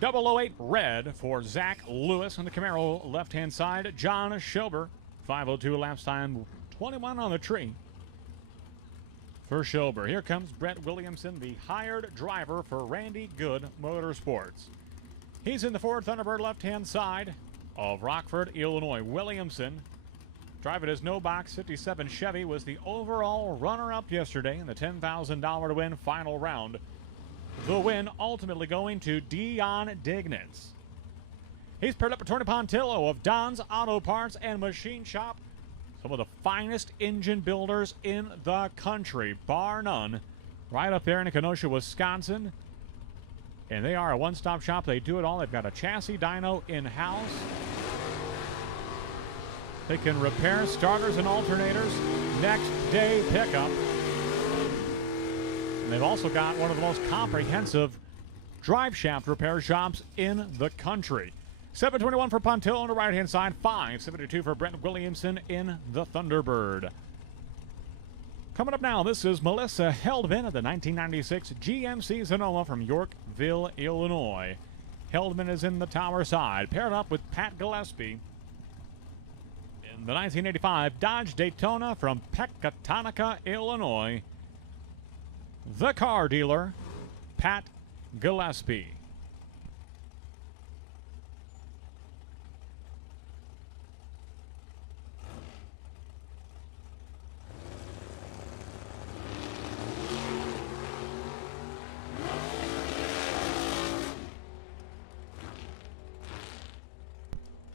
008 red for Zach Lewis on the Camaro left-hand side. John Schober, 5:02 elapsed time, 21 on the tree for Schober. Here comes Brett Williamson, the hired driver for Randy Good Motorsports. He's in the Ford Thunderbird left-hand side of Rockford, Illinois. Williamson, driving his no-box 57 Chevy, was the overall runner-up yesterday in the $10,000 to win final round. The win ultimately going to Dion Dignitz. He's paired up with Tony Pontillo of Don's Auto Parts and Machine Shop. Some of the finest engine builders in the country, bar none. Right up there in Kenosha, Wisconsin. And they are a one-stop shop. They do it all. They've got a chassis dyno in-house. They can repair starters and alternators. Next day pickup. And they've also got one of the most comprehensive drive shaft repair shops in the country. 721 for Pontillo on the right-hand side. 572 for Brent Williamson in the Thunderbird. Coming up now, this is Melissa Heldman of the 1996 GMC Sonoma from Yorkville, Illinois. Heldman is in the tower side, paired up with Pat Gillespie in the 1985 Dodge Daytona from Pecatonica, Illinois. The car dealer, Pat Gillespie.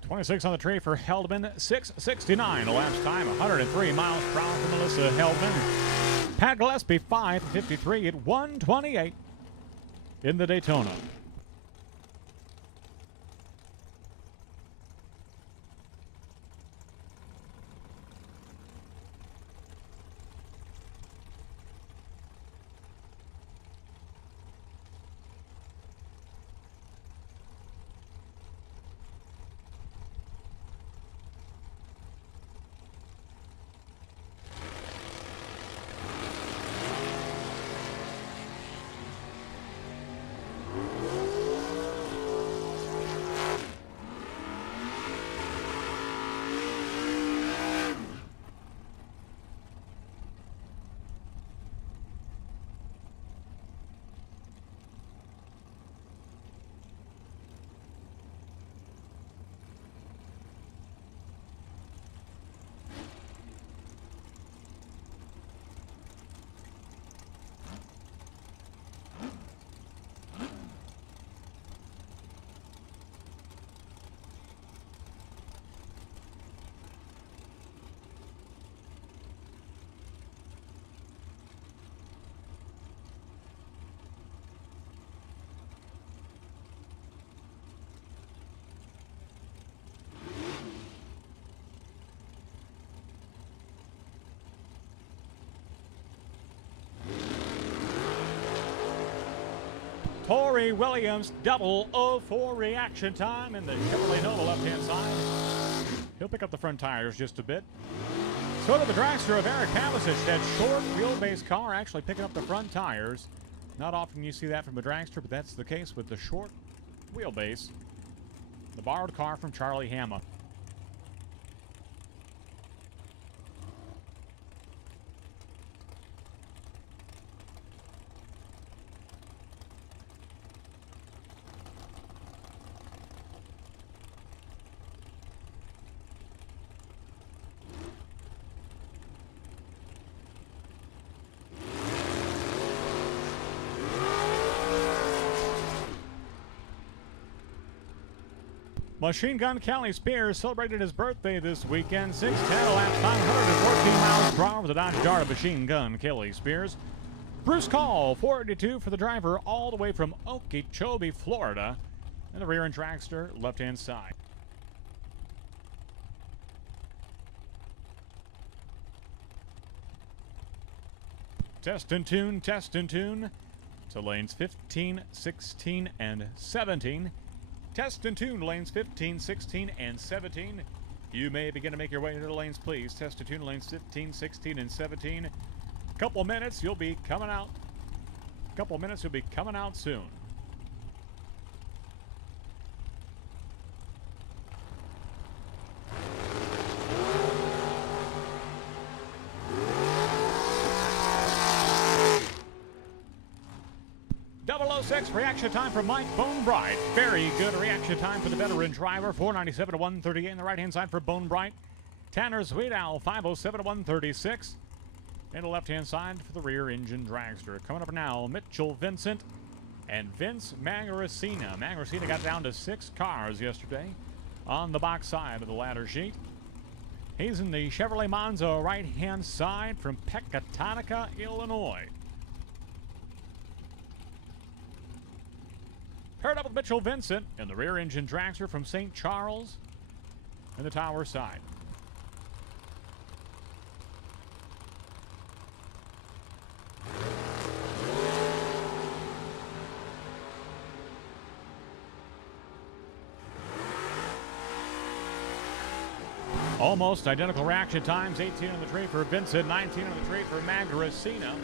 .26 on the tree for Heldman, 6:69 elapsed time, 103 miles per hour for Melissa Heldman. Pat Gillespie, 5:53 at 1:28 in the Daytona. Torrey Williams, 004 reaction time in the Chevrolet Nova left-hand side. He'll pick up the front tires just a bit. So did the dragster of Eric Pavicic. That short wheelbase car actually picking up the front tires. Not often you see that from a dragster, but that's the case with the short wheelbase. The borrowed car from Charlie Hama. Machine Gun Kelly Spears celebrated his birthday this weekend. 6:10 elapsed time, 114 miles per hour with the Dodge Dart Machine Gun Kelly Spears. Bruce Call, 482 for the driver, all the way from Okeechobee, Florida. And the rear end dragster, left-hand side. Test and tune to lanes 15, 16, and 17. Test and tune lanes 15, 16, and 17. You may begin to make your way into the lanes, please. Test and tune lanes 15, 16, and 17. Couple minutes, you'll be coming out. Couple minutes, you'll be coming out soon. 12:06 reaction time for Mike Bonebright. Very good reaction time for the veteran driver. 497 to 138 on the right-hand side for Bonebright. Tanner Sweetowl, 507 to 136. And the left-hand side for the rear engine dragster. Coming up now, Mitchell Vincent and Vince Magaracina. Magaracina got down to 6 cars yesterday on the box side of the ladder sheet. He's in the Chevrolet Monza right-hand side from Pecatonica, Illinois. Paired up with Mitchell Vincent and the rear engine dragster from St. Charles and the tower side. Almost identical reaction times, 18 on the tree for Vincent, 19 on the tree for Magaracina.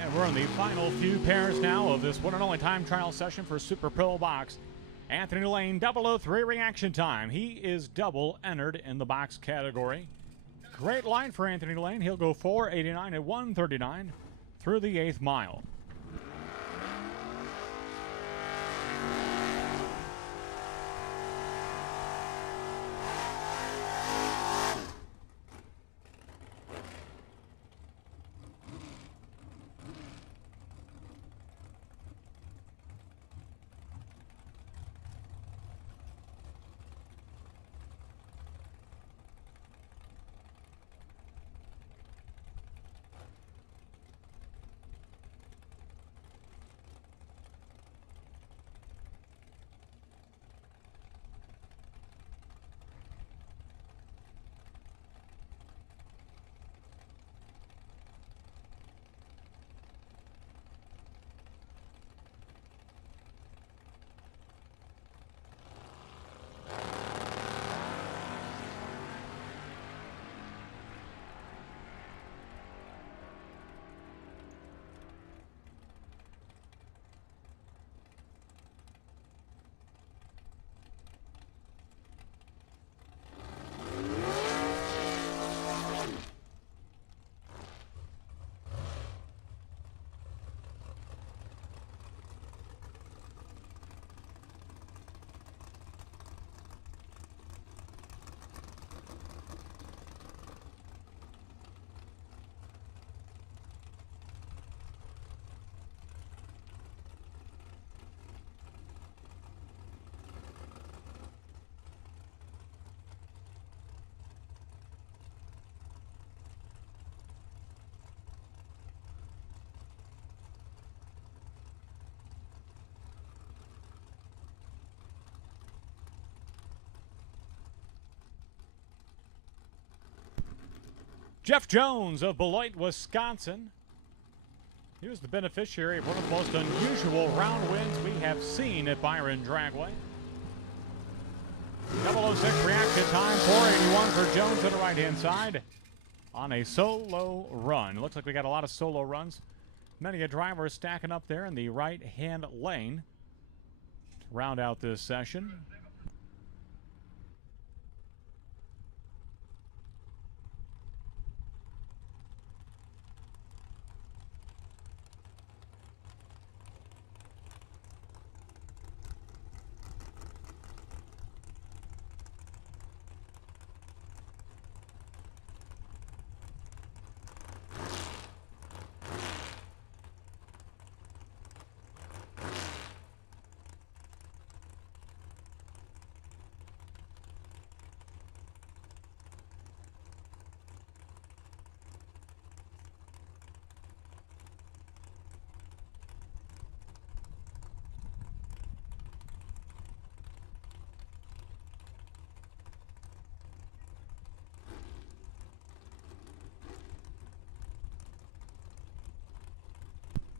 And we're in the final few pairs now of this one and only time trial session for Super Pro Box. Anthony Lane, 003 reaction time. He is double entered in the box category. Great line for Anthony Lane. He'll go 489 at 139 through the 8th mile. Jeff Jones of Beloit, Wisconsin. He was the beneficiary of one of the most unusual round wins we have seen at Byron Dragway. 006 reaction time, 481 for Jones on the right-hand side on a solo run. It looks like we got a lot of solo runs. Many a driver stacking up there in the right-hand lane to round out this session.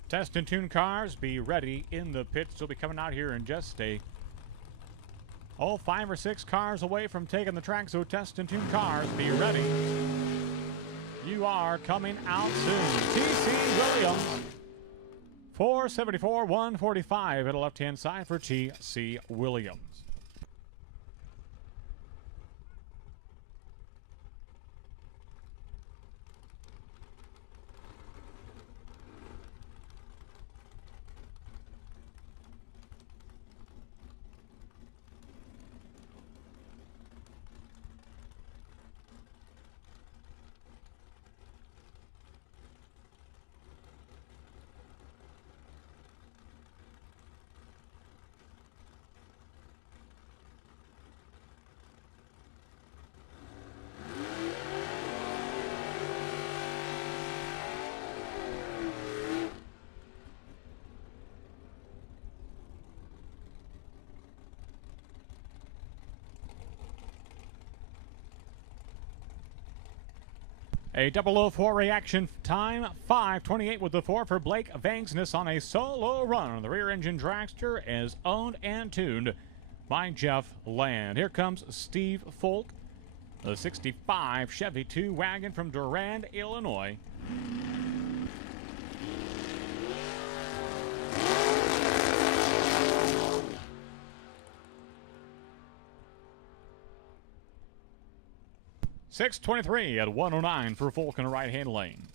Test and tune cars, be ready in the pits. They'll be coming out here in just a 5 or 6 cars away from taking the track. So test and tune cars, be ready. You are coming out soon. T.C. Williams, 474, 145 at the left-hand side for T.C. Williams. A 004 reaction time, 5:28 with the 4 for Blake Vangsness on a solo run. The rear engine dragster is owned and tuned by Jeff Land. Here comes Steve Folk, the 65 Chevy 2 wagon from Durand, Illinois. .623 at 109 for Folk in the right-hand lane.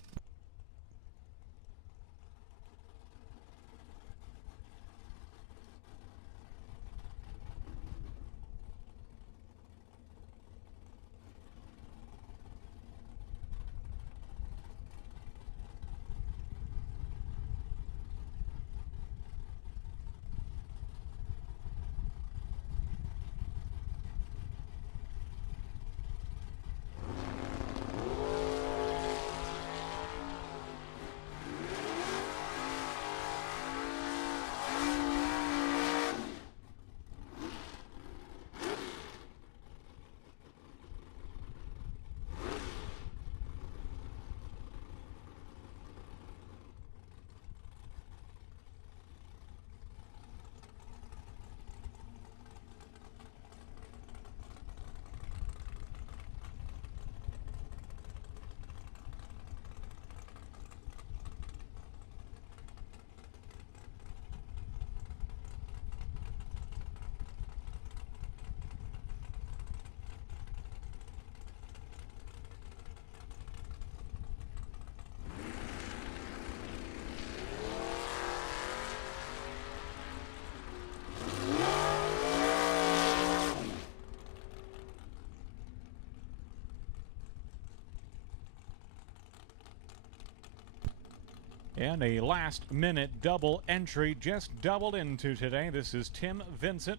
And a last-minute double entry just doubled into today. This is Tim Vincent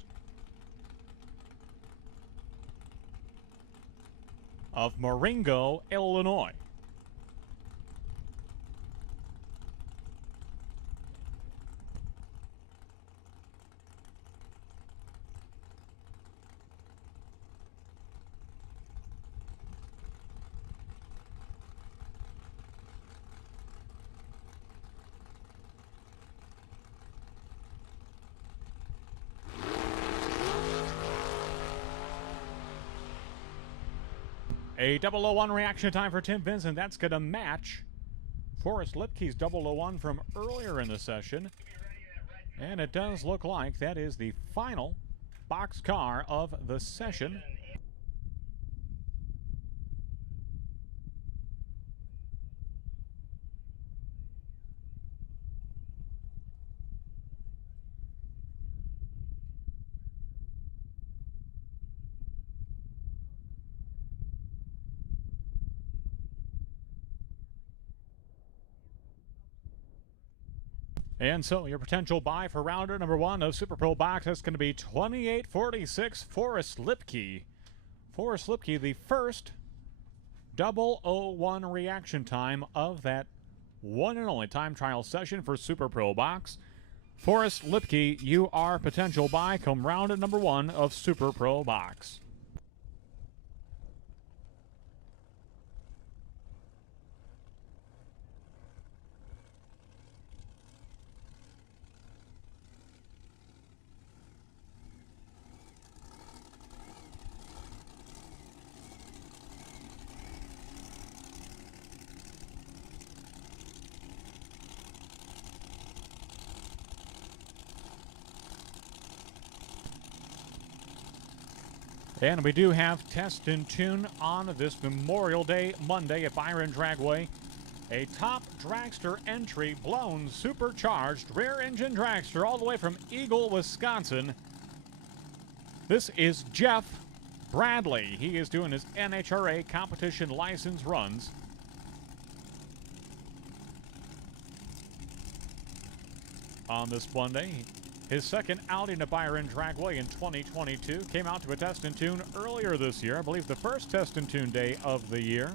of Marengo, Illinois. A 001 reaction time for Tim Vincent. That's going to match Forrest Lipke's 001 from earlier in the session. And it does look like that is the final box car of the session. And so your potential buy for rounder number 1 of Super Pro Box, that's going to be 2846 Forrest Lipke. Forrest Lipke, the first 001 reaction time of that one and only time trial session for Super Pro Box. Forrest Lipke, you are potential buy come round at number 1 of Super Pro Box. And we do have Test and Tune on this Memorial Day Monday at Byron Dragway. A top dragster entry, blown, supercharged, rear engine dragster all the way from Eagle, Wisconsin. This is Jeff Bradley. He is doing his NHRA competition license runs. On this Monday, his second outing at Byron Dragway in 2022. Came out to a Test and Tune earlier this year. I believe the first Test and Tune day of the year.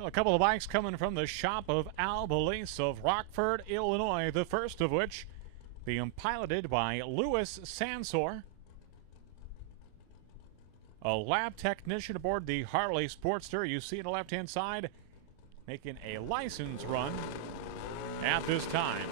Well, a couple of bikes coming from the shop of Al Balise of Rockford, Illinois. The first of which being piloted by Louis Sansor, a lab technician aboard the Harley Sportster. You see on the left-hand side, making a license run at this time.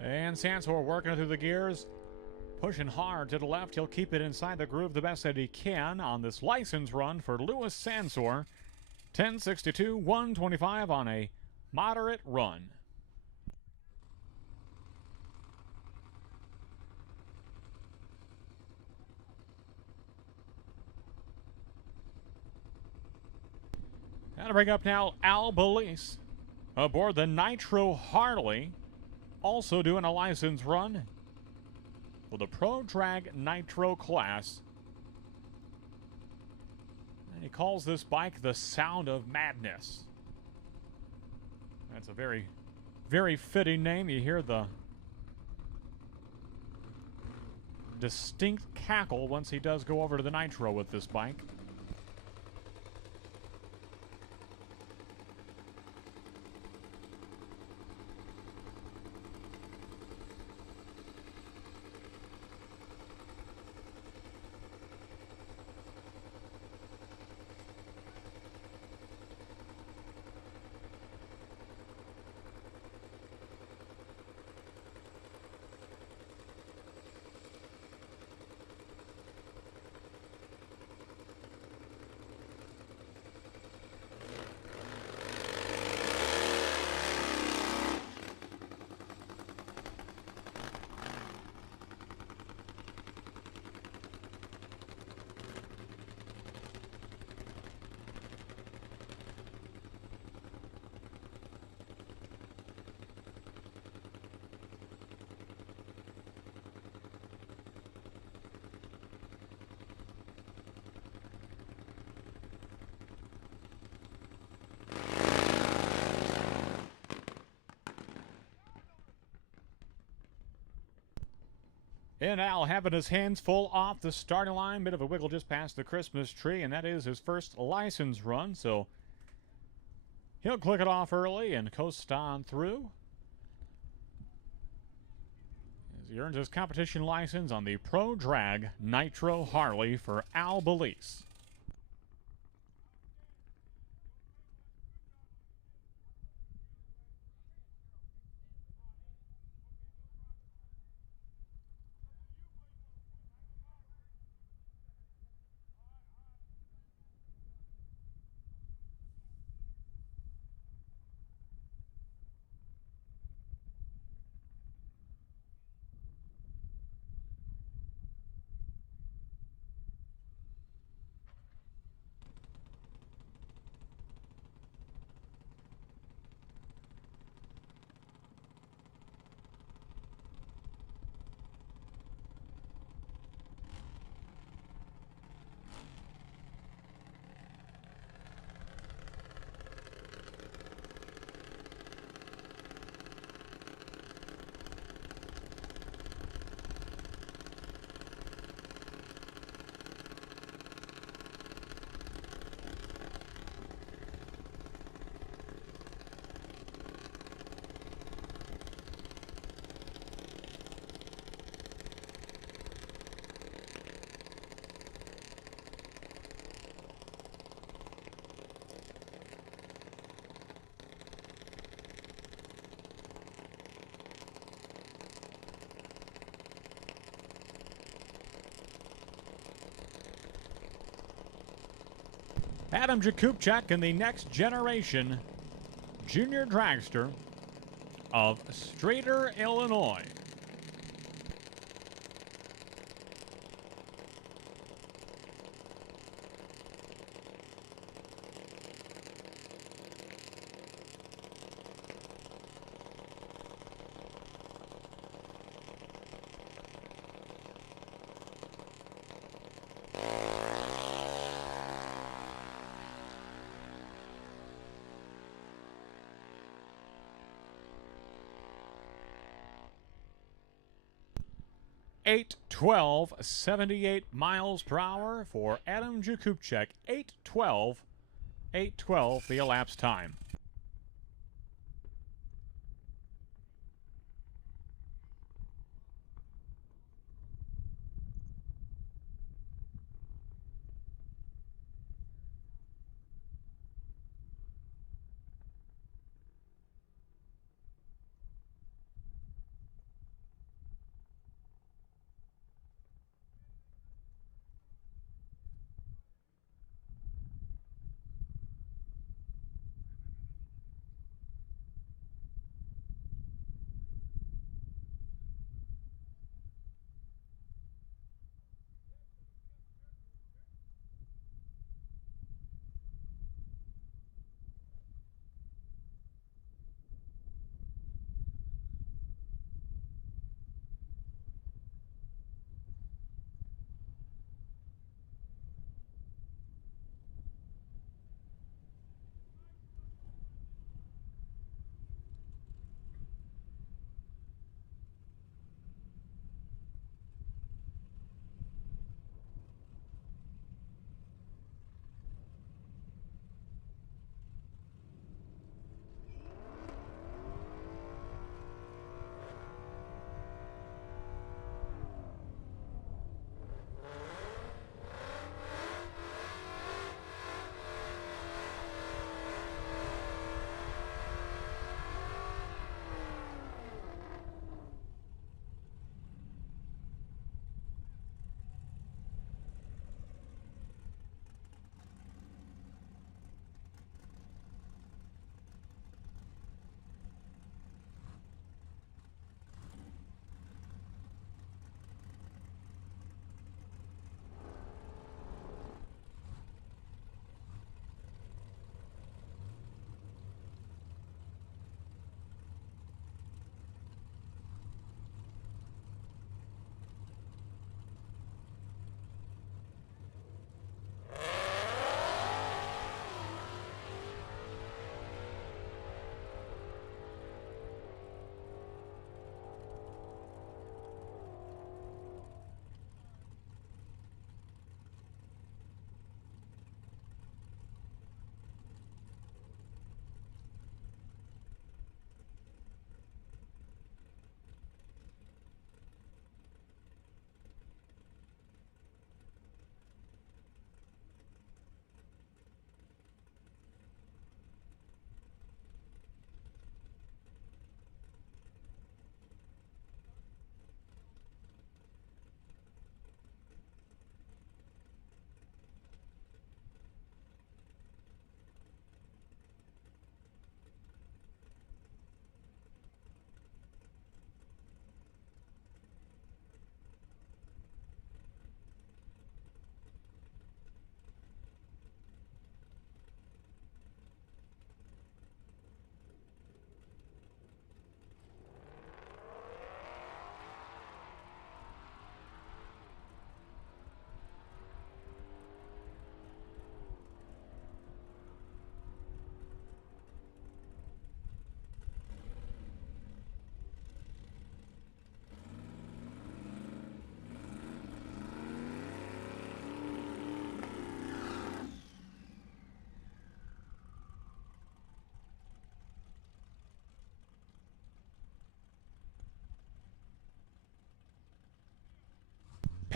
And Sansor working through the gears. Pushing hard to the left, he'll keep it inside the groove the best that he can on this license run for Louis Sansor. 10:62, 125 on a moderate run. Now to bring up now Al Belize aboard the Nitro Harley, also doing a license run for the Pro Drag Nitro class. And he calls this bike the Sound of Madness. That's a very, very fitting name. You hear the distinct cackle once he does go over to the Nitro with this bike. And Al having his hands full off the starting line. Bit of a wiggle just past the Christmas tree, and that is his first license run. So he'll click it off early and coast on through as he earns his competition license on the Pro Drag Nitro Harley for Al Belize. Adam Jakubczak in the next generation junior dragster of Streator, Illinois. Eight 12, 78 miles per hour for Adam Jakubczak. 8:12, 8:12 the elapsed time.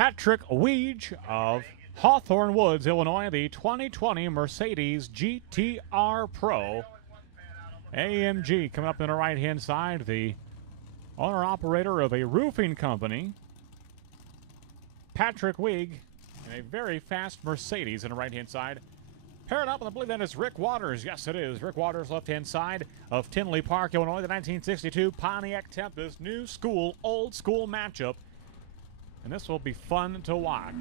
Patrick Weege of Hawthorne Woods, Illinois, the 2020 Mercedes GTR Pro AMG. Coming up on the right-hand side, the owner-operator of a roofing company, Patrick Weege, in a very fast Mercedes on the right-hand side. Paired up, and I believe that is Rick Waters. Yes, it is. Rick Waters, left-hand side of Tinley Park, Illinois, the 1962 Pontiac Tempest, new school, old school matchup. And this will be fun to watch.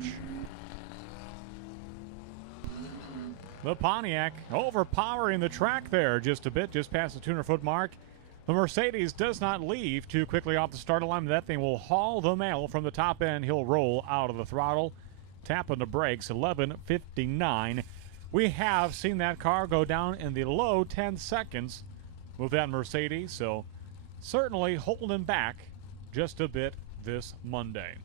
The Pontiac overpowering the track there just a bit, just past the 200-foot mark. The Mercedes does not leave too quickly off the start line. That thing will haul the mail from the top end. He'll roll out of the throttle, tapping the brakes, 11:59. We have seen that car go down in the low 10 seconds with that Mercedes, so certainly holding back just a bit this Monday.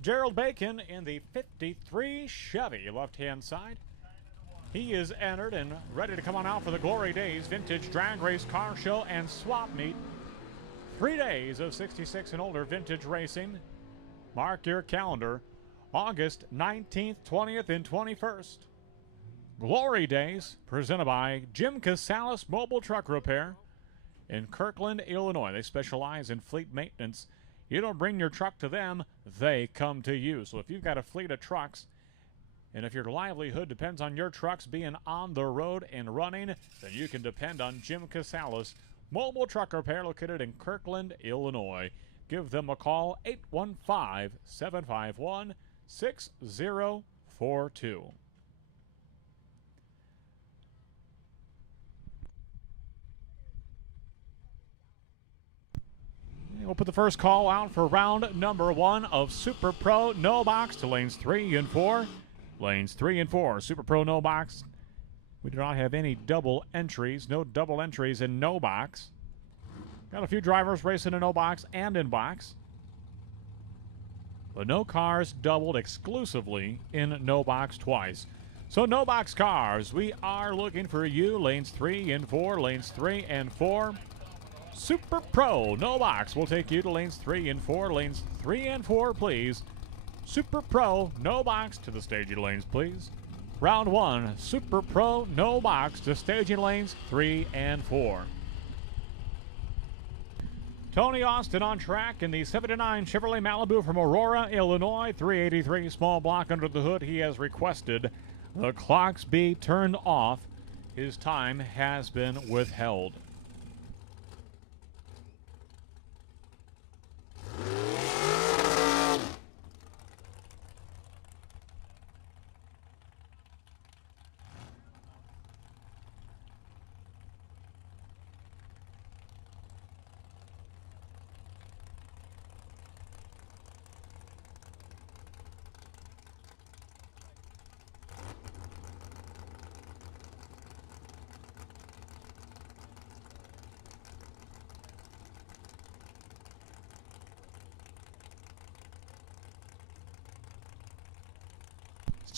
Gerald Bacon in the 53 Chevy, left-hand side. He is entered and ready to come on out for the Glory Days Vintage Drag Race Car Show and Swap Meet. 3 days of 66 and older vintage racing. Mark your calendar, August 19th, 20th, and 21st. Glory Days, presented by Jim Casales Mobile Truck Repair in Kirkland, Illinois. They specialize in fleet maintenance. You don't bring your truck to them, they come to you. So if you've got a fleet of trucks, and if your livelihood depends on your trucks being on the road and running, then you can depend on Jim Casales Mobile Truck Repair, located in Kirkland, Illinois. Give them a call, 815-751-6042. We'll put the first call out for round number 1 of Super Pro No Box to lanes 3 and 4. Lanes 3 and 4, Super Pro No Box. We do not have any double entries. No double entries in No Box. Got a few drivers racing in No Box and in Box. But no cars doubled exclusively in No Box twice. So No Box cars, we are looking for you. Lanes 3 and 4, lanes 3 and 4. Super Pro No Box will take you to lanes 3 and 4. Lanes 3 and 4, please. Super Pro No Box to the staging lanes, please. Round 1, Super Pro No Box to staging lanes 3 and 4. Tony Austin on track in the 79 Chevrolet Malibu from Aurora, Illinois. 383 small block under the hood. He has requested the clocks be turned off. His time has been withheld.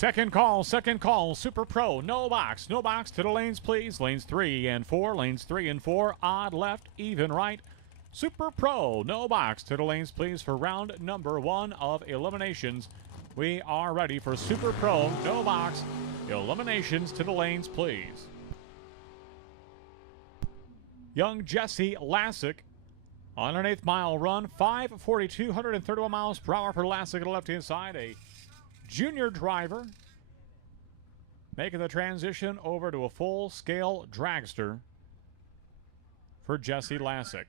Second call, Super Pro, no box to the lanes, please. Lanes 3 and 4, lanes 3 and 4, odd left, even right. Super Pro, no box to the lanes, please, for round number 1 of eliminations. We are ready for Super Pro, no box, eliminations to the lanes, please. Young Jesse Lassick on an 8th mile run, 5:42, 131 miles per hour for Lassick on the left-hand side. A junior driver making the transition over to a full-scale dragster for Jesse Lassick.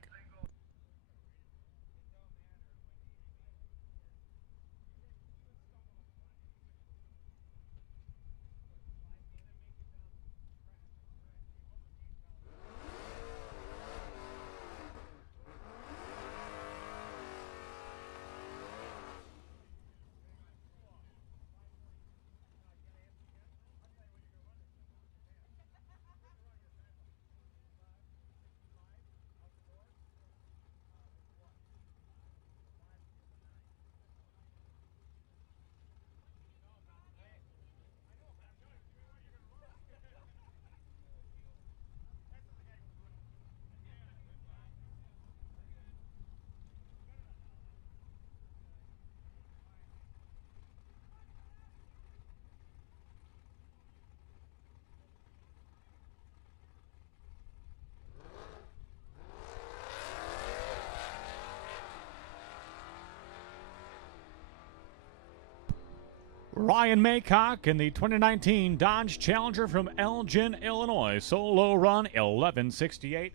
Ryan Maycock in the 2019 Dodge Challenger from Elgin, Illinois. Solo run 11:68,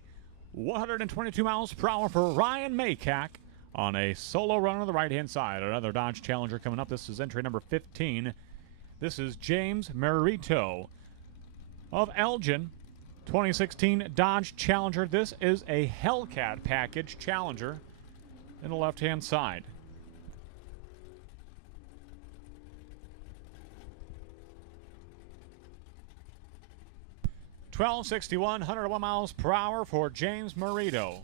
122 miles per hour for Ryan Maycock on a solo run on the right-hand side. Another Dodge Challenger coming up. This is entry number 15. This is James Merito of Elgin, 2016 Dodge Challenger. This is a Hellcat package Challenger in the left-hand side. $12.61, 101 miles per hour for James Merito.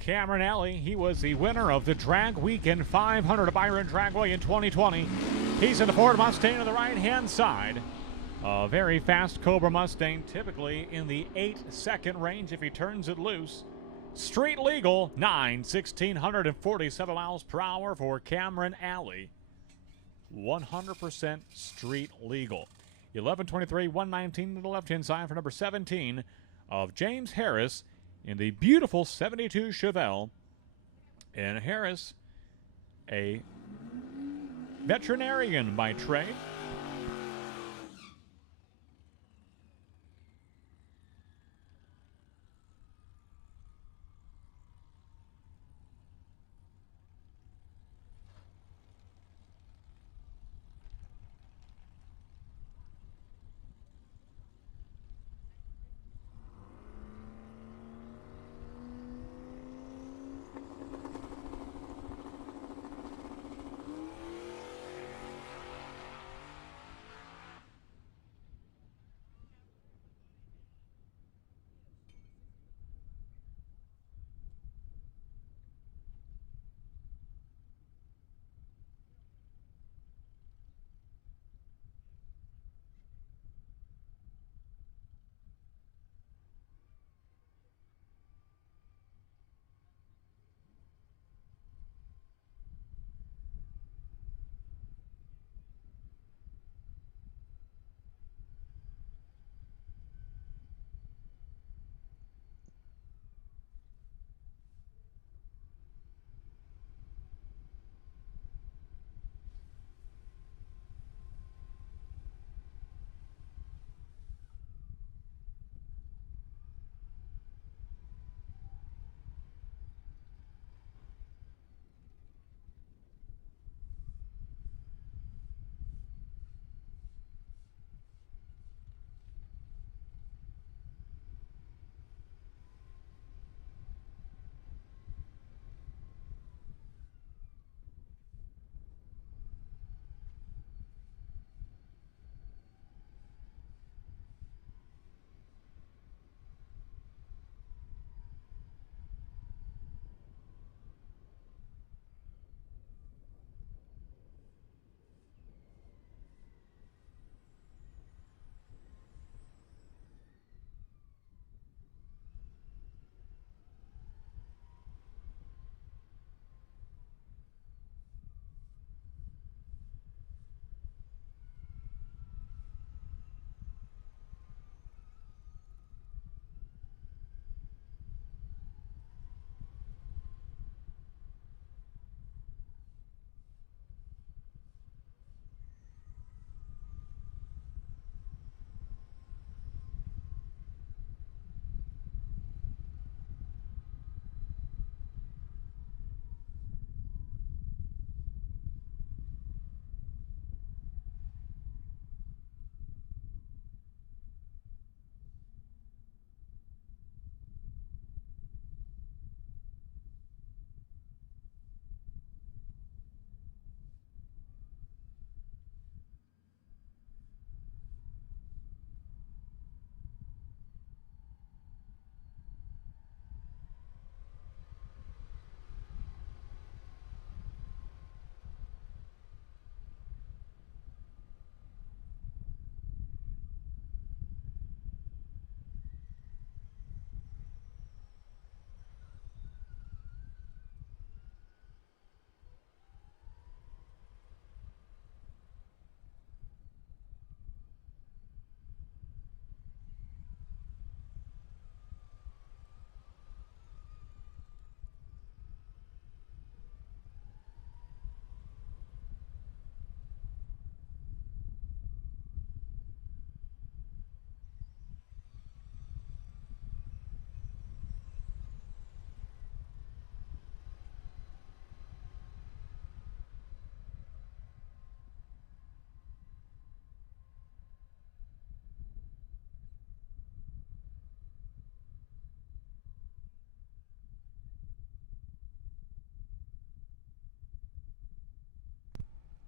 Cameron Alley, he was the winner of the Drag Weekend 500 of Byron Dragway in 2020. He's in the Ford Mustang on the right-hand side. A very fast Cobra Mustang, typically in the 8-second range if he turns it loose. Street legal, 147 miles per hour for Cameron Alley. 100% street legal. 11:23, 119 to the left-hand side for number 17 of James Harris in the beautiful 72 Chevelle. And Harris, a veterinarian by trade.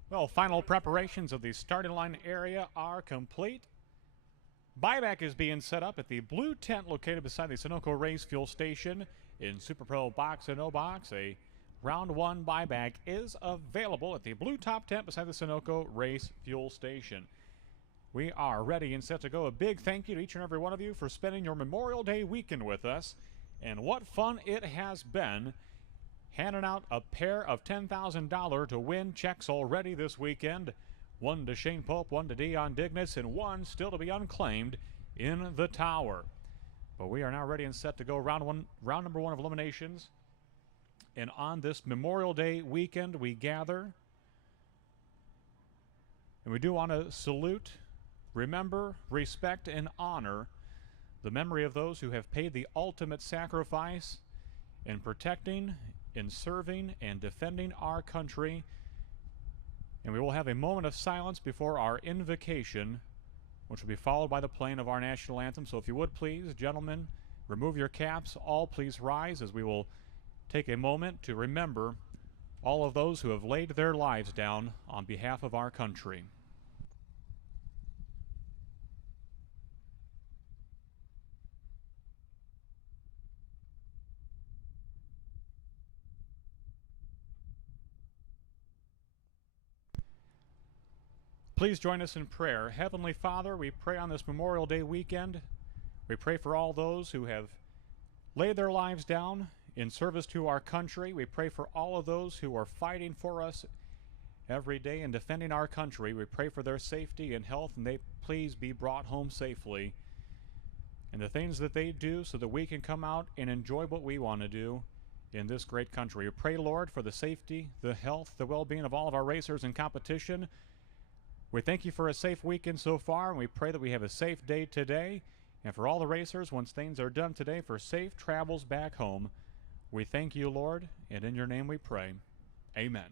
Well, final preparations of the starting line area are complete. Buyback is being set up at the blue tent located beside the Sunoco Race Fuel Station in Super Pro Box and No Box. A round one buyback is available at the blue top tent beside the Sunoco Race Fuel Station. We are ready and set to go. A big thank you to each and every one of you for spending your Memorial Day weekend with us. And what fun it has been handing out a pair of $10,000 to win checks already this weekend. One to Shane Pope, one to Dion Dignas, and one still to be unclaimed in the tower. But we are now ready and set to go round number one of eliminations. And on this Memorial Day weekend, we gather. And we do want to salute, remember, respect, and honor the memory of those who have paid the ultimate sacrifice in protecting, in serving, and defending our country. And we will have a moment of silence before our invocation, which will be followed by the playing of our national anthem. So if you would please, gentlemen, remove your caps. All please rise as we will take a moment to remember all of those who have laid their lives down on behalf of our country. Please join us in prayer. Heavenly Father, we pray on this Memorial Day weekend. We pray for all those who have laid their lives down in service to our country. We pray for all of those who are fighting for us every day and defending our country. We pray for their safety and health, and they please be brought home safely. And the things that they do so that we can come out and enjoy what we want to do in this great country. We pray, Lord, for the safety, the health, the well-being of all of our racers in competition. We thank you for a safe weekend so far, and we pray that we have a safe day today. And for all the racers, once things are done today, for safe travels back home. We thank you, Lord, and in your name we pray. Amen.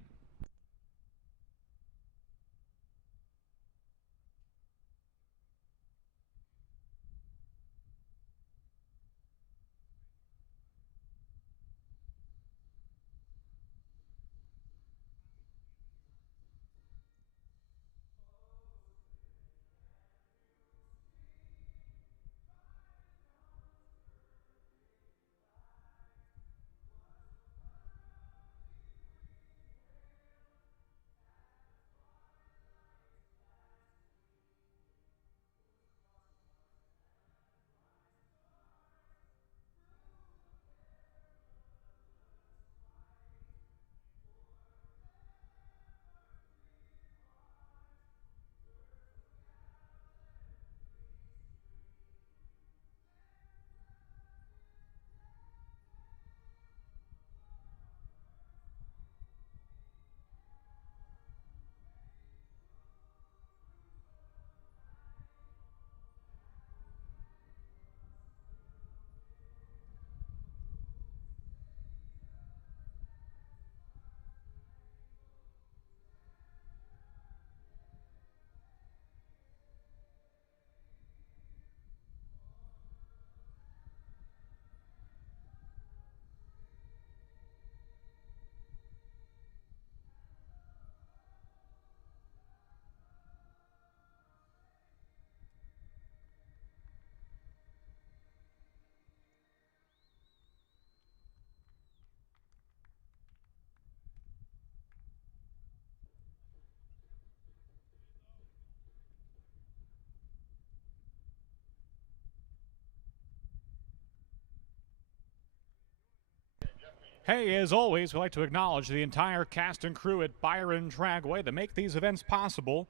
Hey, as always, we'd like to acknowledge the entire cast and crew at Byron Dragway that make these events possible.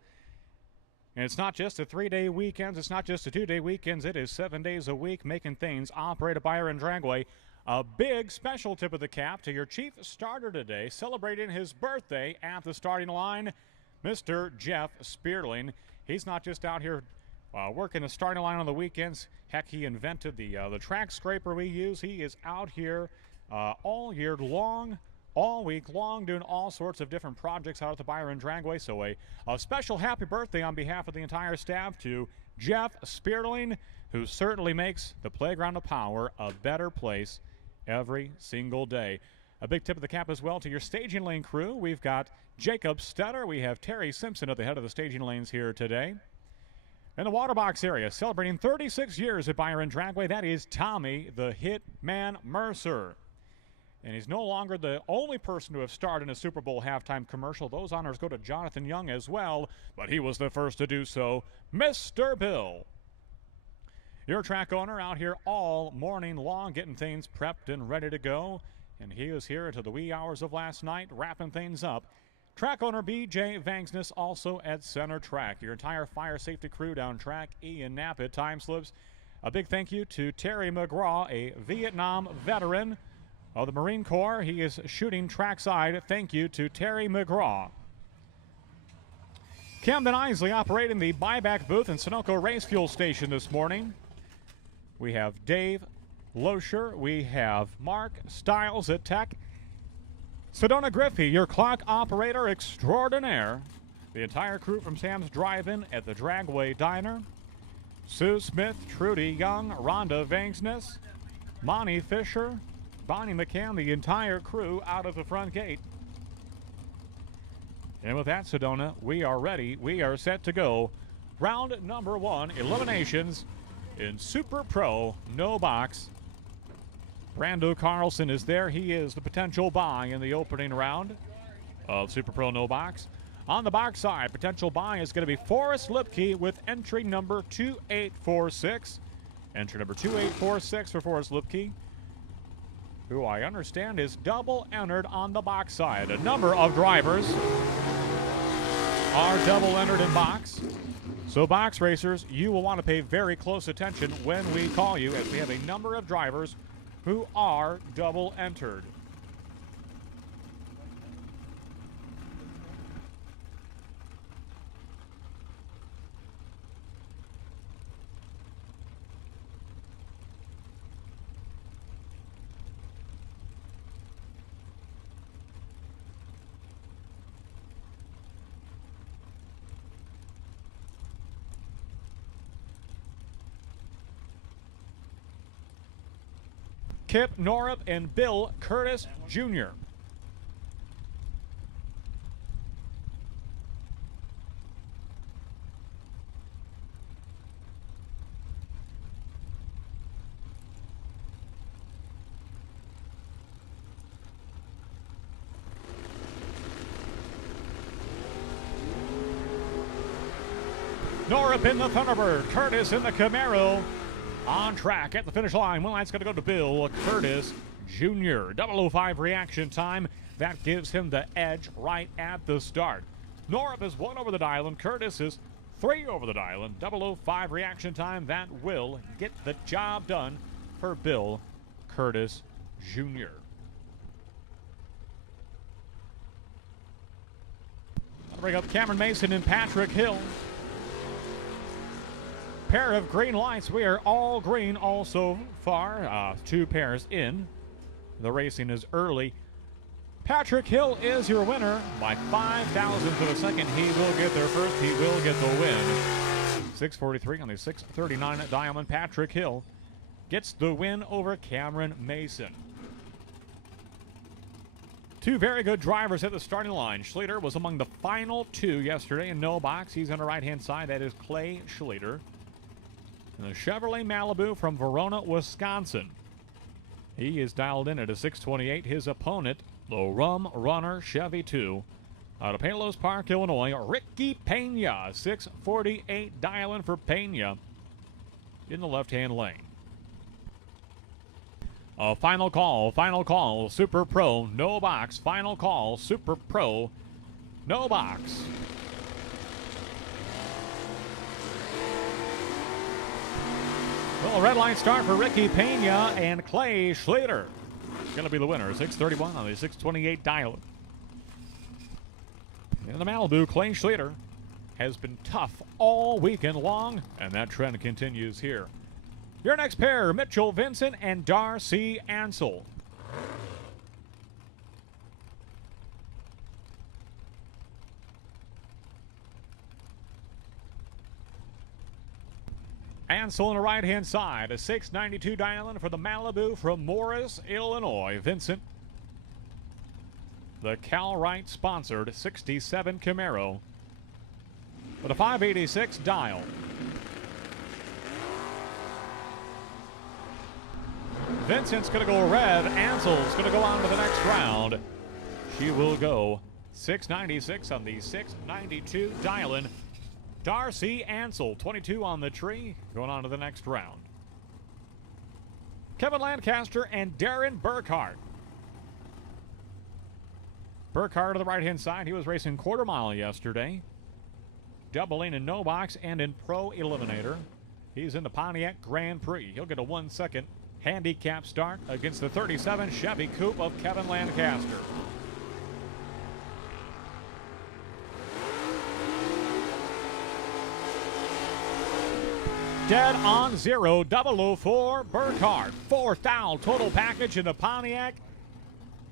And it's not just a 3-day weekends, it's not just a 2-day weekends, it is 7 days a week making things operate at Byron Dragway. A big special tip of the cap to your chief starter today, celebrating his birthday at the starting line, Mr. Jeff Spearling. He's not just out here working the starting line on the weekends. Heck, he invented the track scraper we use. He is out here all year long, all week long, doing all sorts of different projects out at the Byron Dragway. So a special happy birthday on behalf of the entire staff to Jeff Spearling, who certainly makes the Playground of Power a better place every single day. A big tip of the cap as well to your staging lane crew. We've got Jacob Stutter. We have Terry Simpson at the head of the staging lanes here today. In the water box area, celebrating 36 years at Byron Dragway, that is Tommy the Hitman Mercer. And he's no longer the only person to have starred in a Super Bowl halftime commercial. Those honors go to Jonathan Young as well, but he was the first to do so, Mr. Bill. Your track owner out here all morning long getting things prepped and ready to go. And he was here until the wee hours of last night, wrapping things up. Track owner B.J. Vangsness also at center track. Your entire fire safety crew down track, Ian Knapp at time slips. A big thank you to Terry McGraw, a Vietnam veteran of the Marine Corps. He is shooting trackside. Thank you to Terry McGraw. Camden Isley operating the buyback booth in Sunoco Race Fuel Station this morning. We have Dave Loescher. We have Mark Stiles at Tech. Sedona Griffey, your clock operator extraordinaire. The entire crew from Sam's Drive-In at the Dragway Diner. Sue Smith, Trudy Young, Rhonda Vangsness, Monty Fisher, Bonnie McCann, the entire crew out of the front gate. And with that, Sedona, we are ready. We are set to go. Round number 1, eliminations in Super Pro No Box. Brando Carlson is there. He is the potential buy in the opening round of Super Pro No Box. On the box side, potential buy is going to be Forrest Lipke with entry number 2846. Entry number 2846 for Forrest Lipke, who I understand is double entered on the box side. A number of drivers are double entered in box. So box racers, you will want to pay very close attention when we call you, as we have a number of drivers who are double entered. Kip Norup and Bill Curtis Jr. Norup in the Thunderbird, Curtis in the Camaro. On track at the finish line. One line's going to go to Bill Curtis Jr. 005 reaction time. That gives him the edge right at the start. Norup is 1 over the dial, and Curtis is 3 over the dial. And 005 reaction time. That will get the job done for Bill Curtis Jr. I'll bring up Cameron Mason and Patrick Hill. Pair of green lights. We are all green all so far. 2 pairs in. The racing is early. Patrick Hill is your winner by 5 thousandths of a second. He will get there first. He will get the win. 6:43 on the 6:39 at Diamond. Patrick Hill gets the win over Cameron Mason. 2 very good drivers at the starting line. Schleter was among the final 2 yesterday in no box. He's on the right-hand side. That is Clay Schleter. And the Chevrolet Malibu from Verona, Wisconsin. He is dialed in at a 628. His opponent, the Rum Runner Chevy 2. Out of Palos Park, Illinois, Ricky Pena. 648 dial in for Pena in the left-hand lane. Final call, Super Pro, no box. Final call, Super Pro, no box. Well, red line start for Ricky Pena and Clay Schleter. Going to be the winner. 6:31 on the 628 dial. In the Malibu, Clay Schleter has been tough all weekend long, and that trend continues here. Your next pair, Mitchell Vincent and Darcy Ansel. Ansel on the right-hand side, a 692 dial-in for the Malibu from Morris, Illinois. Vincent the Cal Wright sponsored 67 Camaro with a 586 dial. Vincent's going to go red. Ansel's going to go on to the next round. She will go 696 on the 692 dial-in. Darcy Ansel, 22 on the tree, going on to the next round. Kevin Lancaster and Darren Burkhart. Burkhart to the right-hand side. He was racing quarter mile yesterday, doubling in no box and in Pro Eliminator. He's in the Pontiac Grand Prix. He'll get a 1-second handicap start against the 37 Chevy Coupe of Kevin Lancaster. Dead on 0, 004, Burkhart. 4th down, total package in the Pontiac.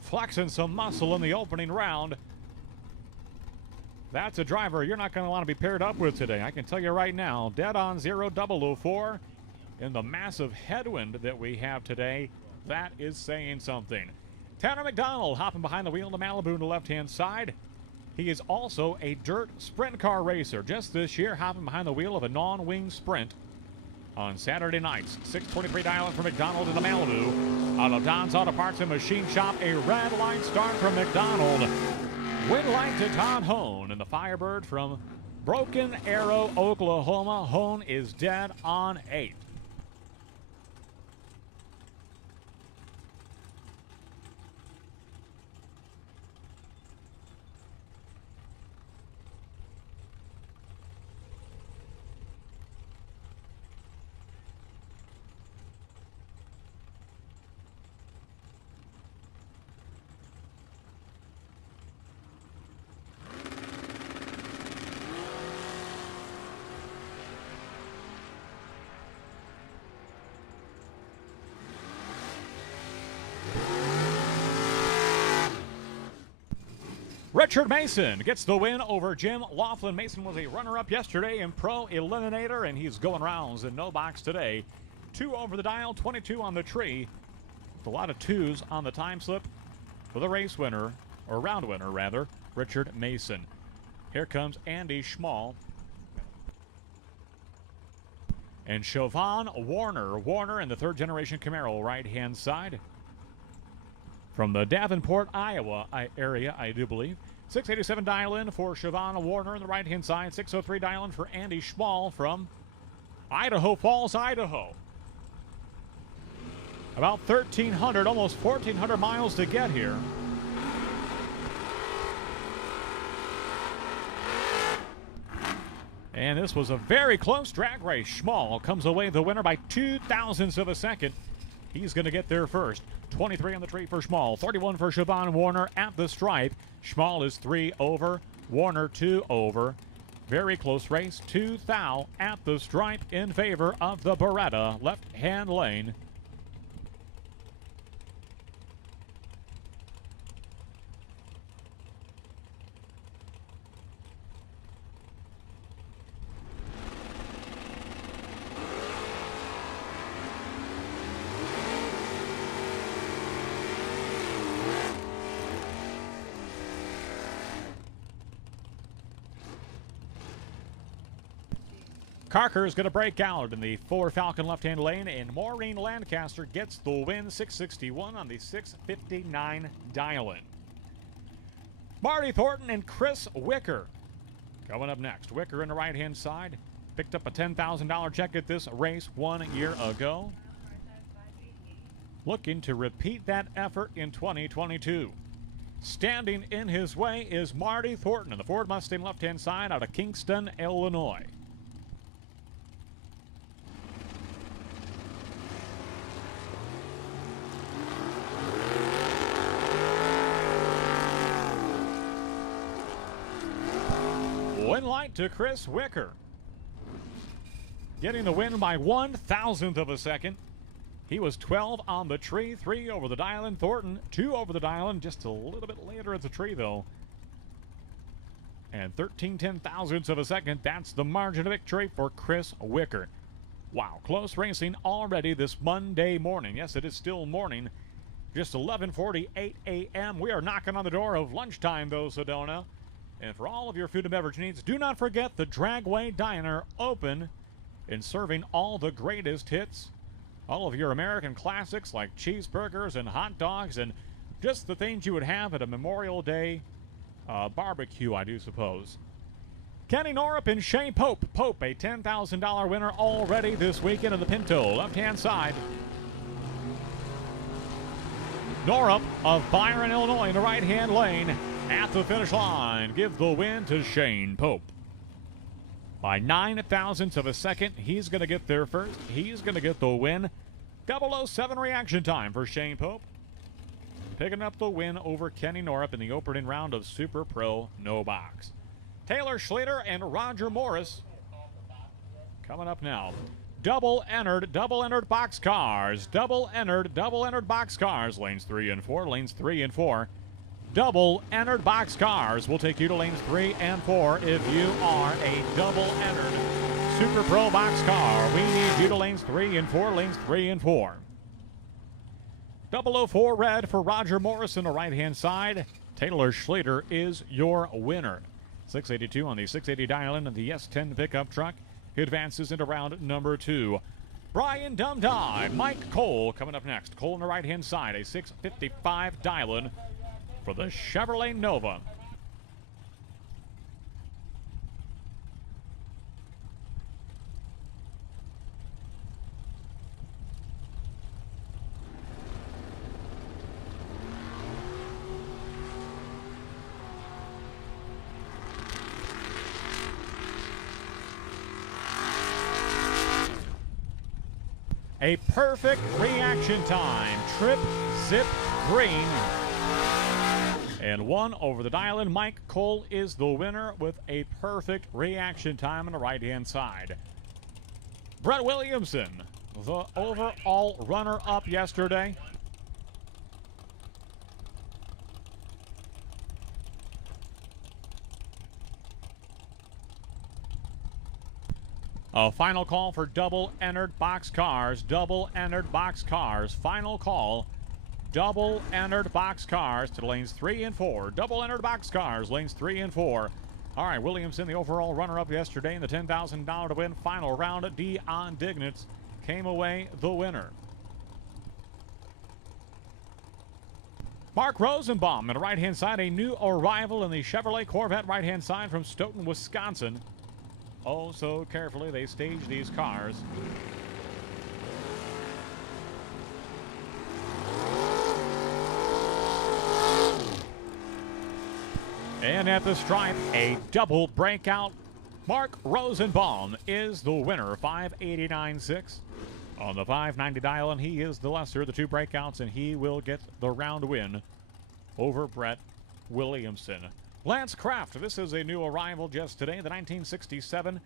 Flexing some muscle in the opening round. That's a driver you're not going to want to be paired up with today. I can tell you right now, dead on 0, 004. In the massive headwind that we have today, that is saying something. Tanner McDonald hopping behind the wheel in the Malibu on the left-hand side. He is also a dirt sprint car racer. Just this year, hopping behind the wheel of a non-wing sprint on Saturday nights. 623 dial-in for McDonald in the Malibu. Out of Don's Auto Parts and Machine Shop, a red line start from McDonald. Win light to Todd Hone and the Firebird from Broken Arrow, Oklahoma. Hone is dead on 8. Richard Mason gets the win over Jim Laughlin. Mason was a runner-up yesterday in Pro Eliminator, and he's going rounds in no box today. 2 over the dial, 22 on the tree. With a lot of 2s on the time slip for the race winner, or round winner, rather, Richard Mason. Here comes Andy Schmall. And Siobhan Warner. Warner in the 3rd-generation Camaro, right-hand side. From the Davenport, Iowa area, I do believe. 687 dial-in for Siobhan Warner on the right-hand side. 603 dial-in for Andy Schmall from Idaho Falls, Idaho. About 1,300, almost 1,400 miles to get here. And this was a very close drag race. Schmall comes away the winner by 0.02 of a second. He's going to get there first. 23 on the tree for Schmall. 31 for Siobhan Warner at the stripe. Schmall is 3 over. Warner 2 over. Very close race. 2 thou at the stripe in favor of the Beretta left-hand lane. Carker is going to break out in the 4 Falcon left-hand lane, and Maureen Lancaster gets the win, 661 on the 659 dial-in. Marty Thornton and Chris Wicker coming up next. Wicker on the right-hand side picked up a $10,000 check at this race 1 year ago. Looking to repeat that effort in 2022. Standing in his way is Marty Thornton in the Ford Mustang left-hand side out of Kingston, Illinois. Win light to Chris Wicker. Getting the win by 1,000th of a second. He was 12 on the tree, 3 over the dial-in. Thornton, 2 over the dial-in, just a little bit later at the tree, though. And 13/10,000ths of a second, that's the margin of victory for Chris Wicker. Wow, close racing already this Monday morning. Yes, it is still morning Just 11:48 a.m. We are knocking on the door of lunchtime, though, Sedona. And for all of your food and beverage needs, do not forget the Dragway Diner open and serving all the greatest hits. All of your American classics like cheeseburgers and hot dogs and just the things you would have at a Memorial Day barbecue, I do suppose. Kenny Norup and Shea Pope. Pope, a $10,000 winner already this weekend in the Pinto. Left-hand side. Norup of Byron, Illinois in the right-hand lane at the finish line. Give the win to Shane Pope. By 9 thousandths of a second, he's going to get there first. He's going to get the win. 007 reaction time for Shane Pope. Picking up the win over Kenny Norup in the opening round of Super Pro No Box. Taylor Schlueter and Roger Morris coming up now. Double entered boxcars. Double entered boxcars. Lanes 3 and 4. Lanes 3 and 4. Double entered boxcars will take you to lanes 3 and 4 if you are a double entered Super Pro boxcar. We need you to lanes 3 and 4. Lanes 3 and 4. 004 red for Roger Morris on the right-hand side. Taylor Schlueter is your winner. 682 on the 680 dial-in of the S10 pickup truck. He advances into round number 2. Brian Dumdye, Mike Cole coming up next. Cole on the right-hand side, a 655 dial-in for the Chevrolet Nova. A perfect reaction time. Trip, zip, green. And one over the dial-in. Mike Cole is the winner with a perfect reaction time on the right-hand side. Brett Williamson, the overall runner-up yesterday. A final call for double-entered boxcars. Double-entered boxcars. Final call. Double-entered boxcars to lanes 3 and 4. Double-entered boxcars, lanes 3 and 4. All right, Williamson, the overall runner-up yesterday in the $10,000 to win final round. Dion Dignitz came away the winner. Mark Rosenbaum on the right-hand side, a new arrival in the Chevrolet Corvette right-hand side from Stoughton, Wisconsin. Oh, so carefully they stage these cars. And at the stripe, a double breakout. Mark Rosenbaum is the winner, 589.6. On the 590 dial, and he is the lesser, the 2 breakouts, and he will get the round win over Brett Williamson. Lance Kraft, this is a new arrival just today, the 1967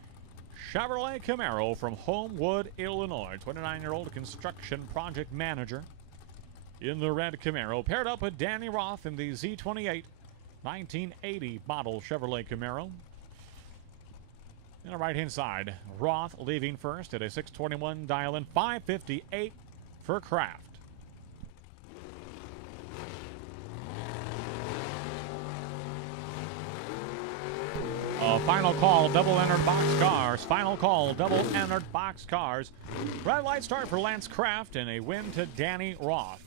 Chevrolet Camaro from Homewood, Illinois. 29-year-old construction project manager in the red Camaro, paired up with Danny Roth in the Z28 1980 model Chevrolet Camaro. On the right-hand side, Roth leaving first at a 621 dial-in, 558 for Kraft. Final call, double-entered boxcars. Final call, double-entered boxcars. Red light start for Lance Kraft and a win to Danny Roth.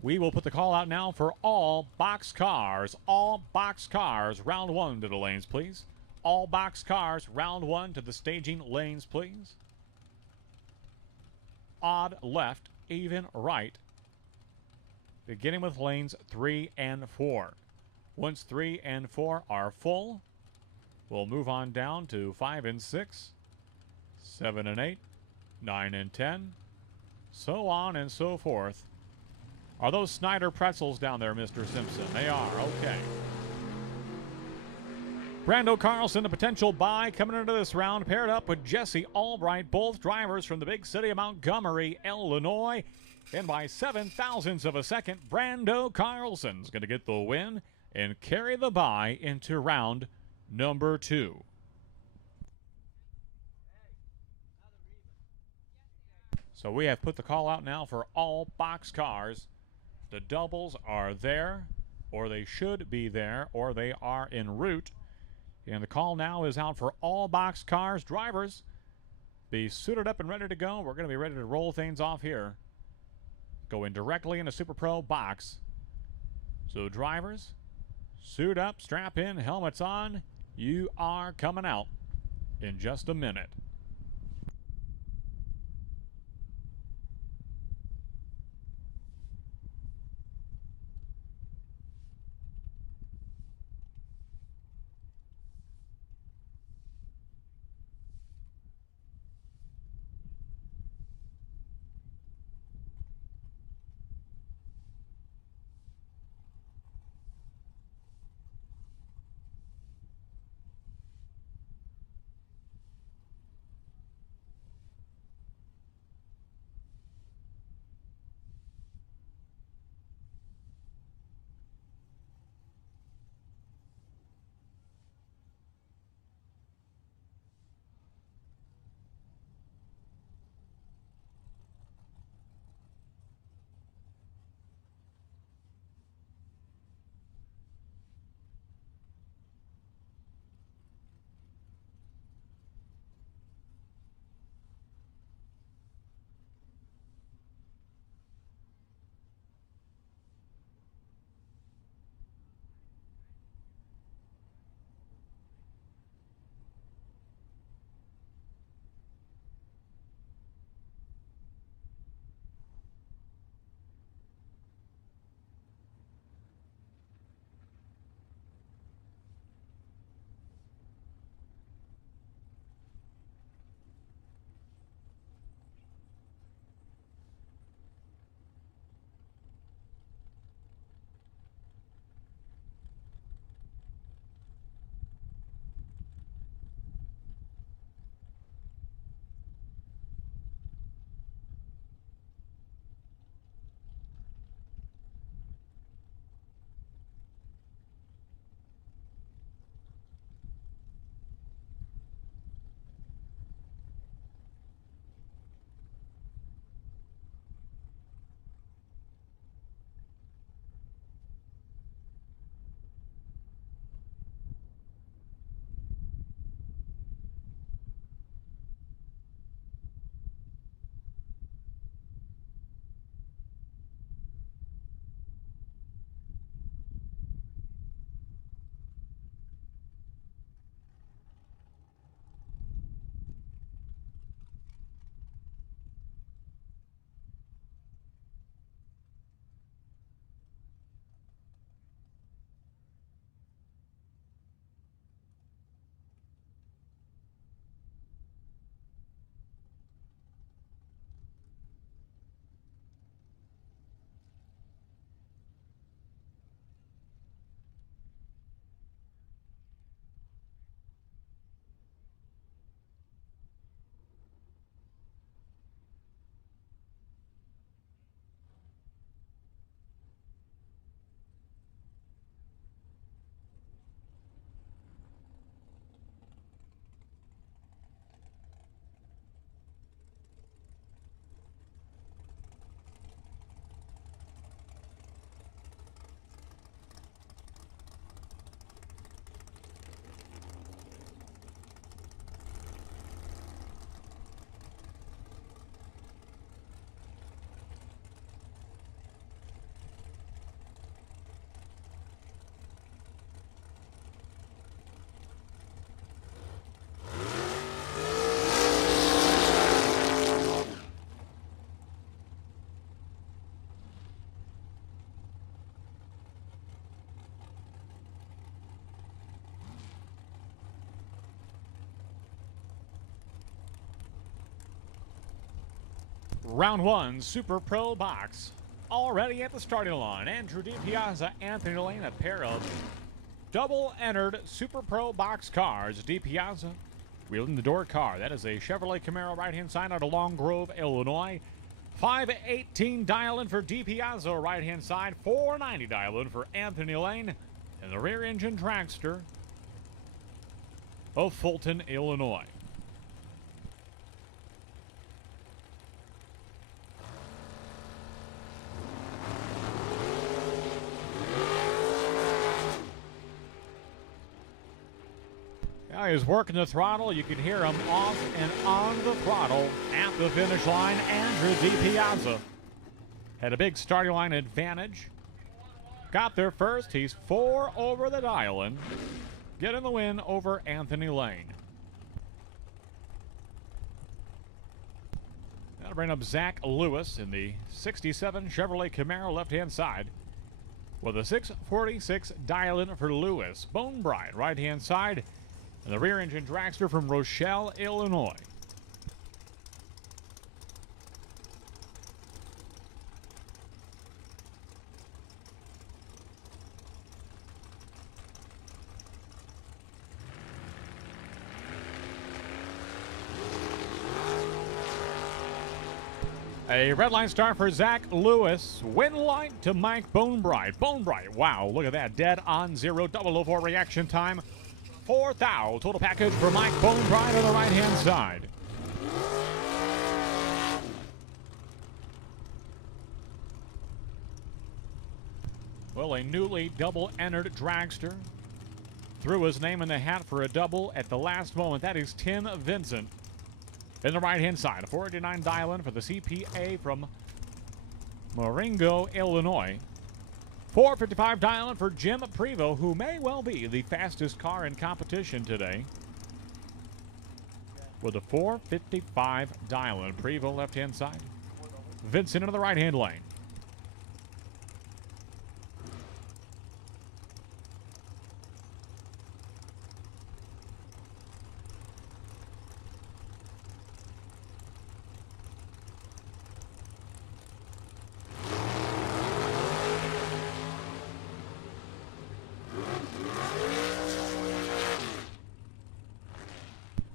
We will put the call out now for all boxcars. All boxcars, round 1 to the lanes, please. All boxcars, round 1 to the staging lanes, please. Odd left, even right. Beginning with lanes 3 and 4. Once 3 and 4 are full, we'll move on down to 5 and 6, 7 and 8, 9 and 10, so on and so forth. Are those Snyder pretzels down there, Mr. Simpson? They are, okay. Brando Carlson, a potential buy coming into this round, paired up with Jesse Albright, both drivers from the big city of Montgomery, Illinois. And by 7 thousandths of a second, Brando Carlson's going to get the win and carry the bye into round number 2. So we have put the call out now for all box cars. The doubles are there, or they should be there, or they are en route. And the call now is out for all box cars. Drivers, be suited up and ready to go. We're going to be ready to roll things off here. Going directly into Super Pro box. So drivers, suit up, strap in, helmets on. You are coming out in just a minute. Round one, Super Pro box. Already at the starting line, Andrew DiPiazza, Anthony Lane, a pair of double-entered Super Pro box cars. DiPiazza wheeling the door car. That is a Chevrolet Camaro right-hand side out of Long Grove, Illinois. 518 dial-in for DiPiazza, right-hand side. 490 dial-in for Anthony Lane. And the rear-engine dragster of Fulton, Illinois. Well, he was working the throttle. You could hear him off and on the throttle at the finish line. Andrew DiPiazza had a big starting line advantage. Got there first. He's 4 over the dial and getting the win over Anthony Lane. That'll bring up Zach Lewis in the 67 Chevrolet Camaro left-hand side with a 646 dial-in for Lewis. Bone Bright right-hand side. And the rear engine dragster from Rochelle, Illinois. A red line start for Zach Lewis. Win light to Mike Bonebright. Bonebright, wow, look at that. Dead on 0, 004 reaction time. 4th thou. Total package for Mike Bonebright on the right-hand side. Well, a newly double-entered dragster threw his name in the hat for a double at the last moment. That is Tim Vincent. In the right-hand side, a 489 dial-in for the CPA from Marengo, Illinois. 455 dial-in for Jim Prevost, who may well be the fastest car in competition today. With a 455 dial-in. Prevost left-hand side. Vincent into the right-hand lane.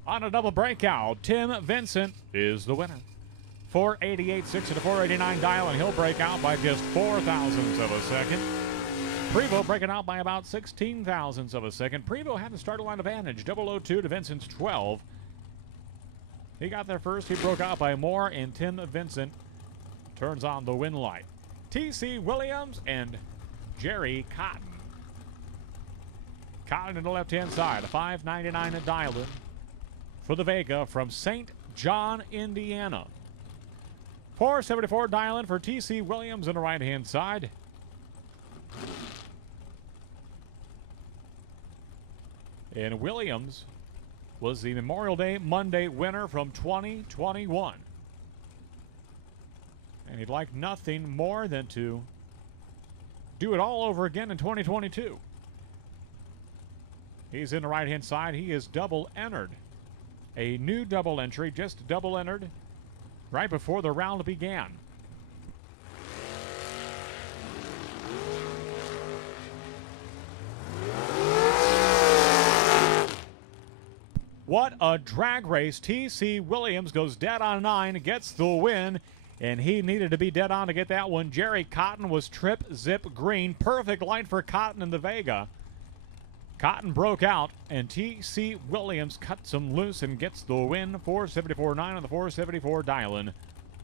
On a double breakout, Tim Vincent is the winner. 488.6 and a 489 dial, and he'll break out by just 4 thousandths of a second. Prevost breaking out by about 16 thousandths of a second. Prevost had the start line advantage, 002 to Vincent's 12. He got there first. He broke out by more, and Tim Vincent turns on the win light. T.C. Williams and Jerry Cotton. Cotton in the left-hand side, a 599 a dial-in for the Vega from St. John, Indiana. 474 dial-in for T.C. Williams on the right-hand side. And Williams was the Memorial Day Monday winner from 2021. And he'd like nothing more than to do it all over again in 2022. He's in the right-hand side. He is double-entered. A new double entry, just double-entered right before the round began. What a drag race. T.C. Williams goes dead on 9, gets the win, and he needed to be dead on to get that one. Jerry Cotton was trip, zip, green. Perfect light for Cotton in the Vega. Cotton broke out, and T.C. Williams cuts him loose and gets the win. 474.9 on the 474 dial-in.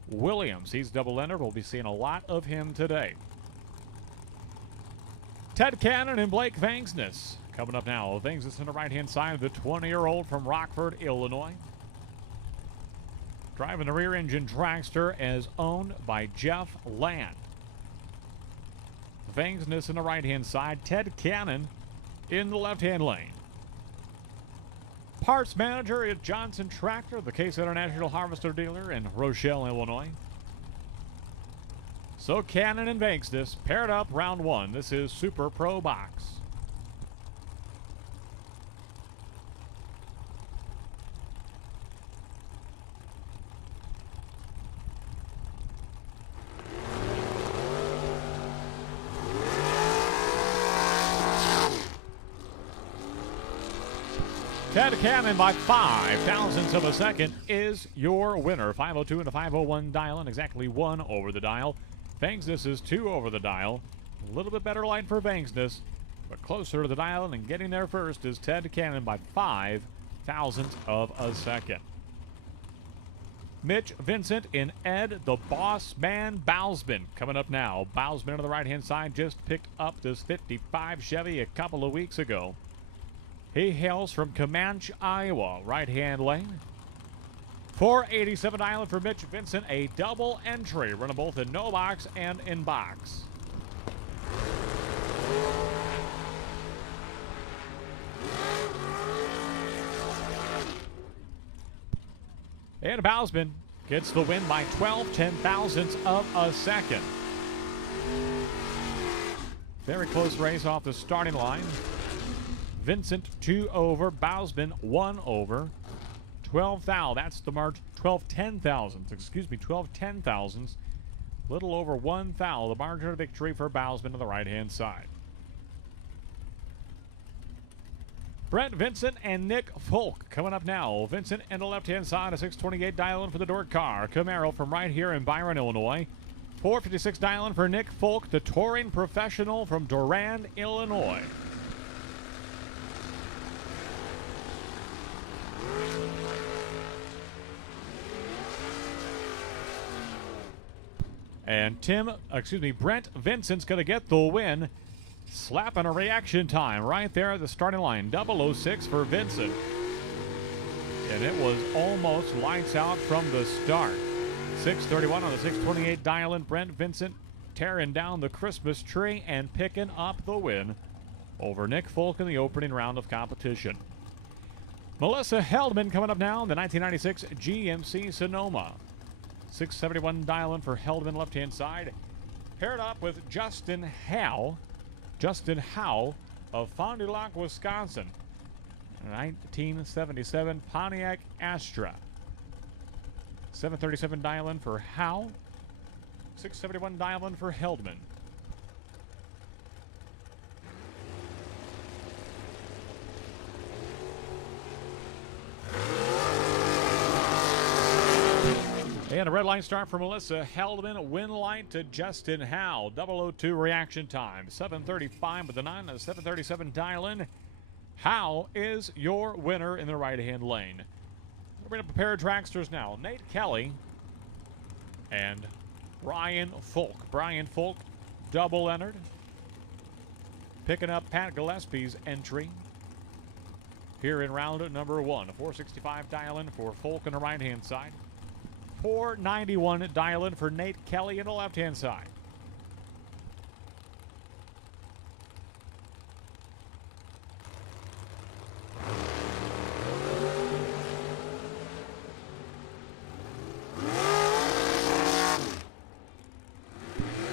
Williams, he's double-entered. We'll be seeing a lot of him today. Ted Cannon and Blake Vangsness coming up now. Vangsness on the right-hand side, the 20-year-old from Rockford, Illinois. Driving the rear engine dragster as owned by Jeff Land. Vangsness on the right-hand side. Ted Cannon in the left-hand lane. Parts manager at Johnson Tractor, the Case International Harvester dealer in Rochelle, Illinois. So Cannon and Vangsness paired up round 1. This is Super Pro Box. Ted Cannon by 5 thousandths of a second is your winner. 502 and a 501 dial, and exactly 1 over the dial. Vangsness is 2 over the dial. A little bit better light for Vangsness, but closer to the dial and getting there first is Ted Cannon by 5 thousandths of a second. Mitch Vincent and Ed the Boss Man Bousman coming up now. Bousman on the right-hand side just picked up this 55 Chevy a couple of weeks ago. He hails from Comanche, Iowa, right-hand lane. 487 Island for Mitch Vincent, a double entry, running both in no box and in box. And Bousman gets the win by 12 ten-thousandths of a second. Very close race off the starting line. Vincent 2 over, Bousman 1 over. 12 thou, that's the march. 12 ten-thousandths, excuse me, 12 ten-thousandths. Little over 1 thou, the margin of victory for Bousman on the right-hand side. Brent Vincent and Nick Folk coming up now. Vincent in the left-hand side, a 628 dial-in for the Dork car. Camaro from right here in Byron, Illinois. 456 dial-in for Nick Folk, the touring professional from Durand, Illinois. And Brent Vincent's going to get the win. Slapping a reaction time right there at the starting line. 006 for Vincent. And it was almost lights out from the start. 631 on the 628 dial-in. Brent Vincent tearing down the Christmas tree and picking up the win over Nick Folk in the opening round of competition. Melissa Heldman coming up now in the 1996 GMC Sonoma. 671 dial-in for Heldman, left-hand side. Paired up with Justin Howe of Fond du Lac, Wisconsin. 1977 Pontiac Astra. 737 dial-in for Howe. 671 dial-in for Heldman. And a red line start for Melissa Heldman. Win line to Justin Howe. 002 reaction time. 7:35 with the 9 and 7:37 dial-in. Howe is your winner in the right-hand lane. We're going to prepare dragsters now. Nate Kelly and Brian Folk. Brian Folk double entered. Picking up Pat Gillespie's entry here in round number 1. A 465 dial-in for Folk on the right-hand side. 491 dial-in for Nate Kelly on the left-hand side.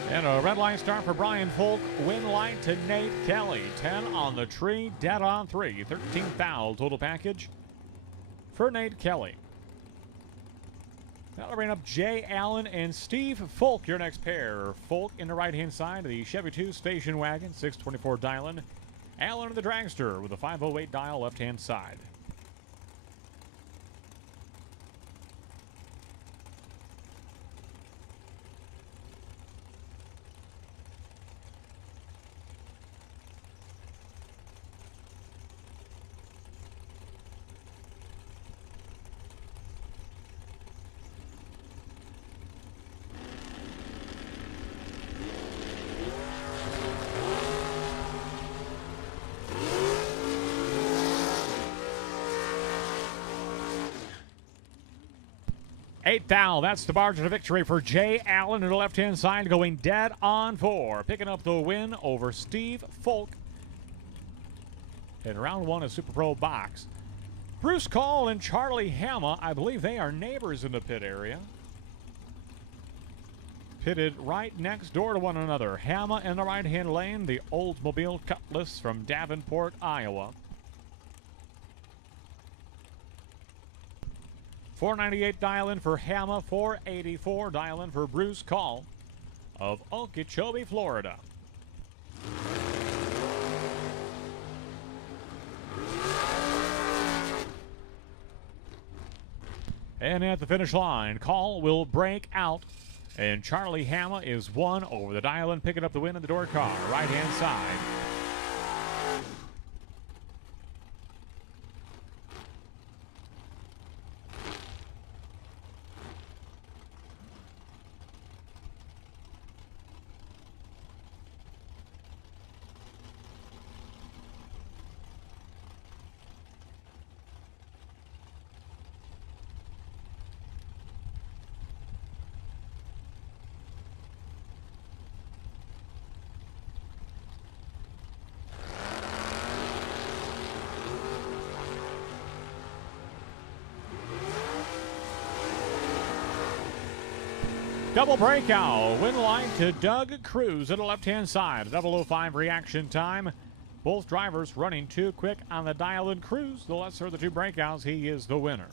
And a red line start for Brian Folk. Win line to Nate Kelly. 10 on the tree, dead on 3. 13 foul total package for Nate Kelly. That'll bring up Jay Allen and Steve Folk, your next pair. Folk in the right-hand side of the Chevy 2 station wagon, 624 dial-in. Allen in the dragster with a 508 dial left-hand side. Eight thou, that's the margin of victory for Jay Allen on the left-hand side, going dead on 4. Picking up the win over Steve Folk in round 1 of Super Pro Box. Bruce Call and Charlie Hama, I believe they are neighbors in the pit area. Pitted right next door to one another. Hama in the right-hand lane, the Oldsmobile Cutlass from Davenport, Iowa. 498 dial-in for Hama, 484 dial-in for Bruce Call of Okeechobee, Florida. And at the finish line, Call will break out, and Charlie Hama is 1 over the dial-in, picking up the win in the door car, right-hand side. Double breakout. Win light to Doug Cruz at the left-hand side. 005 reaction time. Both drivers running too quick on the dial, and Cruz, the lesser of the two breakouts, he is the winner.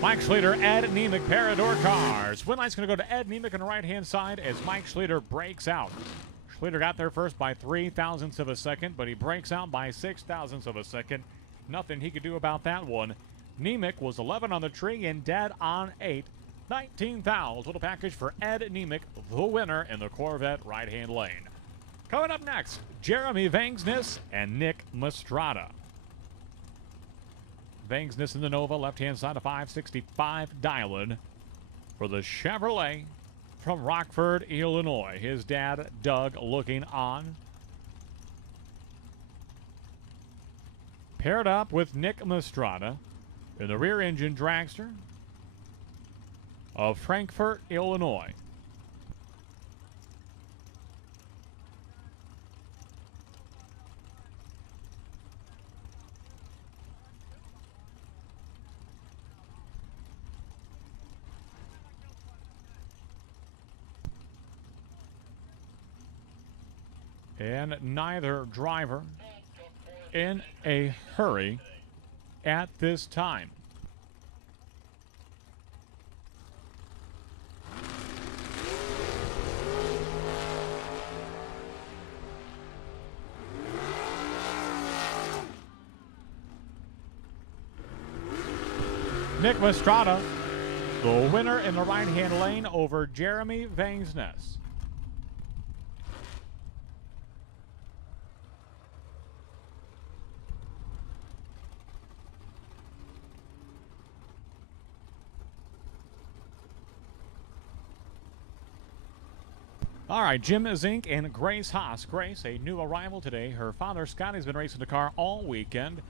Mike Schlueter, Ed Nemec, Parador Cars. Win light's going to go to Ed Nemec on the right-hand side as Mike Schlueter breaks out. Schlueter got there first by 0.03 of a second, but he breaks out by 0.06 of a second. Nothing he could do about that one. Nemec was 11 on the tree and dead on 8. 19 thou. Total package for Ed Nemec, the winner in the Corvette right-hand lane. Coming up next, Jeremy Vangsness and Nick Mastrada. Vangsness in the Nova, left-hand side of 565 dial-in for the Chevrolet from Rockford, Illinois. His dad, Doug, looking on. Paired up with Nick Mastrada in the rear-engine dragster of Frankfort, Illinois. And neither driver in a hurry at this time. Nick Mastrada, the winner in the right-hand lane over Jeremy Vangsness. All right, Jim Zink and Grace Haas. Grace, a new arrival today. Her father, Scotty's been racing the car all weekend.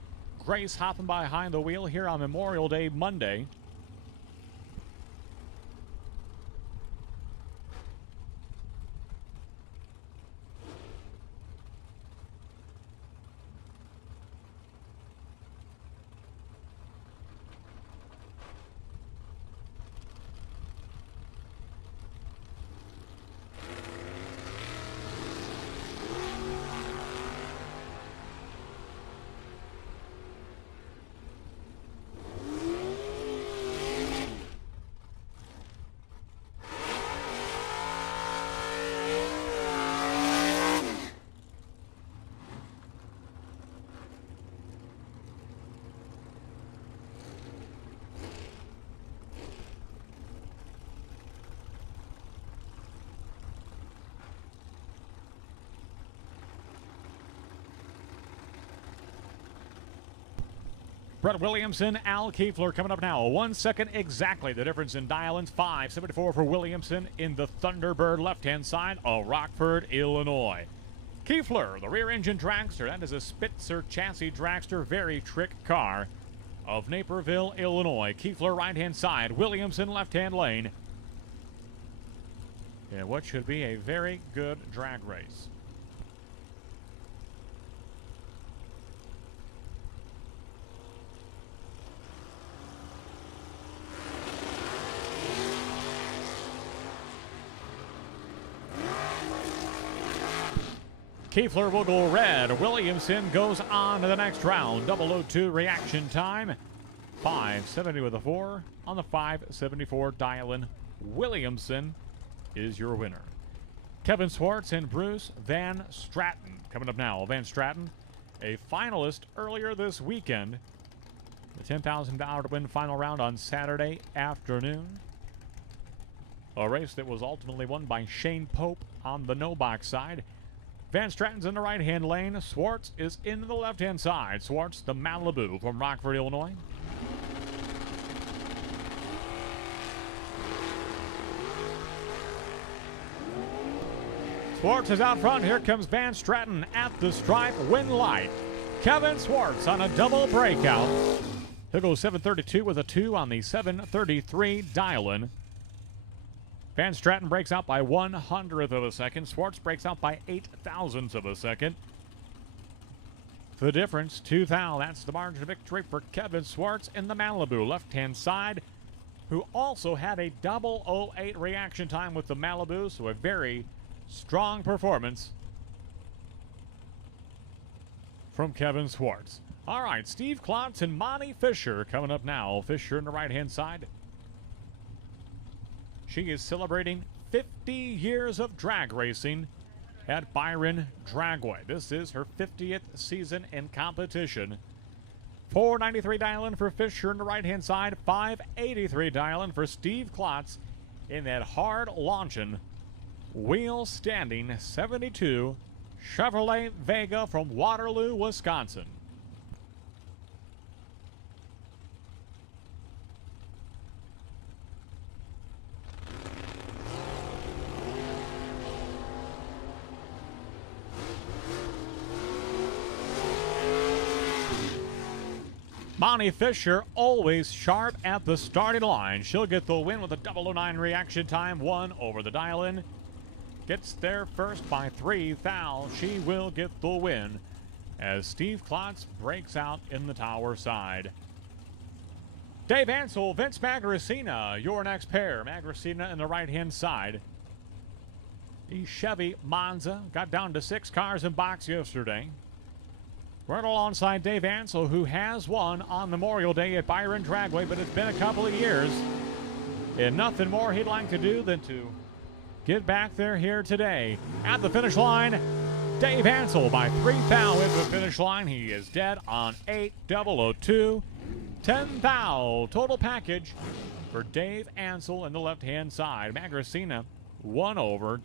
Grace hopping behind the wheel here on Memorial Day Monday. Brett Williamson, Al Kiefler coming up now. 1 second exactly the difference in dial-ins. 5:74 for Williamson in the Thunderbird left-hand side of Rockford, Illinois. Kiefler, the rear-engine dragster. That is a Spitzer chassis dragster, very trick car of Naperville, Illinois. Kiefler right-hand side, Williamson left-hand lane. And what should be a very good drag race. Kiefler will go red. Williamson goes on to the next round. 002 reaction time. 570 with a 4 on the 574 dial-in. Williamson is your winner. Kevin Swartz and Bruce Van Stratton coming up now. Van Stratton, a finalist earlier this weekend. The $10,000 to win final round on Saturday afternoon. A race that was ultimately won by Shane Pope on the no-box side. Van Stratton's in the right-hand lane. Swartz is in the left-hand side. Swartz, the Malibu from Rockford, Illinois. Swartz is out front. Here comes Van Stratton at the stripe. Win light. Kevin Swartz on a double breakout. He'll go 732 with a 2 on the 733 dial-in. Van Stratton breaks out by 1/100th of a second. Swartz breaks out by 0.08 of a second. The difference, 2 thou. That's the margin of victory for Kevin Swartz in the Malibu left-hand side, who also had a 008 reaction time with the Malibu, so a very strong performance from Kevin Swartz. All right, Steve Klotz and Monty Fisher coming up now. Fisher in the right-hand side. She is celebrating 50 years of drag racing at Byron Dragway. This is her 50th season in competition. 493 dial-in for Fisher in the right-hand side. 583 dial-in for Steve Klotz in that hard-launching, wheel-standing 72 Chevrolet Vega from Waterloo, Wisconsin. Monty Fisher always sharp at the starting line. She'll get the win with a 009 reaction time, 1 over the dial-in. Gets there first by 3 thou. She will get the win as Steve Klotz breaks out in the tower side. Dave Ansel, Vince Magracina, your next pair. Magracina in the right-hand side. The Chevy Monza got down to 6 cars in box yesterday. Right alongside Dave Ansel, who has won on Memorial Day at Byron Dragway, but it's been a couple of years. And nothing more he'd like to do than to get back there here today. At the finish line, Dave Ansel by 3 thou at the finish line. He is dead on 8:002. 10 thou total package for Dave Ansel in the left-hand side. Magracina 1 over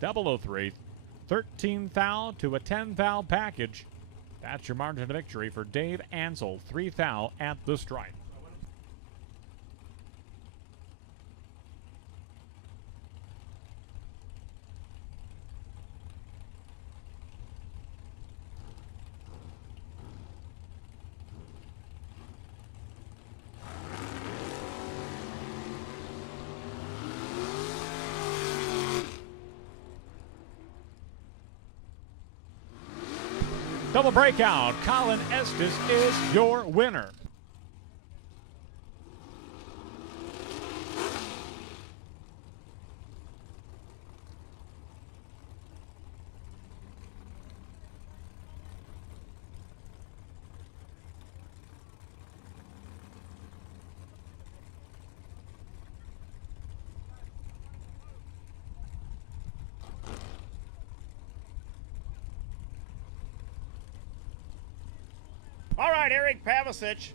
003. 13 thou to a 10 thou package. That's your margin of victory for Dave Ansel. 3 thou at the stripe. Double breakout. Colin Estes is your winner. All right, Eric Pavicic.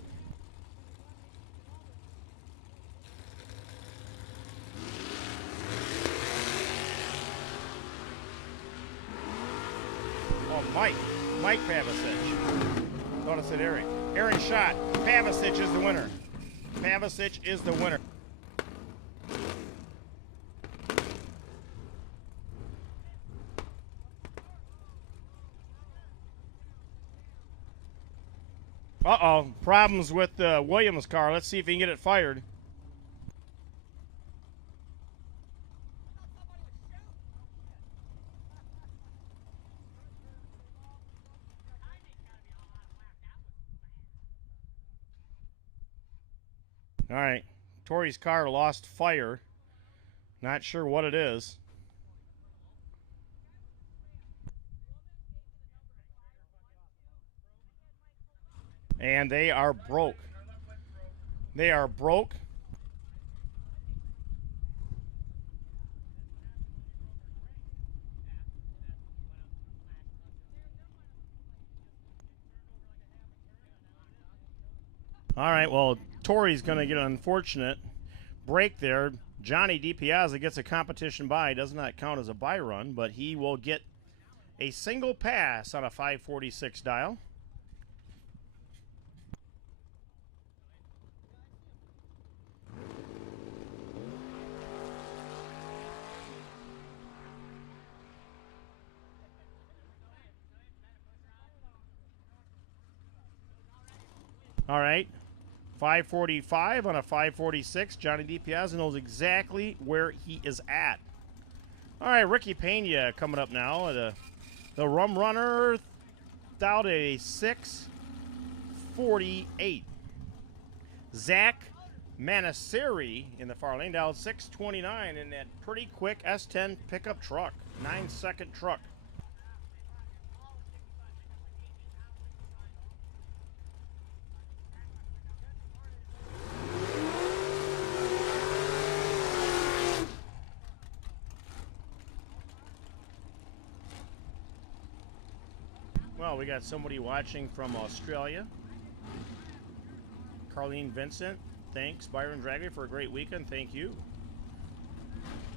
Oh, Mike Pavicic. Thought I said Eric. Aaron Schott. Pavicic is the winner. Pavicic is the winner. Uh-oh, problems with the Williams car. Let's see if he can get it fired. All right, Tori's car lost fire. Not sure what it is. And they are broke. They are broke. All right, well, Tori's going to get an unfortunate break there. Johnny DiPiazza gets a competition bye. Does not count as a bye run, but he will get a single pass on a 546 dial. All right, 545 on a 546. Johnny DiPiazza knows exactly where he is at. All right, Ricky Pena coming up now. The Rum Runner down to a 648. Zach Manasiri in the far lane down 629 in that pretty quick S10 pickup truck, 9-second truck. Well, we got somebody watching from Australia. Carlene Vincent, thanks. Byron Dragway for a great weekend. Thank you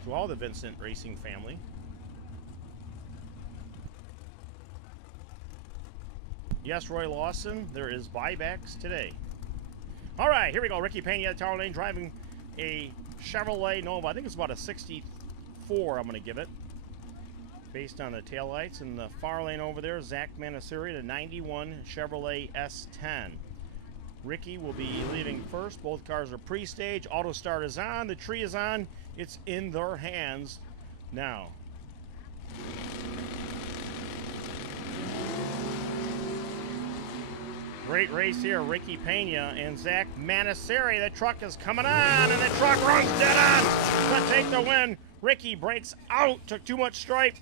to all the Vincent Racing family. Yes, Roy Lawson, there is buybacks today. All right, here we go. Ricky Pena, Tower Lane, driving a Chevrolet Nova. I think it's about a 64, I'm going to give it, based on the taillights. In the far lane over there, Zach Manasiri, the 91 Chevrolet S10. Ricky will be leaving first. Both cars are pre-stage. Auto start is on. The tree is on. It's in their hands now. Great race here. Ricky Pena and Zach Manasiri. The truck is coming on, and the truck runs dead on to take the win. Ricky breaks out, took too much stripe,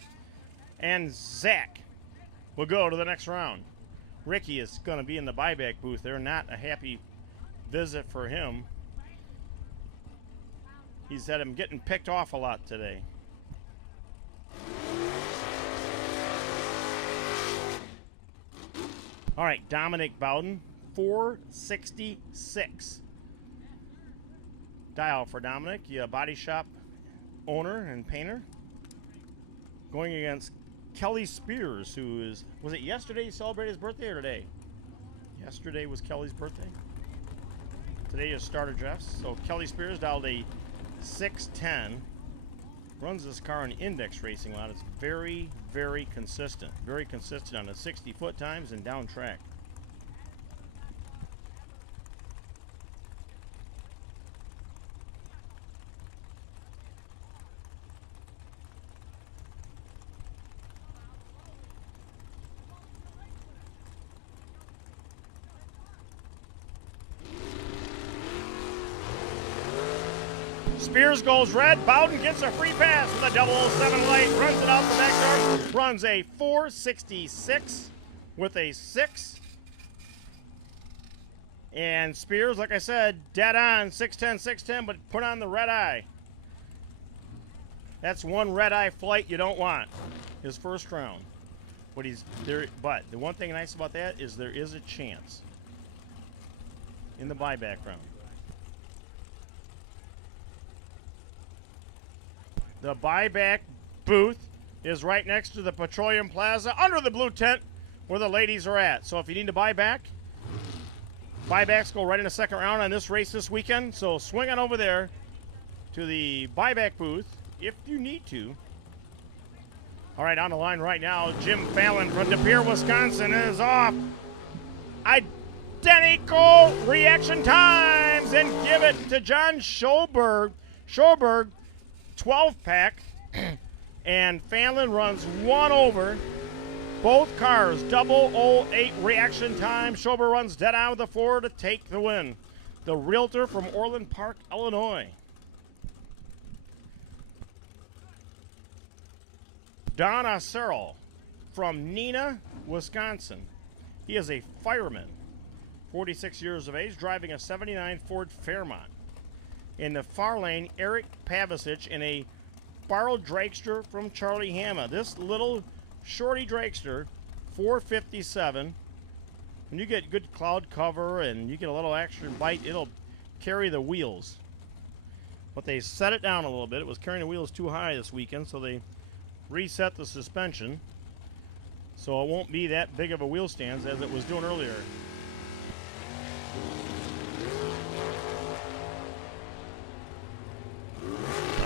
and Zach will go to the next round. Ricky is going to be in the buyback booth there. Not a happy visit for him. He said I'm getting picked off a lot today. All right, Dominic Bowden, 466. Dial for Dominic, body shop owner and painter. Going against Kelly Spears, who is, was it yesterday he celebrated his birthday or today? Yesterday was Kelly's birthday. Today is Starter Jeff's. So Kelly Spears dialed a 610. Runs this car in index racing lot. It's very, very consistent. Very consistent on the 60-foot times and down track. Spears goes red. Bowden gets a free pass with a 007 light. Runs it out the back door. Runs a 466 with a 6. And Spears, like I said, dead on. 610, 610, but put on the red eye. That's one red eye flight you don't want. His first round. But he's there. But the one thing nice about that is there is a chance in the buyback round. The buyback booth is right next to the Petroleum Plaza under the blue tent where the ladies are at. So if you need to buy back, buybacks go right in the second round on this race this weekend. So swing on over there to the buyback booth if you need to. All right, on the line right now, Jim Fallon from De Pere, Wisconsin is off. Identical reaction times and give it to John Schoberg. 12-pack, and Fallon runs one over. Both cars, 008 reaction time. Schober runs dead on with a 4 to take the win. The Realtor from Orland Park, Illinois. Don Acerol from Neenah, Wisconsin. He is a fireman, 46 years of age, driving a 79 Ford Fairmont. In the far lane, Eric Pavicic in a borrowed dragster from Charlie Hama. This little shorty dragster, 457. When you get good cloud cover and you get a little extra bite, it'll carry the wheels. but they set it down a little bit. It was carrying the wheels too high this weekend, so they reset the suspension. So it won't be that big of a wheel stance as it was doing earlier.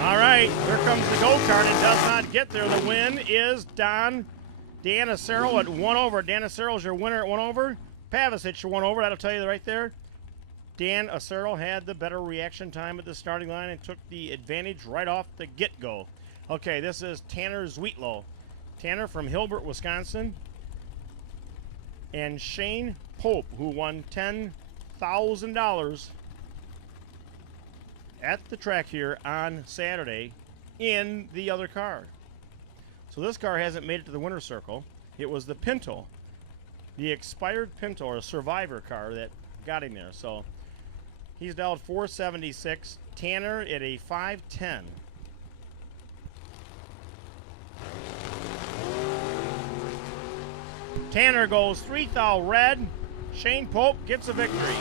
All right, here comes the go-kart. It does not get there. The win is Dan Acero at 1 over. Dan Acero is your winner at 1 over. Pavicic your 1 over. That'll tell you right there. Dan Acero had the better reaction time at the starting line and took the advantage right off the get-go. Okay, this is Tanner Zwietlow. Tanner from Hilbert, Wisconsin. And Shane Pope, who won $10,000 at the track here on Saturday in the other car. So this car hasn't made it to the winner's circle. It was the Pinto, the expired Pinto, or Survivor car that got him there. So he's dialed 476. Tanner at a 510. Tanner goes 3,000 red. Shane Pope gets a victory.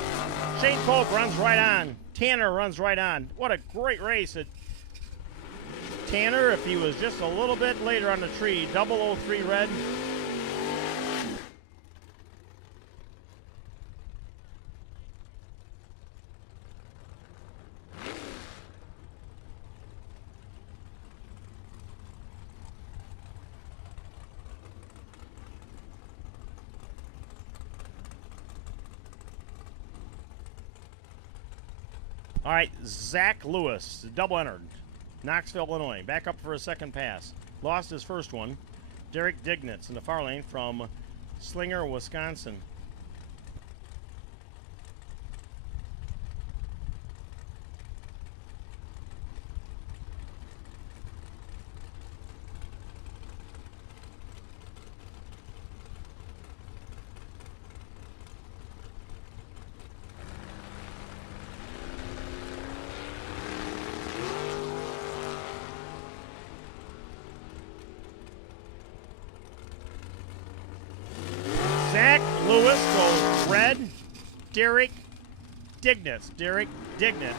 Shane Pope runs right on. Tanner runs right on. What a great race. Tanner, if he was just a little bit later on the tree, 003 red. All right, Zach Lewis, double entered. Knoxville, Illinois, back up for a second pass. Lost his first one. Derek Dignitz in the far lane from Slinger, Wisconsin. Zach Lewis goes red. Derek Dignitz. Derek Dignitz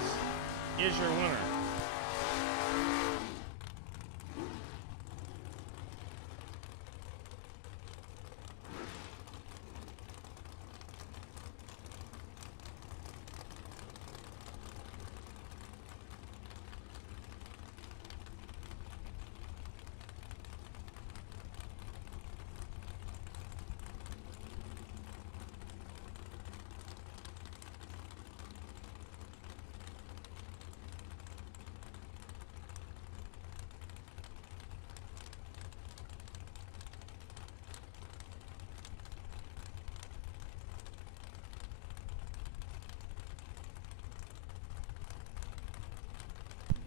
is your winner.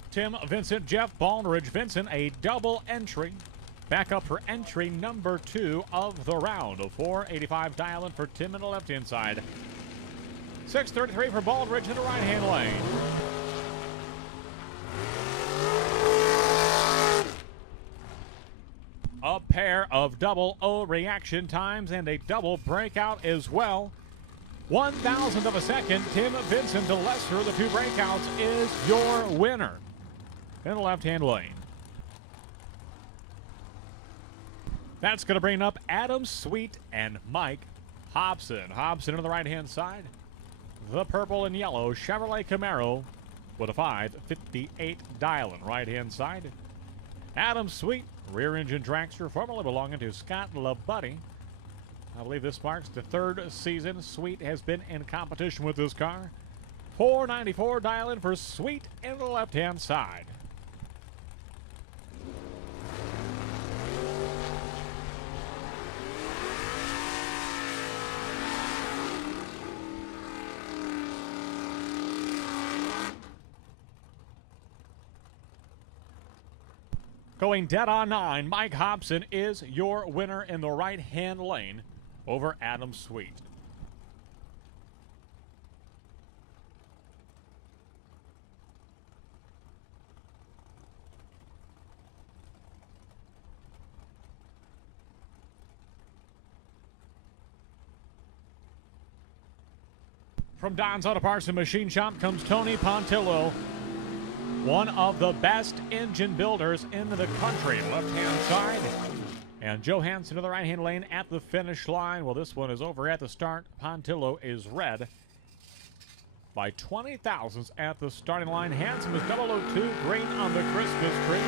Tim Vincent, Jeff Baldridge. Vincent, a double entry. Back up for entry number 2 of the round. A 485 dial-in for Tim in the left-hand side. 633 for Baldridge in the right-hand lane. A pair of double O reaction times and a double breakout as well. 1,000th of a second. Tim Vincent, the lesser of the two breakouts, is your winner in the left-hand lane. That's going to bring up Adam Sweet and Mike Hobson. Hobson on the right-hand side. The purple and yellow Chevrolet Camaro with a 558 dial-in right-hand side. Adam Sweet, rear-engine dragster, formerly belonging to Scott LaBuddy. I believe this marks the 3rd season Sweet has been in competition with this car. 494 dial-in for Sweet in the left-hand side. Going dead on 9, Mike Hobson is your winner in the right-hand lane over Adam Sweet. From Don's Auto Parts and Machine Shop comes Tony Pontillo. one of the best engine builders in the country. Left-hand side. And Johansson to the right-hand lane at the finish line. Well, this one is over at the start. Pontillo is red by 20 thousandths at the starting line. Hansen was 002 green on the Christmas tree.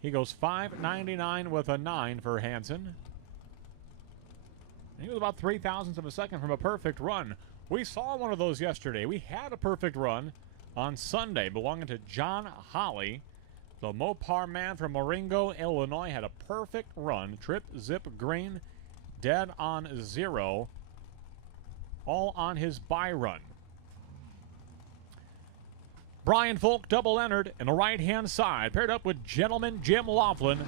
He goes 5.99 with a 9 for Hansen. He was about 3 thousandths of a second from a perfect run. We saw one of those yesterday. We had a perfect run on Sunday belonging to John Holly. The Mopar man from Marengo, Illinois, had a perfect run. Trip, zip, green, dead on 0. All on his bye run. Brian Folk double entered in the right-hand side, paired up with Gentleman Jim Laughlin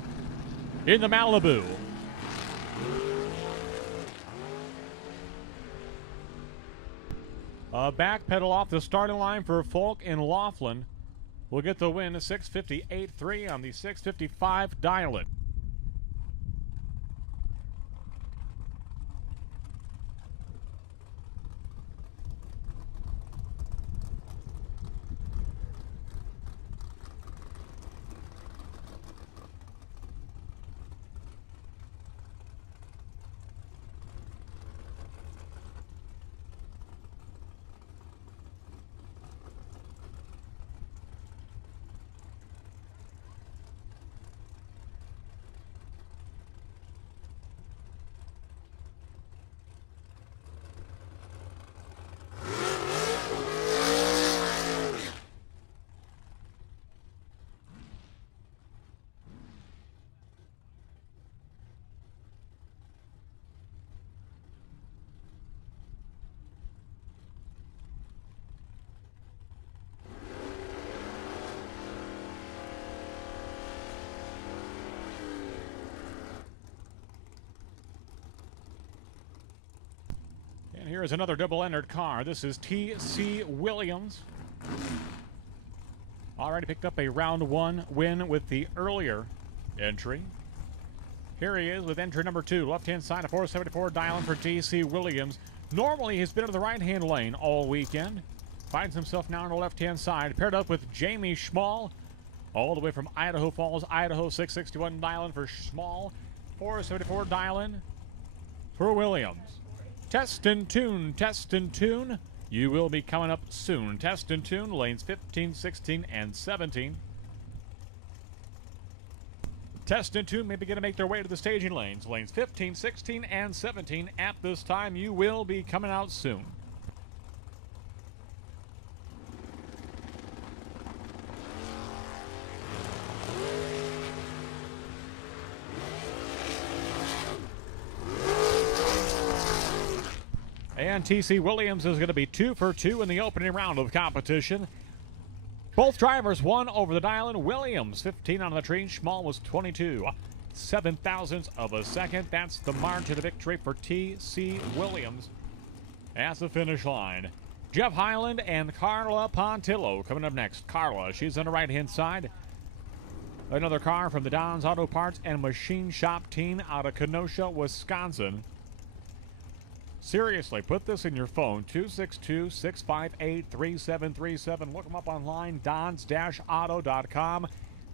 in the Malibu. Back pedal off the starting line for Folk and Laughlin. We'll get the win, 6:58.3 on the 6:55 dial-it. Here's another double-entered car. This is T.C. Williams. Already picked up a round 1 win with the earlier entry. Here he is with entry number 2. Left-hand side, a 474 dial-in for T.C. Williams. Normally, he's been in the right-hand lane all weekend. Finds himself now on the left-hand side, paired up with Jamie Schmall, all the way from Idaho Falls, Idaho. 661 dial-in for Schmall. 474 dial-in for Williams. Test and tune, test and tune. You will be coming up soon. Test and tune, lanes 15, 16, and 17. Test and tune may begin to make their way to the staging lanes. Lanes 15, 16, and 17. At this time, you will be coming out soon. And T.C. Williams is going to be 2 for 2 in the opening round of competition. Both drivers won over the dial-in. Williams, 15 on the tree. Schmall was 22. 7 thousandths of a second. That's the margin of victory for T.C. Williams at the finish line. Jeff Highland and Carla Pontillo coming up next. Carla, she's on the right-hand side. Another car from the Don's Auto Parts and Machine Shop team out of Kenosha, Wisconsin. Seriously, put this in your phone, 262-658-3737. Look them up online, dons-auto.com.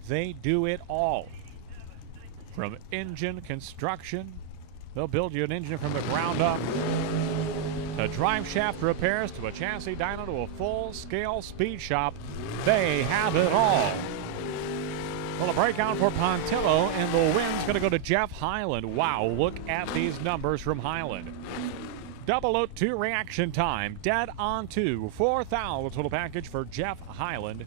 They do it all. From engine construction, they'll build you an engine from the ground up, to drive shaft repairs, to a chassis dyno, to a full-scale speed shop. They have it all. Well, a breakout for Pontillo, and the win's going to go to Jeff Highland. Wow, look at these numbers from Highland. 002 reaction time, dead on 2. 4,000 total package for Jeff Highland.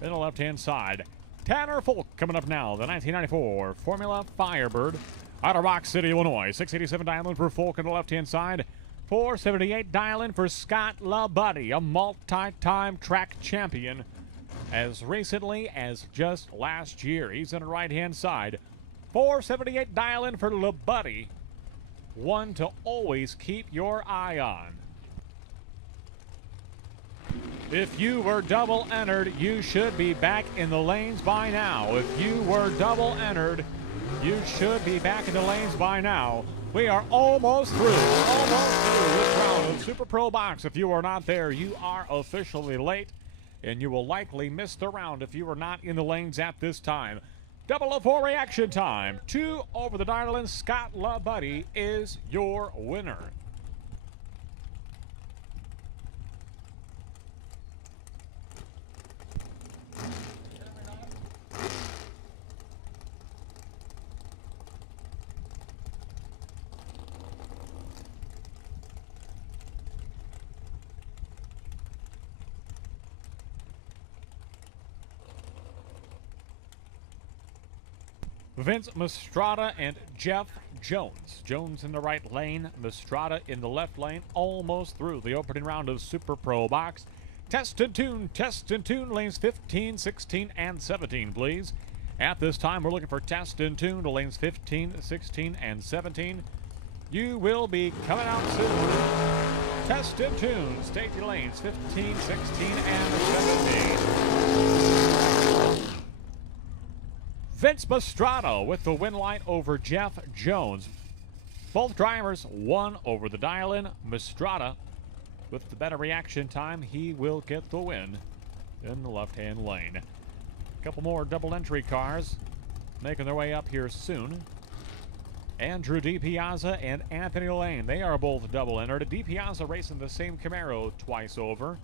In the left-hand side, Tanner Folk coming up now. The 1994 Formula Firebird out of Rock City, Illinois. 687 dial-in for Folk on the left-hand side. 478 dial-in for Scott LaBuddy, a multi-time track champion as recently as just last year. He's on the right-hand side. 478 dial-in for LaBuddy. One to always keep your eye on. If you were double entered, you should be back in the lanes by now. If you were double entered, you should be back in the lanes by now. We are almost through this round of Super Pro Box. If you are not there, you are officially late. and you will likely miss the round if you are not in the lanes at this time. 004 reaction time. 2 over the dial-in. Scott LaBuddy is your winner. Vince Mastrada and Jeff Jones. Jones in the right lane, Mastrada in the left lane, almost through the opening round of Super Pro Box. Test and tune, lanes 15, 16, and 17, please. At this time, we're looking for test and tune to lanes 15, 16, and 17. You will be coming out soon. Test and tune, state your lanes 15, 16, and 17. Vince Mastrada with the win light over Jeff Jones. Both drivers won over the dial-in. Mastrada with the better reaction time. He will get the win in the left-hand lane. A couple more double entry cars making their way up here soon. Andrew DiPiazza and Anthony Lane. They are both double entered. DiPiazza racing the same Camaro twice over.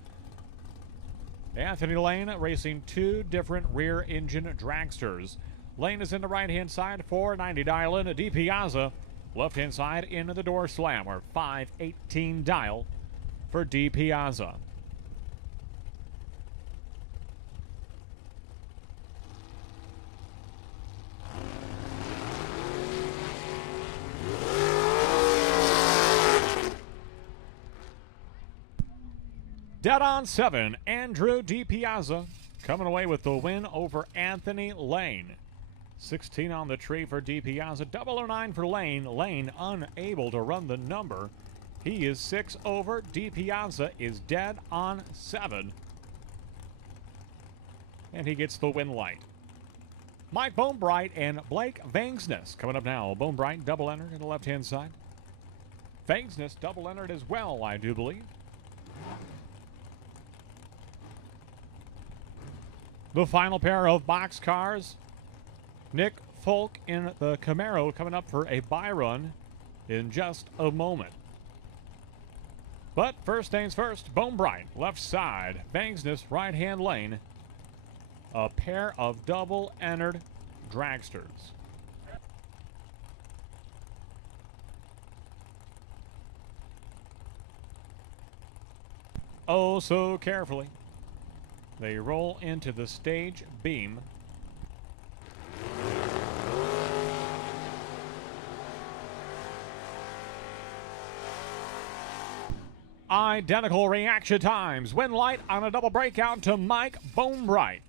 Anthony Lane racing 2 different rear engine dragsters. Lane is in the right-hand side, 490 dial-in. DiPiazza, left-hand side, into the door slam, or 518 dial for DiPiazza. Dead on 7, Andrew DiPiazza coming away with the win over Anthony Lane. 16 on the tree for DiPiazza, 009 for Lane. Lane unable to run the number. He is 6 over. DiPiazza is dead on 7. And he gets the win light. Mike Bonebright and Blake Vangsness coming up now. Bonebright double entered in the left-hand side. Vangsness double entered as well, I do believe. The final pair of box cars. Nick Folk in the Camaro coming up for a Byron in just a moment. But first things first, Bonebright, left side. Vangsness, right-hand lane. A pair of double-entered dragsters. Oh, so carefully. They roll into the stage beam. Identical reaction times. Win light on a double breakout to Mike Bonebright.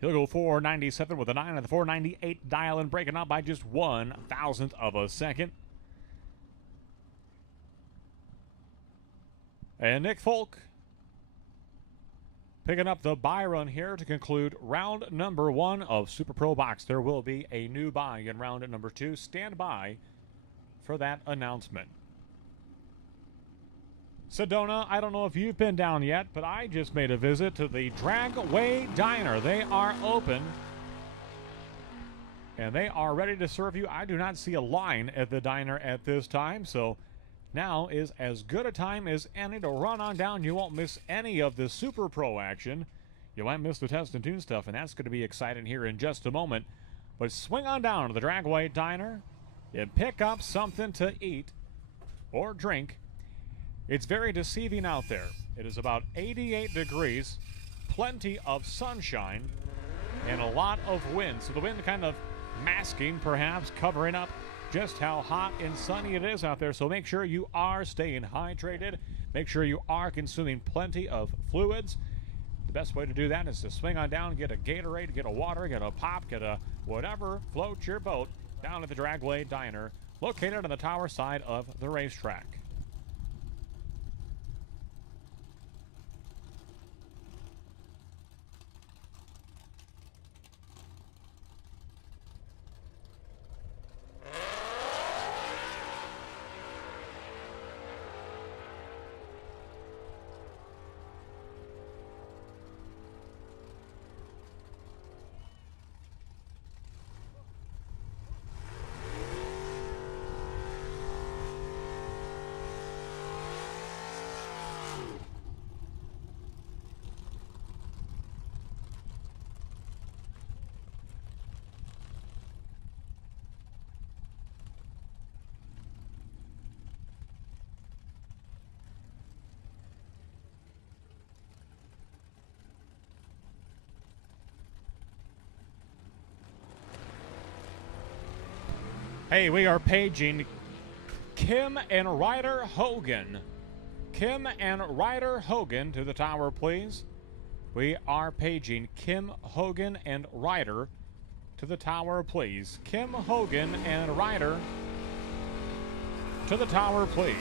He'll go 497 with a 9 and the 498 dial-in, breaking out by just 1/1000th of a second. And Nick Folk picking up the Byron here to conclude round number 1 of Super Pro Box. There will be a new buy in round number 2. Stand by for that announcement. Sedona, I don't know if you've been down yet, but I just made a visit to the Dragway Diner. They are open, and they are ready to serve you. I do not see a line at the diner at this time, so now is as good a time as any to run on down. You won't miss any of the Super Pro action. You might miss the test and tune stuff, and that's going to be exciting here in just a moment. But swing on down to the Dragway Diner and pick up something to eat or drink. It's very deceiving out there. It is about 88 degrees, plenty of sunshine, and a lot of wind. So the wind kind of masking, perhaps covering up just how hot and sunny it is out there. So make sure you are staying hydrated. Make sure you are consuming plenty of fluids. The best way to do that is to swing on down, get a Gatorade, get a water, get a pop, get a whatever floats your boat down at the Dragway Diner, located on the tower side of the racetrack. Hey, we are paging Kim and Ryder Hogan. Kim and Ryder Hogan to the tower, please. We are paging Kim Hogan and Ryder to the tower, please. Kim Hogan and Ryder to the tower, please.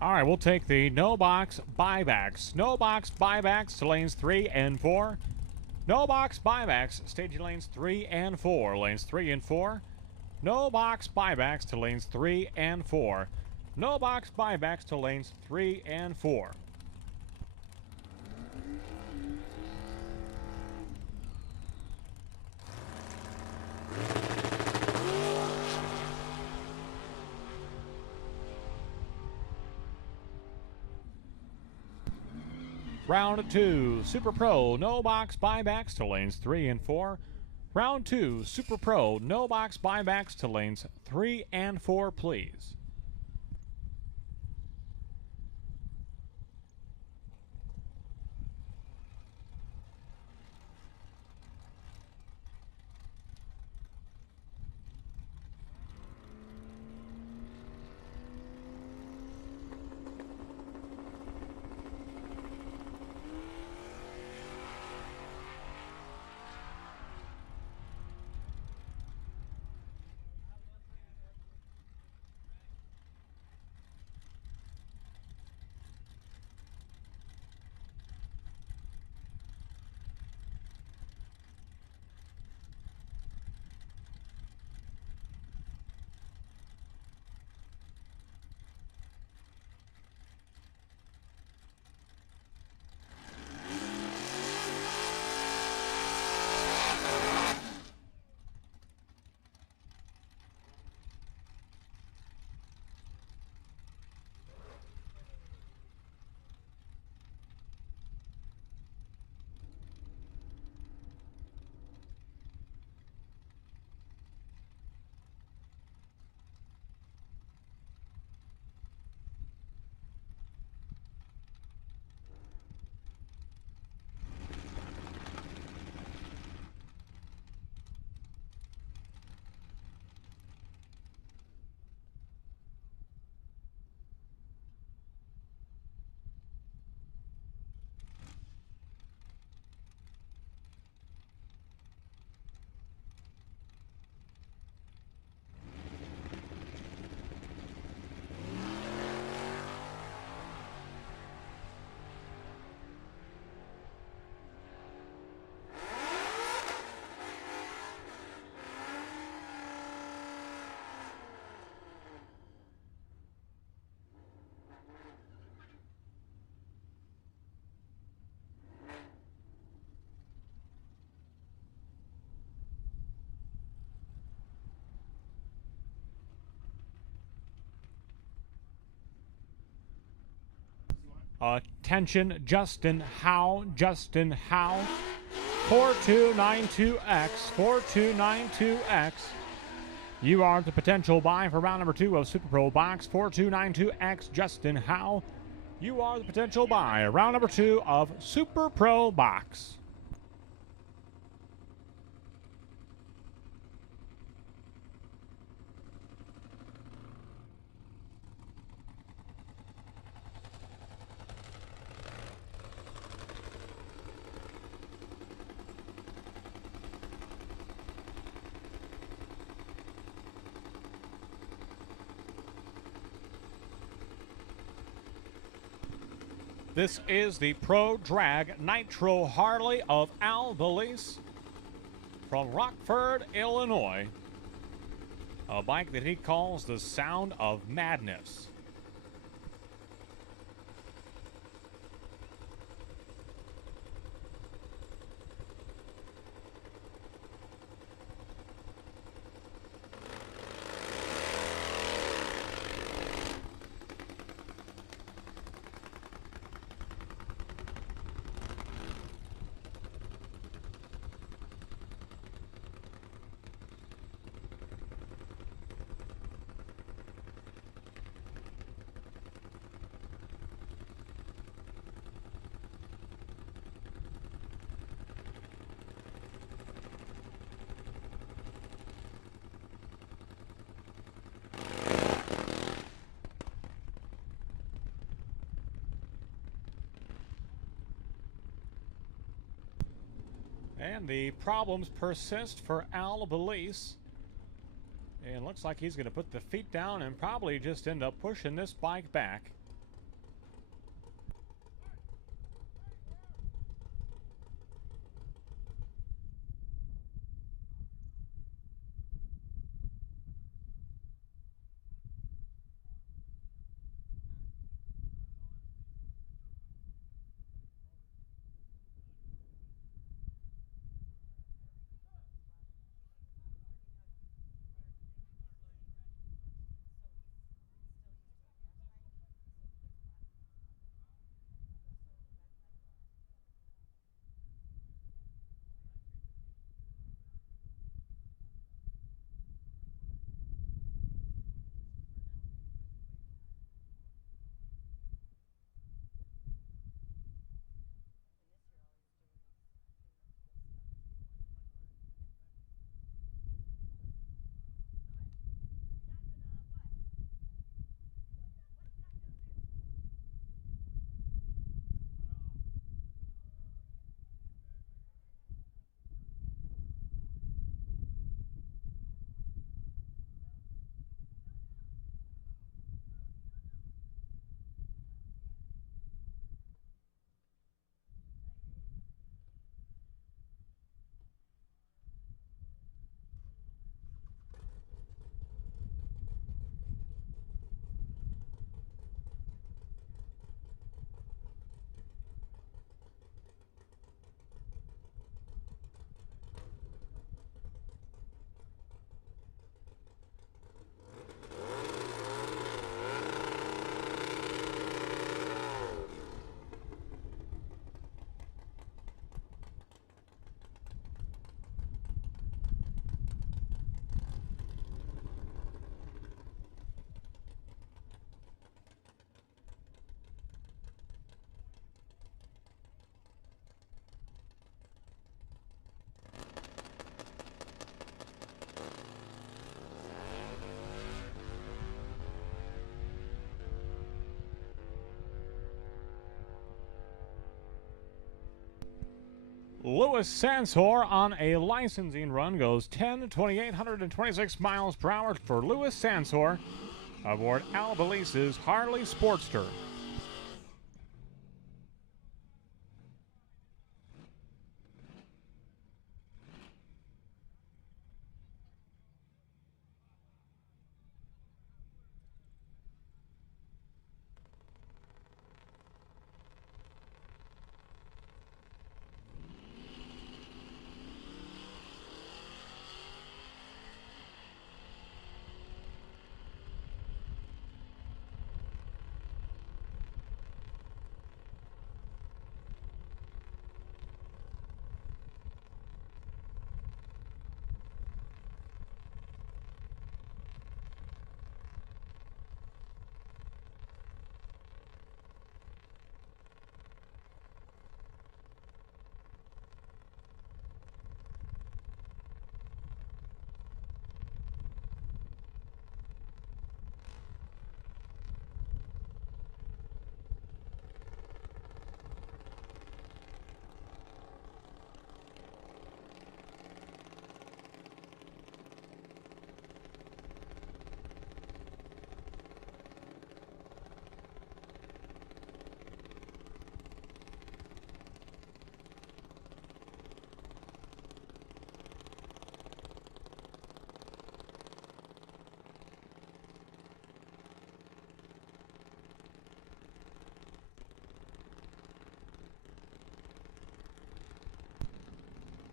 All right, we'll take the no box buybacks. No box buybacks to lanes 3 and 4. No box buybacks, staging lanes 3 and 4. Lanes 3 and 4. No box buybacks to lanes 3 and 4. No box buybacks to lanes 3 and 4. Round 2, Super Pro, no box buybacks to lanes 3 and 4. Round 2, Super Pro, no box buybacks to lanes 3 and 4, please. Attention, Justin Howe. 4292X. 4292X. You are the potential buy for round number 2 of Super Pro Box. 4292X, Justin Howe. You are the potential buy. Round number 2 of Super Pro Box. This is the Pro Drag Nitro Harley of Al Belize from Rockford, Illinois. A bike that he calls the Sound of Madness. And the problems persist for Al Belize. And looks like he's going to put the feet down and probably just end up pushing this bike back. Louis Sansor on a licensing run goes 10,226 miles per hour for Louis Sansor aboard Al Belize's Harley Sportster.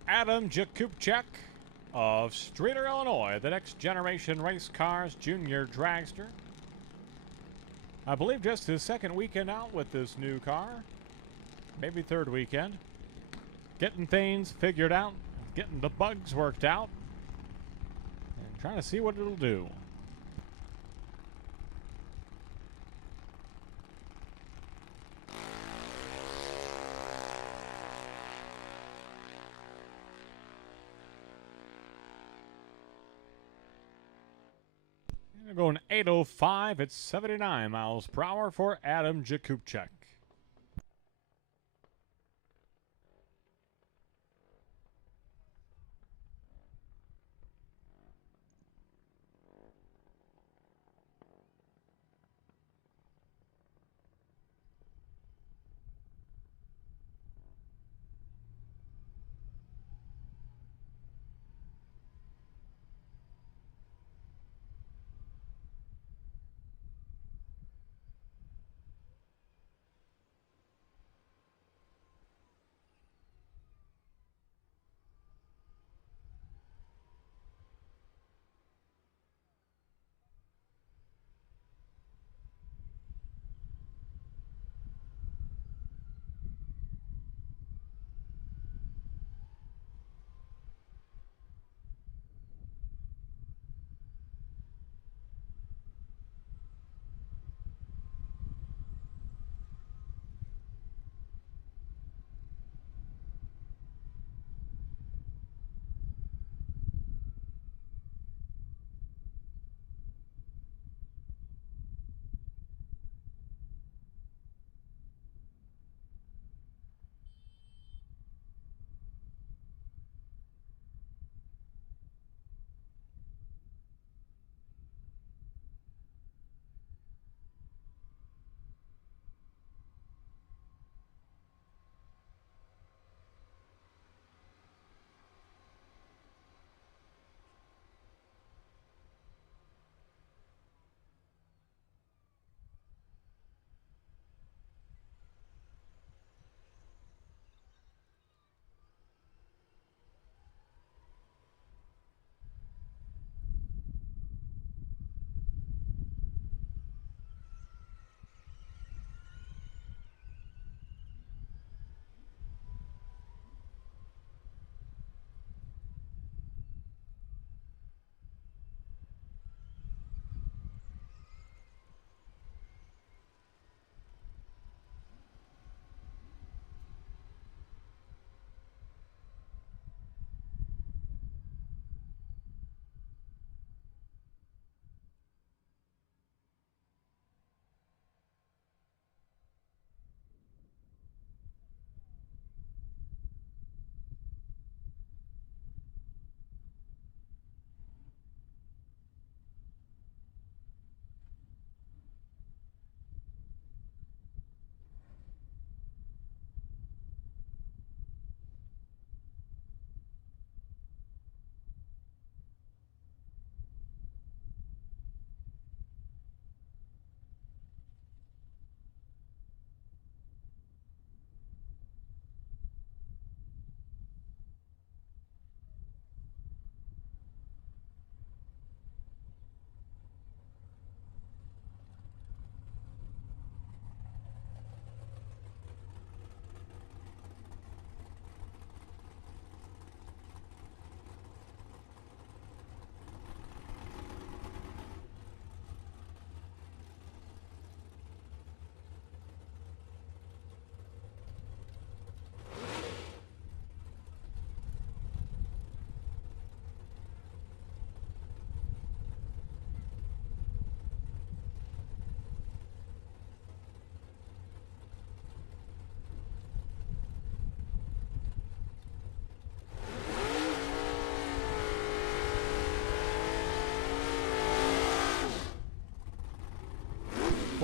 Adam Jakubchak of Streator, Illinois, the Next Generation Race Cars Junior Dragster. I believe just his second weekend out with this new car. Maybe third weekend. Getting things figured out, getting the bugs worked out, and trying to see what it'll do. Going 805 at 79 miles per hour for Adam Jakubchak.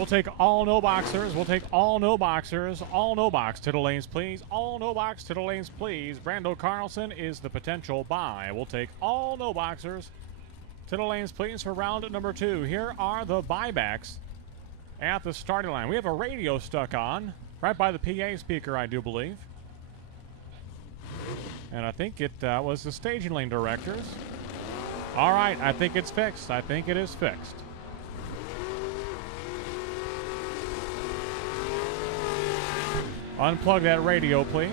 We'll take all no boxers. We'll take all no boxers. All no box to the lanes, please. All no box to the lanes, please. Brando Carlson is the potential buy. We'll take all no boxers to the lanes, please, for round number 2. Here are the buybacks at the starting line. We have a radio stuck on right by the PA speaker, I do believe. And I think it was the staging lane directors. All right, I think it's fixed. I think it is fixed. Unplug that radio, please.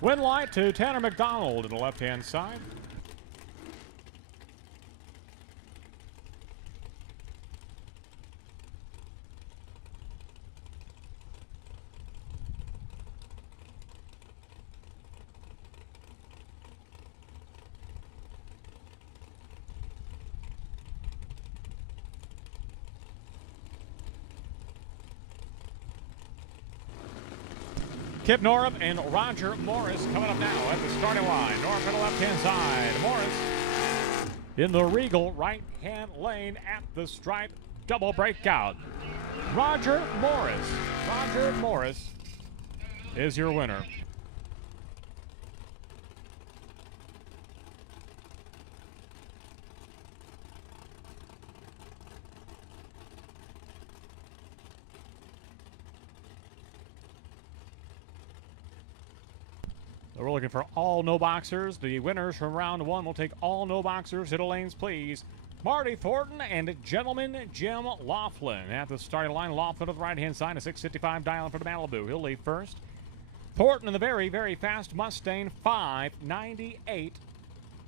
Win light to Tanner McDonald to the left-hand side. Kip Norup and Roger Morris coming up now at the starting line. Norup on the left-hand side. Morris in the Regal right-hand lane at the stripe. Double breakout. Roger Morris is your winner. We're looking for all no boxers. The winners from round one will take all no boxers to the lanes, please. Marty Thornton and gentleman Jim Laughlin at the starting line. Laughlin on the right-hand side, a 655 dialing for the Malibu. He'll lead first. Thornton in the very, very fast Mustang, 598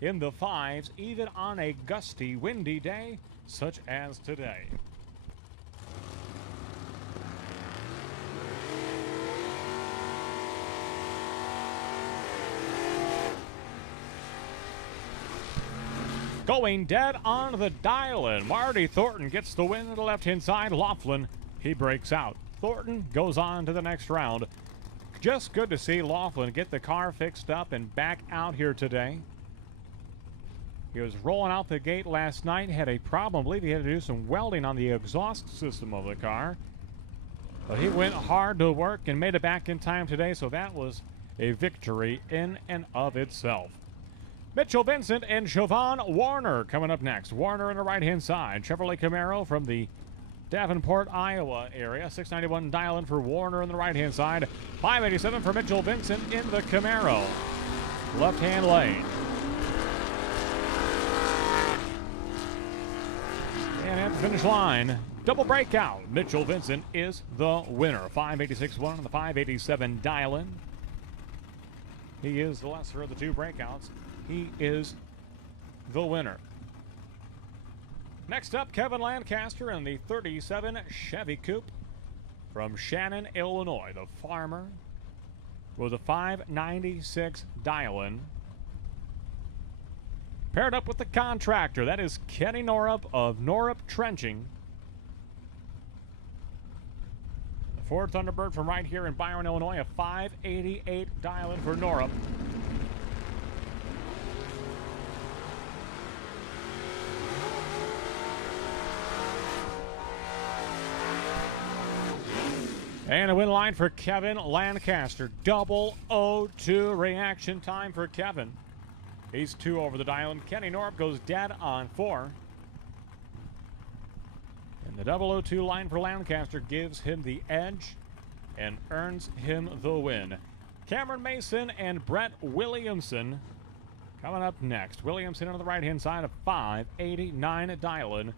in the fives, even on a gusty, windy day such as today. Going dead on the dial-in. Marty Thornton gets the win to the left-hand side. Laughlin, he breaks out. Thornton goes on to the next round. Just good to see Laughlin get the car fixed up and back out here today. He was rolling out the gate last night, had a problem. I believe he had to do some welding on the exhaust system of the car. But he went hard to work and made it back in time today, so that was a victory in and of itself. Mitchell Vincent and Siobhan Warner coming up next. Warner on the right-hand side. Chevrolet Camaro from the Davenport, Iowa area. 691 dial-in for Warner on the right-hand side. 587 for Mitchell Vincent in the Camaro. Left-hand lane. And at the finish line, double breakout. Mitchell Vincent is the winner. 586-1 on the 587 dial-in. He is the lesser of the two breakouts. He is the winner. Next up, Kevin Lancaster in the 37 Chevy Coupe from Shannon, Illinois. The farmer with a 596 dial-in. Paired up with the contractor. That is Kenny Norup of Norup Trenching. The Ford Thunderbird from right here in Byron, Illinois. A 588 dial-in for Norup. And a win line for Kevin Lancaster. 002 reaction time for Kevin. He's 2 over the dial, and Kenny Norup goes dead on 4. And the 002 line for Lancaster gives him the edge and earns him the win. Cameron Mason and Brett Williamson coming up next. Williamson on the right-hand side of 589 dial-in.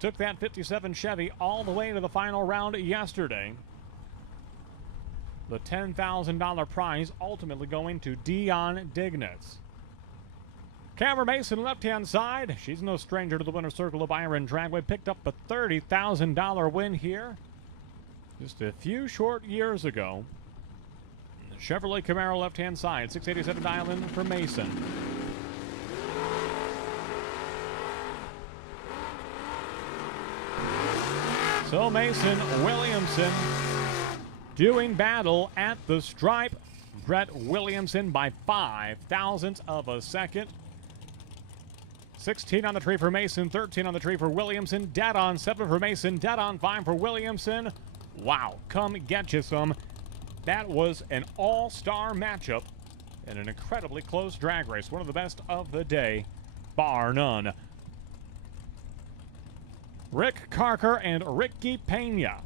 Took that 57 Chevy all the way to the final round yesterday. The $10,000 prize ultimately going to Dion Dignitz. Cameron Mason, left-hand side. She's no stranger to the winner's circle of Byron Dragway. Picked up a $30,000 win here just a few short years ago. The Chevrolet Camaro, left-hand side. 687 dial-in for Mason. So Mason, Williamson doing battle at the stripe. Brett Williamson by 0.05 of a second. 16 on the tree for Mason, 13 on the tree for Williamson, dead on 7 for Mason, dead on 5 for Williamson. Wow, come get you some. That was an all-star matchup and an incredibly close drag race. One of the best of the day, bar none. Rick Carker and Ricky Pena.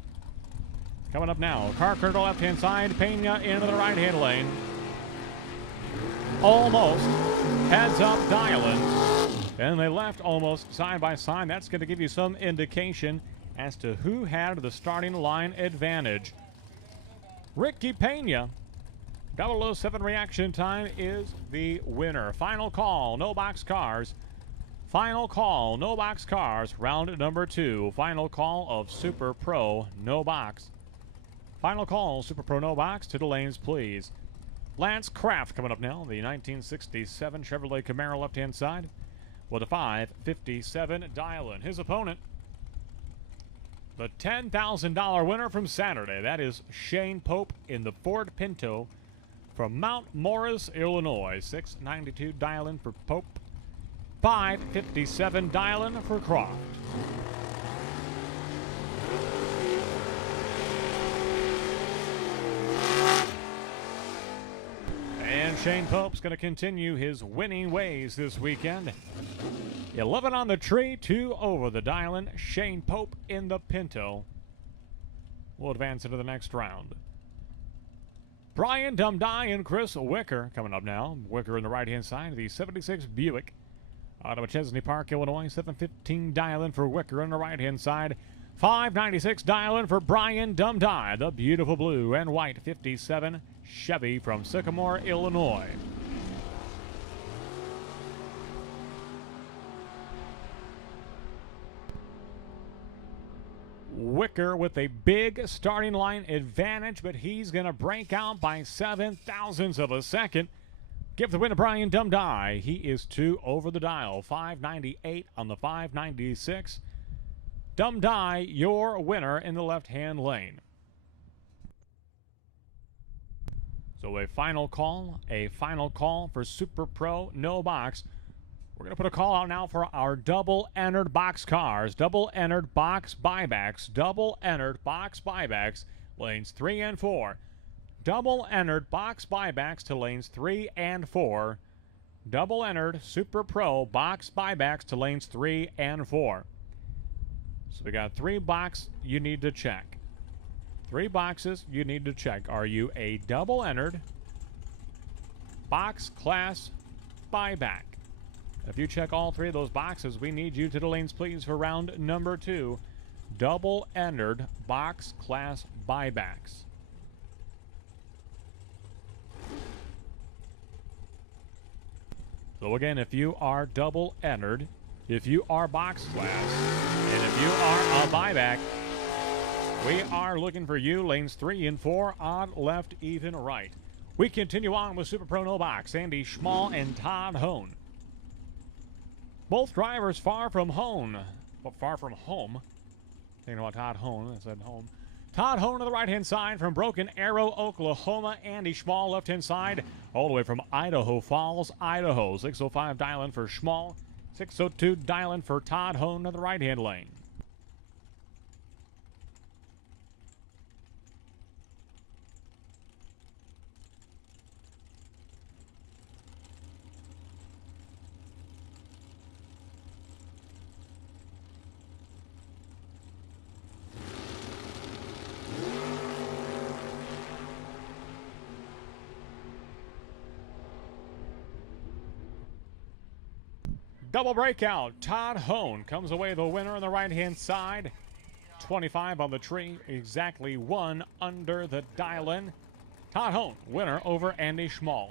Coming up now. Carker to the left-hand side. Pena into the right-hand lane. Almost heads up dialing. And they left almost side by side. That's going to give you some indication as to who had the starting line advantage. Ricky Pena, 007 reaction time, is the winner. Final call, no box cars. Final call, no box cars. Round number 2. Final call of Super Pro, no box. Final call, Super Pro, no box. To the lanes, please. Lance Kraft coming up now. The 1967 Chevrolet Camaro left-hand side with a 557 dial-in. His opponent, the $10,000 winner from Saturday. That is Shane Pope in the Ford Pinto from Mount Morris, Illinois. 692 dial-in for Pope. 557 dial-in for Croft. And Shane Pope's going to continue his winning ways this weekend. 11 on the tree, 2 over the dial-in. Shane Pope in the Pinto will advance into the next round. Brian Dumdye and Chris Wicker coming up now. Wicker in the right-hand side of the 76 Buick out of Chesney Park, Illinois. 715 dial-in for Wicker on the right-hand side. 596 dial-in for Brian Dumdye, the beautiful blue and white 57 Chevy from Sycamore, Illinois. Wicker with a big starting line advantage, but he's going to break out by 7 thousandths of a second. Give the win to Brian Dumdye. He is 2 over the dial. 598 on the 596. Dumdye, your winner in the left-hand lane. So a final call for Super Pro, no box. We're going to put a call out now for our double-entered box cars, double-entered box buybacks, double-entered box buybacks, lanes 3 and 4. Double-entered box buybacks to lanes 3 and 4. Double-entered Super Pro box buybacks to lanes 3 and 4. So we got 3 boxes you need to check. 3 boxes you need to check. Are you a double-entered box class buyback? If you check all 3 of those boxes, we need you to the lanes, please, for round number 2. Double-entered box class buybacks. So again, if you are double-entered, if you are box class, and if you are a buyback, we are looking for you, lanes 3 and 4, odd, left, even, right. We continue on with Super Pro No Box. Andy Schmall and Todd Hone. Both drivers far from home. Thinking about Todd Hone, I said home. Todd Hone to the right-hand side from Broken Arrow, Oklahoma. Andy Schmall, left-hand side, all the way from Idaho Falls, Idaho. 605 dial-in for Schmall. 602 dial-in for Todd Hone to the right-hand lane. Double breakout. Todd Hone comes away the winner on the right-hand side. 25 on the tree, exactly 1 under the dial-in. Todd Hone, winner over Andy Schmall.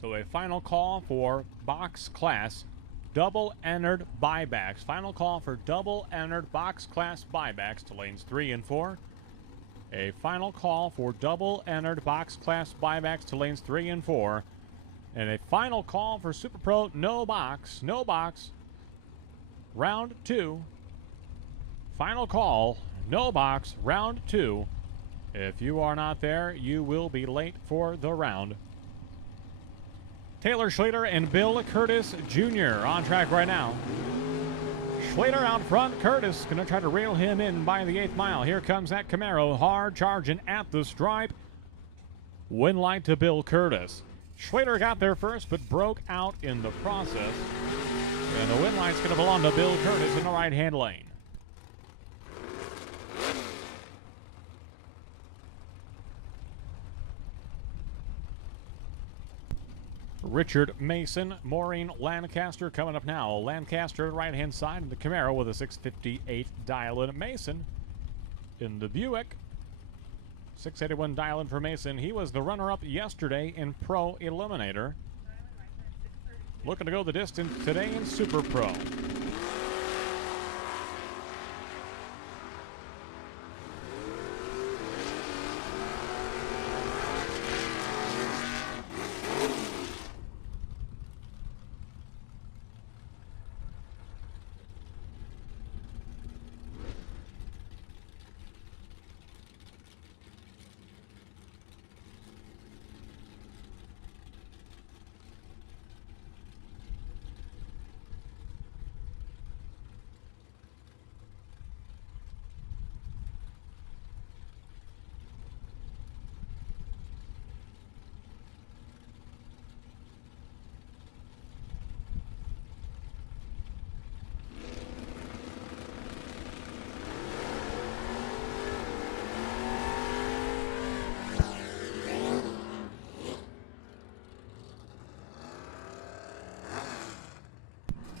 So a final call for box class double-entered buybacks. Final call for double-entered box class buybacks to lanes 3 and 4. A final call for double-entered box class buybacks to lanes 3 and 4. And a final call for Super Pro no box, round 2. Final call, no box, round 2. If you are not there, you will be late for the round. Taylor Schlater and Bill Curtis Jr. on track right now. Schlater out front. Curtis going to try to rail him in by the 8th mile. Here comes that Camaro, hard charging at the stripe. Win light to Bill Curtis. Schlater got there first, but broke out in the process. And the win light's going to belong to Bill Curtis in the right-hand lane. Richard Mason, Maureen Lancaster coming up now. Lancaster right-hand side in the Camaro with a 658 dial-in. Mason in the Buick. 681 dial-in for Mason. He was the runner-up yesterday in Pro Eliminator. Looking to go the distance today in Super Pro.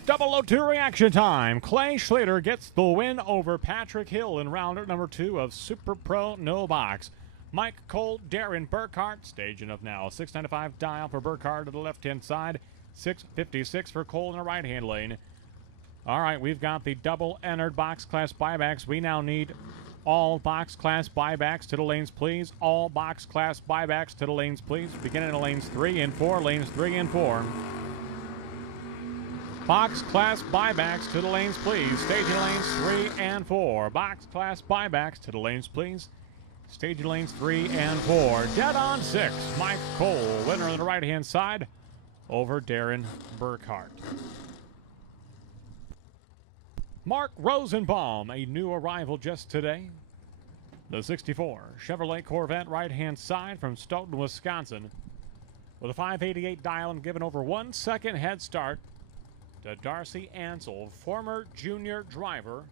Double 02 reaction time. Clay Schlater gets the win over Patrick Hill in round number 2 of Super Pro No Box. Mike Cole, Darren Burkhart, staging up now. 695 dial for Burkhart to the left-hand side. 656 for Cole in the right-hand lane. All right, we've got the double-entered box class buybacks. We now need all box class buybacks to the lanes, please. All box class buybacks to the lanes, please. Beginning in lanes 3 and 4. Lanes 3 and 4. Box class buybacks to the lanes, please. Staging lanes 3 and 4. Box class buybacks to the lanes, please. Staging lanes 3 and 4. Dead on 6. Mike Cole, winner on the right-hand side over Darren Burkhart. Mark Rosenbaum, a new arrival just today. The 64 Chevrolet Corvette right-hand side from Stoughton, Wisconsin. With a 588 dial and given over 1 second head start to Darcy Ansel, former junior driver,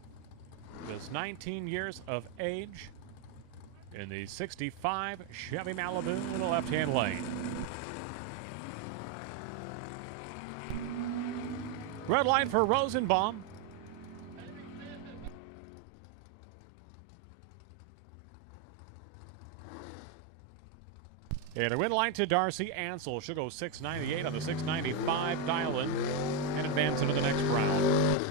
just 19 years of age, in the 65 Chevy Malibu in the left-hand lane. Red light for Rosenbaum. And a win light to Darcy Ansel. She'll go 698 on the 695 dial-in and advance into the next round.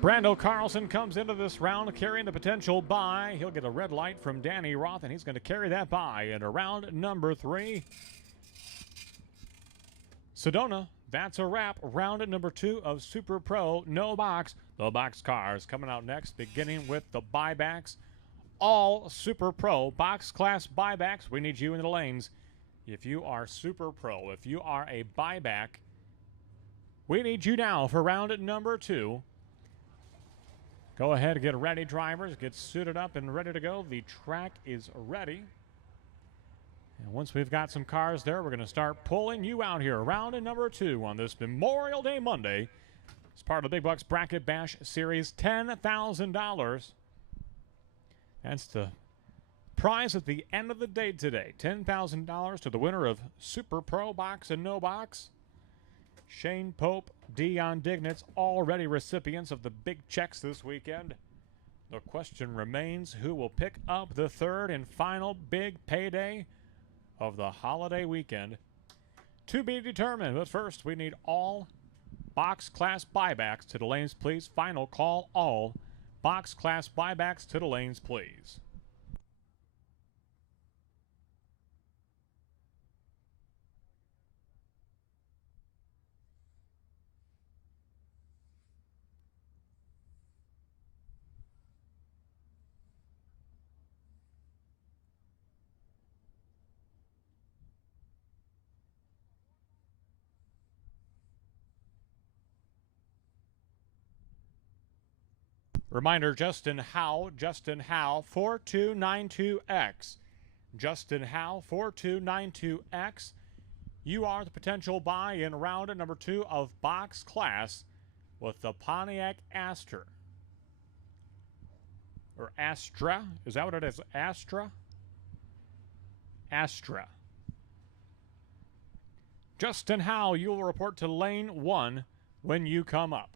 Brando Carlson comes into this round carrying the potential bye. He'll get a red light from Danny Roth, and he's going to carry that bye into round number 3. Sedona, that's a wrap. Round number 2 of Super Pro No Box. The box cars coming out next, beginning with the buybacks. All Super Pro box class buybacks. We need you in the lanes. If you are Super Pro, if you are a buyback, we need you now for round number 2. Go ahead, get ready, drivers. Get suited up and ready to go. The track is ready. And once we've got some cars there, we're going to start pulling you out here. Round in number 2 on this Memorial Day Monday. It's part of the Big Bucks Bracket Bash Series, $10,000. That's the prize at the end of the day today. $10,000 to the winner of Super Pro Box and No Box. Shane Pope, Dion Dignitz, already recipients of the big checks this weekend. The question remains, who will pick up the third and final big payday of the holiday weekend? To be determined, but first we need all box class buybacks to the lanes, please. Final call, all box class buybacks to the lanes, please. Reminder, Justin Howe, 4292X. Justin Howe, 4292X. You are the potential buy in round number 2 of box class with the Pontiac Astra. Or Astra? Is that what it is? Astra? Astra. Justin Howe, you will report to lane 1 when you come up.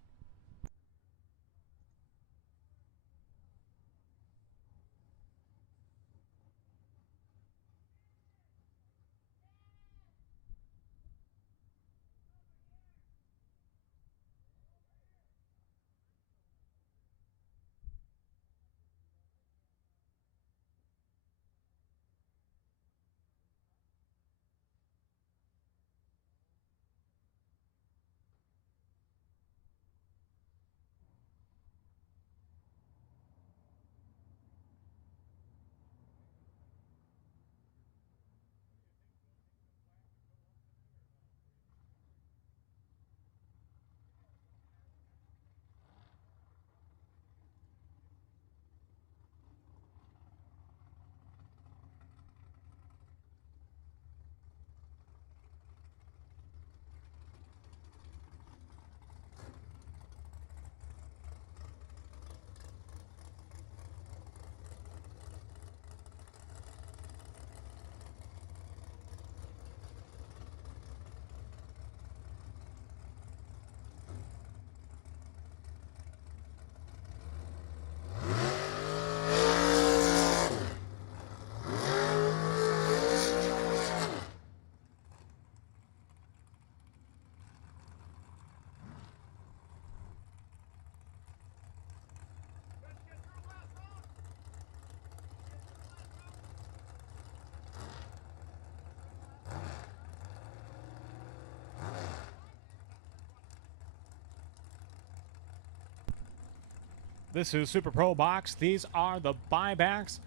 This is Super Pro Box. These are the buybacks.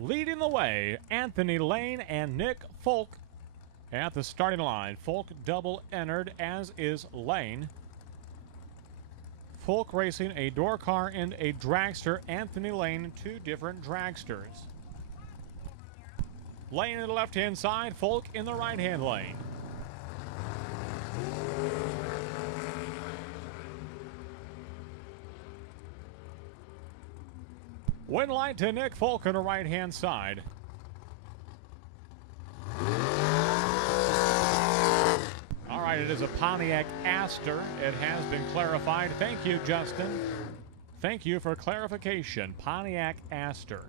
Leading the way, Anthony Lane and Nick Folk at the starting line. Folk double entered, as is Lane. Folk racing a door car and a dragster. Anthony Lane, 2 different dragsters. Lane in the left-hand side, Folk in the right-hand lane. Win light to Nick Folk on the right-hand side. All right, it is a Pontiac Astra. It has been clarified. Thank you, Justin. Thank you for clarification. Pontiac Astra.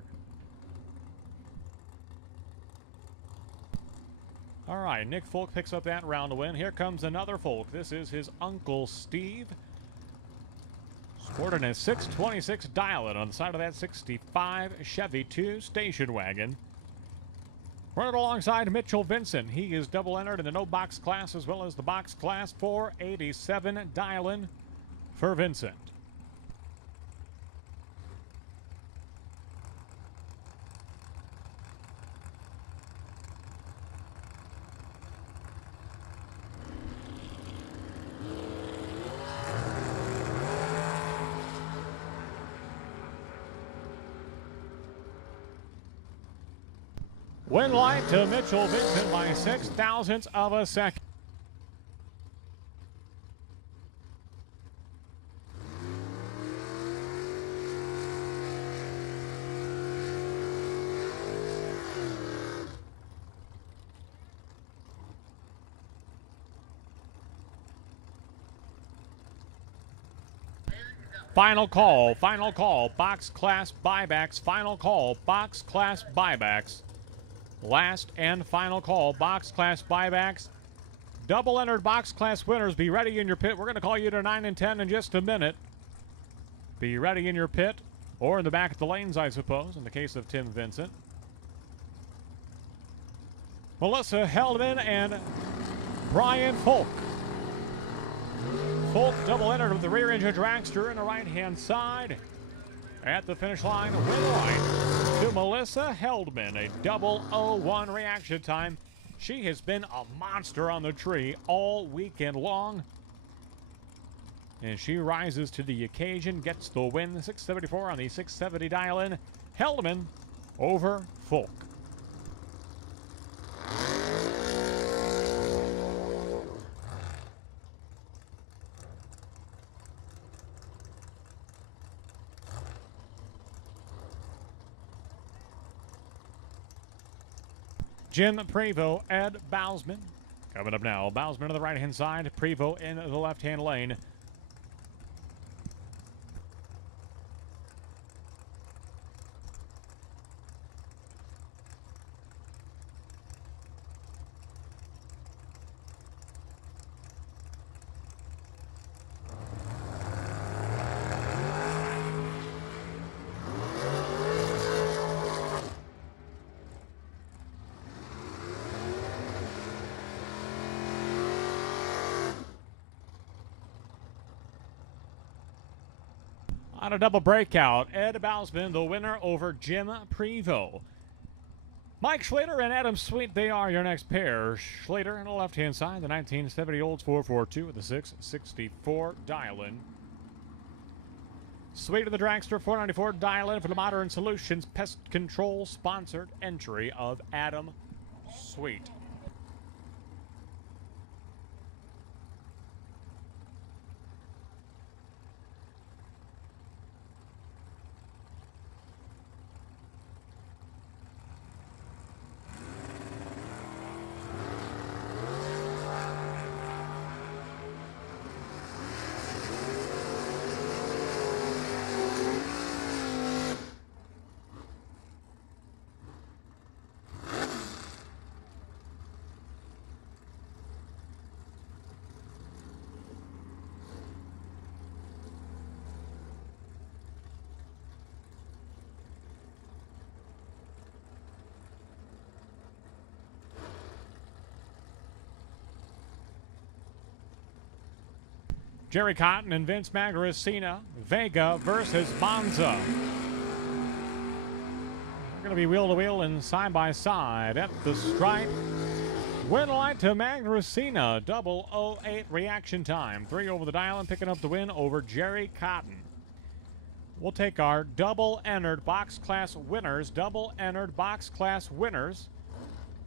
All right, Nick Folk picks up that round win. Here comes another Folk. This is his Uncle Steve. Sporting a 626 dial-it on the side of that 65 Chevy 2 station wagon. Running alongside Mitchell Vincent. He is double entered in the no box class as well as the box class. 487 dial-in for Vincent. Win light to Mitchell Vincent by 0.06 of a second. Final call, box class buybacks, final call, box class buybacks. Last and final call, box class buybacks. Double entered box class winners, be ready in your pit. We're going to call you to 9 and 10 in just a minute. Be ready in your pit, or in the back of the lanes, I suppose, in the case of Tim Vincent. Melissa Heldman and Brian Folk. Folk double entered with the rear engine dragster in the right-hand side. At the finish line, win line to Melissa Heldman, a 0:01 reaction time. She has been a monster on the tree all weekend long. And she rises to the occasion, gets the win, 674 on the 670 dial-in. Heldman over Folk. Jim Prevost, Ed Bousman. Coming up now, Bousman to the right-hand side, Prevost in the left-hand lane. On a double breakout, Ed Bousman, the winner over Jim Prevost. Mike Schlater and Adam Sweet, they are your next pair. Schlater on the left-hand side, the 1970 Olds 442 with the 664 dial-in. Sweet of the dragster 494 dial-in for the Modern Solutions Pest Control sponsored entry of Adam Sweet. Jerry Cotton and Vince Magricina, Vega versus Monza. They're going to be wheel-to-wheel and side-by-side at the stripe. Win light to Magricina, 0:08 reaction time. 3 over the dial and picking up the win over Jerry Cotton. We'll take our double-entered box class winners, to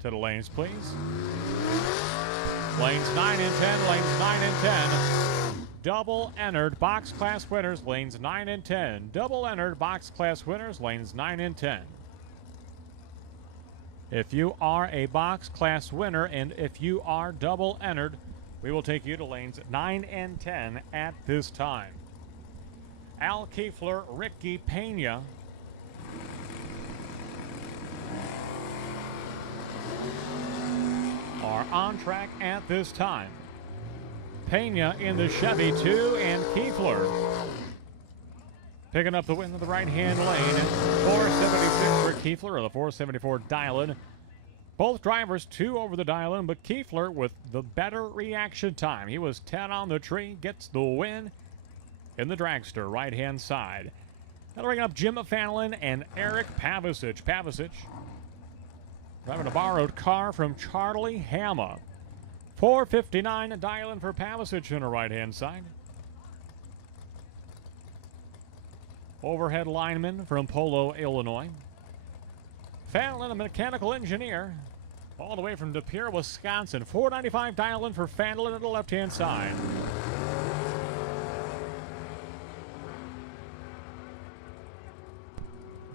the lanes, please. Lanes 9 and 10, lanes 9 and 10. Double entered box class winners, lanes 9 and 10. Double entered box class winners, lanes 9 and 10. If you are a box class winner and if you are double entered, we will take you to lanes 9 and 10 at this time. Al Kiefler, Ricky Pena. Are on track at this time. Pena in the Chevy 2 and Kiefler picking up the win to the right-hand lane. 476 for Kiefler, or the 474 dial-in. Both drivers 2 over the dial-in, but Kiefler with the better reaction time. He was 10 on the tree, gets the win in the dragster right-hand side. That'll bring up Jim Fanlin and Eric Pavicic. Pavicic driving a borrowed car from Charlie Hama. 459 dial-in for Pavicic on the right-hand side. Overhead lineman from Polo, Illinois. Fanlin, a mechanical engineer, all the way from De Pere, Wisconsin. $4.95 dial-in for Fanlin at the left-hand side.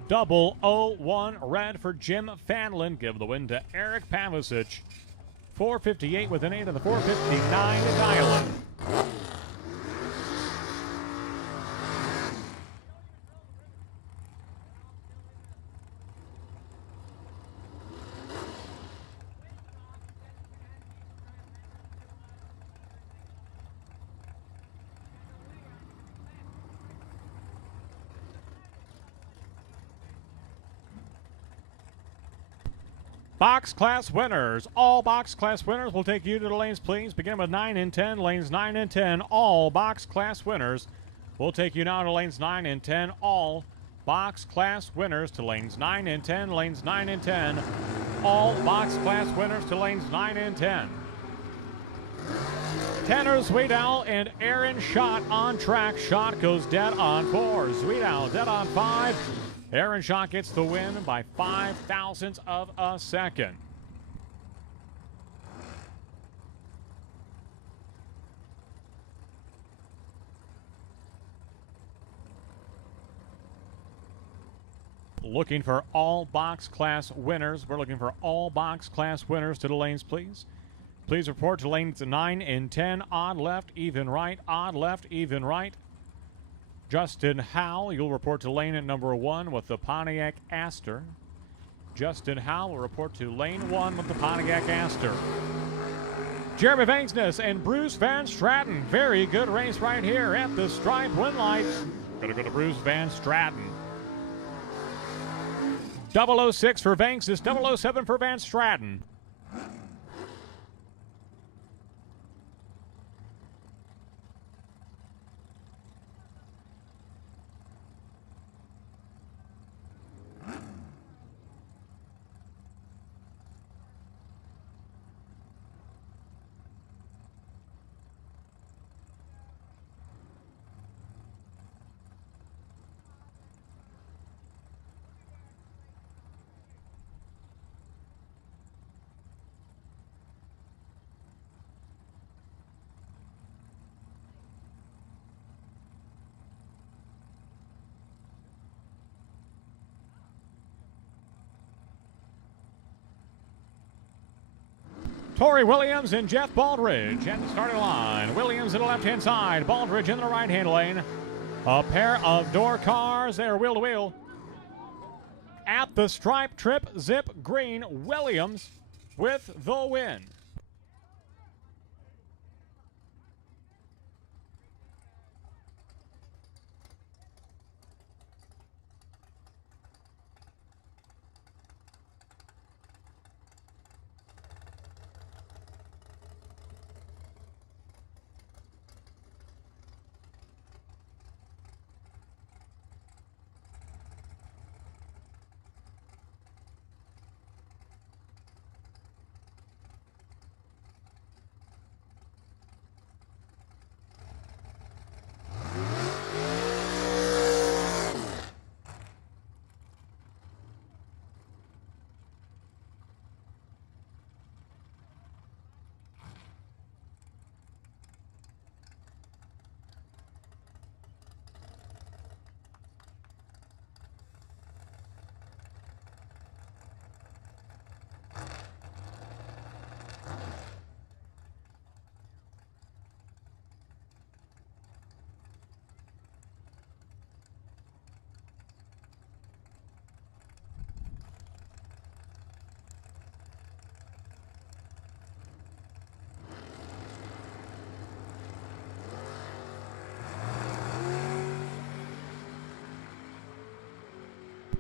Double 01 red for Jim Fanlin. Give the win to Eric Pavicic. 458 with an 8 and the 459 to dial-in. Box class winners. All box class winners will take you to the lanes, please. Begin with 9 and 10. Lanes 9 and 10. All box class winners will take you now to lanes 9 and 10. All box class winners to lanes 9 and 10. Lanes 9 and 10. All box class winners to lanes 9 and 10. Tanner Sweedow and Aaron Schott on track. Schott goes dead on 4. Sweedow dead on 5. Aaron Schott gets the win by 0.005 of a second. Looking for all box class winners. We're looking for all box class winners to the lanes, please. Please report to lanes 9 and 10. Odd left, even right. Odd left, even right. Justin Howe, you'll report to lane at number 1 with the Pontiac Aster. Justin Howe will report to lane 1 with the Pontiac Aster. Jeremy Vangsness and Bruce Van Stratton. Very good race right here at the Stripe Win Light. Gonna go to Bruce Van Stratton. 006 for Vangsness, 007 for Van Stratton. Torrey Williams and Jeff Baldridge at the starting line. Williams in the left-hand side, Baldridge in the right-hand lane. A pair of door cars there, wheel to wheel. At the stripe trip, zip green, Williams with the win.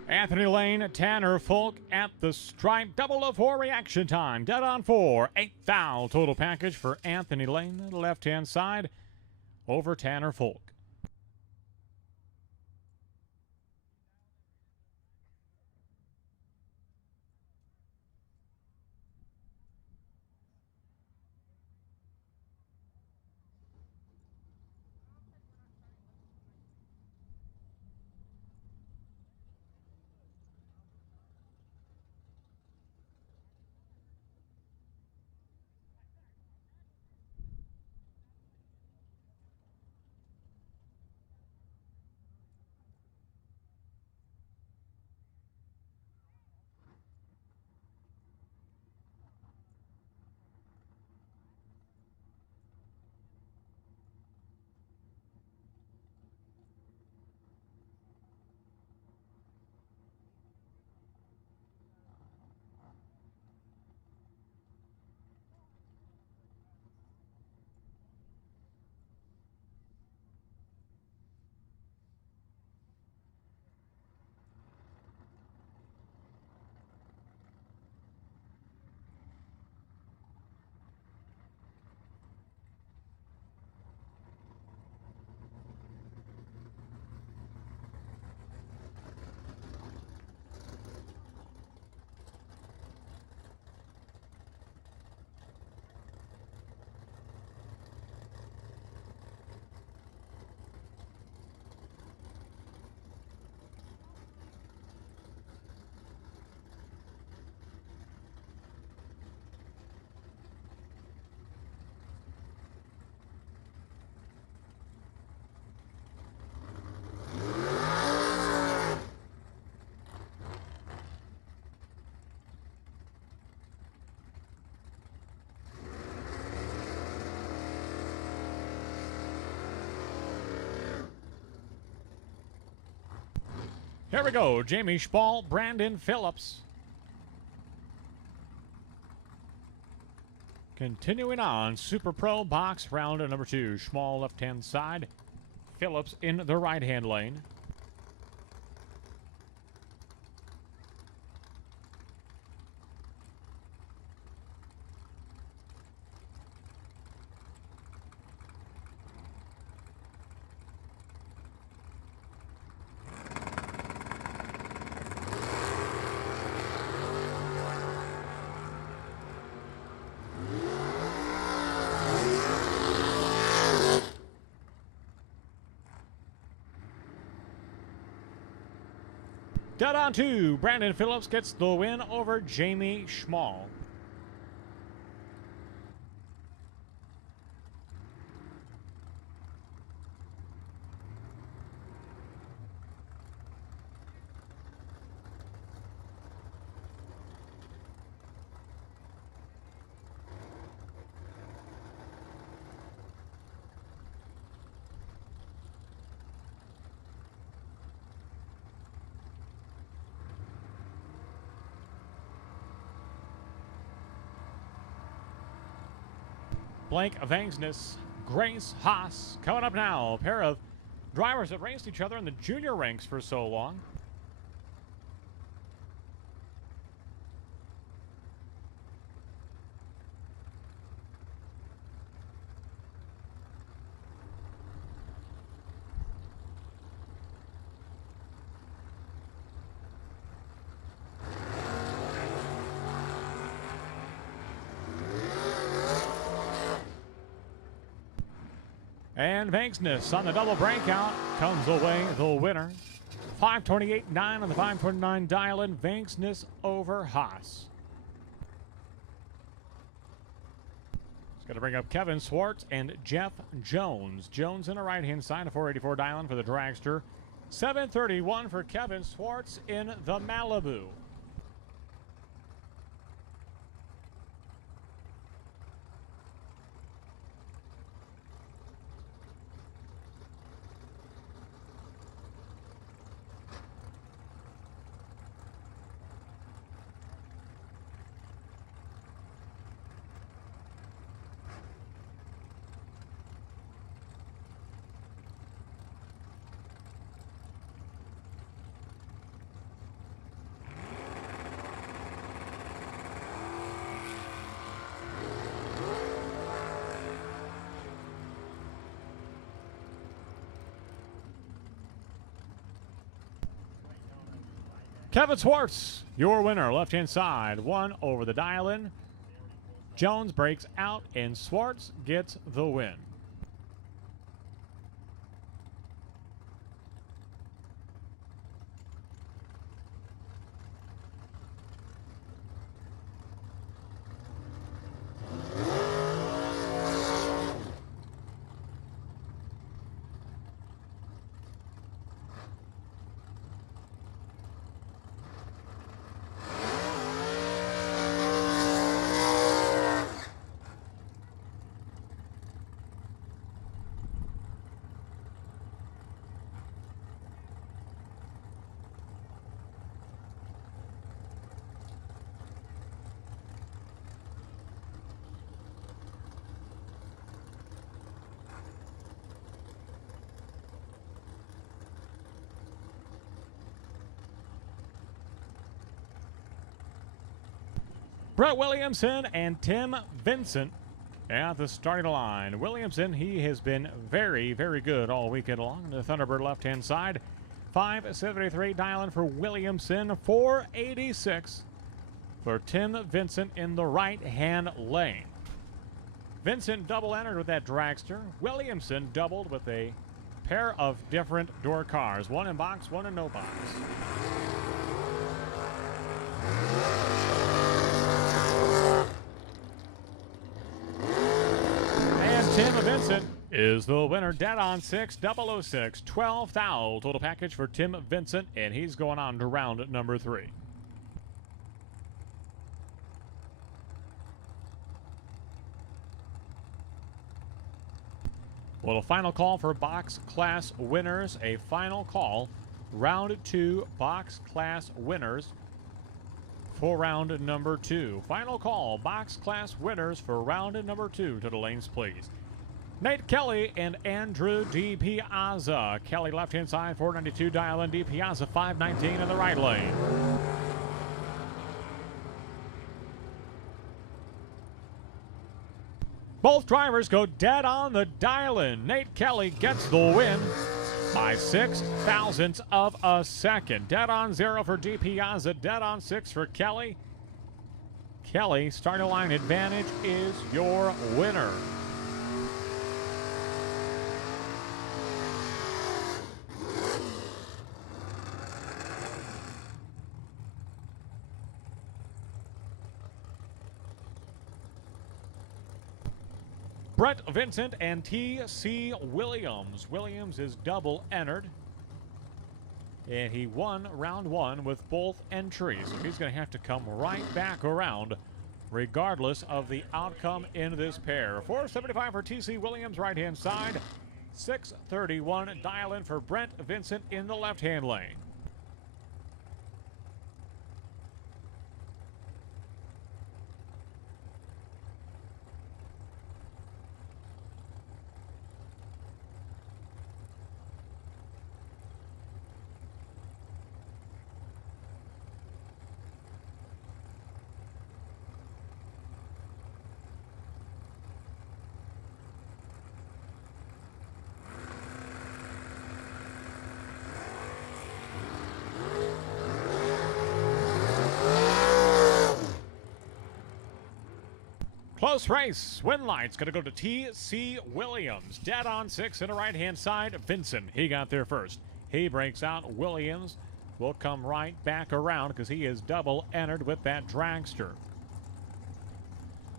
Anthony Lane, Tanner Folk at the stripe. 004 reaction time. Dead on 4. 8 thou total package for Anthony Lane. The left-hand side over Tanner Folk. Here we go. Jamie Spall, Brandon Phillips. Continuing on, Super Pro box round number 2. Schmall left-hand side. Phillips in the right-hand lane. Dead on 2. Brandon Phillips gets the win over Jamie Schmall. Blank Vangsness, Grace Haas. Coming up now, a pair of drivers that raced each other in the junior ranks for so long. And Vangsness on the double breakout comes away the winner. 5:28.9 on the 5:29 dial-in. Vangsness over Haas. It's going to bring up Kevin Swartz and Jeff Jones. Jones in the right-hand side, a 484 dial-in for the dragster. 7:31 for Kevin Swartz in the Malibu. Kevin Swartz, your winner, left-hand side, one over the dial-in. Jones breaks out, and Swartz gets the win. Brett Williamson and Tim Vincent at the starting line. Williamson, he has been very, very good all weekend long. The Thunderbird left-hand side. 573 dial-in for Williamson. 486 for Tim Vincent in the right-hand lane. Vincent double-entered with that dragster. Williamson doubled with a pair of different door cars. One in box, one in no box. Tim Vincent is the winner, dead on 6, 006, 12 thou total package for Tim Vincent, and he's going on to round number 3. Well, a final call for box class winners, a final call round 2 box class winners for round number 2. Final call, box class winners for round number 2 to the lanes, please. Nate Kelly and Andrew DiPiazza. Kelly left-hand side, 492 dial in. DiPiazza, 519 in the right lane. Both drivers go dead on the dial-in. Nate Kelly gets the win by 6 thousandths of a second. Dead on 0 for DiPiazza, dead on 6 for Kelly. Kelly, starting line advantage is your winner. Brett Vincent and T.C. Williams. Williams is double entered. And he won round 1 with both entries. So he's going to have to come right back around regardless of the outcome in this pair. 475 for T.C. Williams, right-hand side. 631 dial in for Brett Vincent in the left-hand lane. Close race. Win light's going to go to T.C. Williams. Dead on 6 in the right-hand side. Vincent, he got there first. He breaks out. Williams will come right back around because he is double entered with that dragster.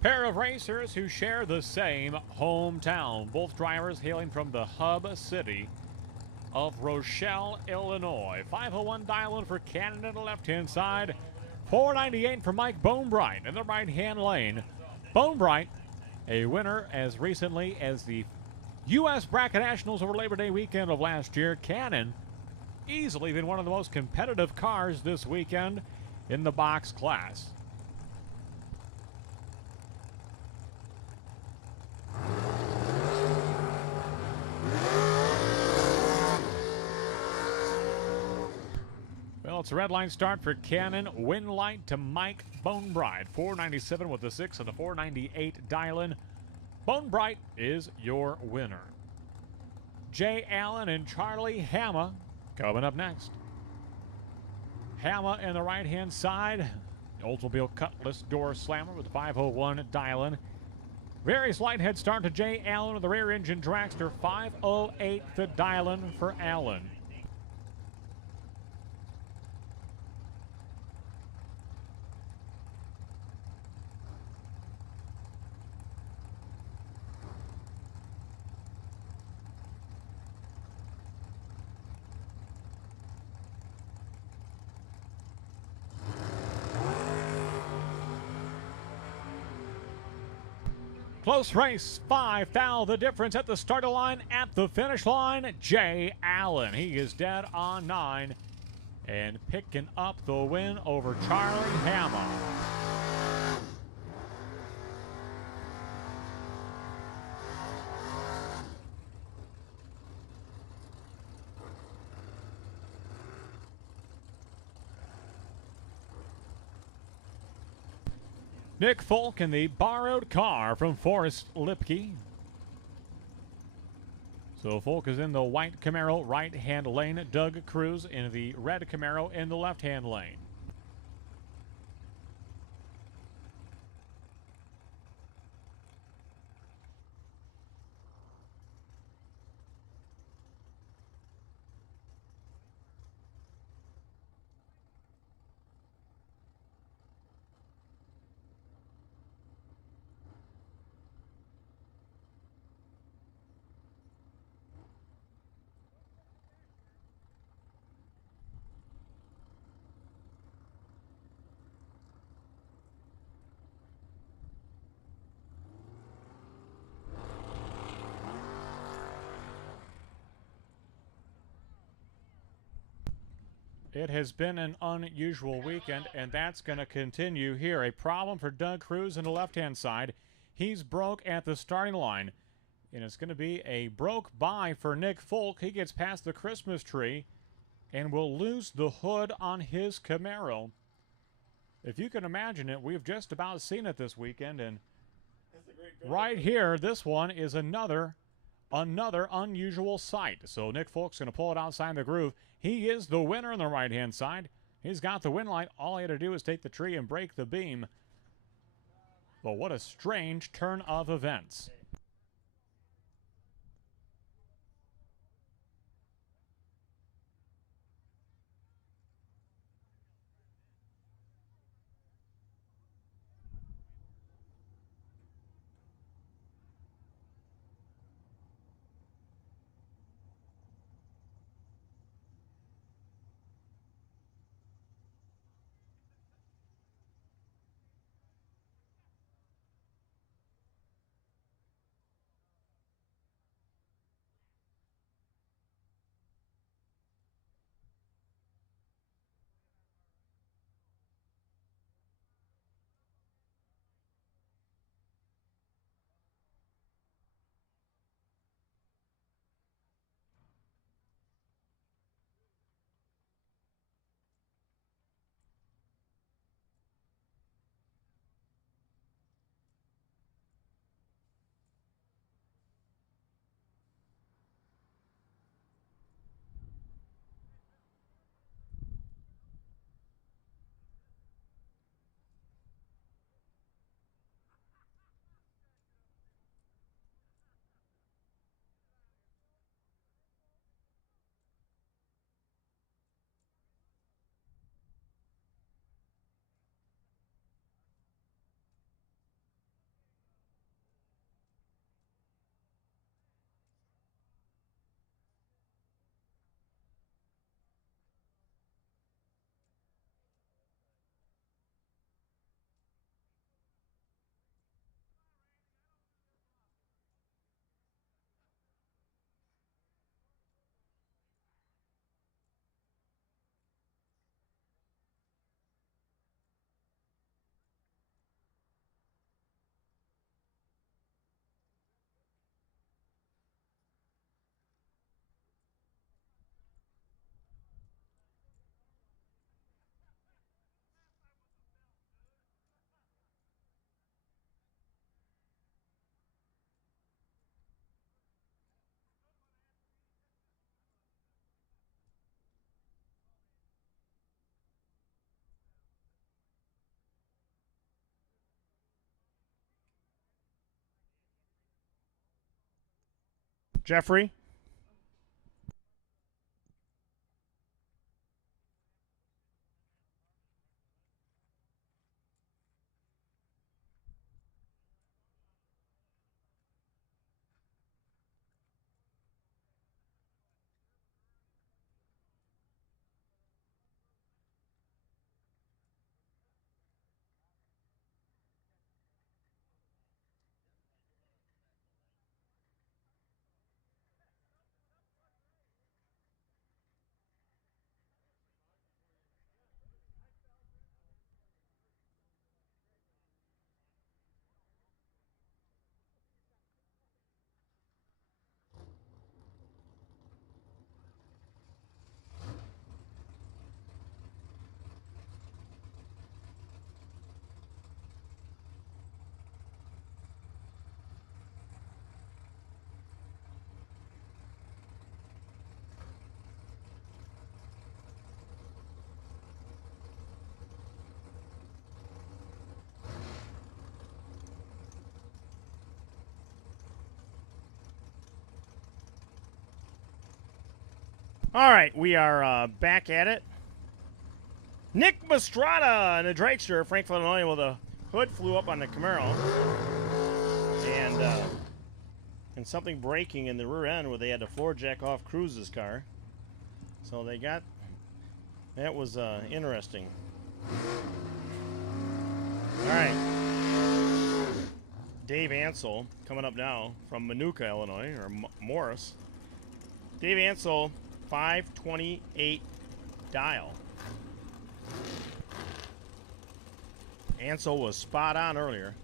Pair of racers who share the same hometown. Both drivers hailing from the hub city of Rochelle, Illinois. 501 dial in for Canada on the left-hand side. 498 for Mike Bonebright in the right-hand lane. Bonebright, a winner as recently as the U.S. Bracket Nationals over Labor Day weekend of last year. Cannon, easily been one of the most competitive cars this weekend in the box class. Well, it's a red line start for Cannon. Win light to Mike Bonebright. 497 with the 6 and the 498 dial-in. Bonebright is your winner. Jay Allen and Charlie Hama coming up next. Hama in the right-hand side. Oldsmobile Cutlass door slammer with the 501 dial-in. Very slight head start to Jay Allen with the rear engine dragster. 508 the dial-in for Allen. Close race, 5 thou the difference at the start line, at the finish line. Jay Allen, he is dead on 9 and picking up the win over Charlie Hama. Nick Folk in the borrowed car from Forrest Lipke. So Folk is in the white Camaro right-hand lane. Doug Cruz in the red Camaro in the left-hand lane. It has been an unusual weekend, and that's going to continue here. A problem for Doug Cruz on the left-hand side. He's broke at the starting line, and it's going to be a broke bye for Nick Folk. He gets past the Christmas tree and will lose the hood on his Camaro. If you can imagine it, we've just about seen it this weekend, and right here, this one is another unusual sight. So Nick Folk's going to pull it outside the groove. He is the winner on the right-hand side. He's got the win light. All he had to do is take the tree and break the beam. But what a strange turn of events. Jeffrey? All right, we are back at it. Nick Mastrada in a dragster, Frankfurt, Illinois, with a hood flew up on the Camaro. And something breaking in the rear end where they had to floor jack off Cruz's car. So they got, that was interesting. All right. Dave Ansel coming up now from Manuka, Illinois, or Morris. Dave Ansel, 5:28 dial. Ansel was spot on earlier.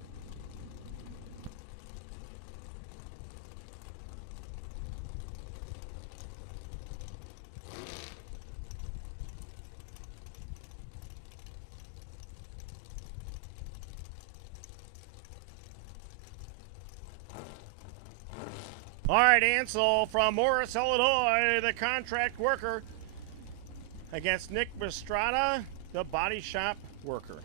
All right, Ansel from Morris, Illinois, the contract worker, against Nick Mistrada, the body shop worker.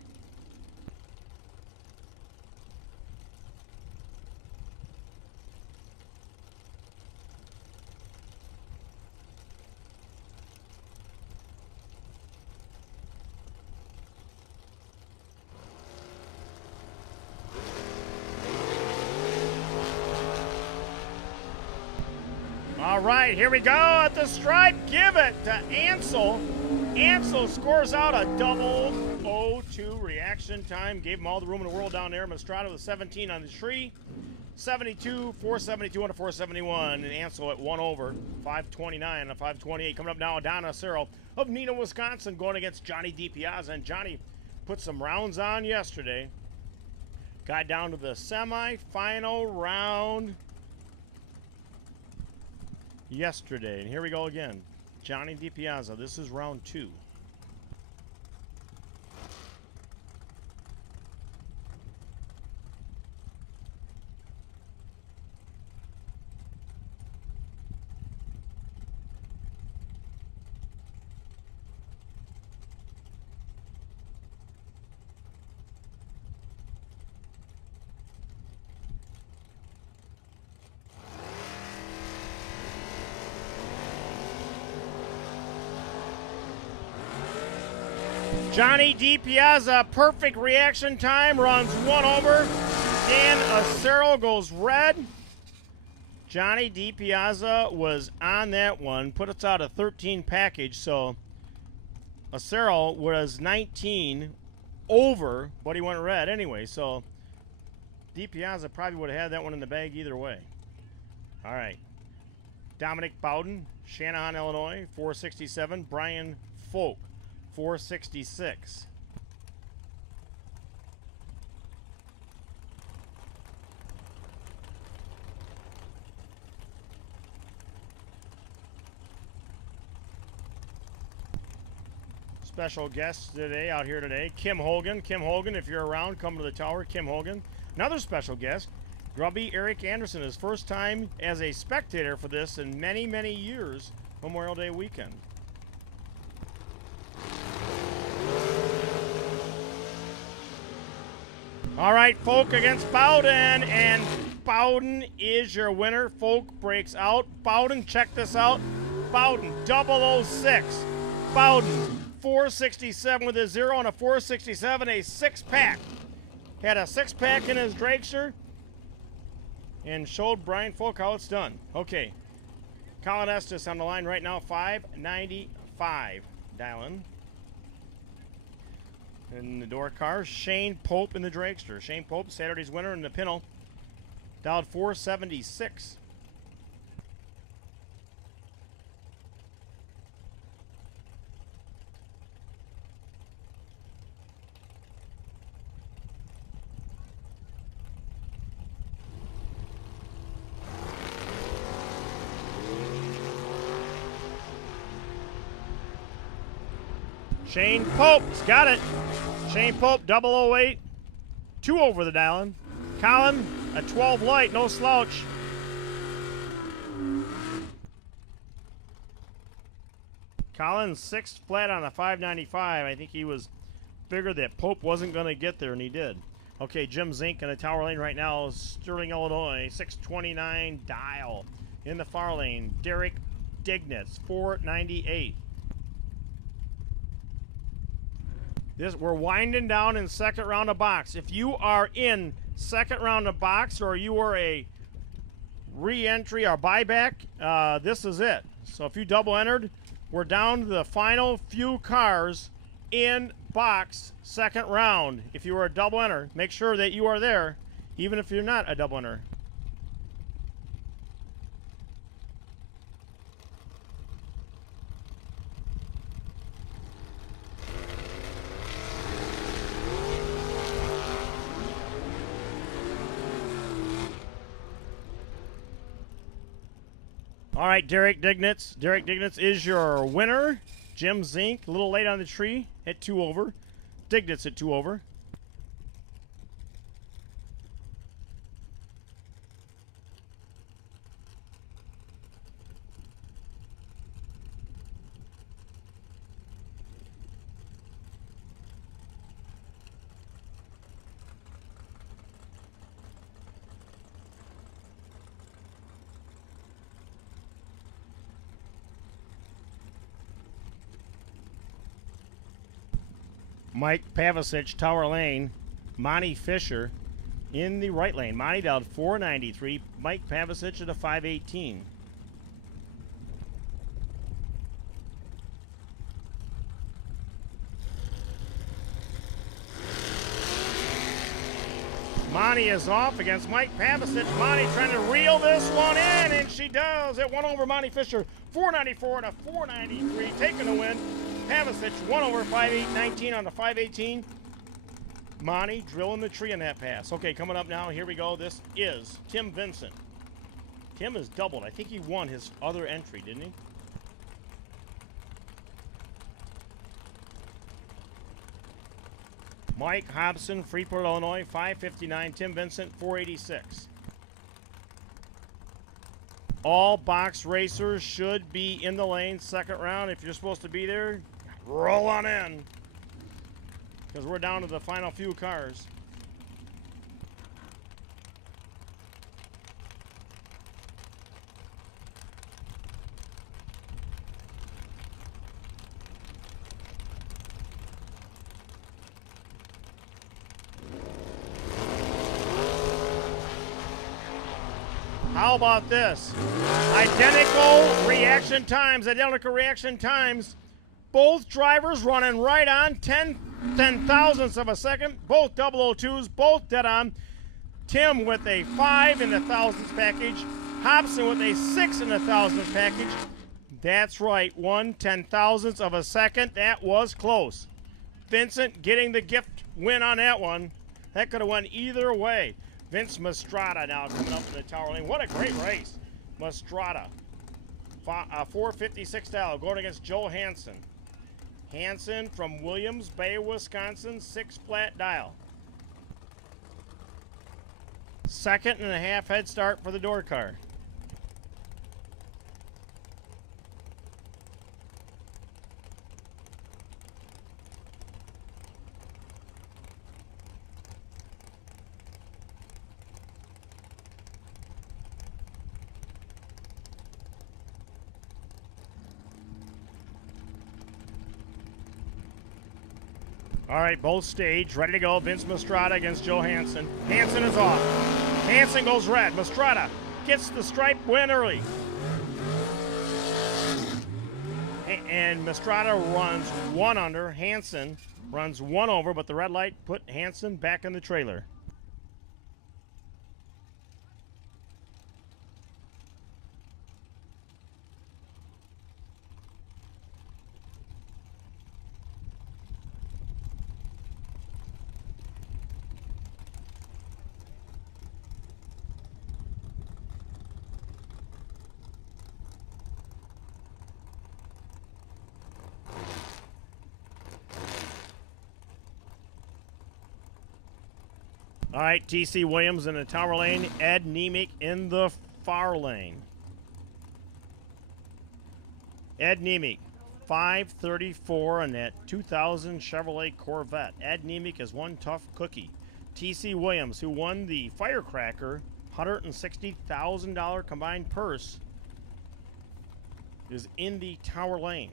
All right, here we go at the stripe. Give it to Ansel. Ansel scores out a double 0-2 reaction time. Gave him all the room in the world down there. Mistrada with 17 on the tree. 72, 472 on a 471. And Ansel at 1 over. 529 on a 528. Coming up now, Donna Cero of Neenah, Wisconsin, going against Johnny DiPiazza. And Johnny put some rounds on yesterday. Got down to the semifinal round yesterday. And here we go again. Johnny DiPiazza. This is round 2. Johnny DiPiazza, perfect reaction time, runs 1 over. Dan Acero goes red. Johnny DiPiazza was on that one, put us out a 13 package, so Acero was 19 over, but he went red anyway, so DiPiazza probably would have had that one in the bag either way. All right. Dominic Bowden, Shanahan, Illinois, 467. Brian Folk, 466. Special guest today, out here today, Kim Hogan. Kim Hogan, if you're around, come to the tower. Kim Hogan. Another special guest, Grubby Eric Anderson. His first time as a spectator for this in many, many years, Memorial Day weekend. All right, Folk against Bowden, and Bowden is your winner. Folk breaks out. Bowden, check this out. Bowden, 006. Bowden, 467 with a 0 and a 467, a 6-pack. Had a 6-pack in his dragster and showed Brian Folk how it's done. Okay, Colin Estes on the line right now, 595. Dialing. In the door car, Shane Pope in the dragster. Shane Pope, Saturday's winner in the Pinel. Dialed 476. Shane Pope's got it. Shane Pope, 008. 2 over the dialing. Colin, a 12 light, no slouch. Colin, 6 flat on a 595. I think he was figured that Pope wasn't going to get there, and he did. Okay, Jim Zink in the tower lane right now. Sterling, Illinois, 629 dial. In the far lane, Derek Dignitz, 498. We're winding down in second round of box. If you are in second round of box or you are a re-entry or buyback, this is it. So if you double entered, we're down to the final few cars in box second round. If you are a double enter, make sure that you are there, even if you're not a double enter. All right, Derek Dignitz. Derek Dignitz is your winner. Jim Zink, a little late on the tree at 2 over. Dignitz at 2 over. Mike Pavicic, Tower Lane. Monty Fisher in the right lane. Monty down 493. Mike Pavicic at a 518. Monty is off against Mike Pavicic. Monty trying to reel this one in, and she does. It went over Monty Fisher. 494 to 493, taking the win. Pavicic 1 over 5.819 on the 518. Monty drilling the tree in that pass. Okay, coming up now, here we go. This is Tim Vincent. Tim has doubled. I think he won his other entry, didn't he? Mike Hobson, Freeport, Illinois, 559. Tim Vincent, 486. All box racers should be in the lane second round. If you're supposed to be there, roll on in, because we're down to the final few cars. How about this? Identical reaction times. Both drivers running right on, 10 thousandths of a second. Both 002s, both dead on. Tim with a 5 in the thousandths package. Hobson with a 6 in the thousandths package. That's right, 1 10,000ths of a second. That was close. Vincent getting the gift win on that one. That could have went either way. Vince Mastrada now coming up in the Tower Lane. What a great race. Mastrada. 456 dial going against Joe Hansen. Hansen from Williams Bay, Wisconsin, 6 flat dial. 2.5 head start for the door car. All right, both staged, ready to go. Vince Mastrada against Joe Hansen. Hansen is off. Hansen goes red. Mastrada gets the stripe win early. And Mastrada runs 1 under. Hansen runs 1 over, but the red light put Hansen back in the trailer. All right, T.C. Williams in the Tower Lane. Ed Nemick in the far lane. Ed Nemick, 534 on that 2000 Chevrolet Corvette. Ed Nemick is one tough cookie. T.C. Williams, who won the Firecracker $160,000 combined purse, is in the Tower Lane.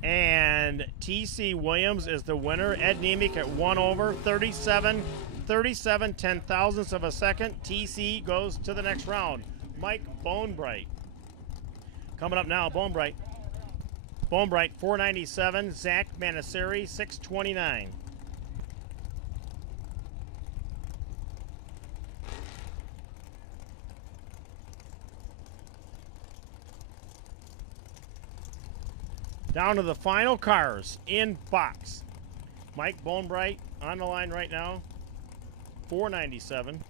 And T.C. Williams is the winner. Ed Nemick at 1 over, 37 10,000ths of a second. T.C. goes to the next round. Mike Bonebright. Coming up now, Bone Bright. Bone Bright, 497. Zach Manasiri, 629. Down to the final cars in box. Mike Bone Bright on the line right now, 497.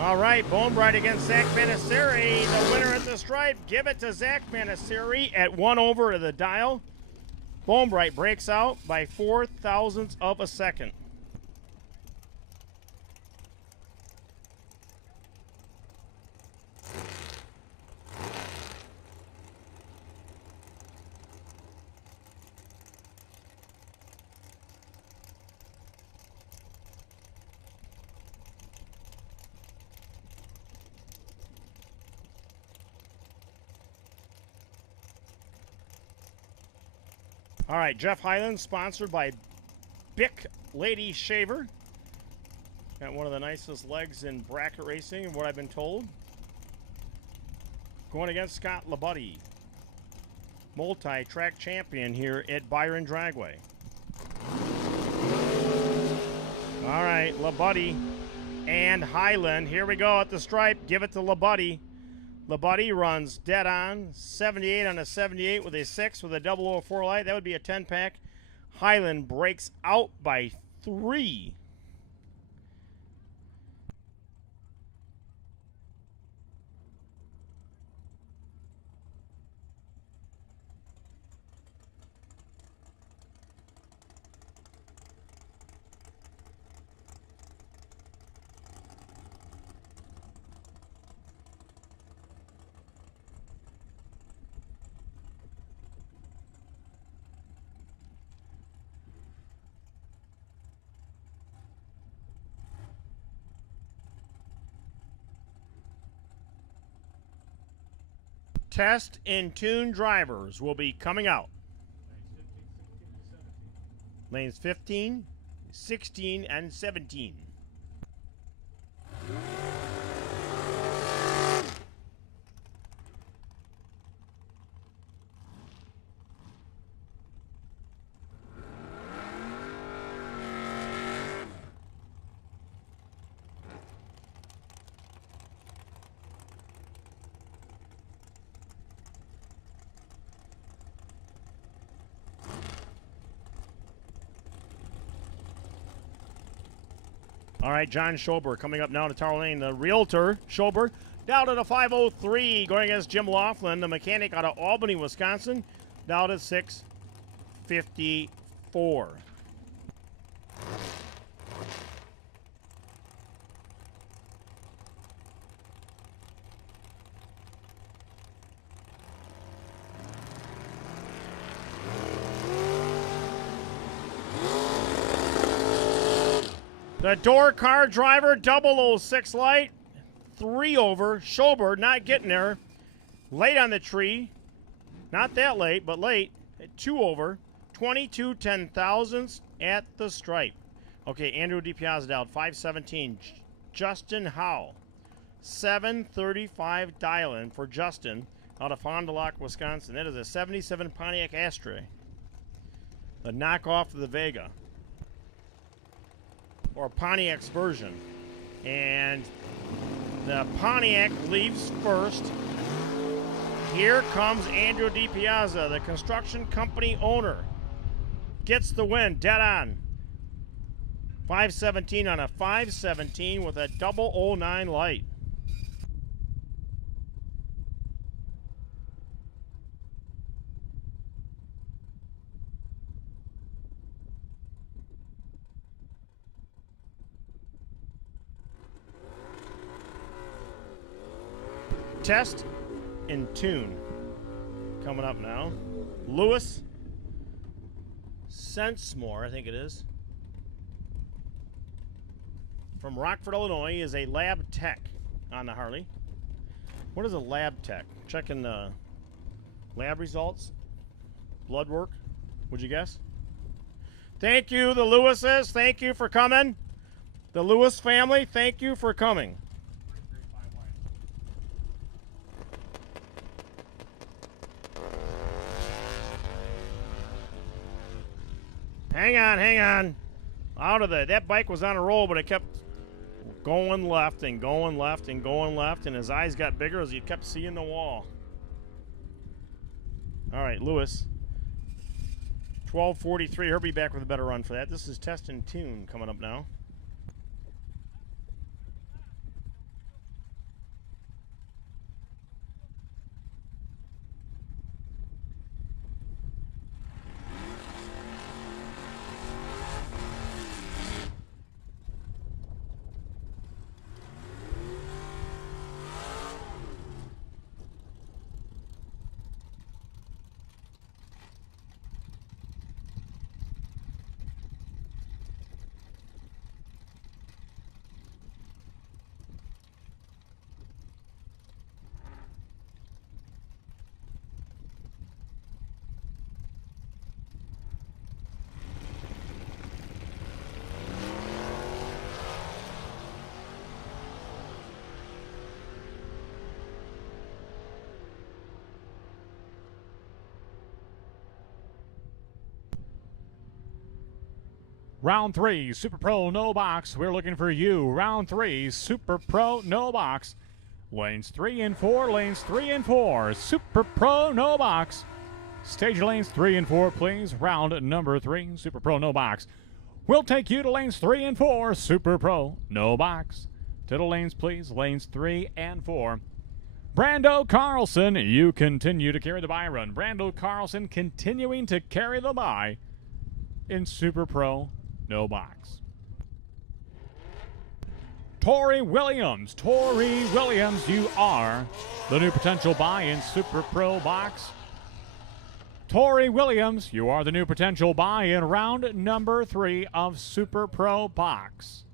All right, Bone Bright against Zach Manasiri. The winner at the stripe. Give it to Zach Manasiri at 1 over to the dial. Bone Bright breaks out by 4 thousandths of a second. All right, Jeff Highland, sponsored by Bic Lady Shaver. Got one of the nicest legs in bracket racing, what I've been told. Going against Scott Labuddy, multi-track champion here at Byron Dragway. All right, Labuddy and Highland. Here we go at the stripe. Give it to Labuddy. Labuddy runs dead on, 78 on a 78 with a 6 with a 004 light. That would be a 10-pack. Highland breaks out by 3. Test and tune drivers will be coming out. Lanes 15, 16, and 17. All right, John Schober coming up now to Tower Lane. The realtor, Schober, down to the 503, going against Jim Laughlin, the mechanic out of Albany, Wisconsin, down to 654. The door car driver, 006 light, 3 over. Schober not getting there. Late on the tree. Not that late, but late. 2 over. 22 10,000ths at the stripe. Okay, Andrew DiPiazza down, 517. Justin Howe, 735 dial-in for Justin out of Fond du Lac, Wisconsin. That is a 77 Pontiac Astra. The knockoff of the Vega, or Pontiac's version. And the Pontiac leaves first. Here comes Andrew DiPiazza, the construction company owner. Gets the win, dead on. 517 on a 517 with a double 09 light. Test and tune coming up now. Lewis Sensmore, I think it is, from Rockford, Illinois, is a lab tech on the Harley. What is a lab tech? Checking the lab results, blood work. Would you guess? Thank you, the Lewises. Thank you for coming. The Lewis family, thank you for coming. Hang on, hang on. Out of that bike was on a roll, but it kept going left and going left and going left, and his eyes got bigger as he kept seeing the wall. All right, Lewis. 12:43. He'll be back with a better run for that. This is Test and Tune coming up now. Round 3, Super Pro, no box. We're looking for you. Round 3, Super Pro, no box. Lanes 3 and 4, lanes 3 and 4. Super Pro, no box. Stage lanes 3 and 4, please. Round number 3, Super Pro, no box. We'll take you to lanes 3 and 4, Super Pro, no box. To the lanes, please. Lanes 3 and 4. Brando Carlson, you continue to carry the Byron. Brando Carlson continuing to carry the bye in Super Pro, no box. Tori Williams, you are the new potential buy in Super Pro box. Tori Williams, you are the new potential buy in round number 3 of Super Pro box.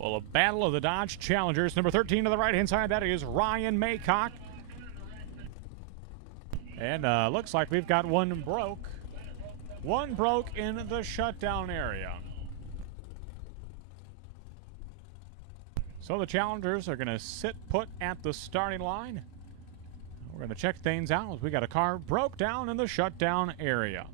Well, a battle of the Dodge Challengers. Number 13 to the right-hand side, that is Ryan Maycock. And looks like we've got one broke. One broke in the shutdown area. So the Challengers are going to sit put at the starting line. We're going to check things out. We got a car broke down in the shutdown area.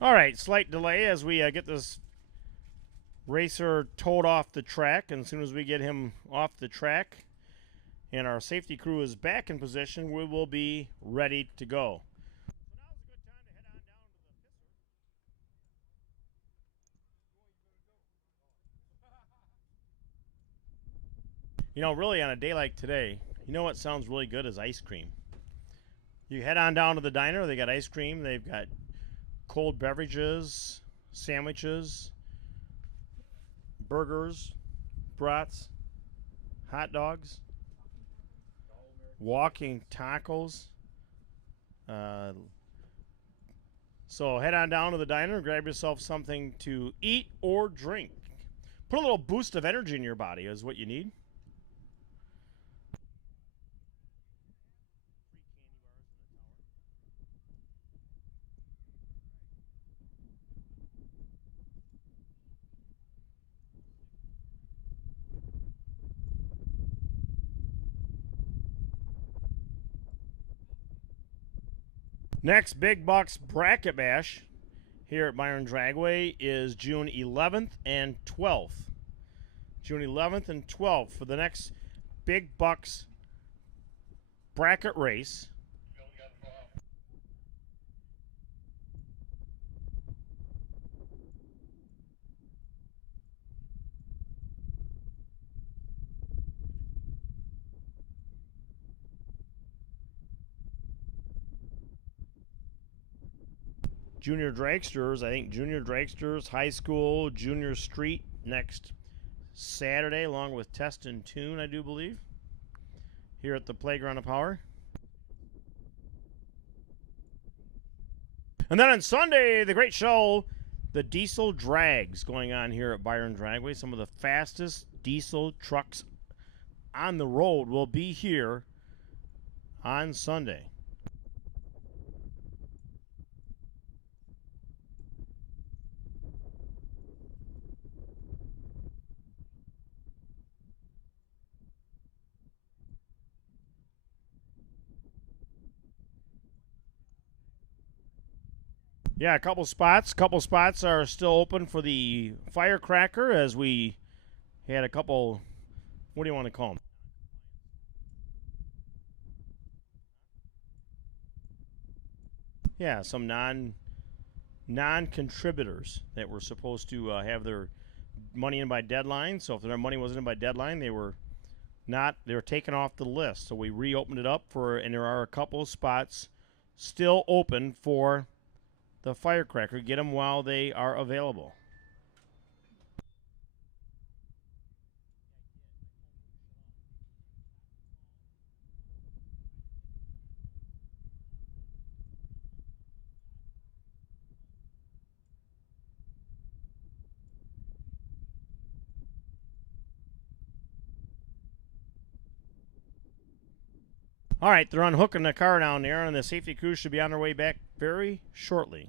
All right, slight delay as we get this racer towed off the track. And as soon as we get him off the track and our safety crew is back in position, we will be ready to go. You know, really on a day like today, you know what sounds really good is ice cream. You head on down to the diner, they got ice cream, they've got cold beverages, sandwiches, burgers, brats, hot dogs, walking tacos. So head on down to the diner, grab yourself something to eat or drink. Put a little boost of energy in your body is what you need. Next Big Bucks Bracket Bash here at Byron Dragway is June 11th and 12th. June 11th and 12th for the next Big Bucks bracket race. Junior Dragsters, I think Junior Dragsters, High School, Junior Street next Saturday, along with Test and Tune, I do believe, here at the Playground of Power. And then on Sunday, the great show, the Diesel Drags, going on here at Byron Dragway. Some of the fastest diesel trucks on the road will be here on Sunday. Yeah, a couple spots. Couple spots are still open for the firecracker as we had a couple, what do you want to call them? Yeah, some non-contributors that were supposed to have their money in by deadline. So if their money wasn't in by deadline, they were taken off the list. So we reopened it up and there are a couple of spots still open for the firecracker. Get them while they are available. All right, they're unhooking the car down there, and the safety crew should be on their way back very shortly.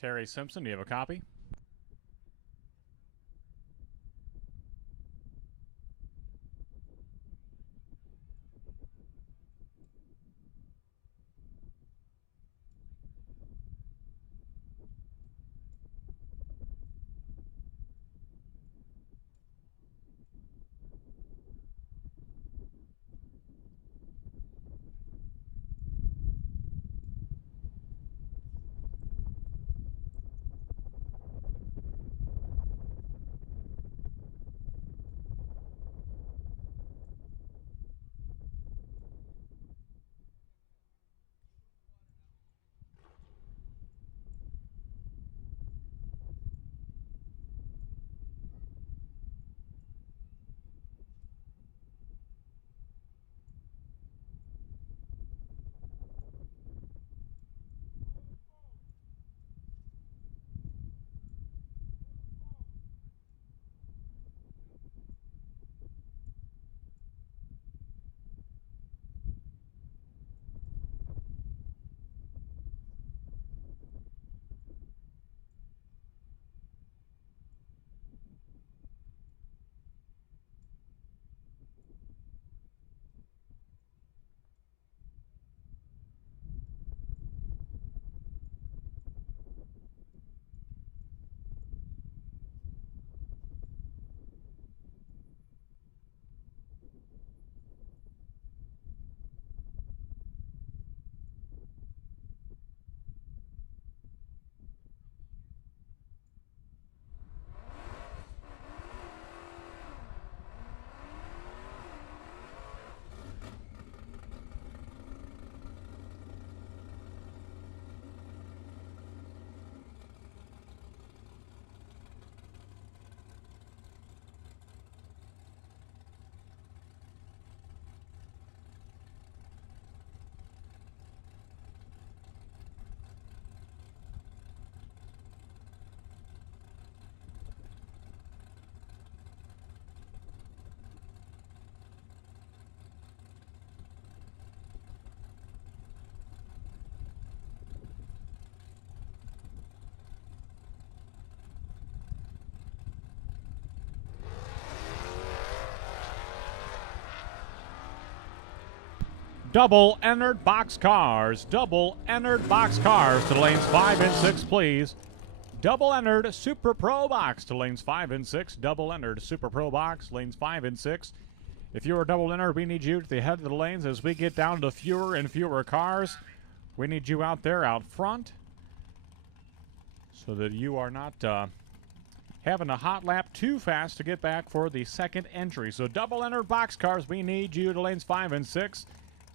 Terry Simpson, do you have a copy? Double entered boxcars. Double entered boxcars to lanes 5 and 6, please. Double entered Super Pro box to lanes 5 and 6. Double entered Super Pro box, lanes 5 and 6. If you are double entered, we need you at the head of the lanes as we get down to fewer and fewer cars. We need you out there out front so that you are not having a hot lap too fast to get back for the second entry. So double entered boxcars, we need you to lanes 5 and 6.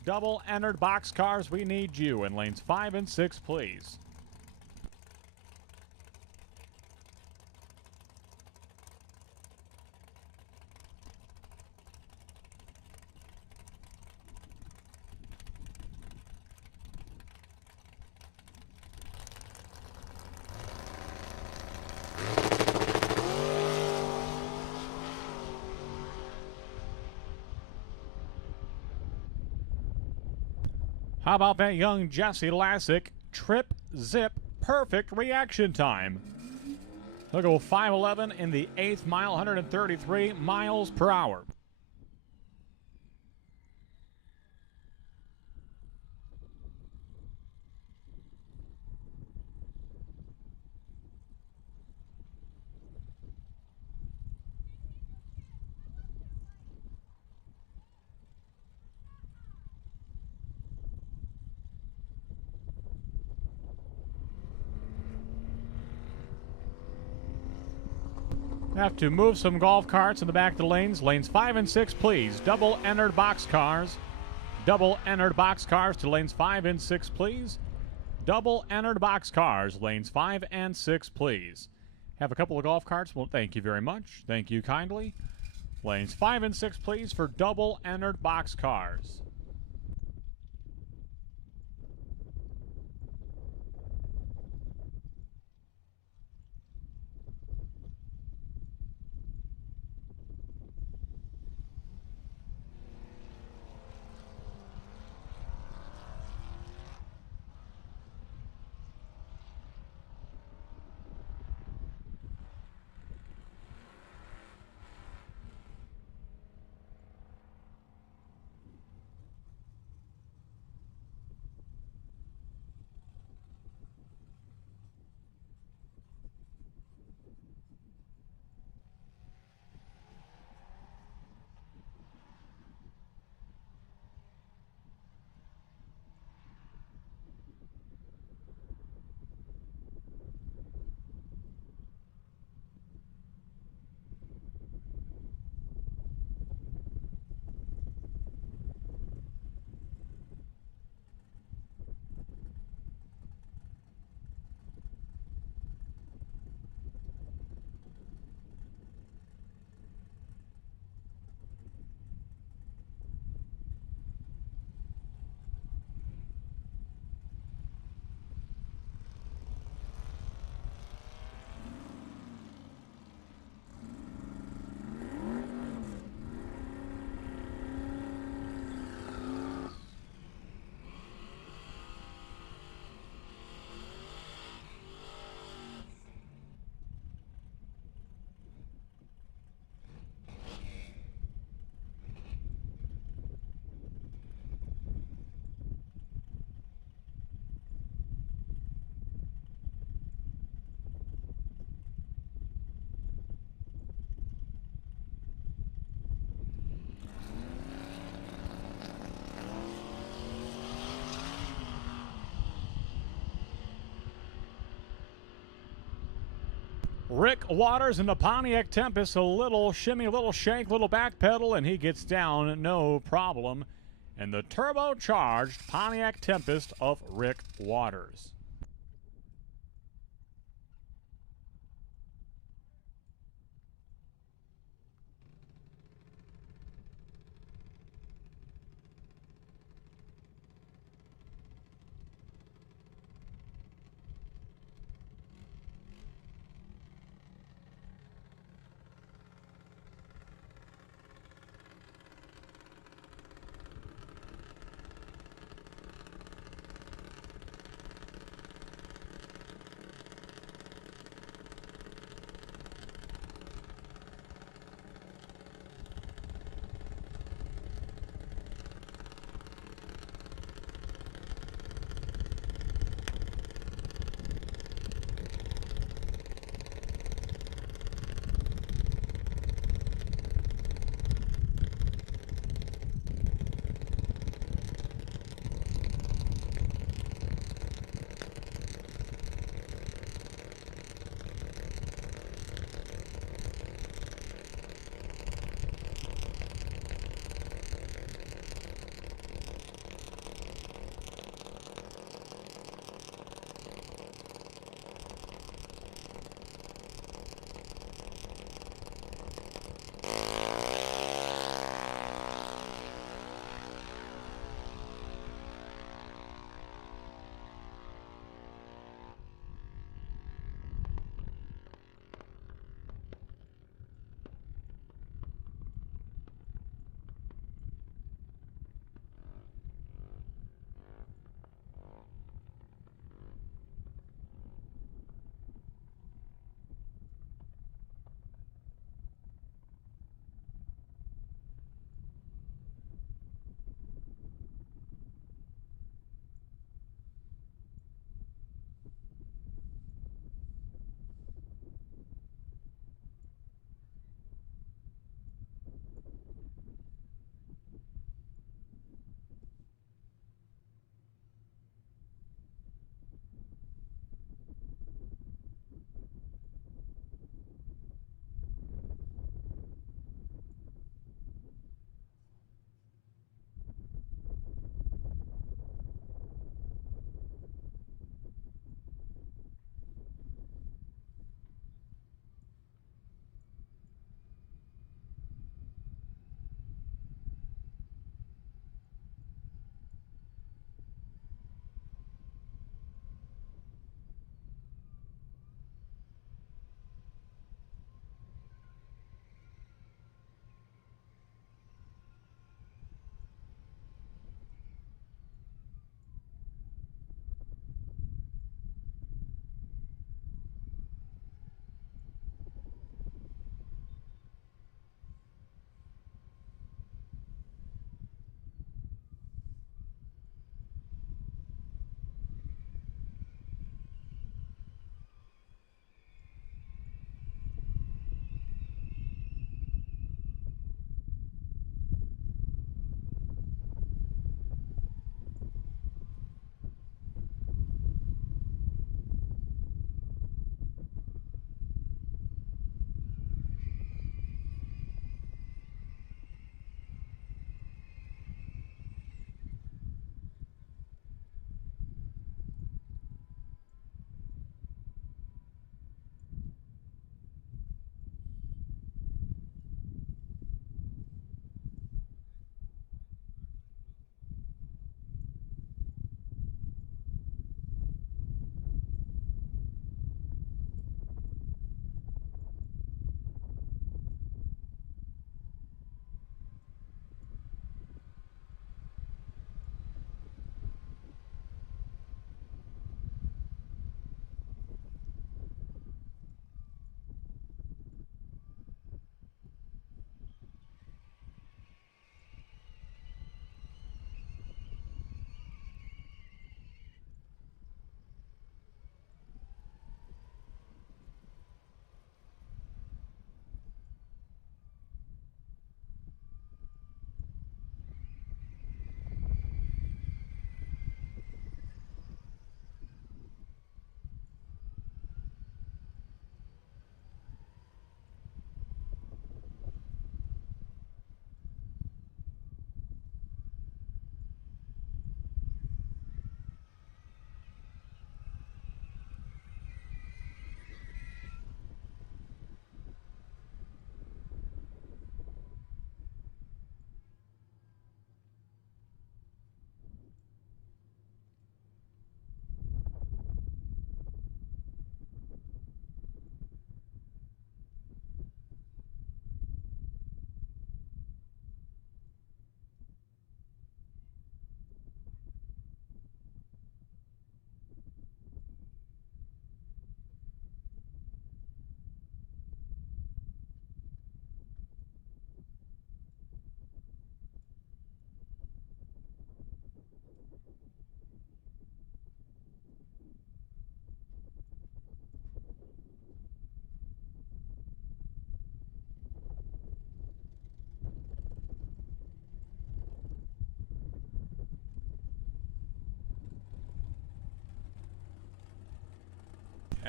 Double entered boxcars, we need you in lanes 5 and 6, please. How about that young Jesse Lassick trip zip perfect reaction time? He'll go 5:11 in the 8th mile, 133 miles per hour. Have to move some golf carts in the back of the lanes. Lanes 5 and 6, please. Double entered box cars. Double entered box cars to lanes 5 and 6, please. Double entered box cars. Lanes 5 and 6, please. Have a couple of golf carts. Well, thank you very much. Thank you kindly. Lanes 5 and 6, please, for double entered box cars. Rick Waters in the Pontiac Tempest, a little shimmy, little shake, little back pedal, and he gets down no problem. And the turbocharged Pontiac Tempest of Rick Waters.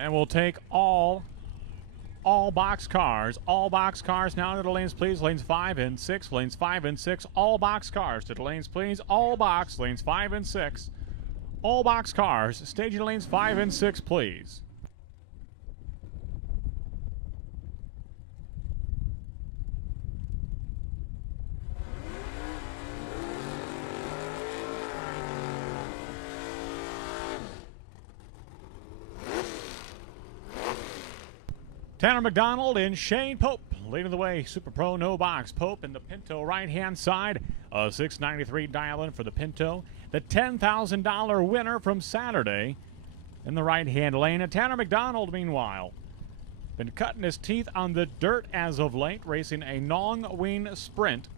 And we'll take all box cars. All box cars now to the lanes, please. Lanes 5 and 6. Lanes 5 and 6. All box cars to the lanes, please. All box. Lanes 5 and 6. All box cars. Staging lanes 5 and 6, please. Tanner McDonald and Shane Pope leading the way. Super Pro, no box. Pope in the Pinto right-hand side. A $693 dial-in for the Pinto. The $10,000 winner from Saturday in the right-hand lane. And Tanner McDonald, meanwhile, been cutting his teeth on the dirt as of late, racing a Nongwing Sprint.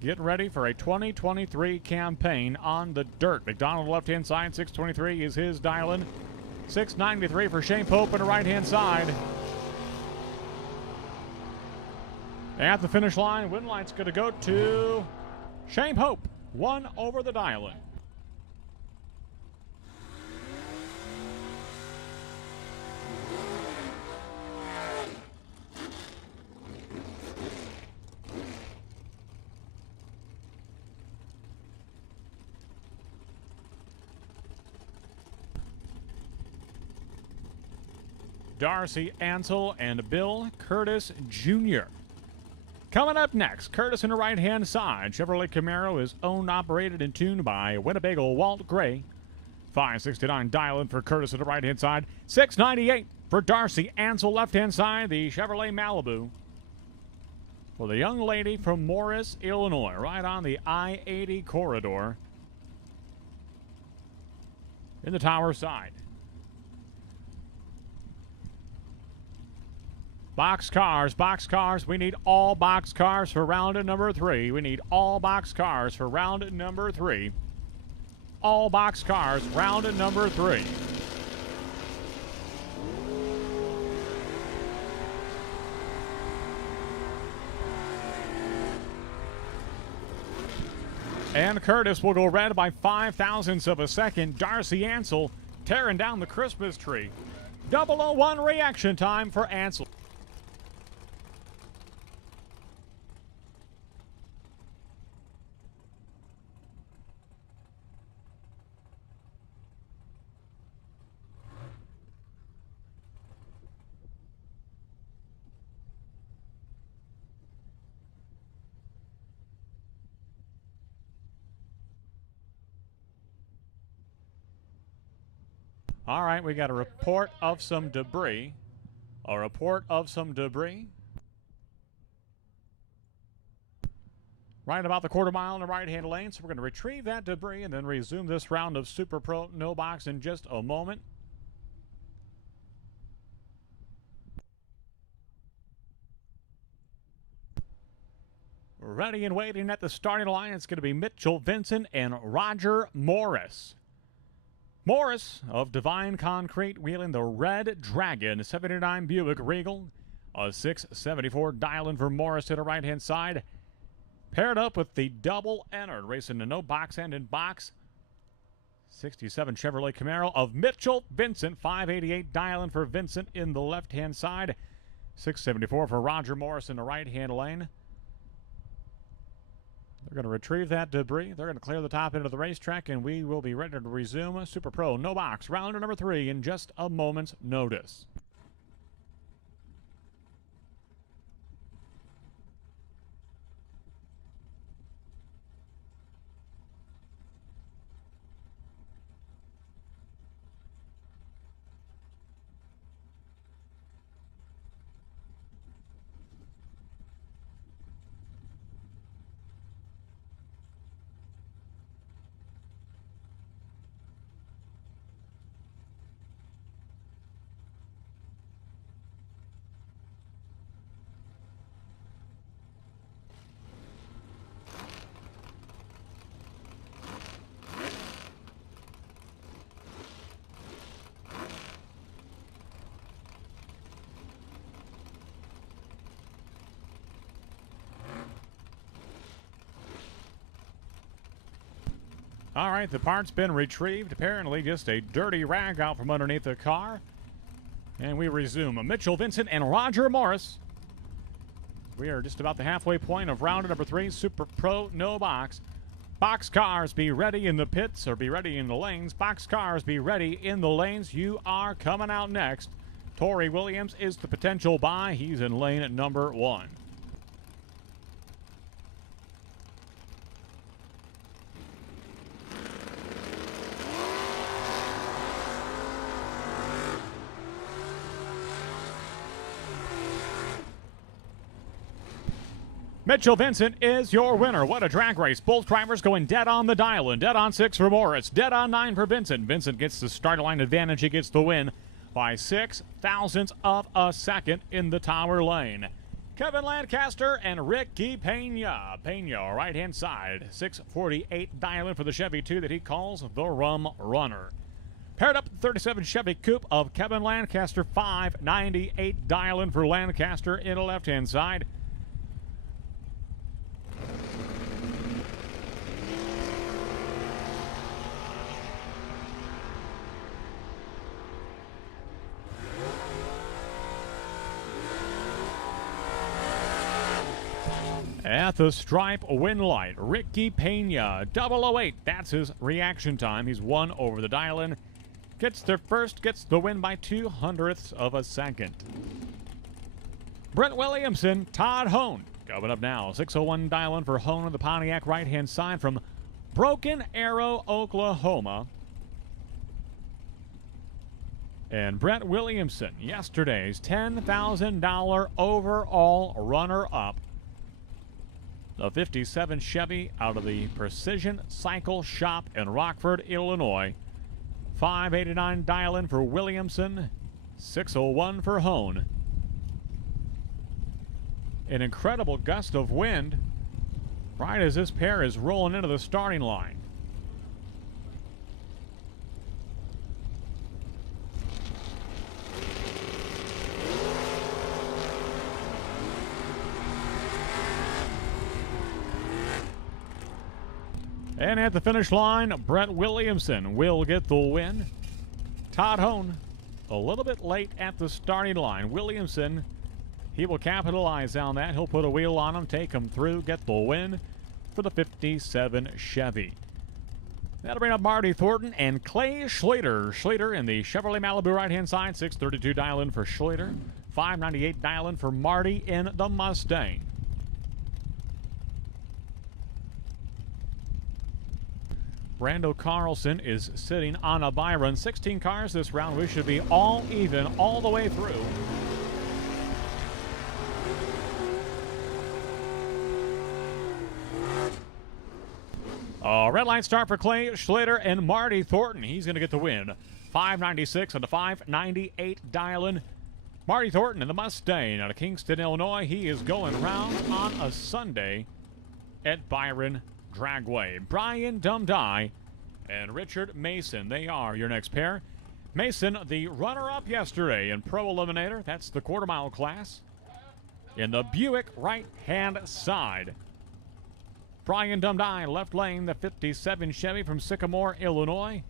Get ready for a 2023 campaign on the dirt. McDonald left-hand side, 623 is his dial-in. 693 for Shane Pope on the right-hand side. At the finish line, win light's going to go to Shane Pope. 1 over the dial-in. Darcy Ansel and Bill Curtis Jr. Coming up next, Curtis on the right-hand side. Chevrolet Camaro is owned, operated, and tuned by Winnebago Walt Gray. 569 dial-in for Curtis on the right-hand side. 698 for Darcy Ansel, left-hand side. The Chevrolet Malibu for the young lady from Morris, Illinois, right on the I-80 corridor in the tower side. Box cars, we need all box cars for round number 3. We need all box cars for round number 3. All box cars, round number 3. And Curtis will go red by 0.005 of a second. Darcy Ansel tearing down the Christmas tree. 001 reaction time for Ansel. All right, we got a report of some debris. A report of some debris. Right about the quarter mile in the right-hand lane. So we're going to retrieve that debris and then resume this round of Super Pro No Box in just a moment. Ready and waiting at the starting line, it's going to be Mitchell Vincent and Roger Morris. Morris of Divine Concrete wheeling the Red Dragon 79 Buick Regal. A 674 dial-in for Morris to the right-hand side. Paired up with the double entered, racing the no box and in box. 67 Chevrolet Camaro of Mitchell Vincent. 588 dial-in for Vincent in the left-hand side. 674 for Roger Morris in the right-hand lane. They're going to retrieve that debris. They're going to clear the top end of the racetrack, and we will be ready to resume Super Pro No Box round number 3 in just a moment's notice. All right, the part's been retrieved. Apparently just a dirty rag out from underneath the car. And we resume. Mitchell Vincent and Roger Morris. We are just about the halfway point of round number 3. Super Pro, no box. Box cars, be ready in the pits or be ready in the lanes. Box cars, be ready in the lanes. You are coming out next. Torrey Williams is the potential buy. He's in lane at number 1. Mitchell Vincent is your winner. What a drag race. Both drivers going dead on the dial and dead on 6 for Morris. Dead on 9 for Vincent. Vincent gets the start line advantage. He gets the win by 6 thousandths of a second in the tower lane. Kevin Lancaster and Ricky Pena. Pena, right-hand side. 648 dialing for the Chevy 2 that he calls the Rum Runner. Paired up the 37 Chevy Coupe of Kevin Lancaster. 598 dialing for Lancaster in the left-hand side. At the stripe win light, Ricky Pena, 008. That's his reaction time. He's 1 over the dial-in. Gets there first, gets the win by 0.02 of a second. Brent Williamson, Todd Hone. Coming up now, 601 dial-in for Hone on the Pontiac right-hand side from Broken Arrow, Oklahoma. And Brent Williamson, yesterday's $10,000 overall runner-up. The 57 Chevy out of the Precision Cycle Shop in Rockford, Illinois. 589 dial-in for Williamson, 601 for Hone. An incredible gust of wind right as this pair is rolling into the starting line. And at the finish line, Brent Williamson will get the win. Todd Hone, a little bit late at the starting line. Williamson, he will capitalize on that. He'll put a wheel on him, take him through, get the win for the 57 Chevy. That'll bring up Marty Thornton and Clay Schrader. Schrader in the Chevrolet Malibu right-hand side, 632 dial-in for Schrader. 598 dial-in for Marty in the Mustang. Brando Carlson is sitting on a Byron. 16 cars this round. We should be all even all the way through. Red light start for Clay Schrader and Marty Thornton. He's going to get the win. 596 on the 598 dial-in. Marty Thornton in the Mustang out of Kingston, Illinois. He is going round on a Sunday at Byron Dragway. Brian Dumdye and Richard Mason. They are your next pair. Mason, the runner-up yesterday in Pro Eliminator. That's the quarter-mile class. In the Buick right-hand side. Brian Dumdye, left lane, the 57 Chevy from Sycamore, Illinois.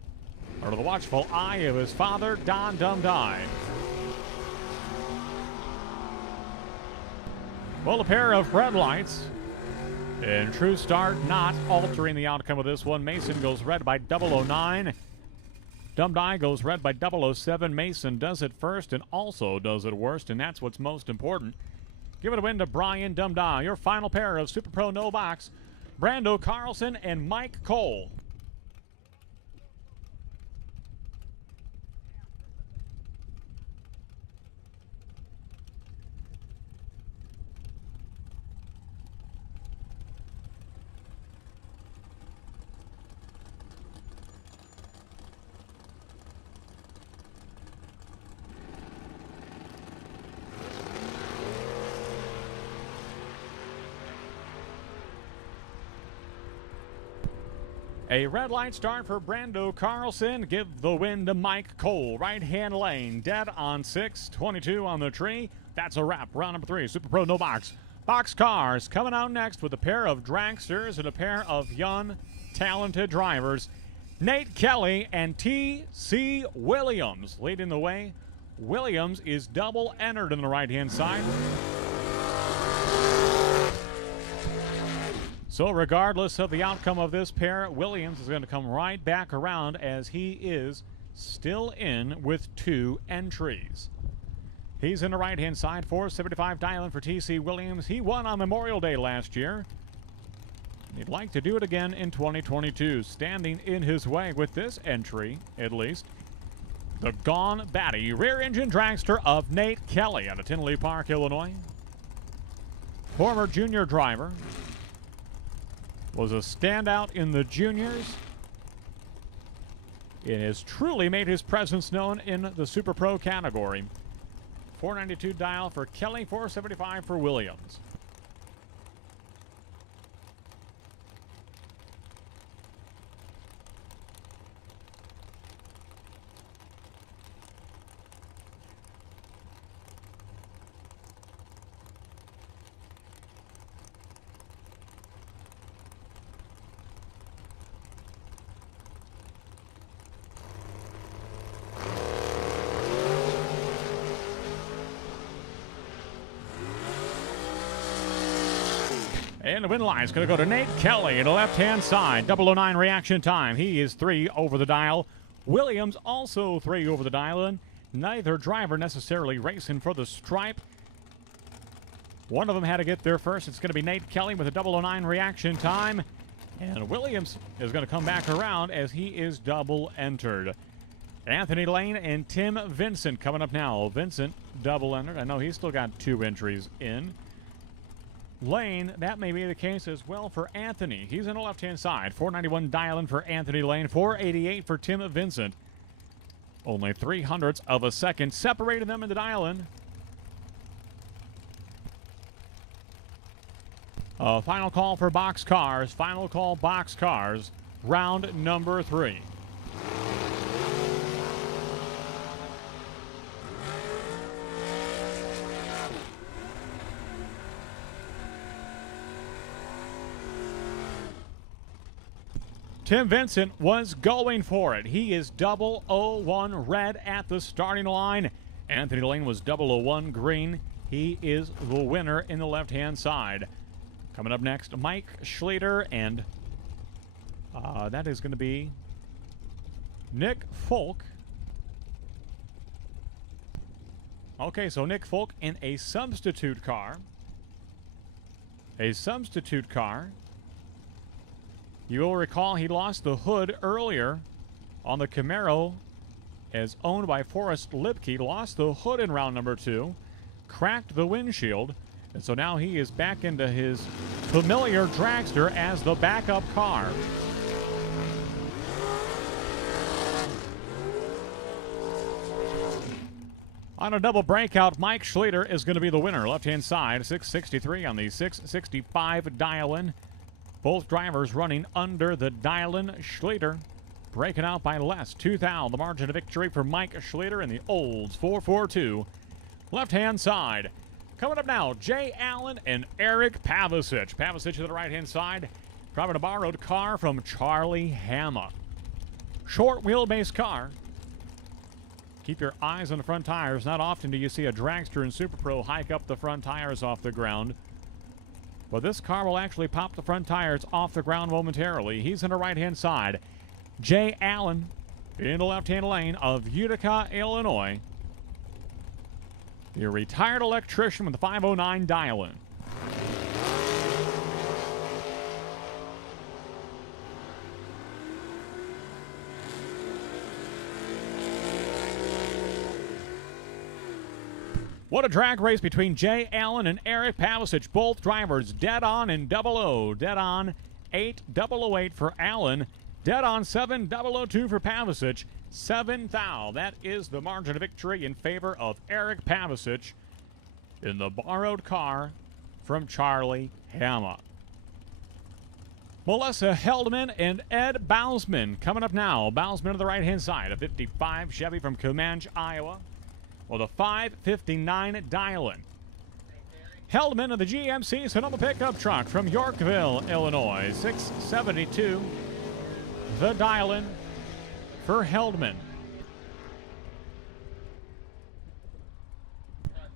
Under the watchful eye of his father, Don Dumdye. Well, a pair of red lights. And True Start not altering the outcome of this one. Mason goes red by 009. Dumdye goes red by 007. Mason does it first and also does it worst, and that's what's most important. Give it a win to Brian Dumdye. Your final pair of Super Pro No Box, Brando Carlson and Mike Cole. A red light start for Brando Carlson. Give the win to Mike Cole. Right-hand lane, dead on 6, 22 on the tree. That's a wrap. Round number 3, Super Pro No Box. Box cars coming out next with a pair of dragsters and a pair of young, talented drivers. Nate Kelly and T.C. Williams leading the way. Williams is double entered in the right-hand side. So regardless of the outcome of this pair, Williams is going to come right back around as he is still in with 2 entries. He's in the right-hand side, 475 dialing for T.C. Williams. He won on Memorial Day last year. He'd like to do it again in 2022. Standing in his way with this entry, at least, the Gone Batty rear-engine dragster of Nate Kelly out of Tinley Park, Illinois. Former junior driver. Was a standout in the juniors. It has truly made his presence known in the Super Pro category. 492 dial for Kelly, 475 for Williams. And the win line is going to go to Nate Kelly in the left-hand side. 009 reaction time. He is 3 over the dial. Williams also 3 over the dial. And neither driver necessarily racing for the stripe. One of them had to get there first. It's going to be Nate Kelly with a 009 reaction time. And Williams is going to come back around as he is double entered. Anthony Lane and Tim Vincent coming up now. Vincent double entered. I know he's still got 2 entries in. Lane, that may be the case as well for Anthony. He's on the left-hand side. 491 dialing for Anthony Lane. 488 for Tim Vincent. Only 0.03 of a second separated them in the dial-in. Final call for box cars. Final call box cars. Round number 3. Tim Vincent was going for it. He is 001 red at the starting line. Anthony Lane was 001 green. He is the winner in the left-hand side. Coming up next, Mike Schrader, and that is going to be Nick Folk. Okay, so Nick Folk in a substitute car. A substitute car. You will recall he lost the hood earlier on the Camaro as owned by Forrest Lipke. Lost the hood in round number 2, cracked the windshield, and so now he is back into his familiar dragster as the backup car. On a double breakout, Mike Schrader is going to be the winner. Left-hand side, 663 on the 665 dial-in. Both drivers running under the dial-in. Schrader breaking out by less. 2,000, the margin of victory for Mike Schrader in the Olds 442. Left-hand side. Coming up now, Jay Allen and Eric Pavicic. Pavicic to the right-hand side, driving a borrowed car from Charlie Hama. Short wheelbase car. Keep your eyes on the front tires. Not often do you see a dragster and Super Pro hike up the front tires off the ground. But this car will actually pop the front tires off the ground momentarily. He's on the right-hand side. Jay Allen in the left-hand lane of Utica, Illinois. The retired electrician with the 509 dial-in. What a drag race between Jay Allen and Eric Pavicic. Both drivers dead on in 00. Dead on 8,008 for Allen. Dead on 7,002 for Pavicic. 7,000. That is the margin of victory in favor of Eric Pavicic in the borrowed car from Charlie Hama. Melissa Heldman and Ed Bausman coming up now. Bausman on the right-hand side. A 55 Chevy from Comanche, Iowa. With a 559 dial-in. Heldman of the GMC Sonoma pickup truck from Yorkville, Illinois. 672. The dial-in. for Heldman.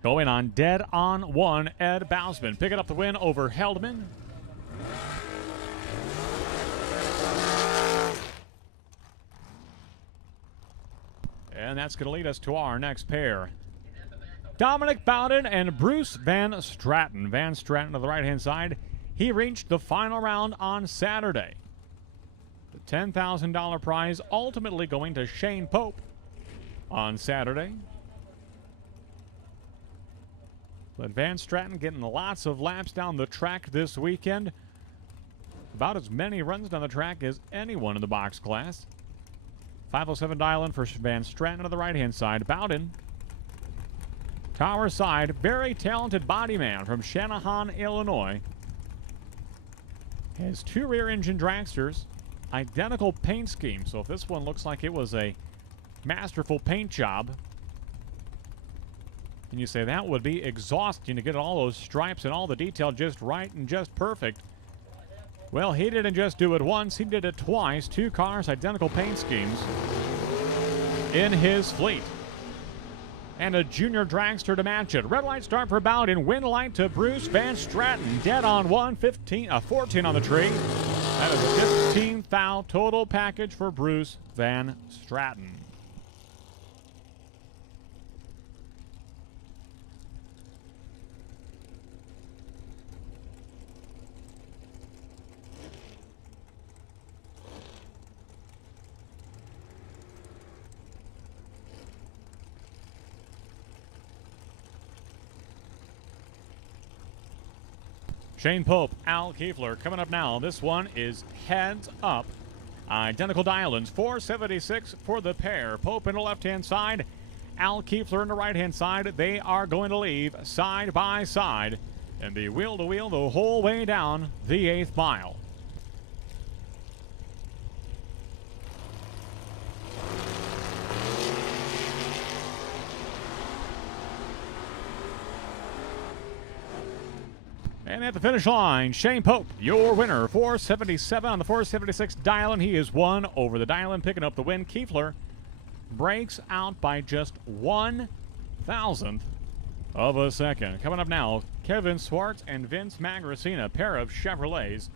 Going on dead on one, Ed Bousman picking up the win over Heldman. And that's going to lead us to our next pair. Dominic Bowden and Bruce Van Stratton. Van Stratton to the right-hand side. He reached the final round on Saturday. The $10,000 prize ultimately going to Shane Pope on Saturday. But Van Stratton getting lots of laps down the track this weekend. About as many runs down the track as anyone in the box class. 507 dial in for Van Stratton to the right-hand side. Bowden, tower side, very talented body man from Channahon, Illinois. Has two rear-engine dragsters, identical paint scheme. So if this one looks like it was a masterful paint job, and you say that would be exhausting to get all those stripes and all the detail just right and just perfect. Well, he didn't just do it once, he did it twice. Two cars, identical paint schemes in his fleet. And a junior dragster to match it. Red light start for Bowden, win light to Bruce Van Stratton. Dead on one, 14 on the tree. That is a 15,000 total package for Bruce Van Stratton. Shane Pope, Al Kiefler coming up now. This one is heads up. Identical dial-ins, 476 for the pair. Pope in the left-hand side, Al Kiefler in the right-hand side. They are going to leave side by side and be wheel-to-wheel the whole way down the 8th mile. And at the finish line, Shane Pope, your winner, 477 on the 476 dial-in. He is one over the dial-in, picking up the win. Kiefler breaks out by just 1,000th of a second. Coming up now, Kevin Swartz and Vince Magracina, pair of Chevrolets.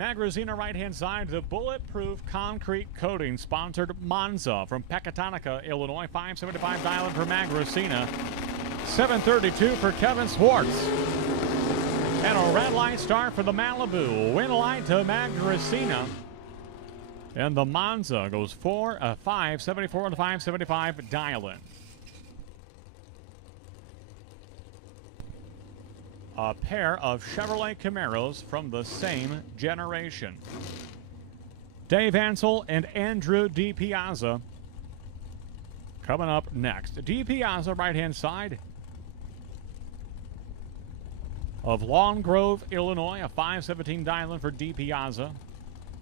Magracina right-hand side, the bulletproof concrete coating sponsored Monza from Pecatonica, Illinois. 575 dial-in for Magracina, 732 for Kevin Swartz. And a red light start for the Malibu. Win light to Magracina. And the Monza goes 574 and 575 dial-in. A pair of Chevrolet Camaros from the same generation. Dave Ansel and Andrew DiPiazza coming up next. DiPiazza right-hand side of Long Grove, Illinois, a 517 dial-in for DiPiazza.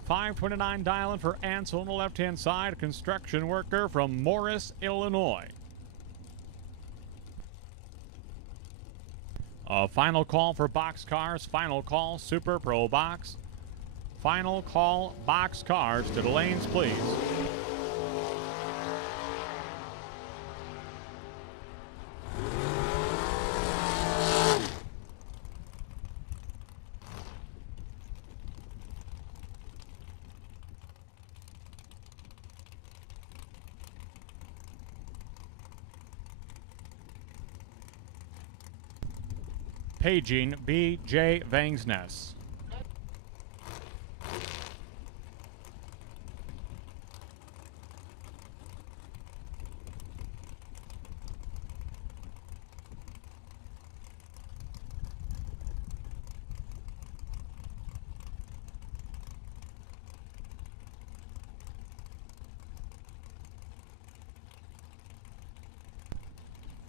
529 dial-in for Ansel on the left-hand side, a construction worker from Morris, Illinois. A final call for box cars, final call Super Pro Box. Final call box cars to the lanes, please. Paging B.J. Vangsness.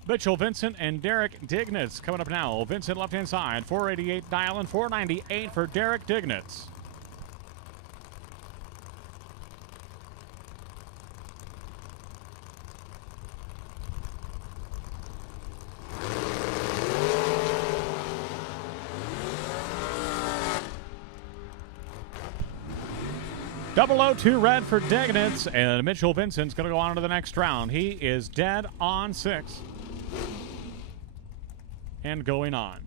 Mitchell Vincent and Derek Dignitz coming up now. Vincent left-hand side, 488 dial-in, 498 for Derek Dignitz. 002 red for Degnitz, and Mitchell Vincent's going to go on to the next round. He is dead on 6 and going on.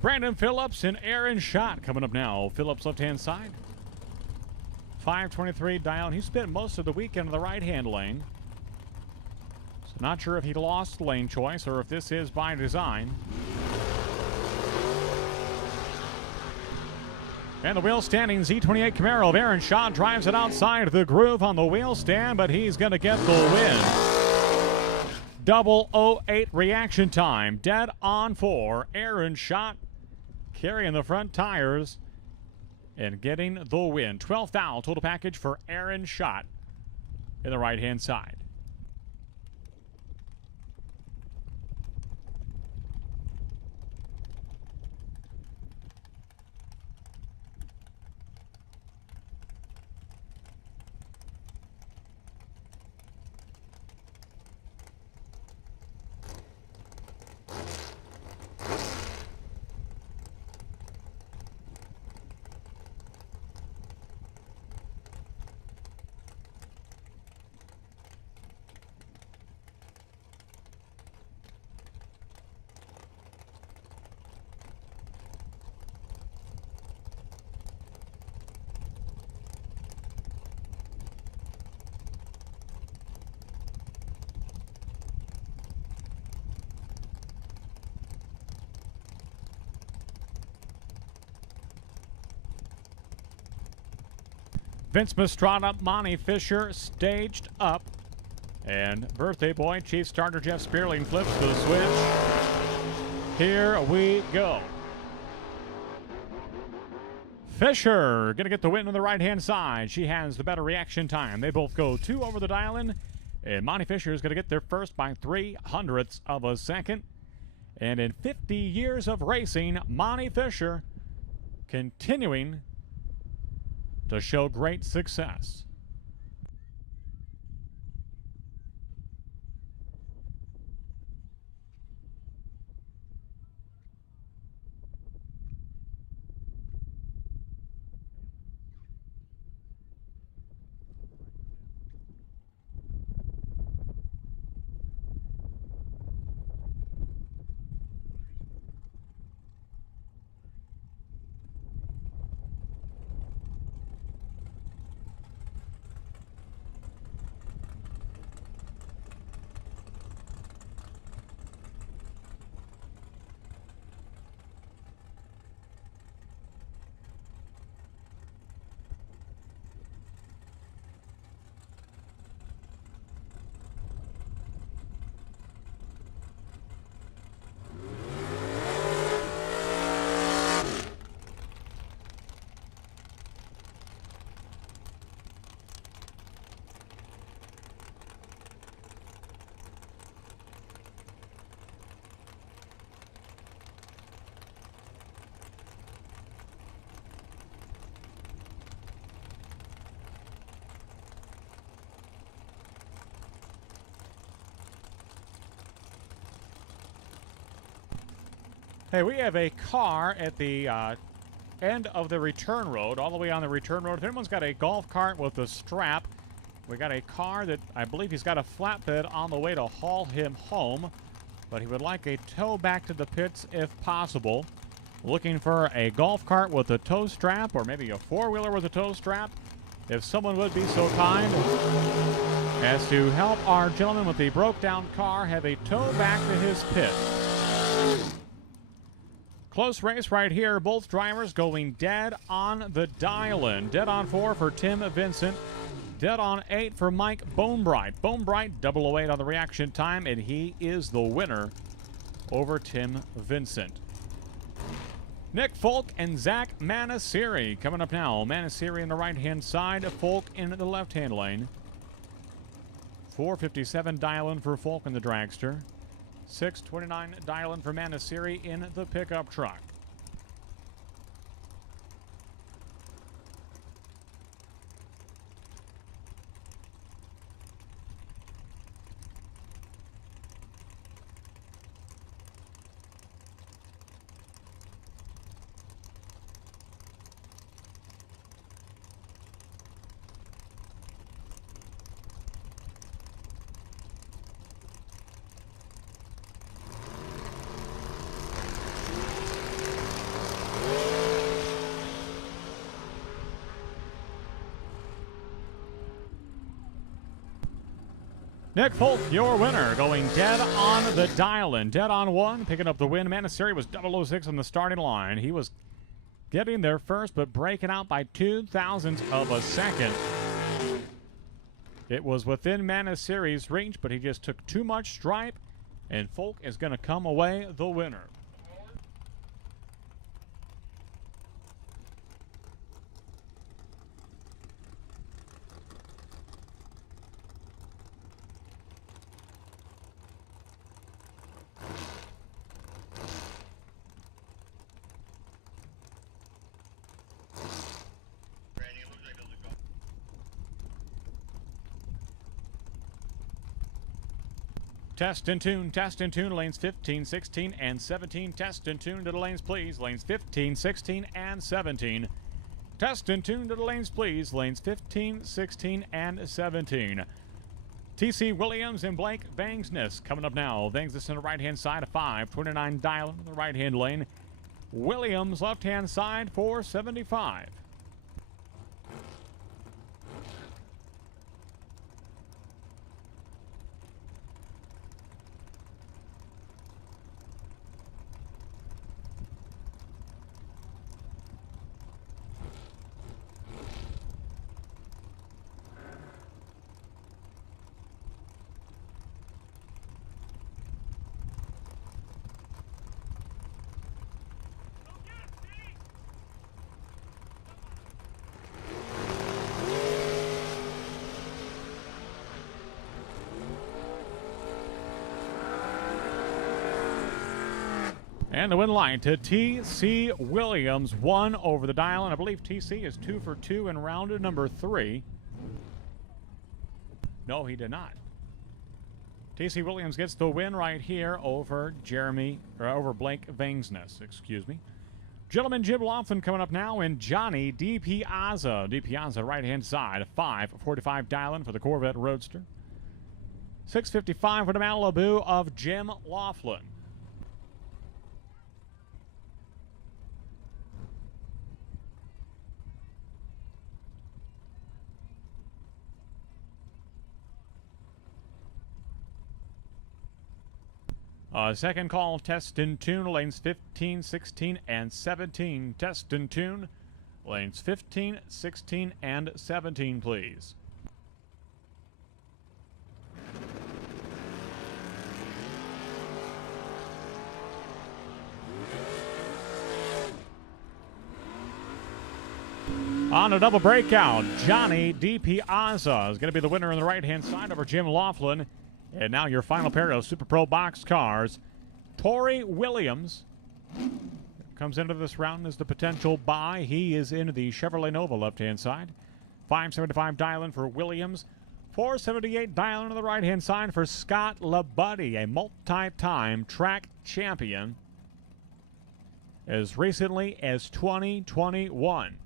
Brandon Phillips and Aaron Schott coming up now. Phillips left-hand side. 523 dial. He spent most of the weekend in the right-hand lane. So not sure if he lost lane choice or if this is by design. And the wheel standing Z28 Camaro of Aaron Schott drives it outside the groove on the wheel stand, but he's going to get the win. 008 reaction time. Dead on 4. Aaron Schott carrying the front tires and getting the win. 12th foul total package for Aaron Schott in the right-hand side. Vince Mastrada, Monty Fisher staged up. And birthday boy, Chief starter Jeff Spearling flips the switch. Here we go. Fisher going to get the win on the right-hand side. She has the better reaction time. They both go 2 over the dial-in. And Monty Fisher is going to get there first by 0.03 of a second. And in 50 years of racing, Monty Fisher continuing to show great success. Hey, we have a car at the end of the return road, all the way on the return road. If anyone's got a golf cart with a strap, we got a car that I believe he's got a flatbed on the way to haul him home, but he would like a tow back to the pits if possible. Looking for a golf cart with a tow strap, or maybe a four-wheeler with a tow strap. If someone would be so kind as to help our gentleman with the broke-down car have a tow back to his pit. Close race right here. Both drivers going dead on the dial-in. Dead on 4 for Tim Vincent. Dead on 8 for Mike Bonebright. Bonebright 008 on the reaction time, and he is the winner over Tim Vincent. Nick Folk and Zach Manasiri coming up now. Manasiri in the right-hand side, Folk in the left-hand lane. 457 dial-in for Folk in the dragster. 629 dial-in for Manasiri in the pickup truck. Nick Folk, your winner, going dead on the dial-in. Dead on one, picking up the win. Manasiri was 006 on the starting line. He was getting there first, but breaking out by 0.02 of a second. It was within Manasiri's reach, but he just took too much stripe, and Folk is going to come away the winner. Test and tune, lanes 15, 16, and 17. Test and tune to the lanes, please. Lanes 15, 16, and 17. Test and tune to the lanes, please. Lanes 15, 16, and 17. T.C. Williams and Blake Vangsness coming up now. Vangsness on the right-hand side, a 529 dial on the right-hand lane. Williams left-hand side, 475. And the win line to T.C. Williams, 1 over the dial, and I believe T.C. is 2 for 2 in round number 3. No, he did not. T.C. Williams gets the win right here over Blake Vangsness, excuse me. Gentleman Jim Laughlin coming up now, and Johnny DiPiazza. DiPiazza right-hand side, 545 dial-in for the Corvette Roadster. 655 for the Malibu of Jim Laughlin. Second call, test and tune, lanes 15, 16, and 17. Test and tune, lanes 15, 16, and 17, please. On a double breakout, Johnny DiPiazza is going to be the winner on the right-hand side over Jim Laughlin. And now your final pair of Super Pro box cars. Torrey Williams comes into this round as the potential buy. He is in the Chevrolet Nova left-hand side. 575 dial-in for Williams. 478 dial-in on the right-hand side for Scott Labuddy, a multi-time track champion as recently as 2021.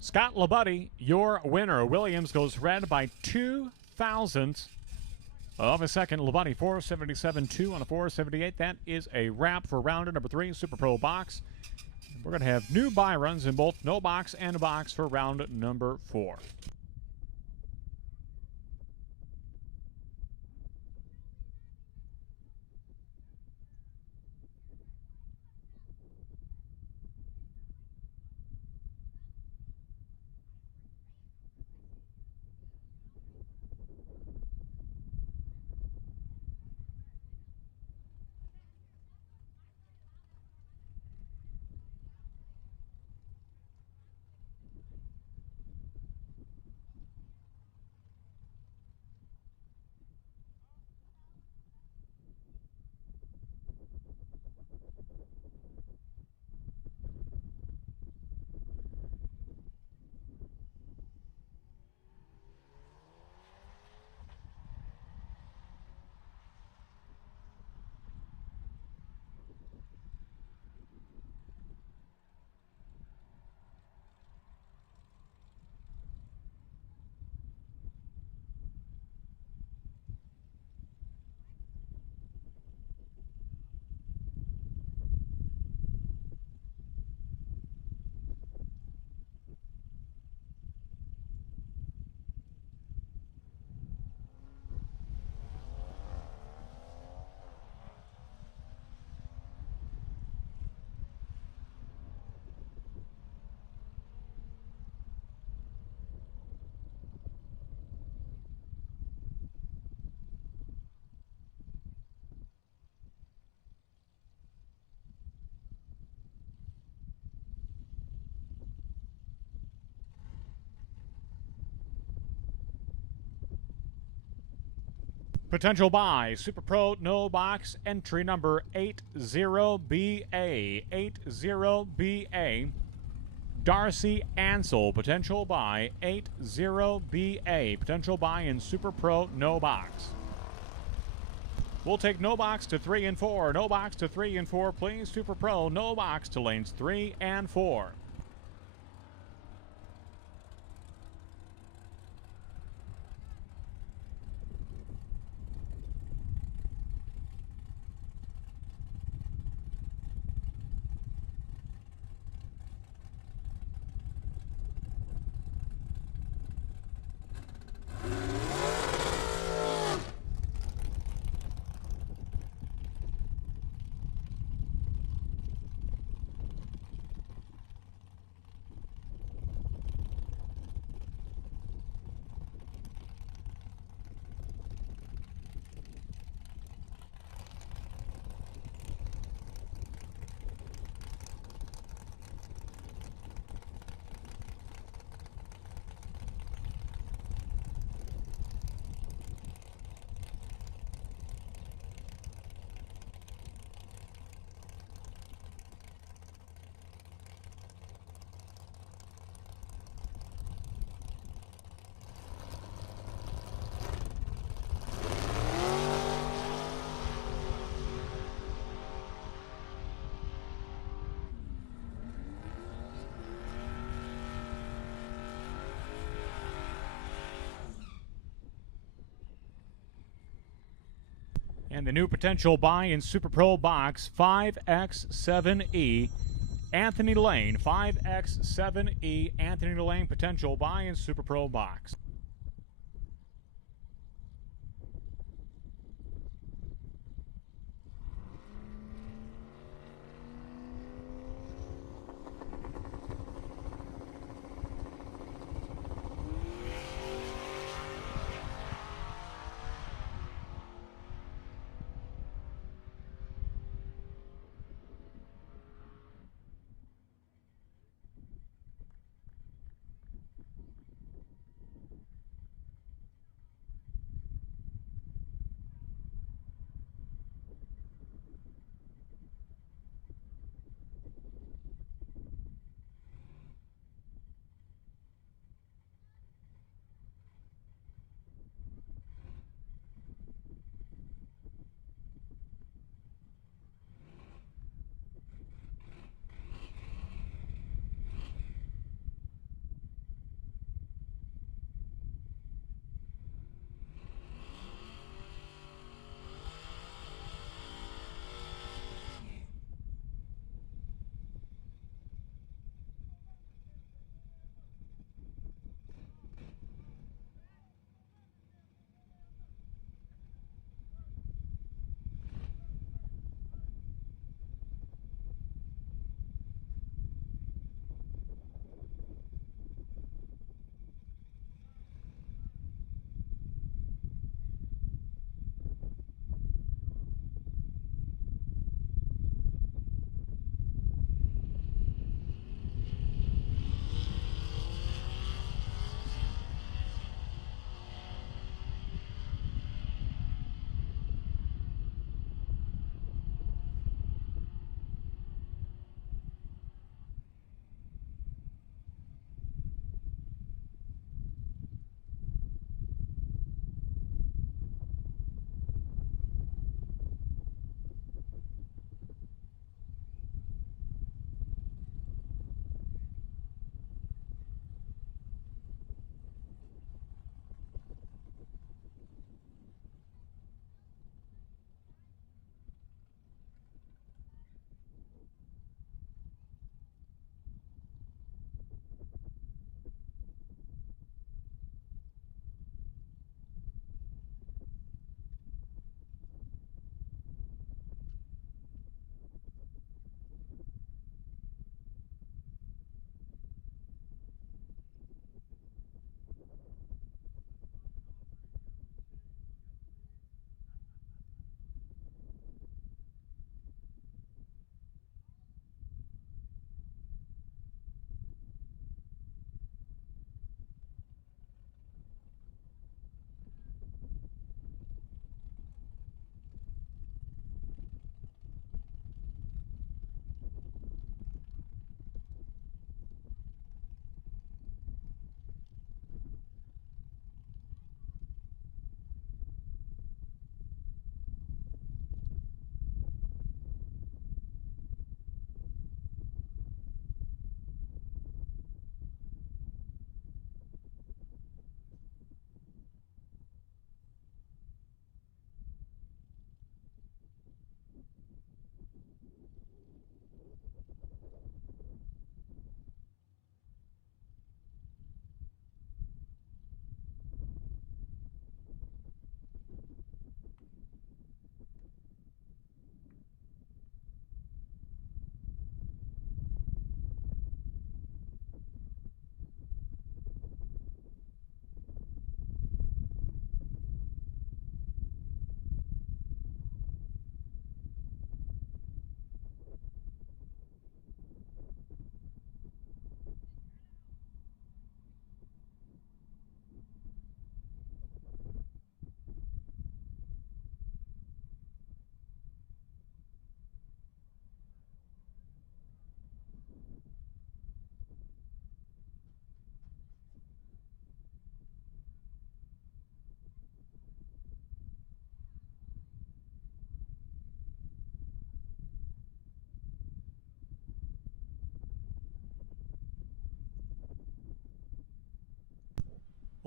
Scott Labuddy, your winner. Williams goes red by 0.02 of a second. Labuddy 477.2 on a 478. That is a wrap for round number 3, Super Pro box. We're going to have new buy runs in both no box and box for round number 4. Potential buy, Super Pro, no box, entry number 80BA. 80BA. Darcy Ansel, potential buy, 80BA. Potential buy in Super Pro, no box. We'll take no box to 3 and 4. No box to 3 and 4, please. Super Pro, no box to lanes 3 and 4. And the new potential buy in Super Pro box, 5X7E, Anthony Lane. 5X7E, Anthony Lane, potential buy in Super Pro box.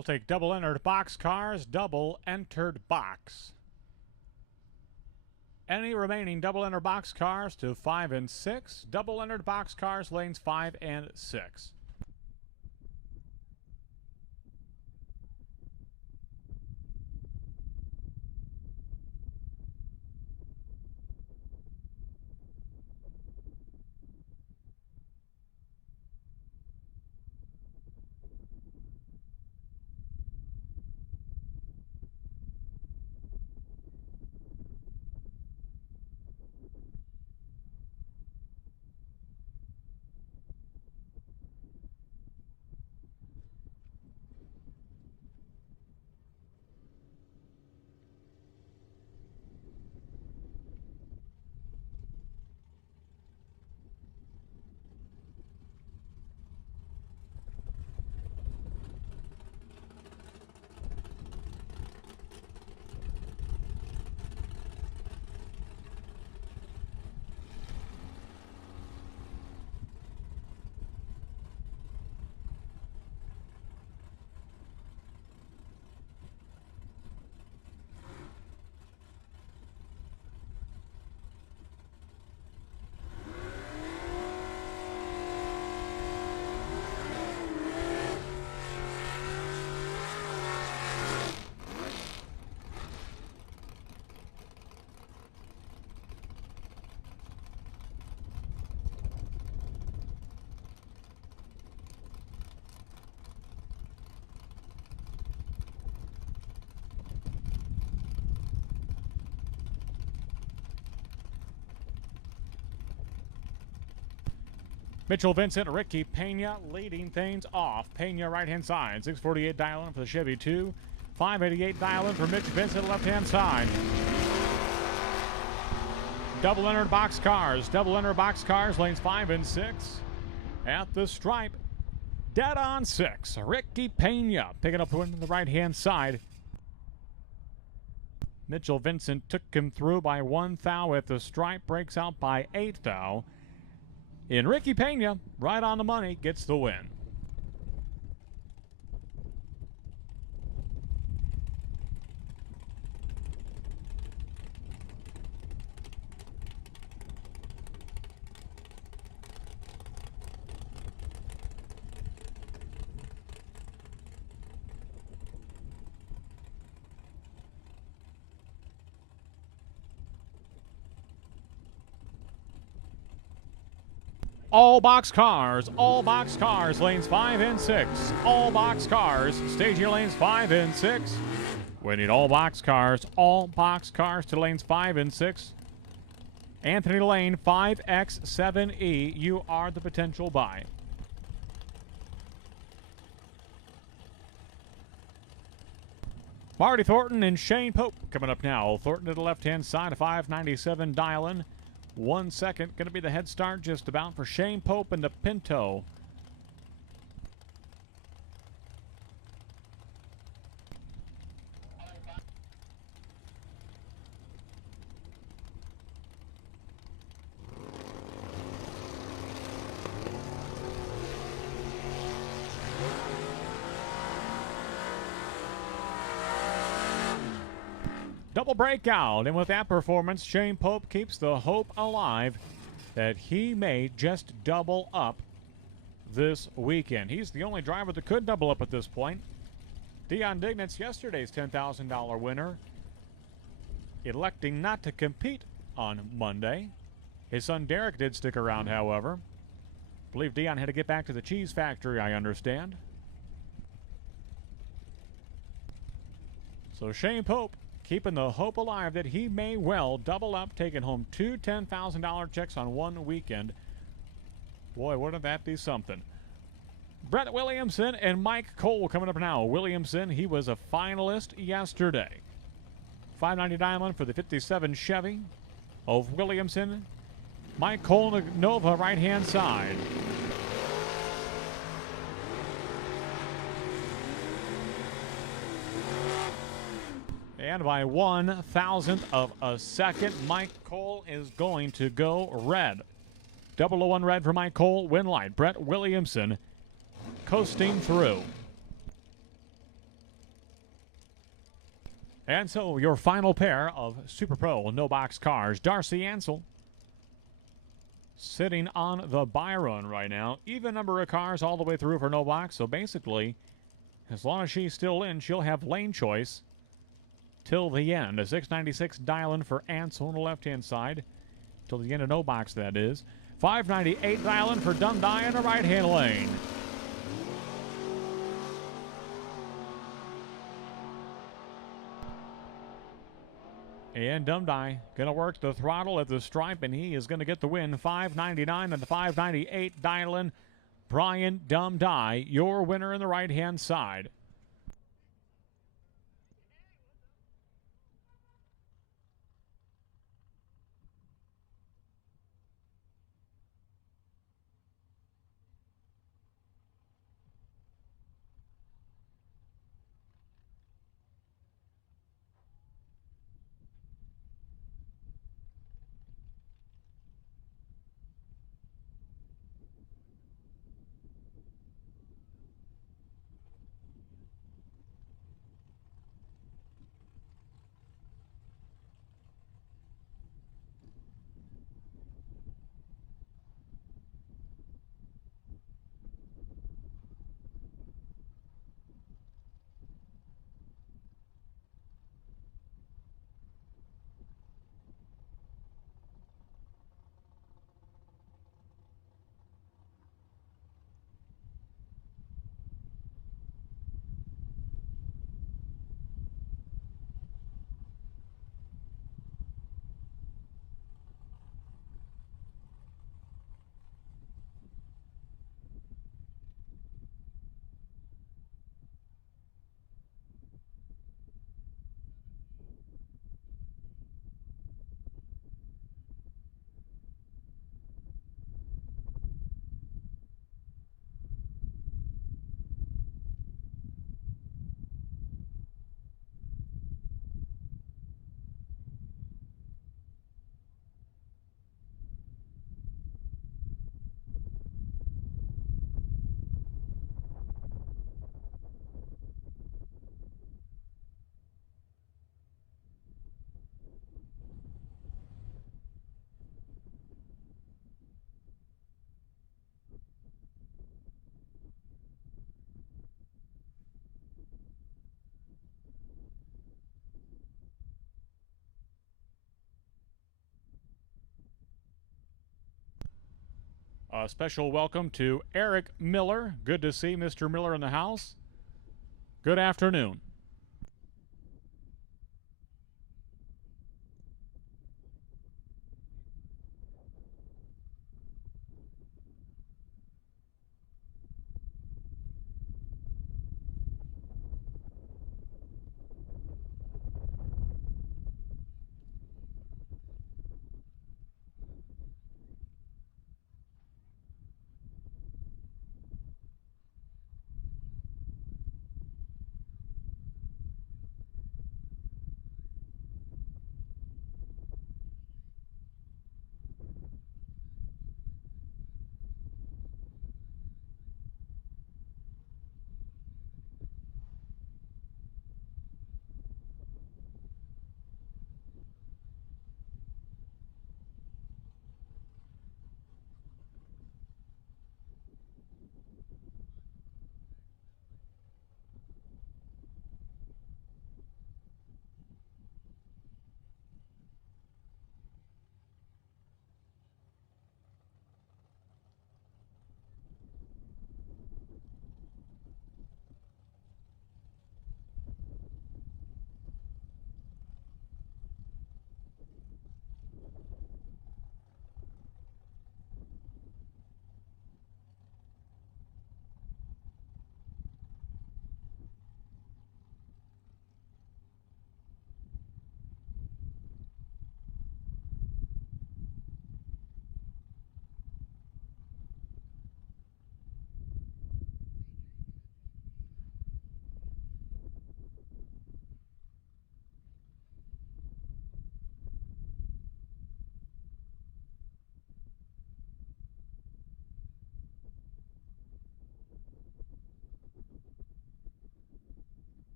We'll take double entered box cars, double entered box. Any remaining double entered box cars to 5 and 6. Double entered box cars, lanes 5 and 6. Mitchell Vincent, Ricky Pena leading things off. Pena right-hand side, 648 dial-in for the Chevy 2. 588 dial-in for Mitch Vincent left-hand side. Double entered box cars, lanes 5 and 6. At the stripe, dead on 6. Ricky Pena picking up the win on the right-hand side. Mitchell Vincent took him through by 1 thou at the stripe, breaks out by 8 thou. And Ricky Pena, right on the money, gets the win. All box cars, lanes 5 and 6. All box cars, stage your lanes 5 and 6. We need all box cars to lanes 5 and 6. Anthony Lane, 5X7E, you are the potential buy. Marty Thornton and Shane Pope coming up now. Thornton to the left-hand side, a 597 dial-in. 1 second, going to be the head start just about for Shane Pope and the Pinto. Double breakout, and with that performance, Shane Pope keeps the hope alive that he may just double up this weekend. He's the only driver that could double up at this point. Dion Dignitz, yesterday's $10,000 winner, electing not to compete on Monday. His son Derek did stick around, however. I believe Dion had to get back to the cheese factory, I understand. So Shane Pope keeping the hope alive that he may well double up, taking home 2 $10,000 checks on one weekend. Boy, wouldn't that be something. Brett Williamson and Mike Cole coming up now. Williamson, he was a finalist yesterday. 590 diamond for the 57 Chevy of Williamson. Mike Cole, Nova, right-hand side. And by 1,000th of a second, Mike Cole is going to go red. 001 red for Mike Cole, win light. Brett Williamson coasting through. And so your final pair of Super Pro no box cars. Darcy Ansel sitting on the Byron right now. Even number of cars all the way through for no box. So basically, as long as she's still in, she'll have lane choice till the end. A 696 dial-in for Ansel on the left-hand side. Till the end of no box, that is. 598 dial-in for Dundee in the right-hand lane. And Dundee going to work the throttle at the stripe, and he is going to get the win. 599 and the 598 dial-in. Brian Dundee, your winner in the right-hand side. A special welcome to Eric Miller. Good to see Mr. Miller in the house. Good afternoon.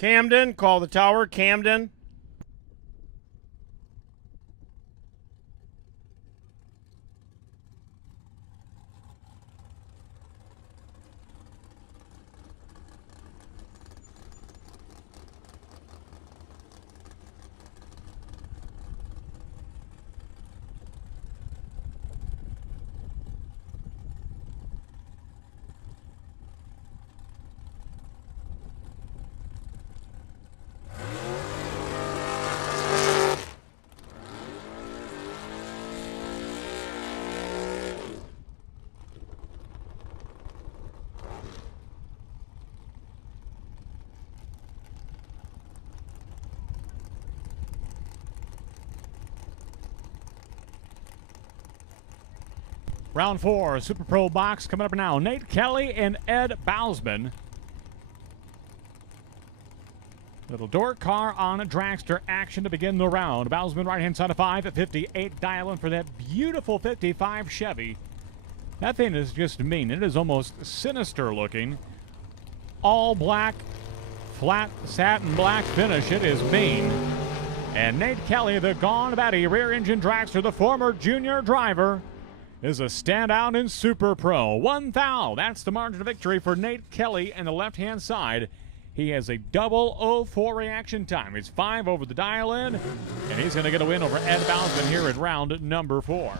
Camden, call the tower. Camden. Round 4, Super Pro box coming up now. Nate Kelly and Ed Bousman. Little door car on dragster action to begin the round. Bousman right-hand side of 5 at 58, dialing for that beautiful 55 Chevy. That thing is just mean. It is almost sinister looking. All black, flat satin black finish. It is mean. And Nate Kelly, the Gone Batty rear engine dragster, the former junior driver, is a standout in Super Pro. 1,000. That's the margin of victory for Nate Kelly in the left-hand side. He has a double 04 reaction time. He's 5 over the dial-in, and he's going to get a win over Ed Bousman here in round number 4.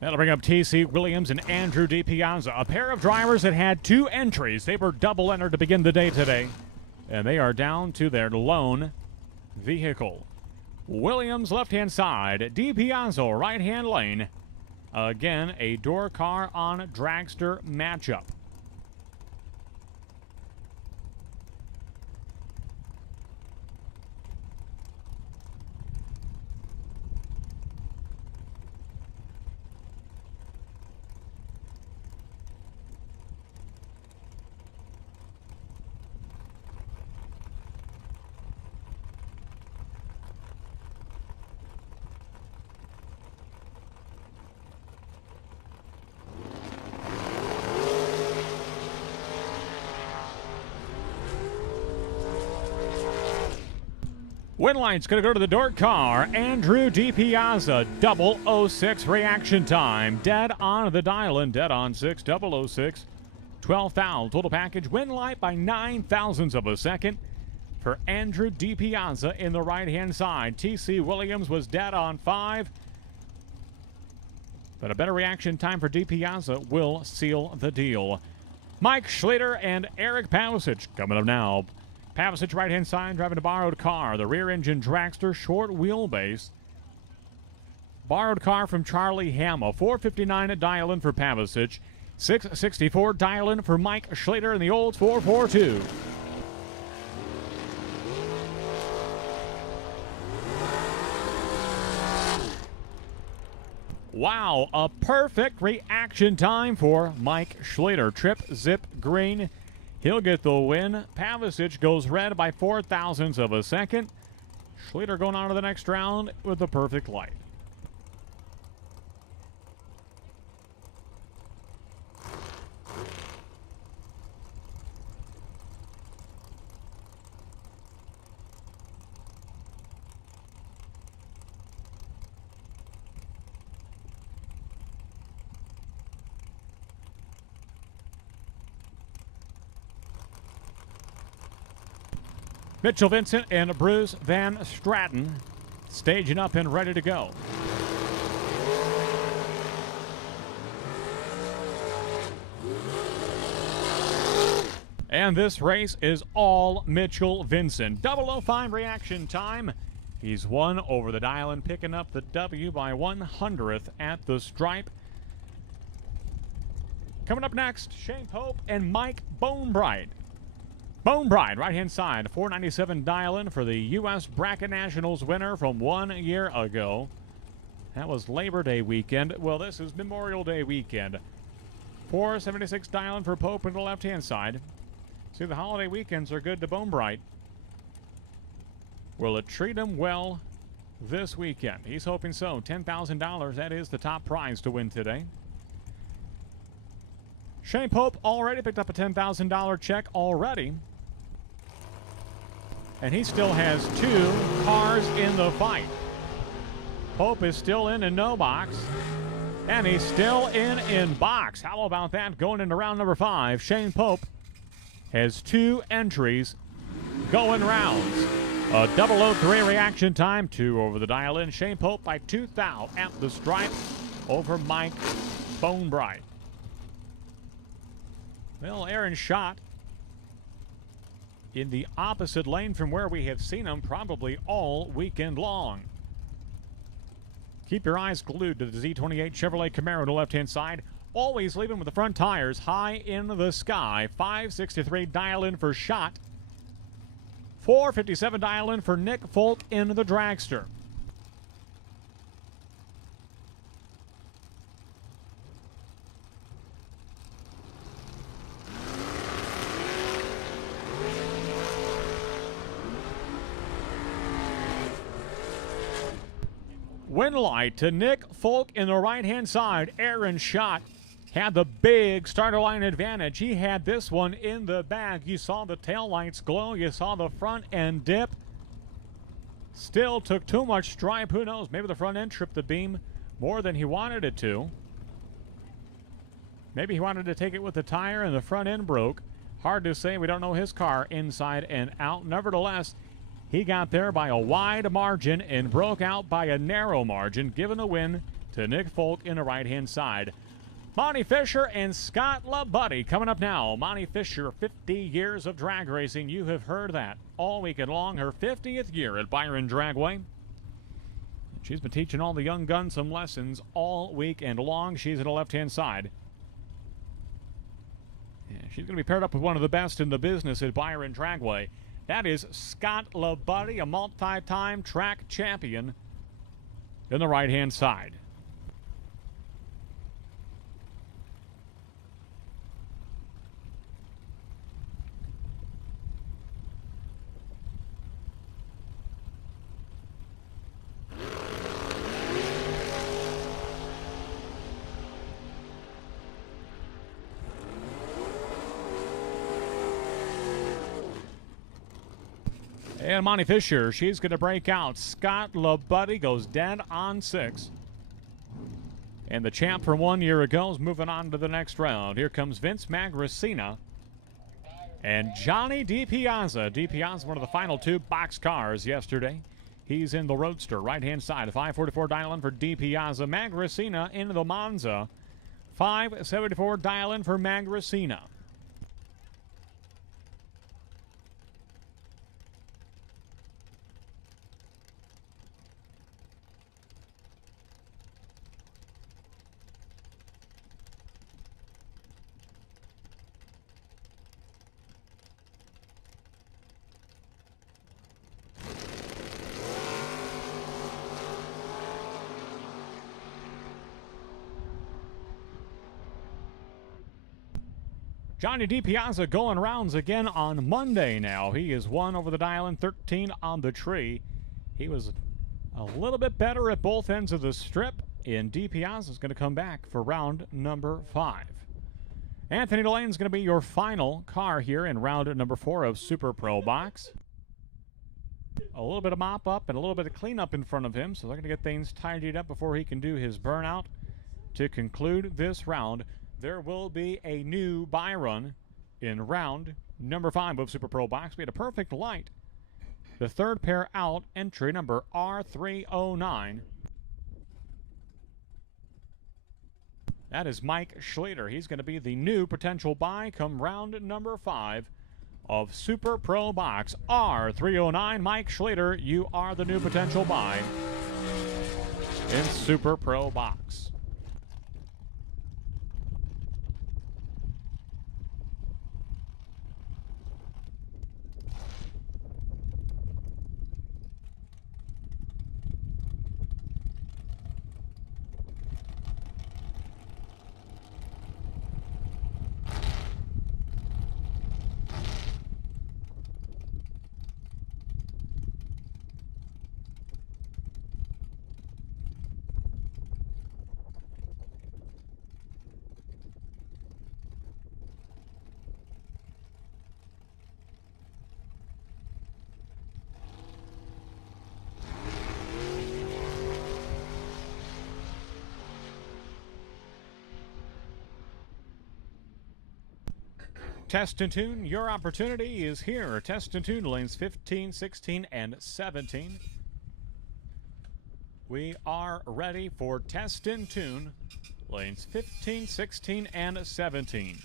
That'll bring up T.C. Williams and Andrew DiPiazza, a pair of drivers that had 2 entries. They were double entered to begin the day today, and they are down to their lone vehicle. Williams left-hand side, DiPiazza right-hand lane. Again, a door car on dragster matchup. Win light's going to go to the door car. Andrew DiPiazza, double 06 reaction time. Dead on the dial-in, dead on 6, double 06. 12,000 total package. Win light by 9,000ths of a second for Andrew DiPiazza in the right-hand side. T.C. Williams was dead on 5. But a better reaction time for DiPiazza will seal the deal. Mike Schlitter and Eric Pavicic coming up now. Pavicic right-hand side driving a borrowed car. The rear engine dragster, short wheelbase. Borrowed car from Charlie Hama. 459 at dial-in for Pavicic. 664 dial-in for Mike Schlitter in the old 442. Wow, a perfect reaction time for Mike Schlitter. Trip, zip, green. He'll get the win. Pavicic goes red by 4,000ths of a second. Schlitter going on to the next round with the perfect light. Mitchell Vincent and Bruce Van Stratton staging up and ready to go. And this race is all Mitchell Vincent. 005 reaction time. He's won over the dial-in, picking up the W by 100th at the stripe. Coming up next, Shane Pope and Mike Bonebright. Bone Bride, right-hand side, 497 dial-in for the U.S. Bracket Nationals winner from 1 year ago. That was Labor Day weekend. Well, this is Memorial Day weekend. 476 dial-in for Pope on the left-hand side. See, the holiday weekends are good to Bone Bright. Will it treat him well this weekend? He's hoping so. $10,000, that is the top prize to win today. Shane Pope already picked up a $10,000 check already. And he still has 2 cars in the fight. Pope is still in no box. And he's still in box. How about that going into round number 5? Shane Pope has 2 entries going rounds. A 003 reaction time, 2 over the dial-in. Shane Pope by 2 thou at the stripe over Mike Bone Bright. Well, Aaron shot in the opposite lane from where we have seen him probably all weekend long. Keep your eyes glued to the Z28 Chevrolet Camaro on the left-hand side. Always leaving with the front tires high in the sky. 563 dial-in for Shot. 457 dial-in for Nick Folk in the dragster. Win light to Nick Folk in the right-hand side. Aaron Shot had the big starter line advantage. He had this one in the bag. You saw the taillights glow. You saw the front end dip. Still took too much stripe. Who knows? Maybe the front end tripped the beam more than he wanted it to. Maybe he wanted to take it with the tire and the front end broke. Hard to say. We don't know his car inside and out. Nevertheless, he got there by a wide margin and broke out by a narrow margin, giving a win to Nick Folk in the right-hand side. Monty Fisher and Scott LaBuddy coming up now. Monty Fisher, 50 years of drag racing. You have heard that all weekend long. Her 50th year at Byron Dragway. She's been teaching all the young guns some lessons all weekend long. She's at the left-hand side. Yeah, she's going to be paired up with one of the best in the business at Byron Dragway. That is Scott LaBuddy, a multi-time track champion in the right-hand side. And Monty Fisher, she's going to break out. Scott LaBuddy goes dead on 6. And the champ from 1 year ago is moving on to the next round. Here comes Vince Magracina and Johnny DiPiazza. DiPiazza, one of the final 2 box cars yesterday. He's in the Roadster, right-hand side. A 544 dial-in for DiPiazza. Magracina into the Monza. 574 dial-in for Magracina. Johnny DiPiazza going rounds again on Monday now. He is 1 over the dial and 13 on the tree. He was a little bit better at both ends of the strip, and DiPiazza is going to come back for round number 5. Anthony Delane is going to be your final car here in round number 4 of Super Pro Box. A little bit of mop up and a little bit of cleanup in front of him, so they're going to get things tidied up before he can do his burnout to conclude this round. There will be a new Byron in round number 5 of Super Pro Box. We had a perfect light. The third pair out, entry number R309. That is Mike Schrader. He's going to be the new potential buy come round number 5 of Super Pro Box. R309, Mike Schrader, you are the new potential buy in Super Pro Box. Test and tune, your opportunity is here. Test and tune lanes 15, 16, and 17. We are ready for test and tune lanes 15, 16, and 17.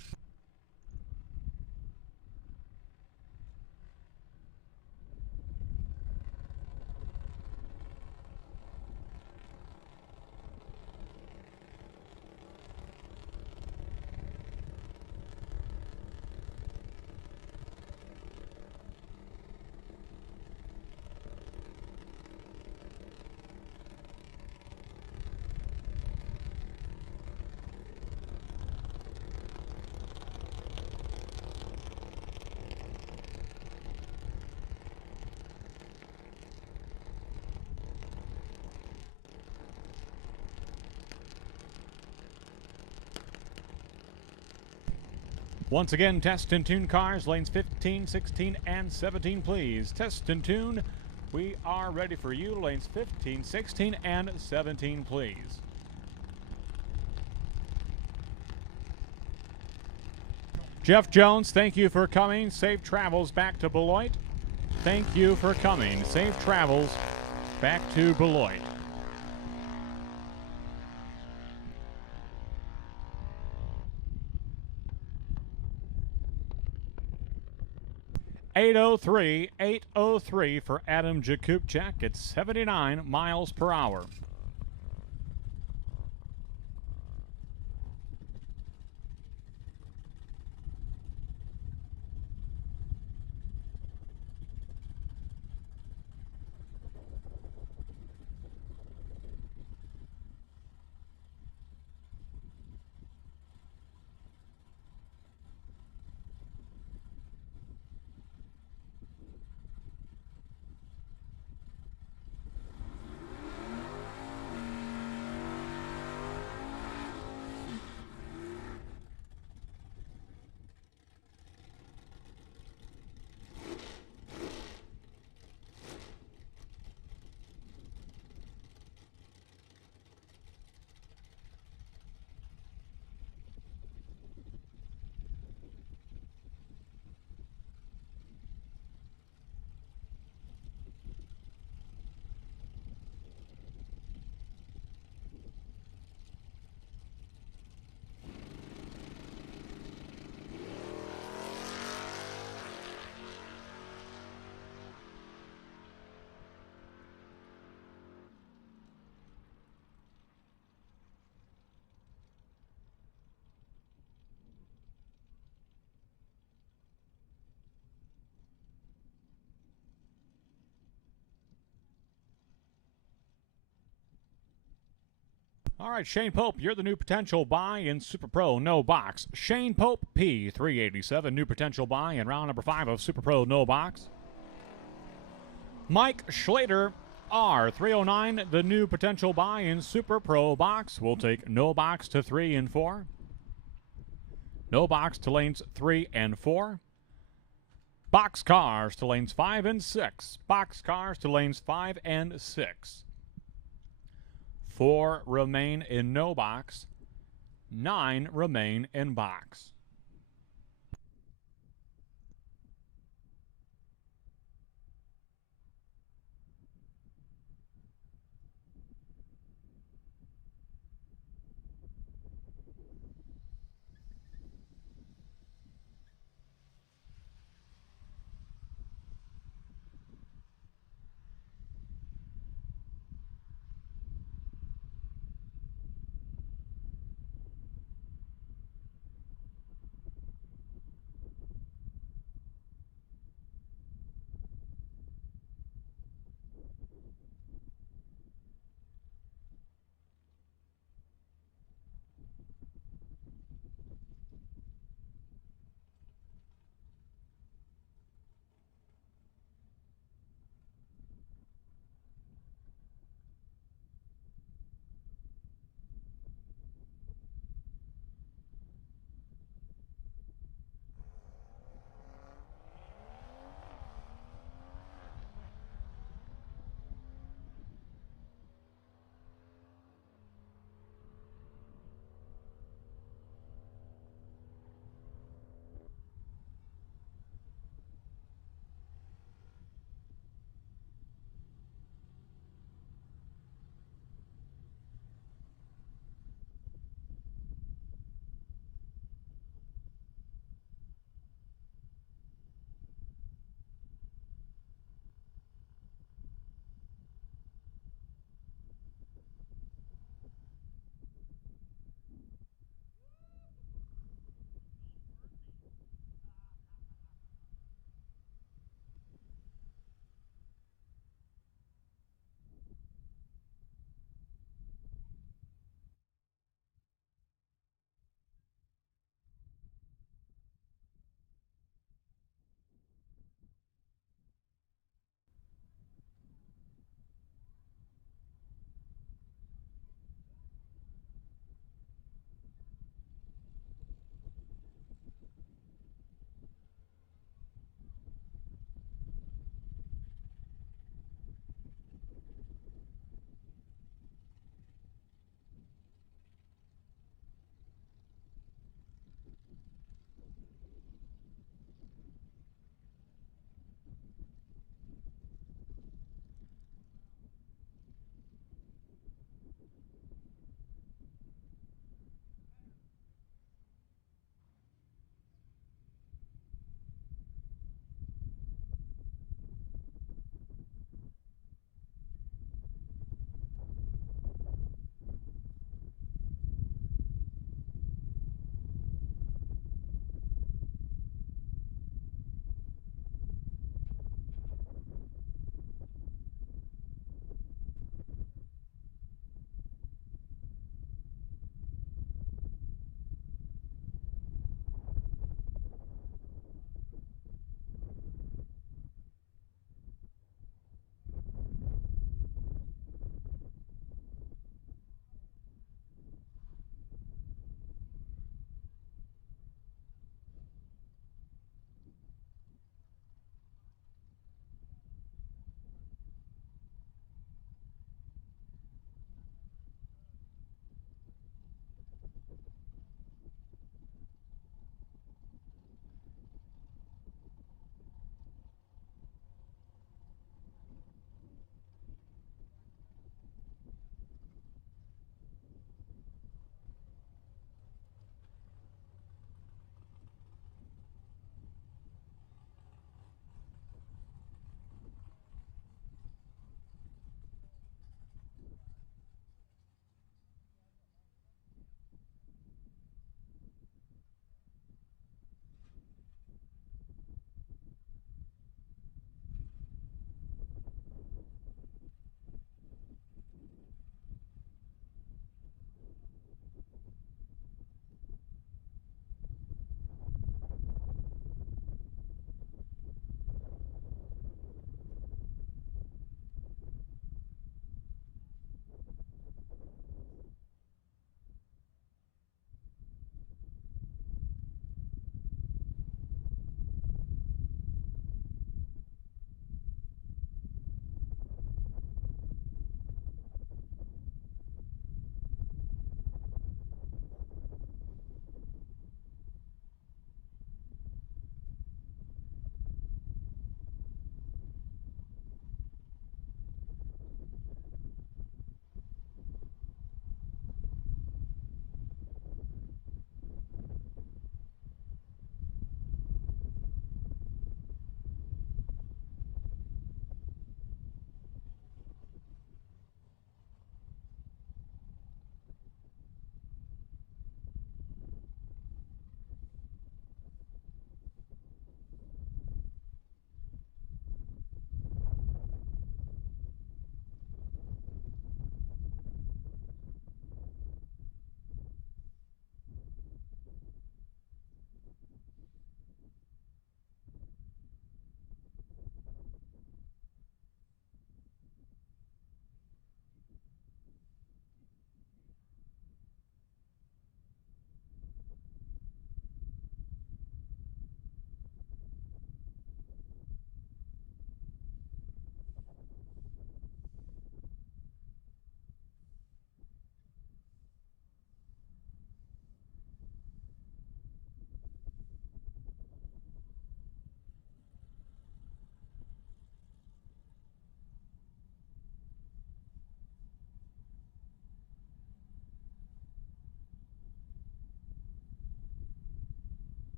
Once again, test and tune cars, lanes 15, 16, and 17, please. Test and tune, we are ready for you, lanes 15, 16, and 17, please. Jeff Jones, thank you for coming. Safe travels back to Beloit. Thank you for coming. Safe travels back to Beloit. .803 for Adam Jakubczak at 79 miles per hour. All right, Shane Pope, you're the new potential buy in Super Pro No Box. Shane Pope, P387, new potential buy in round number 5 of Super Pro No Box. Mike Schlater, R309, the new potential buy in Super Pro Box. We'll take No Box to 3 and 4. No Box to lanes 3 and 4. Box cars to lanes 5 and 6. Box cars to lanes 5 and 6. 4 remain in no box. 9 remain in box.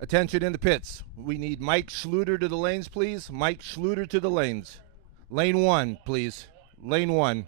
Attention in the pits. We need Mike Schluter to the lanes, please. Mike Schluter to the lanes. Lane 1, please. Lane 1.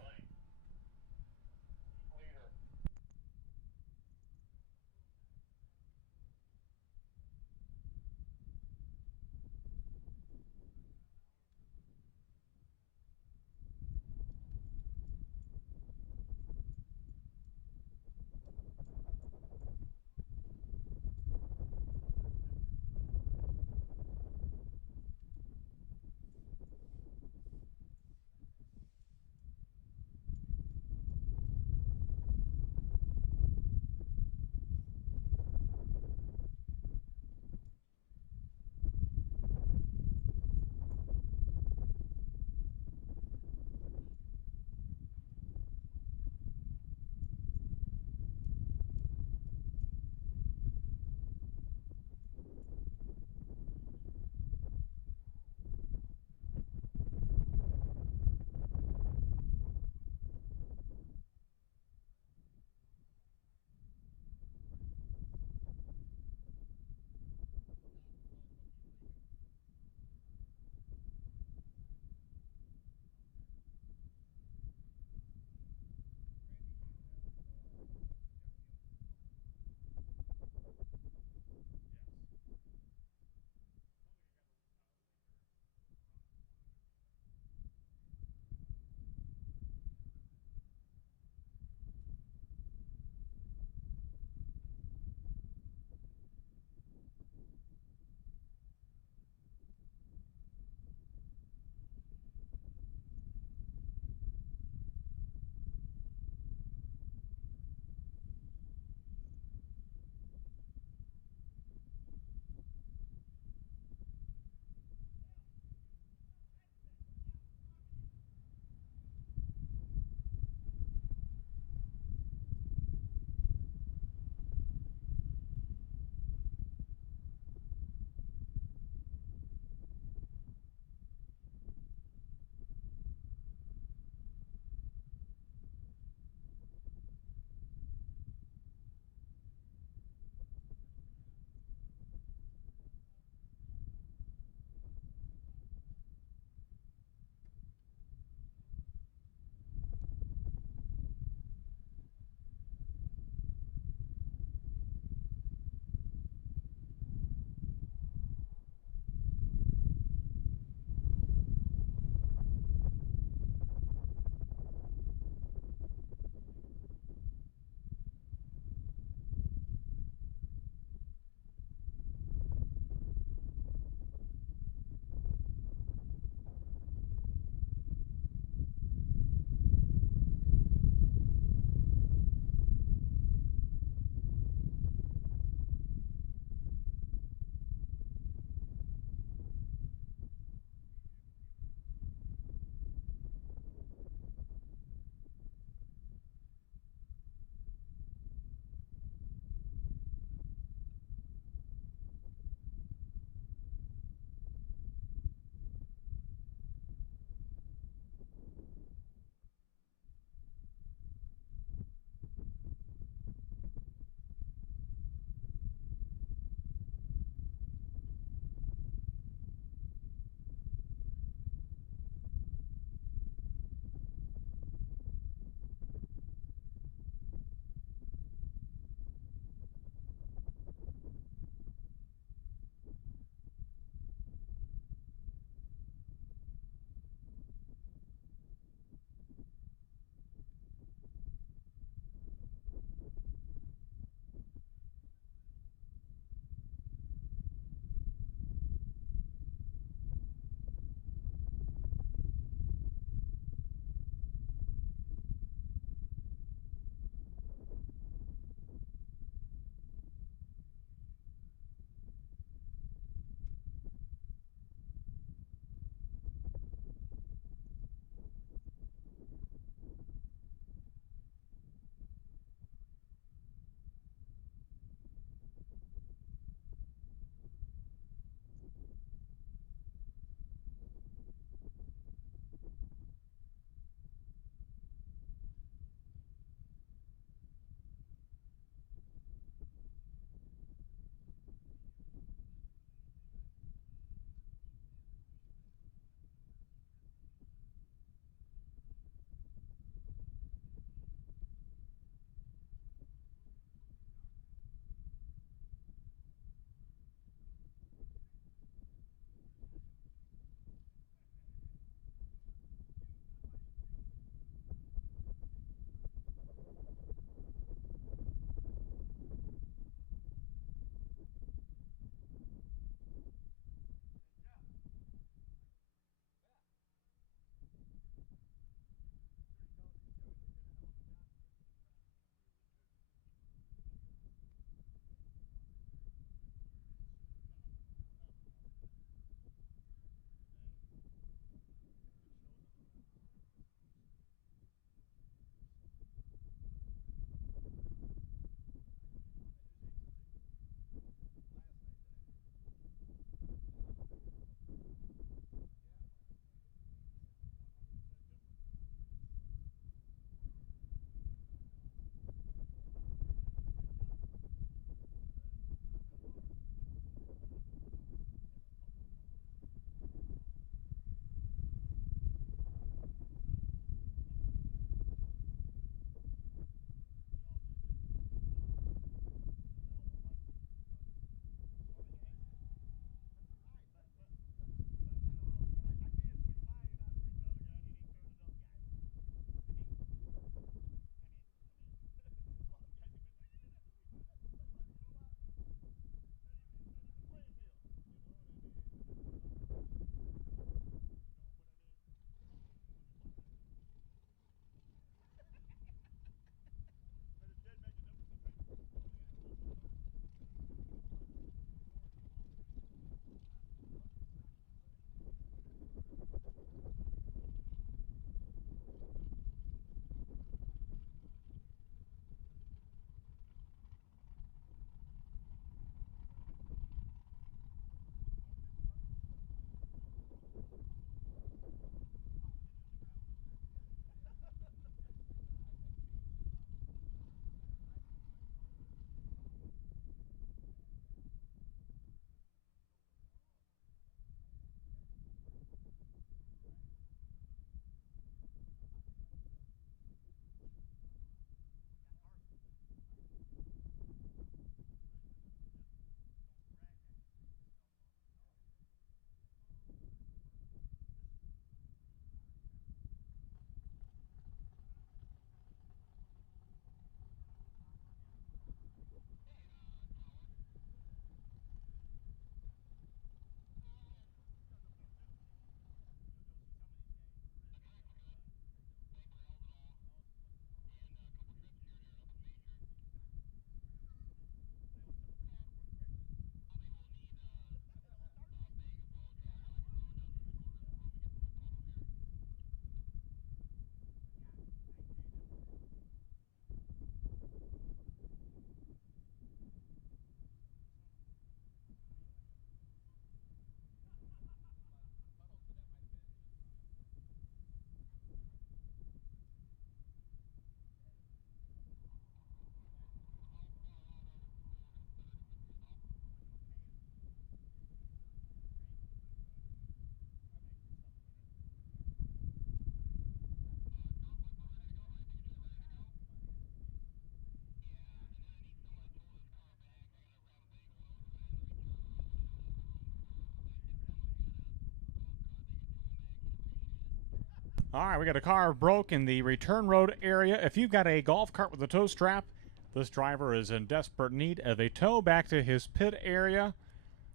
All right, we got a car broke in the return road area. If you've got a golf cart with a tow strap, this driver is in desperate need of a tow back to his pit area.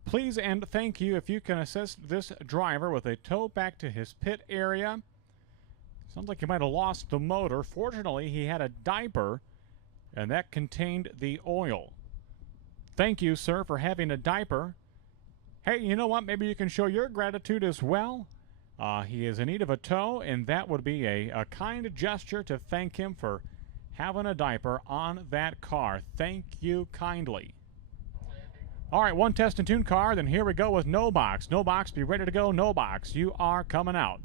Please and thank you if you can assist this driver with a tow back to his pit area. Sounds like he might have lost the motor. Fortunately, he had a diaper, and that contained the oil. Thank you, sir, for having a diaper. Hey, you know what? Maybe you can show your gratitude as well. He is in need of a tow, and that would be a kind gesture to thank him for having a diaper on that car. Thank you kindly. All right, one test and tune car. Then here we go with No Box. No Box, be ready to go. No Box, you are coming out.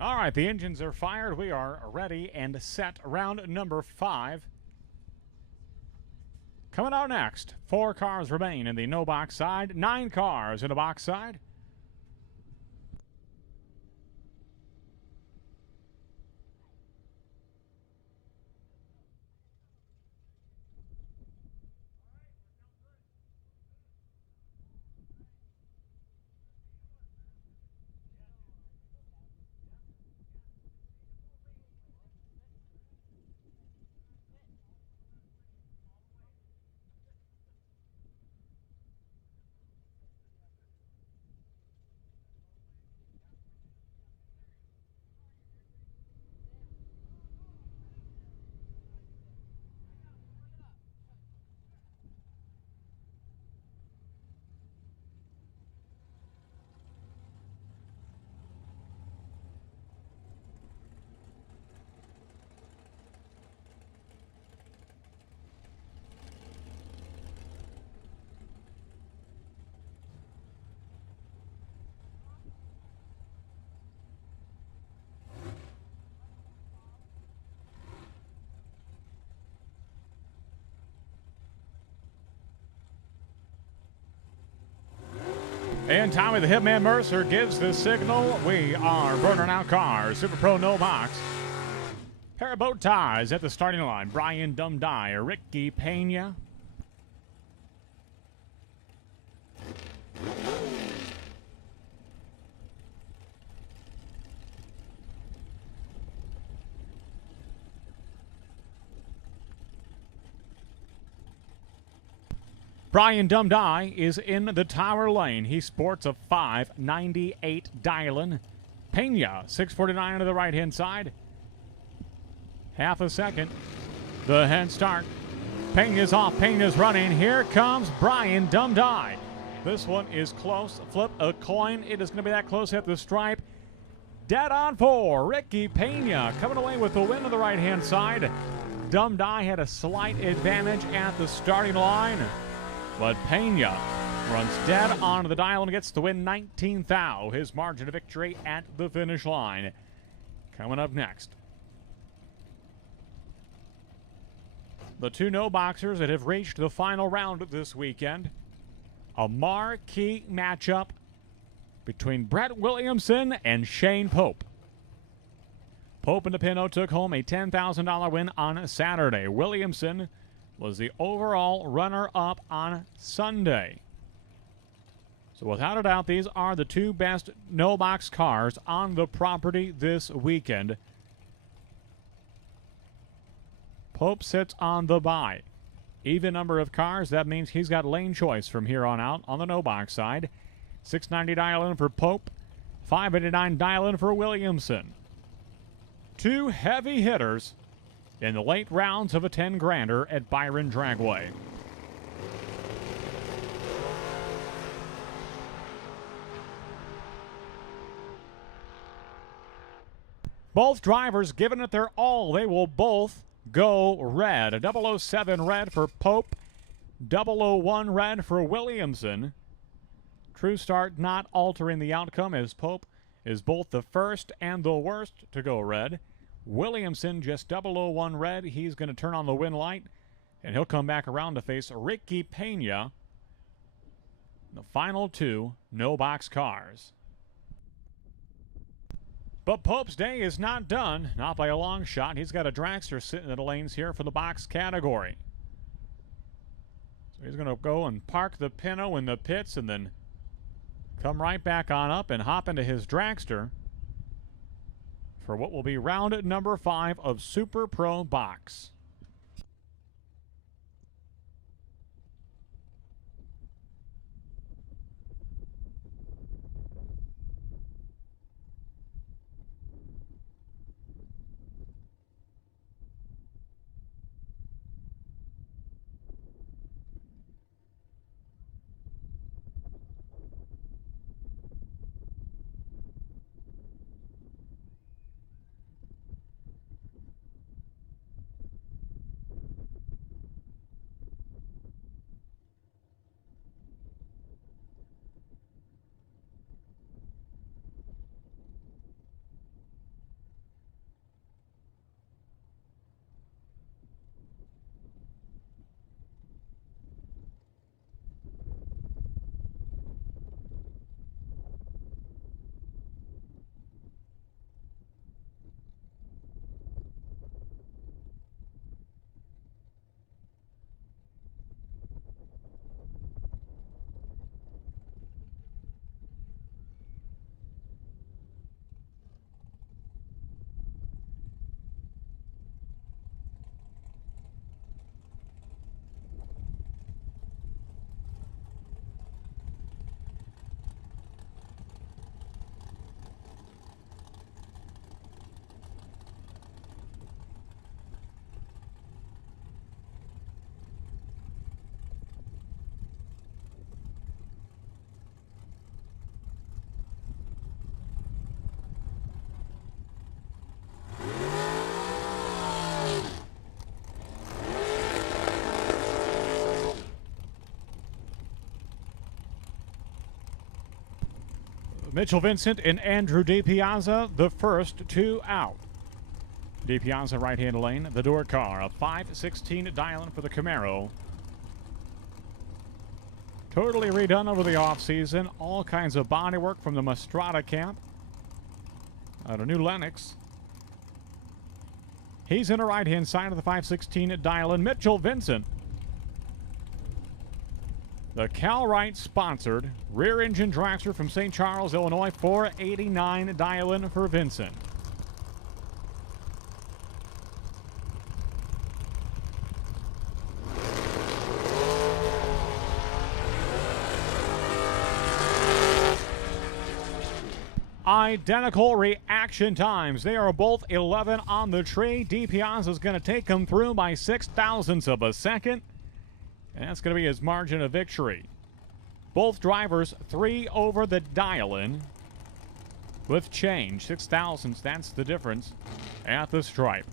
All right, the engines are fired. We are ready and set. Round number 5. Coming out next, 4 cars remain in the no box side, 9 cars in the box side. And Tommy the Hitman Mercer gives the signal. We are burning out cars. Super Pro no box. Pair of bow ties at the starting line. Brian Dumdye, Ricky Pena. Brian Dumdye is in the tower lane. He sports a 598 Dylan. Pena, 649 to the right-hand side. Half a second. The head start. Pena's off. Pena's running. Here comes Brian Dumdye. This one is close. Flip a coin. It is going to be that close at the stripe. Dead on for Ricky Pena coming away with the win on the right-hand side. Dumdye had a slight advantage at the starting line, but Pena runs dead onto the dial and gets the win 19th thou. His margin of victory at the finish line. Coming up next, the two no-boxers that have reached the final round this weekend. A marquee matchup between Brett Williamson and Shane Pope. Pope and DePino took home a $10,000 win on Saturday. Williamson was the overall runner-up on Sunday. So without a doubt, these are the two best no-box cars on the property this weekend. Pope sits on the bye. Even number of cars, that means he's got lane choice from here on out on the no-box side. 690 dial-in for Pope, 589 dial-in for Williamson. Two heavy hitters in the late rounds of a 10-grander at Byron Dragway. Both drivers giving it their all. They will both go red. A 007 red for Pope, 001 red for Williamson. True start not altering the outcome as Pope is both the first and the worst to go red. Williamson just 001 red. He's going to turn on the win light, and he'll come back around to face Ricky Pena. The final two no-box cars. But Pope's day is not done, not by a long shot. He's got a dragster sitting in the lanes here for the box category. So he's going to go and park the Pinto in the pits and then come right back on up and hop into his dragster for what will be round number 5 of Super Pro Box. Mitchell Vincent and Andrew DiPiazza, the first two out. DiPiazza right-hand lane, the door car, a 516 dial-in for the Camaro. Totally redone over the offseason. All kinds of bodywork from the Mastrada camp. Out of new Lennox. He's in the right-hand side of the 516 dial-in. Mitchell Vincent. The Cal-Wright sponsored rear engine dragster from St. Charles, Illinois, 489 dial-in for Vincent. Identical reaction times. They are both 11 on the tree. DiPiazza is going to take them through by 0.06 of a second. And that's going to be his margin of victory. Both drivers 3 over the dial-in with change. 0.06, that's the difference at the stripe.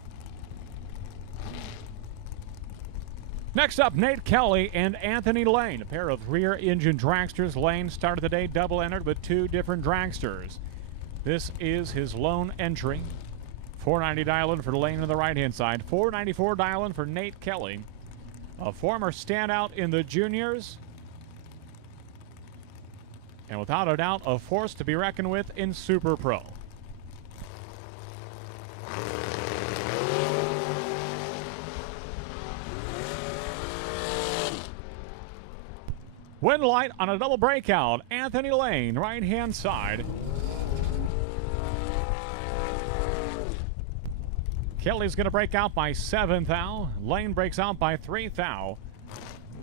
Next up, Nate Kelly and Anthony Lane, a pair of rear-engine dragsters. Lane started the day double-entered with 2 different dragsters. This is his lone entry. 490 dial-in for Lane on the right-hand side. 494 dial-in for Nate Kelly, a former standout in the juniors, and without a doubt, a force to be reckoned with in Super Pro. Wind light on a double breakout. Anthony Lane, right-hand side. Kelly's going to break out by 7 thou. Lane breaks out by 3 thou.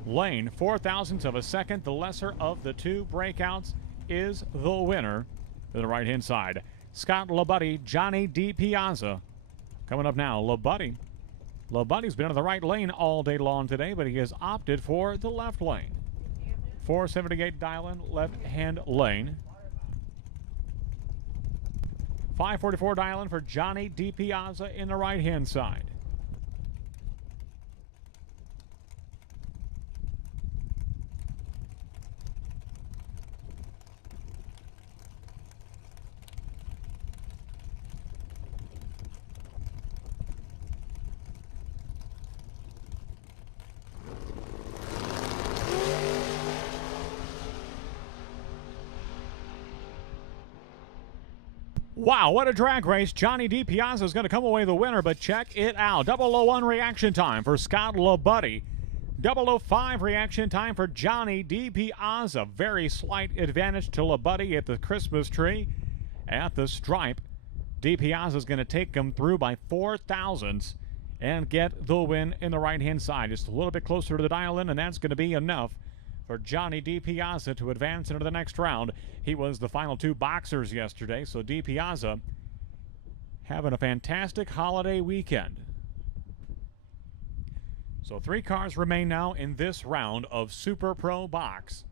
Lane, 0.04 of a second, the lesser of the 2 breakouts, is the winner to the right-hand side. Scott LaBuddy, Johnny DiPiazza. Coming up now, LaBuddy. LaBuddy's been in the right lane all day long today, but he has opted for the left lane. 478 dial-in, left-hand lane. 544 dial-in for Johnny DiPiazza in the right-hand side. Wow, what a drag race. Johnny DiPiazza is going to come away the winner, but check it out. 001 reaction time for Scott LaBuddy. 005 reaction time for Johnny DiPiazza. Very slight advantage to LaBuddy at the Christmas tree. At the stripe, DiPiazza is going to take him through by 0.04 and get the win in the right-hand side. Just a little bit closer to the dial-in, and that's going to be enough for Johnny DiPiazza to advance into the next round. He was the final 2 boxers yesterday, so DiPiazza having a fantastic holiday weekend. So 3 cars remain now in this round of Super Pro Box.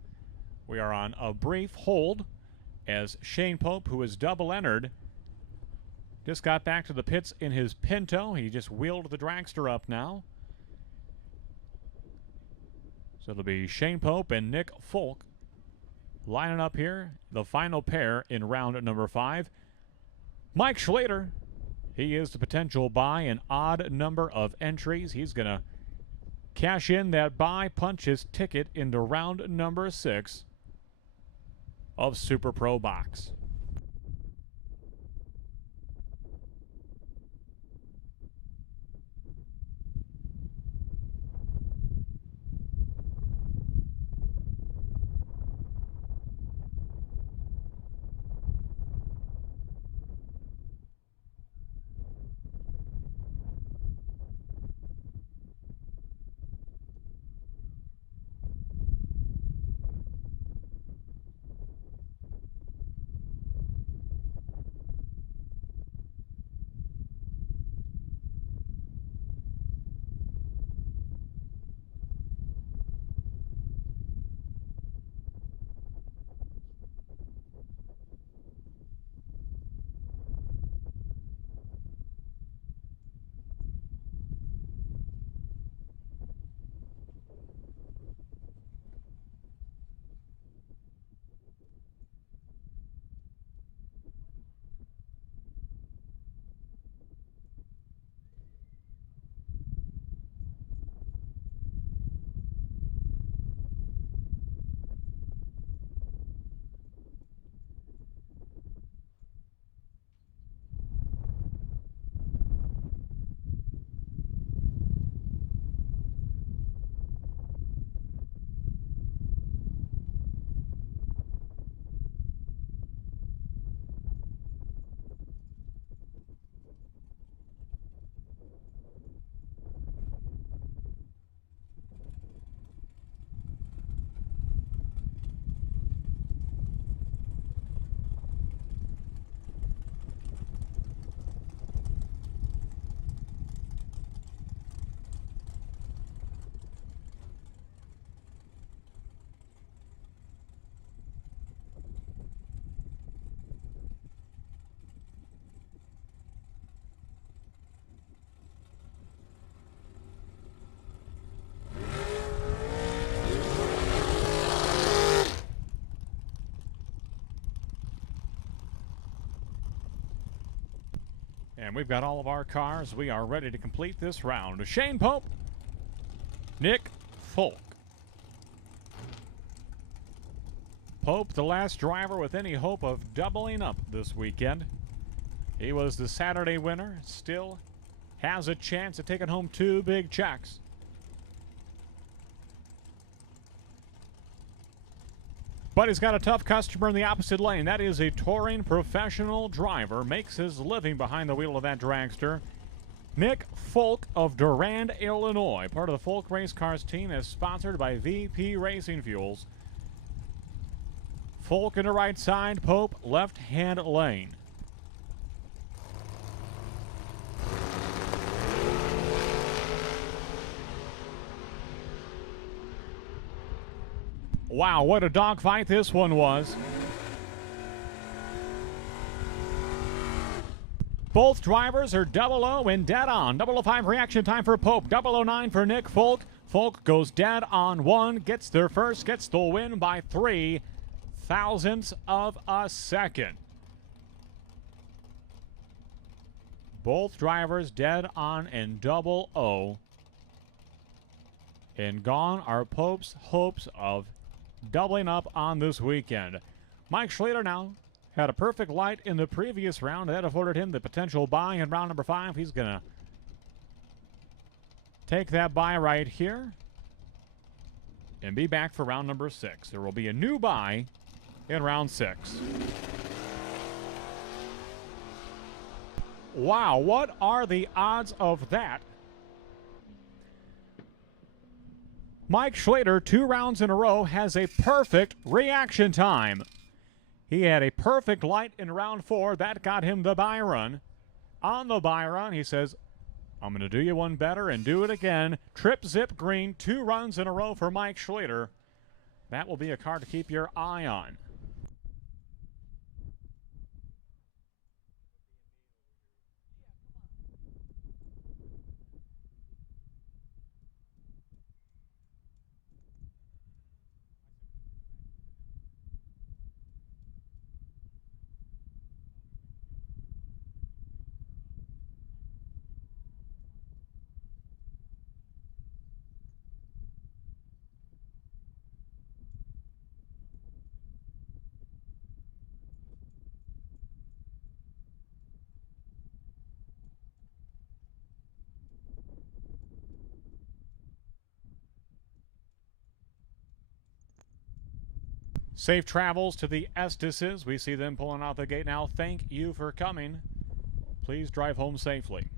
We are on a brief hold as Shane Pope, who is double-entered, just got back to the pits in his Pinto. He just wheeled the dragster up now. So it'll be Shane Pope and Nick Folk lining up here, the final pair in round number 5. Mike Schlater, he is the potential buy, an odd number of entries. He's going to cash in that buy, punch his ticket into round number 6 of Super Pro Box. And we've got all of our cars. We are ready to complete this round. Shane Pope, Nick Folk. Pope, the last driver with any hope of doubling up this weekend. He was the Saturday winner, still has a chance of taking home 2 big checks. But he's got a tough customer in the opposite lane. That is a touring professional driver. Makes his living behind the wheel of that dragster. Nick Folk of Durand, Illinois. Part of the Folk Race Cars team is sponsored by VP Racing Fuels. Folk in the right side, Pope left-hand lane. Wow, what a dogfight this one was. Both drivers are 00 and dead on. 005 reaction time for Pope. 009 for Nick Folk. Folk goes dead on 1, gets there first, gets the win by 3 thousandths of a second. Both drivers dead on and 00. And gone are Pope's hopes of doubling up on this weekend. Mike Schrader now had a perfect light in the previous round. That afforded him the potential bye in round number 5. He's going to take that bye right here and be back for round number 6. There will be a new bye in round 6. Wow, what are the odds of that? Mike Schrader, 2 rounds in a row, has a perfect reaction time. He had a perfect light in round 4. That got him the Byron. On the Byron, he says, I'm going to do you one better and do it again. Trip zip green, 2 runs in a row for Mike Schrader. That will be a car to keep your eye on. Safe travels to the Estises. We see them pulling out the gate now. Thank you for coming. Please drive home safely.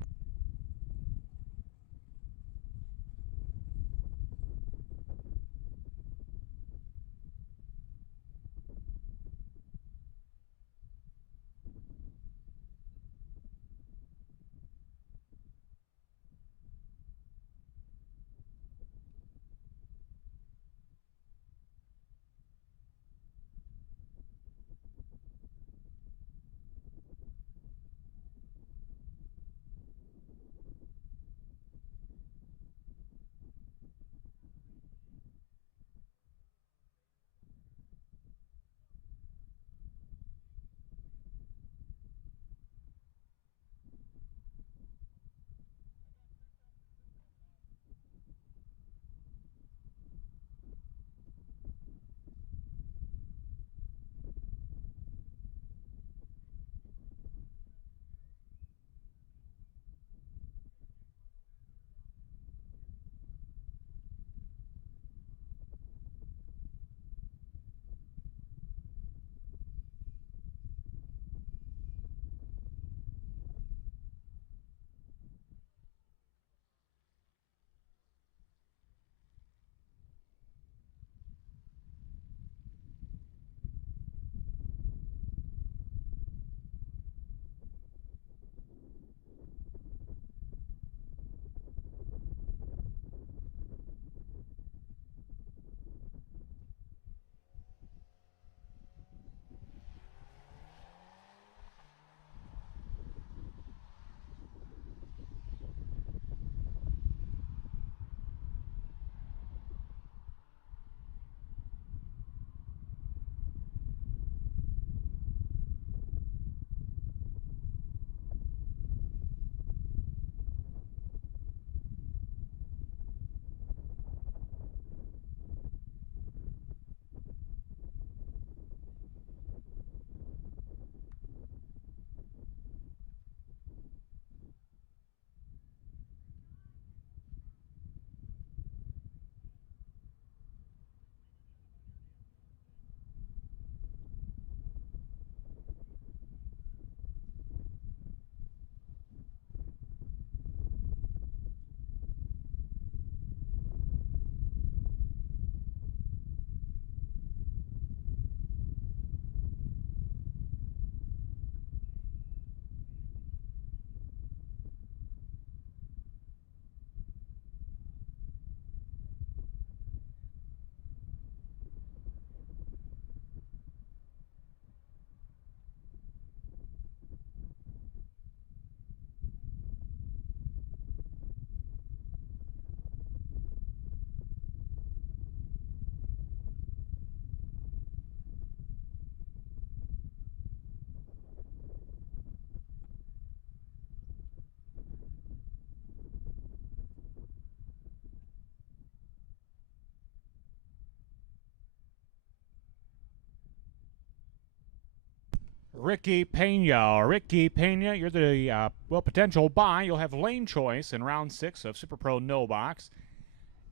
Ricky Pena. Ricky Pena, you're the potential buy. You'll have lane choice in round 6 of Super Pro No Box.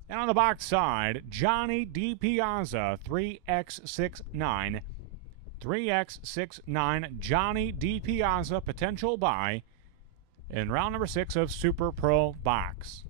And on the box side, Johnny DiPiazza, 3x69. 3x69, Johnny DiPiazza, potential buy in round number 6 of Super Pro Box.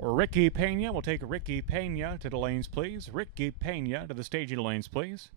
Ricky Pena. We'll take Ricky Pena to the lanes, please. Ricky Pena to the staging lanes, please.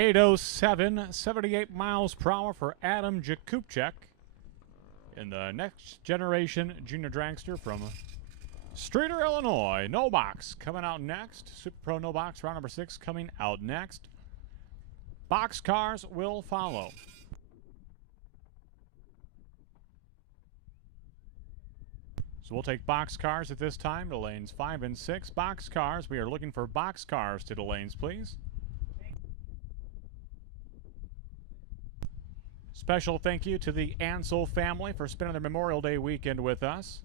8:07, 78 miles per hour for Adam Jakubchak in the next generation junior dragster from Streator, Illinois. No box coming out next. Super Pro no box, round number 6 coming out next. Box cars will follow. So we'll take box cars at this time to lanes 5 and 6. Box cars, we are looking for box cars to the lanes, please. Special thank you to the Ansel family for spending their Memorial Day weekend with us.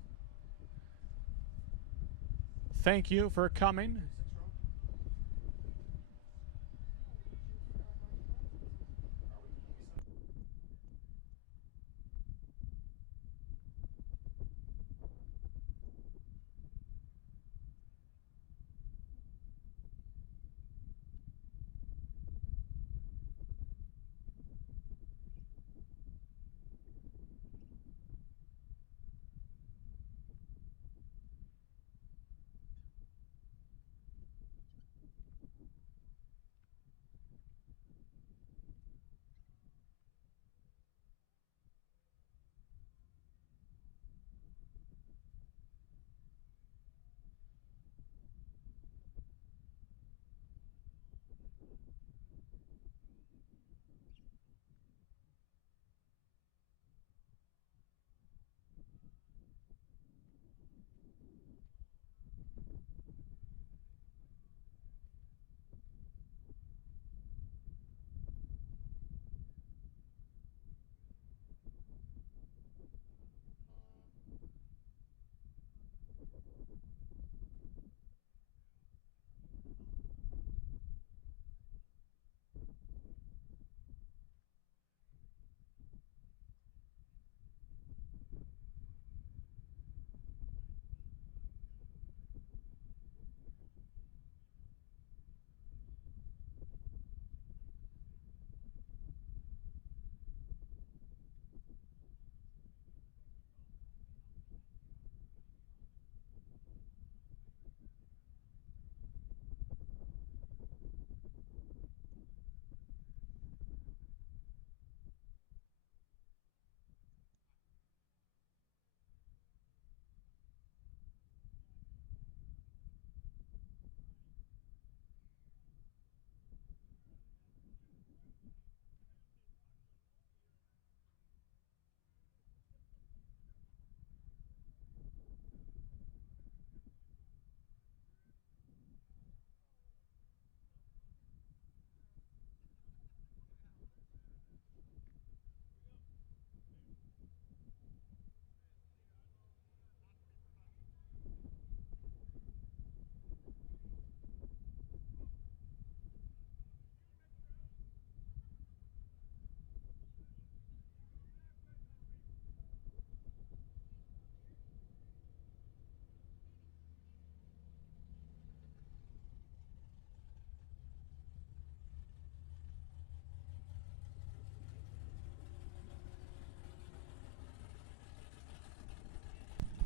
Thank you for coming.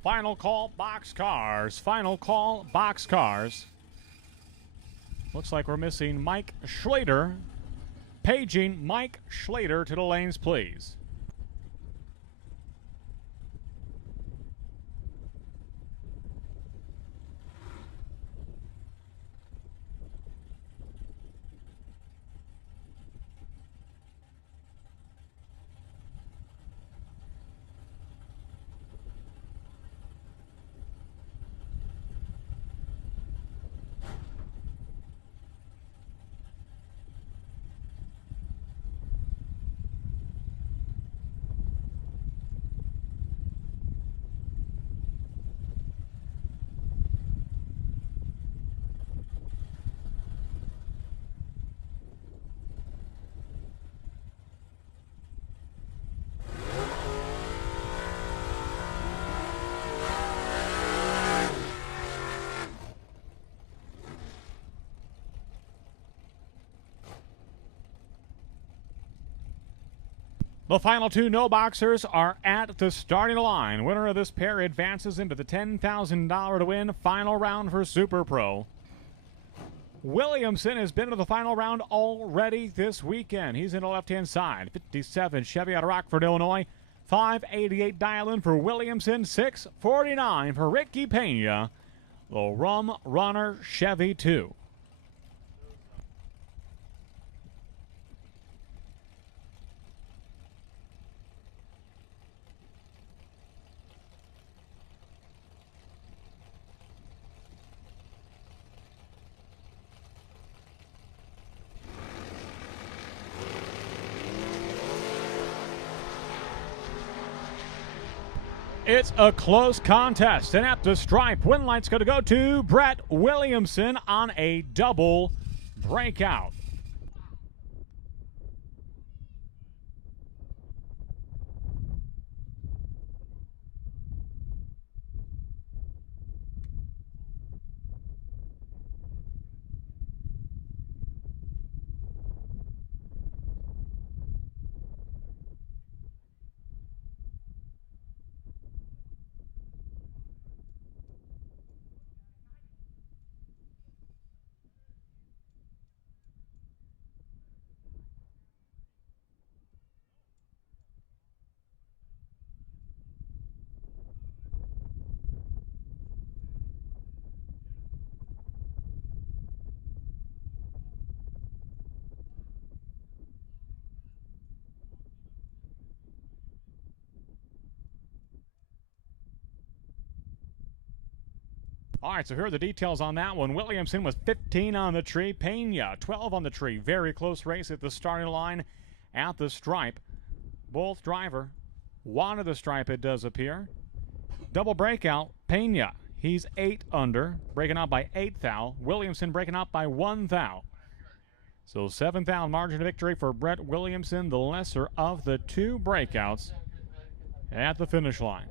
Final call, box cars. Final call, box cars. Looks like we're missing Mike Schlater. Paging Mike Schlater to the lanes, please. The final two no-boxers are at the starting line. Winner of this pair advances into the $10,000 to win final round for Super Pro. Williamson has been to the final round already this weekend. He's in the left-hand side. 57 Chevy out of Rockford, Illinois. 588 dial-in for Williamson. 649 for Ricky Pena. The Rum Runner Chevy 2. It's a close contest, and at the stripe, win light's going to go to Brett Williamson on a double breakout. All right, so here are the details on that one. Williamson was 15 on the tree. Pena, 12 on the tree. Very close race at the starting line at the stripe. Both driver wanted the stripe, it does appear. Double breakout, Pena. He's 8 under, breaking out by 8 thou. Williamson breaking out by 1 thou. So 7 thou margin of victory for Brett Williamson, the lesser of the 2 breakouts at the finish line.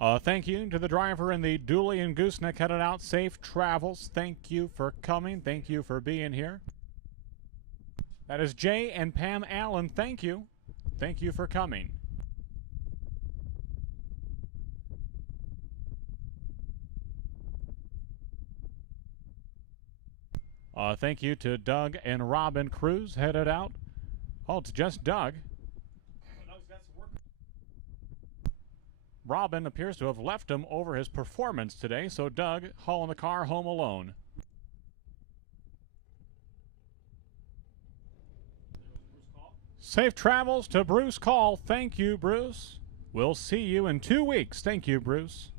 Thank you to the driver in the Dooley and Gooseneck headed out. Safe travels. Thank you for coming. Thank you for being here. That is Jay and Pam Allen. Thank you. Thank you for coming. Thank you to Doug and Robin Cruz headed out. Oh, it's just Doug. Robin appears to have left him over his performance today, so Doug hauling the car home alone. Safe travels to Bruce Call. Thank you, Bruce. We'll see you in 2 weeks. Thank you, Bruce.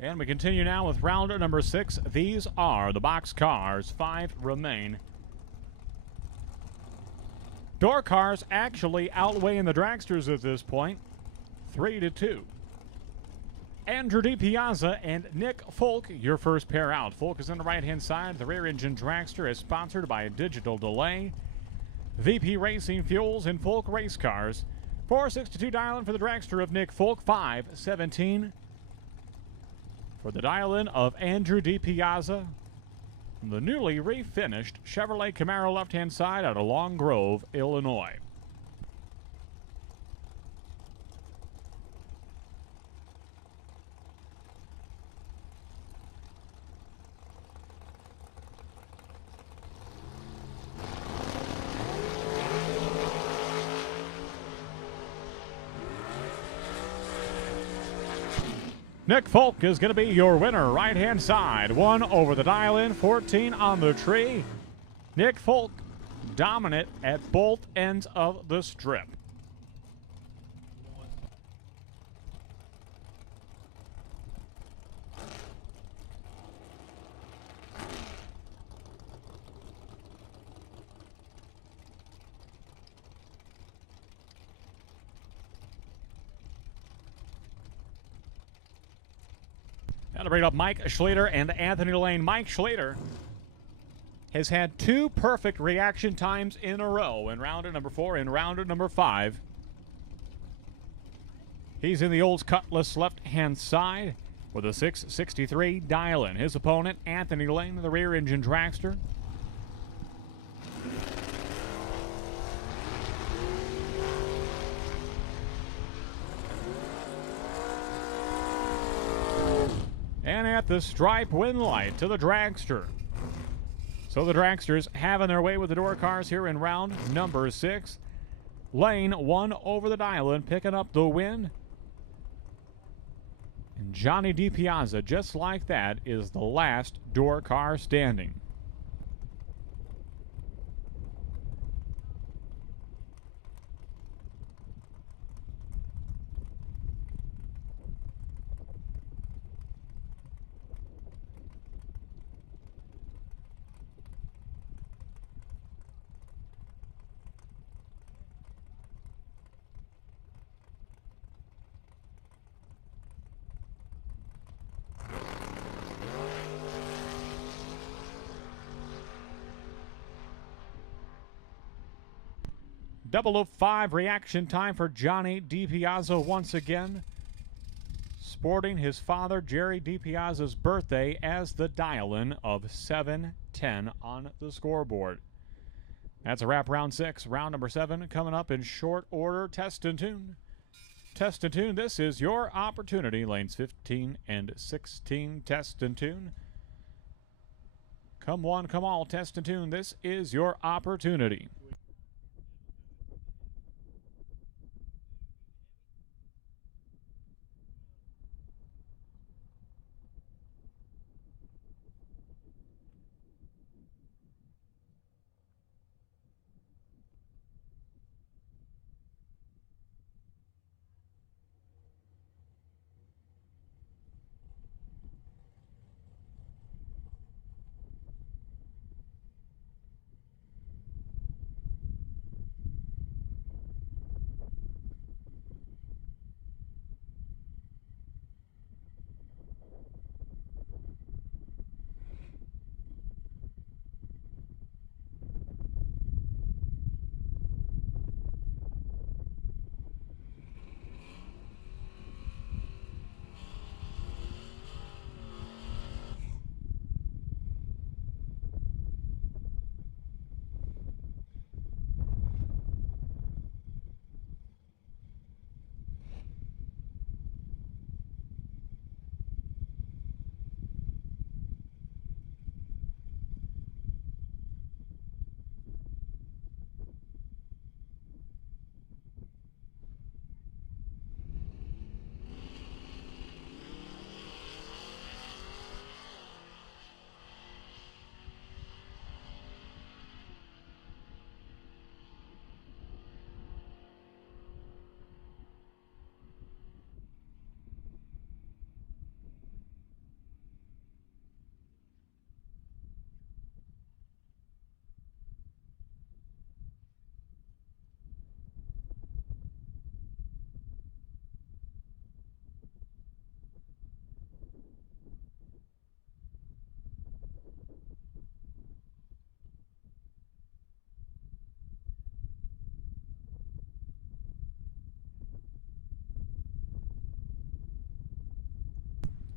And we continue now with round number 6. These are the box cars. 5 remain. Door cars actually outweighing the dragsters at this point. 3-2. Andrew DiPiazza and Nick Folk, your first pair out. Folk is on the right-hand side. The rear engine dragster is sponsored by Digital Delay, VP Racing Fuels, and Folk Race Cars. 462 dial-in for the dragster of Nick Folk. 517 for the dial-in of Andrew DiPiazza. The newly refinished Chevrolet Camaro left-hand side out of Long Grove, Illinois. Nick Folk is going to be your winner, right-hand side. 1 over the dial-in, 14 on the tree. Nick Folk dominant at both ends of the strip. Now to bring up Mike Schlater and Anthony Lane. Mike Schlater has had 2 perfect reaction times in a row in round number 4 and round number 5. He's in the Olds Cutlass left-hand side with a 663 dial-in. His opponent, Anthony Lane, the rear engine dragster. And at the stripe win light to the dragster. So the dragsters having their way with the door cars here in round number 6. Lane 1 over the dial-in, picking up the win. And Johnny DiPiazza, just like that, is the last door car standing. Double of 5 reaction time for Johnny DiPiazza once again. Sporting his father, Jerry DiPiazza's birthday as the dial-in of 710 on the scoreboard. That's a wrap round 6. Round number 7 coming up in short order. Test and tune. Test and tune. This is your opportunity. Lanes 15 and 16. Test and tune. Come one, come all. Test and tune. This is your opportunity.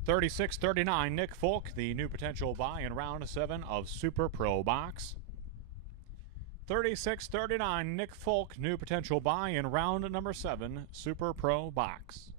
36-39, Nick Folk, the new potential buy in round 7 of Super Pro Box. 36-39, Nick Folk, new potential buy in round number 7, Super Pro Box.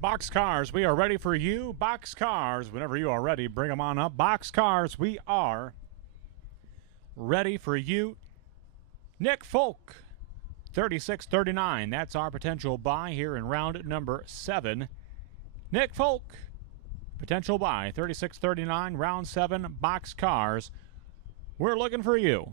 Box cars, we are ready for you. Box cars, whenever you are ready, bring them on up. Box cars, we are ready for you. Nick Folk, 3639. That's our potential buy here in round number 7. Nick Folk, potential buy, 3639, round 7, box cars. We're looking for you.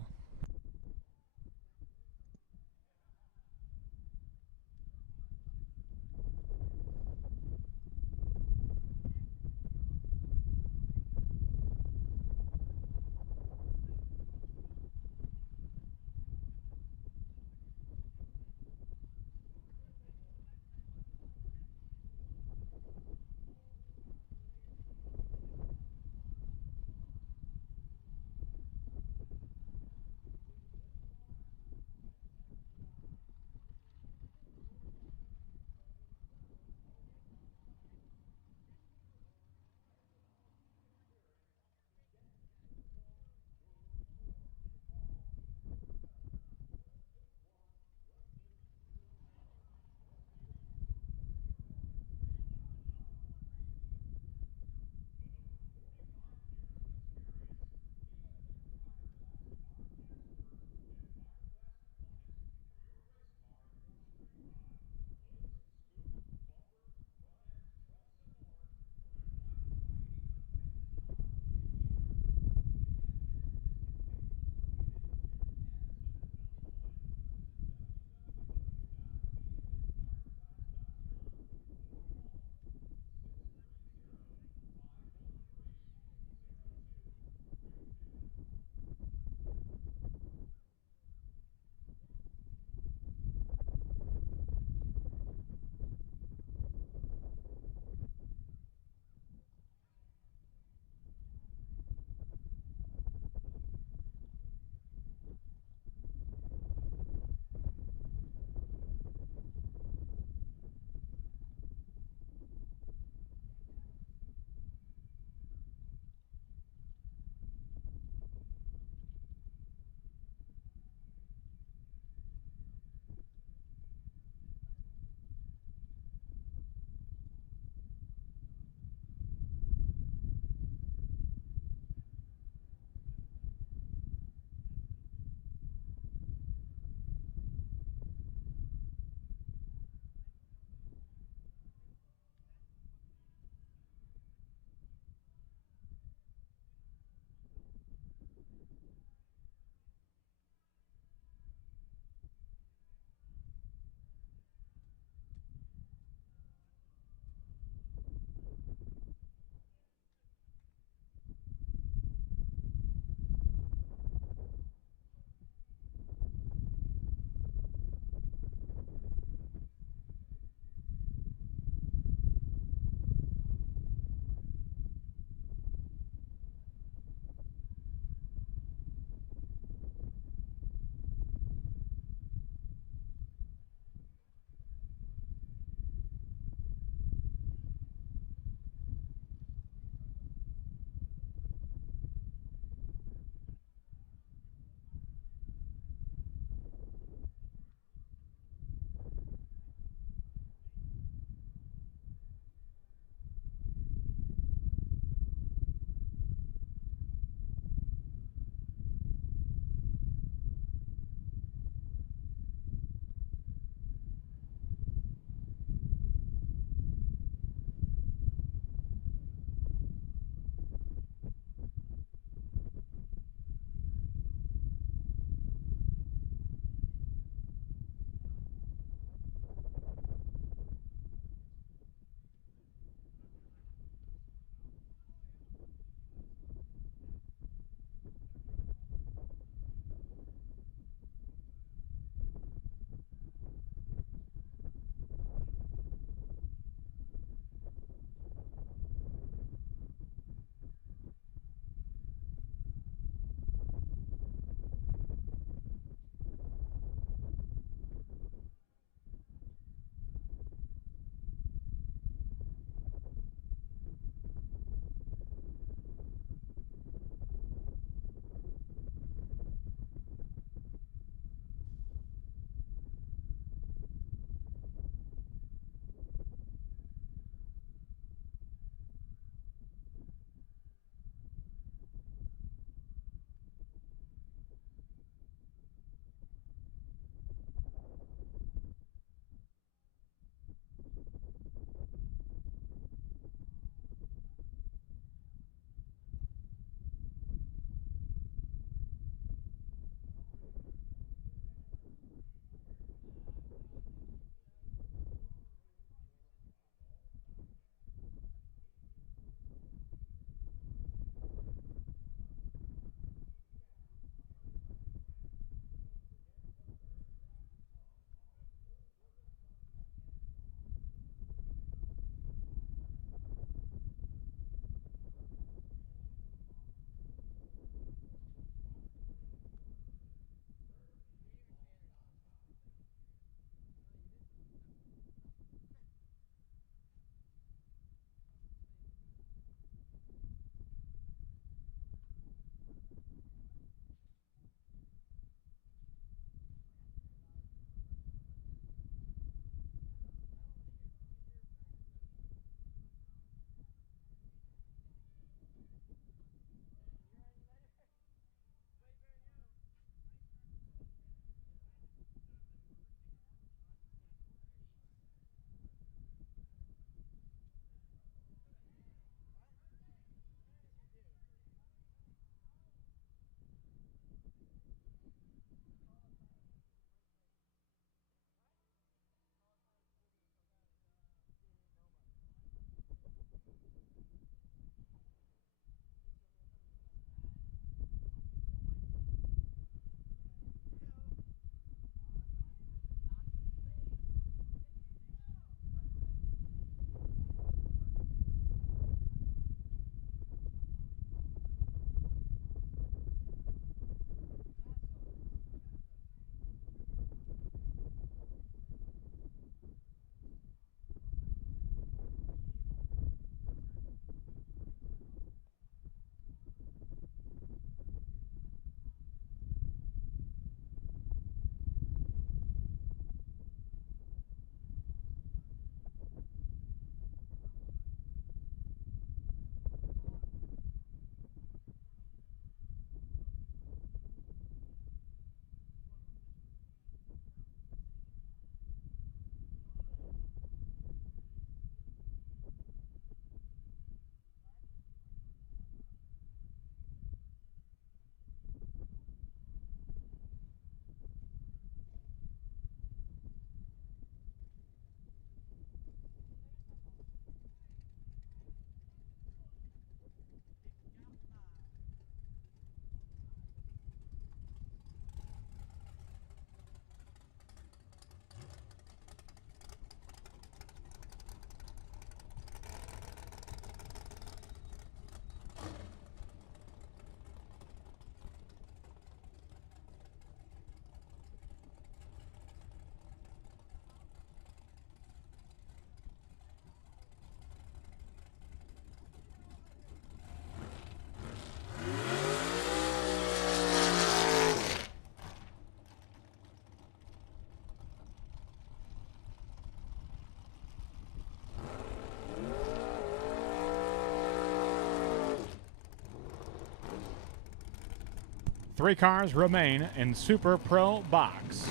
3 cars remain in Super Pro Box.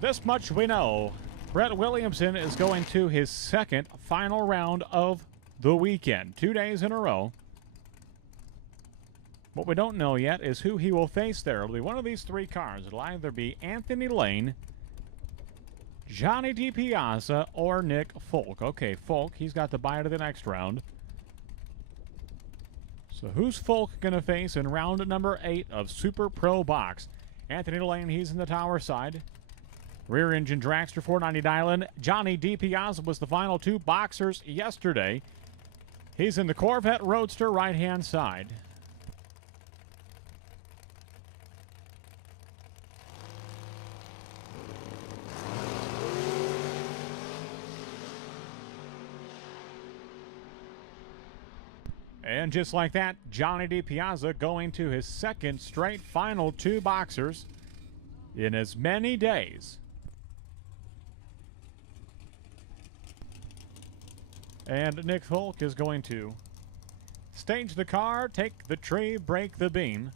This much we know. Brett Williamson is going to his second final round of the weekend. 2 days in a row. What we don't know yet is who he will face there. It'll be one of these 3 cars. It'll either be Anthony Lane, Johnny DiPiazza, or Nick Folk. Okay, Folk, he's got the bye to the next round. So who's Folk going to face in round number 8 of Super Pro Box? Anthony Lane, he's in the tower side. Rear engine dragster 490 dial-in. Johnny DiPiazza was the final 2 boxers yesterday. He's in the Corvette Roadster right-hand side. And just like that, Johnny DiPiazza going to his second straight final 2 boxers in as many days. And Nick Folk is going to stage the car, take the tree, break the beam.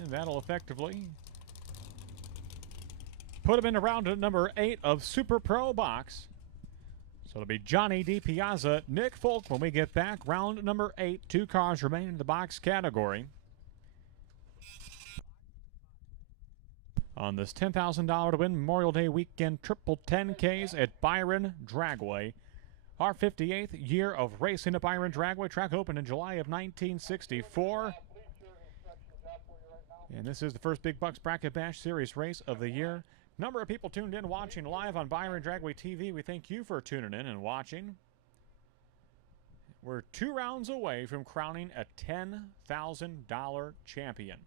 And that'll effectively put him into round number 8 of Super Pro Box. So it'll be Johnny DiPiazza, Nick Folk when we get back. Round number 8, 2 cars remain in the box category. On this $10,000 to win Memorial Day weekend triple 10Ks at Byron Dragway. Our 58th year of racing at Byron Dragway. Track opened in July of 1964. And this is the first Big Bucks Bracket Bash Series race of the year. Number of people tuned in watching live on Byron Dragway TV. We thank you for tuning in and watching. We're 2 rounds away from crowning a $10,000 champion.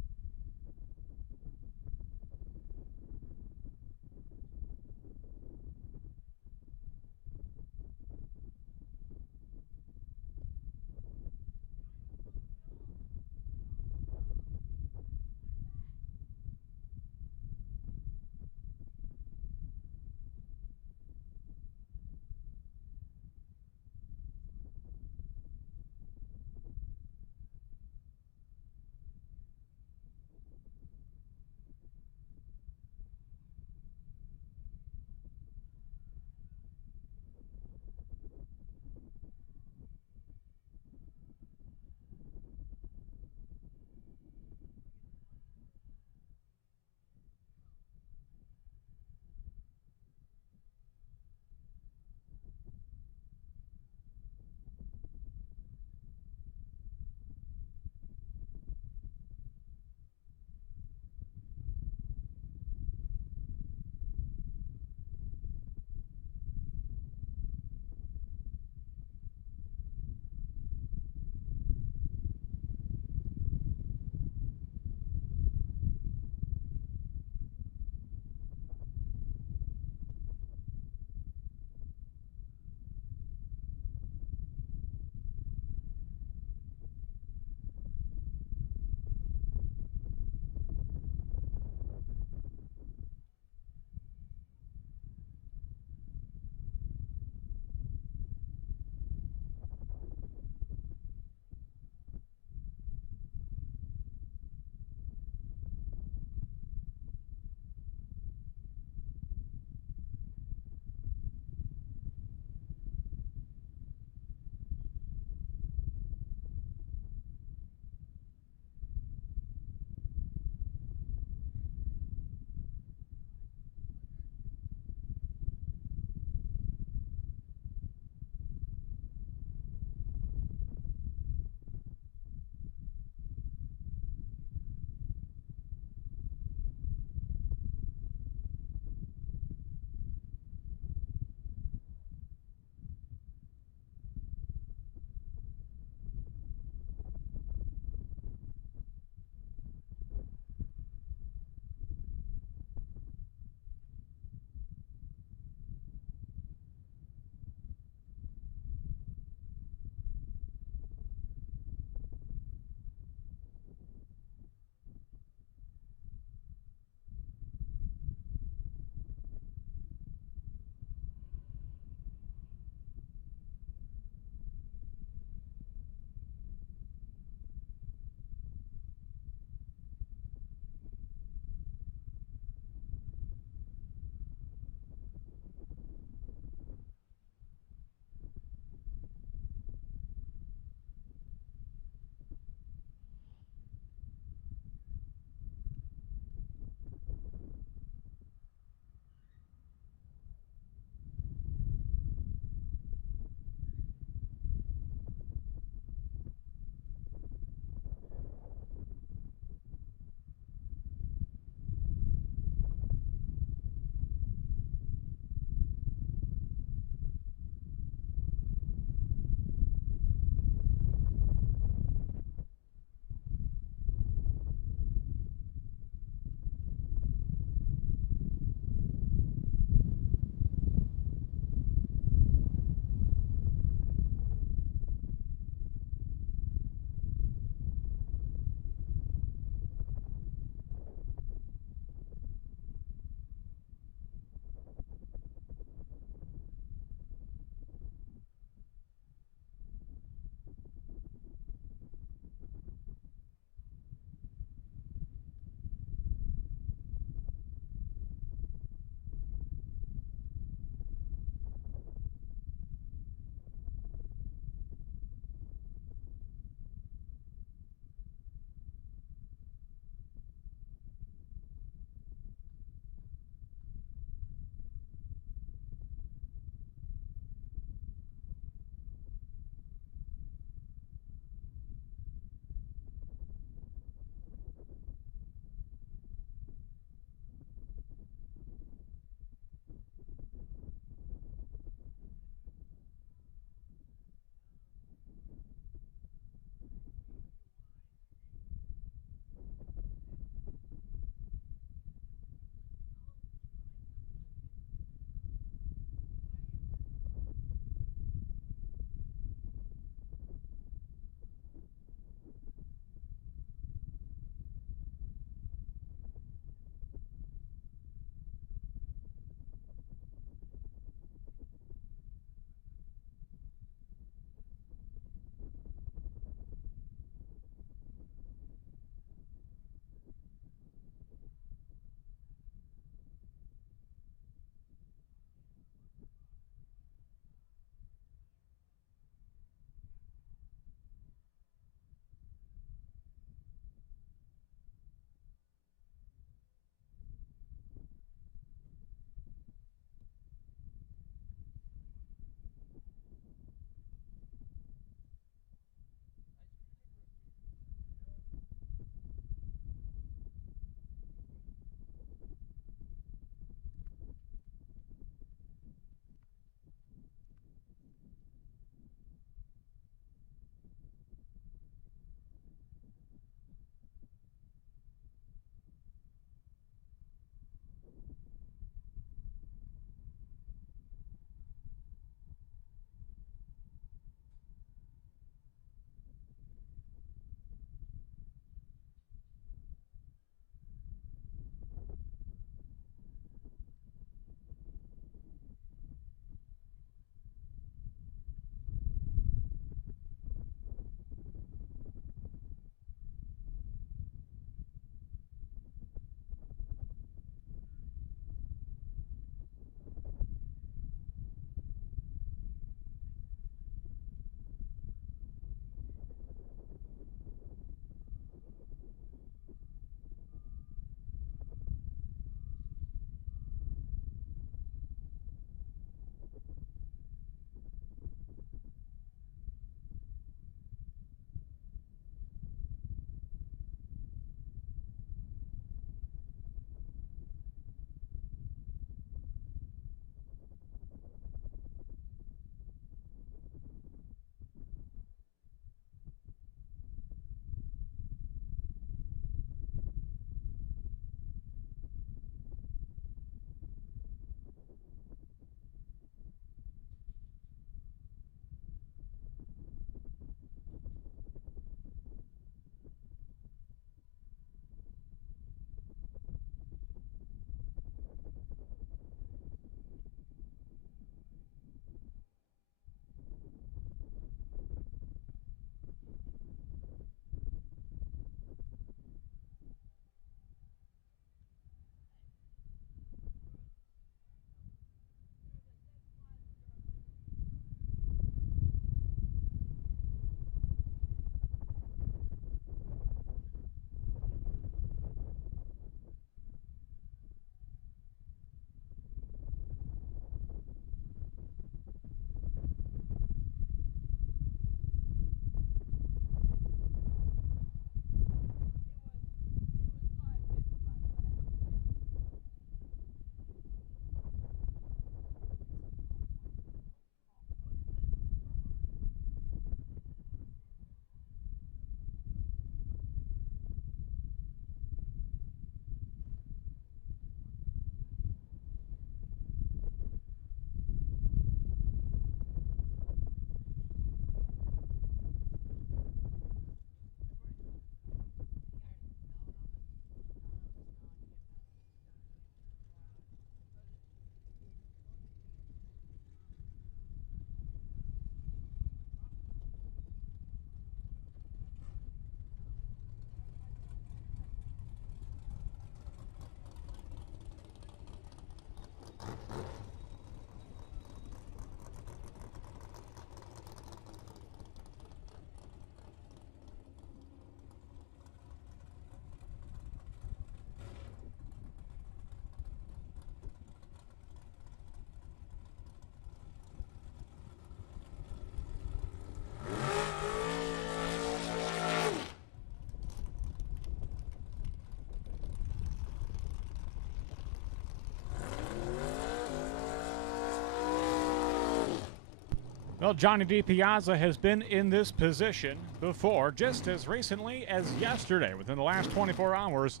Well, Johnny DiPiazza has been in this position before, just as recently as yesterday. Within the last 24 hours,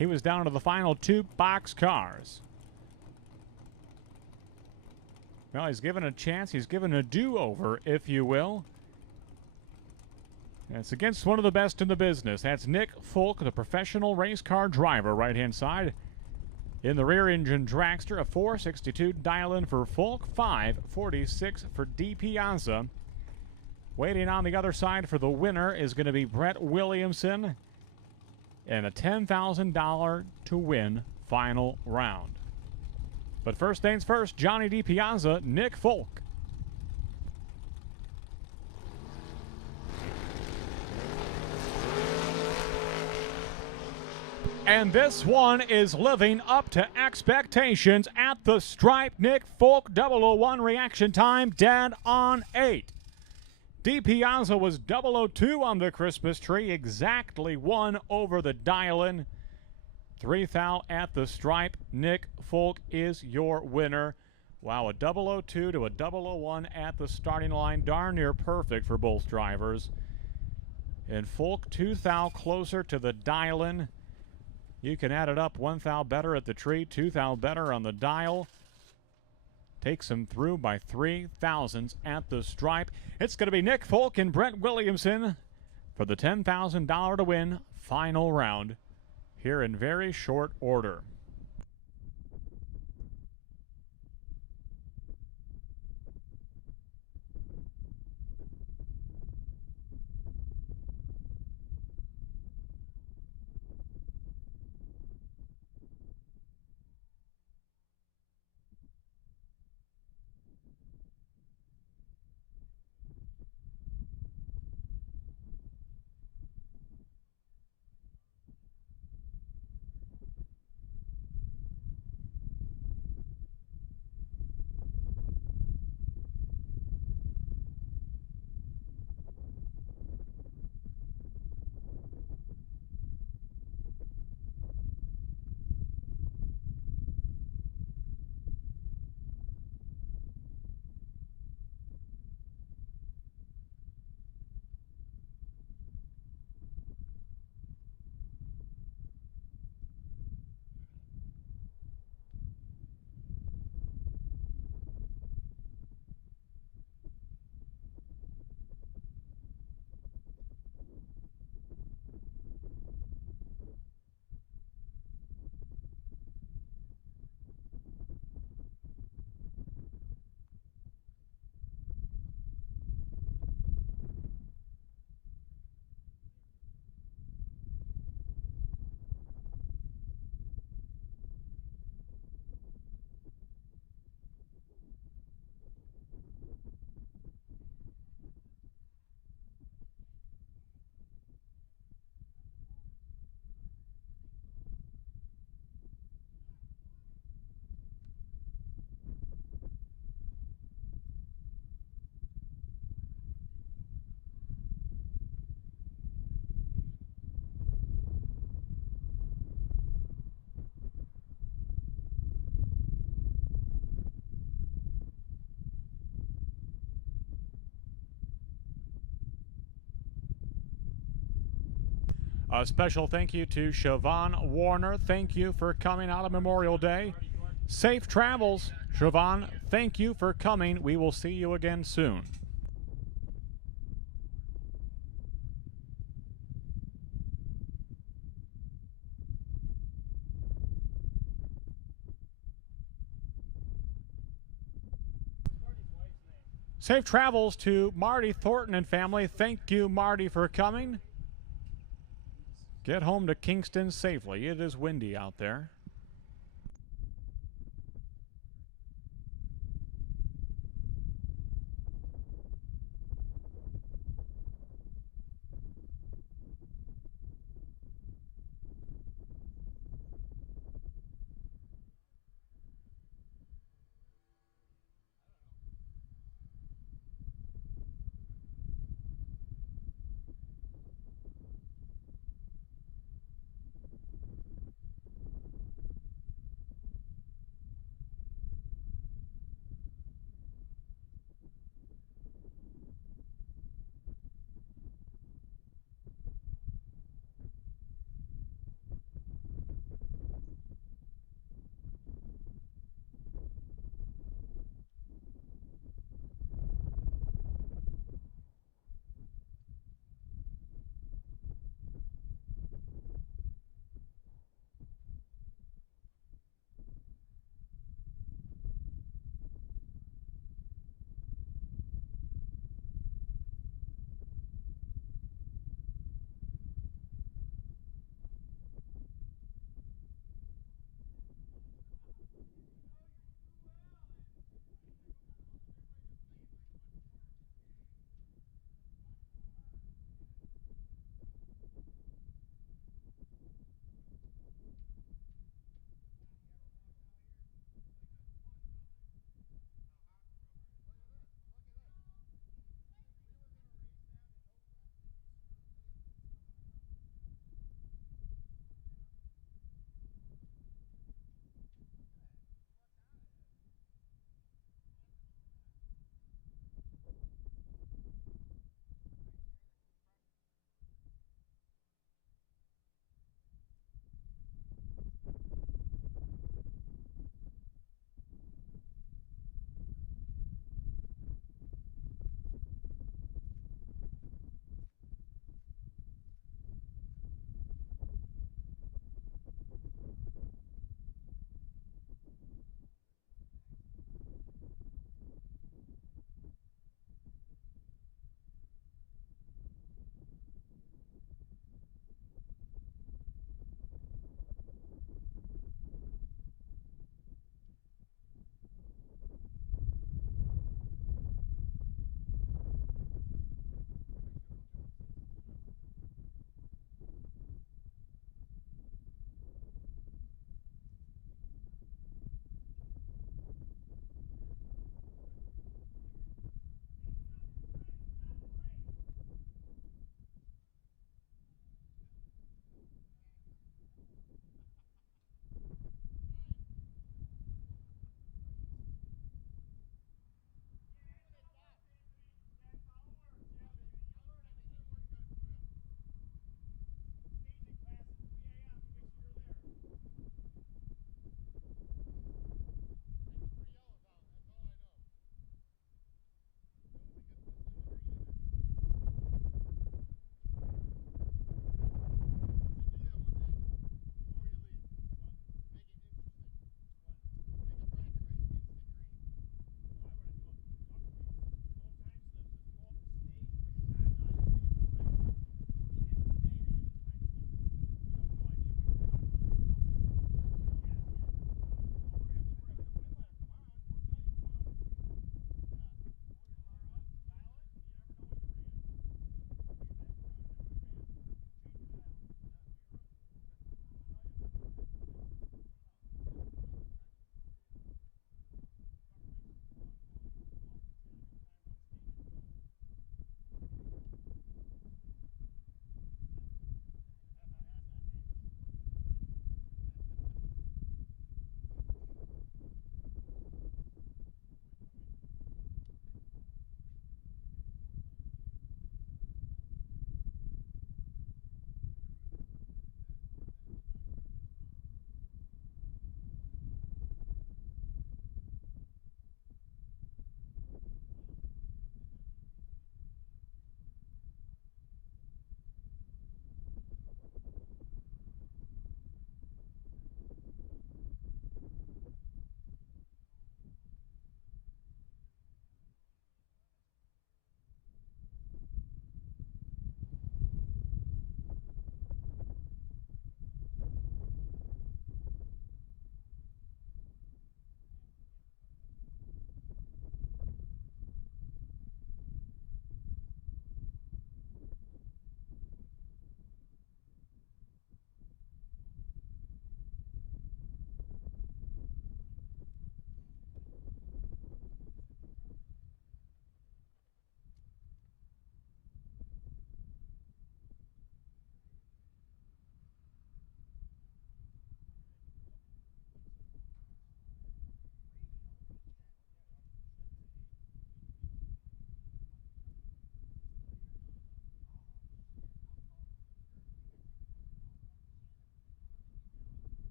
he was down to the final 2 boxcars. Well, he's given a chance. He's given a do-over, if you will. And it's against one of the best in the business. That's Nick Folk, the professional race car driver, right-hand side. In the rear-engine dragster, a 462 dial-in for Folk, 546 for DiPiazza. Waiting on the other side for the winner is going to be Brett Williamson. And a $10,000 to win final round. But first things first, Johnny DiPiazza, Nick Folk. And this one is living up to expectations at the stripe. Nick Folk, 001 reaction time, dead on 8. DiPiazza was 002 on the Christmas tree, exactly 1 over the dial-in. 3 thou at the stripe. Nick Folk is your winner. Wow, a 002 to a 001 at the starting line. Darn near perfect for both drivers. And Folk 2 thou closer to the dial-in. You can add it up. 1 thou better at the tree, 2 thou better on the dial. Takes him through by 3 thousandths at the stripe. It's going to be Nick Folk and Brett Williamson for the $10,000 to win final round here in very short order. A special thank you to Siobhan Warner. Thank you for coming out of Memorial Day. Safe travels, Siobhan. Thank you for coming. We will see you again soon. Safe travels to Marty Thornton and family. Thank you, Marty, for coming. Get home to Kingston safely. It is windy out there.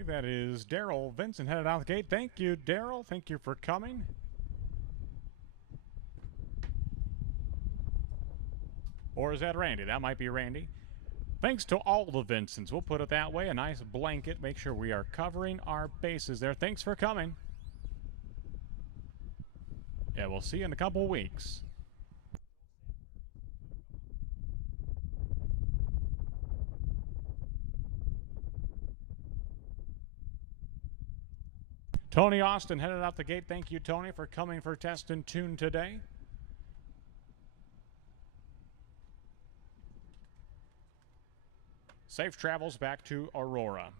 believe that is Daryl Vincent headed out the gate. Thank you, Daryl. Thank you for coming. Or is that Randy? That might be Randy. Thanks to all the Vincents. We'll put it that way. A nice blanket. Make sure we are covering our bases there. Thanks for coming. Yeah, we'll see you in a couple weeks. Tony Austin headed out the gate. Thank you, Tony, for coming for Test and Tune today. Safe travels back to Aurora.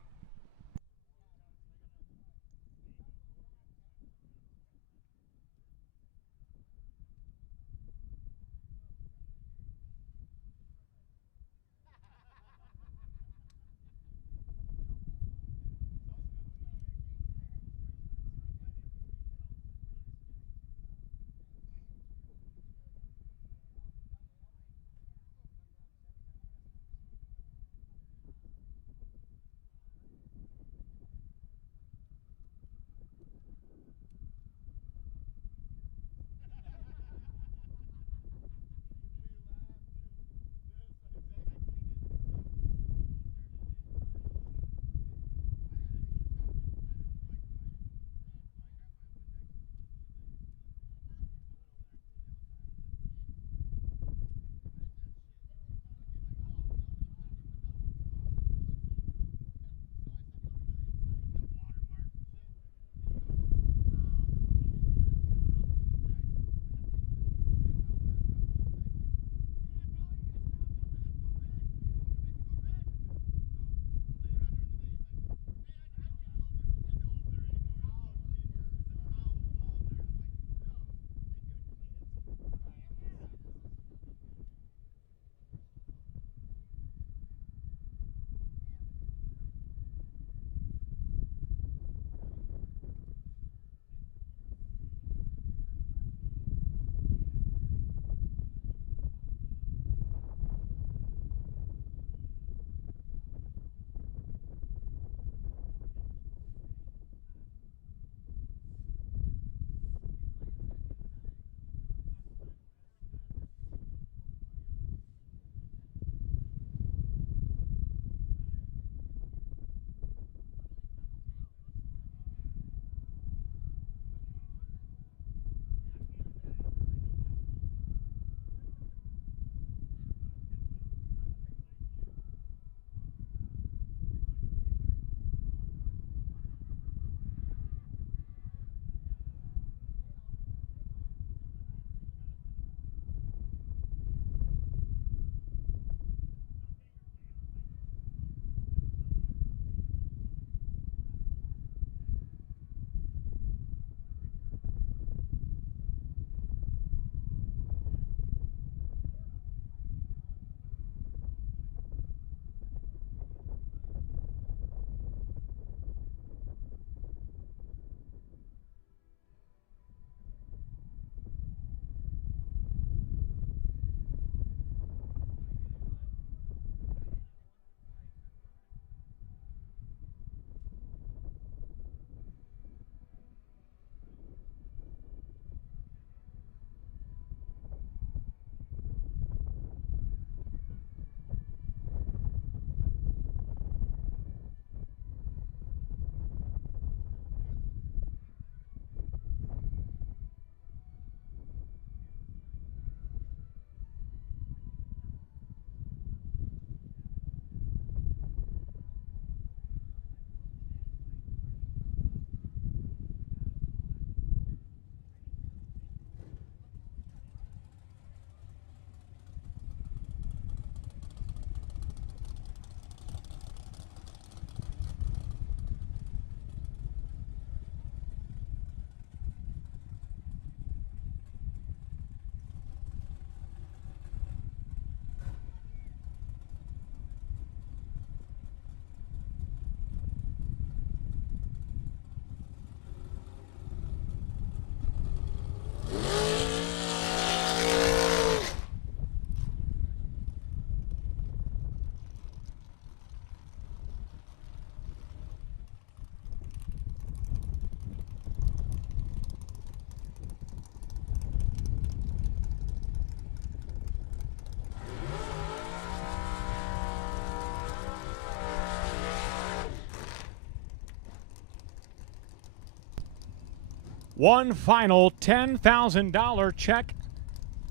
One final $10,000 check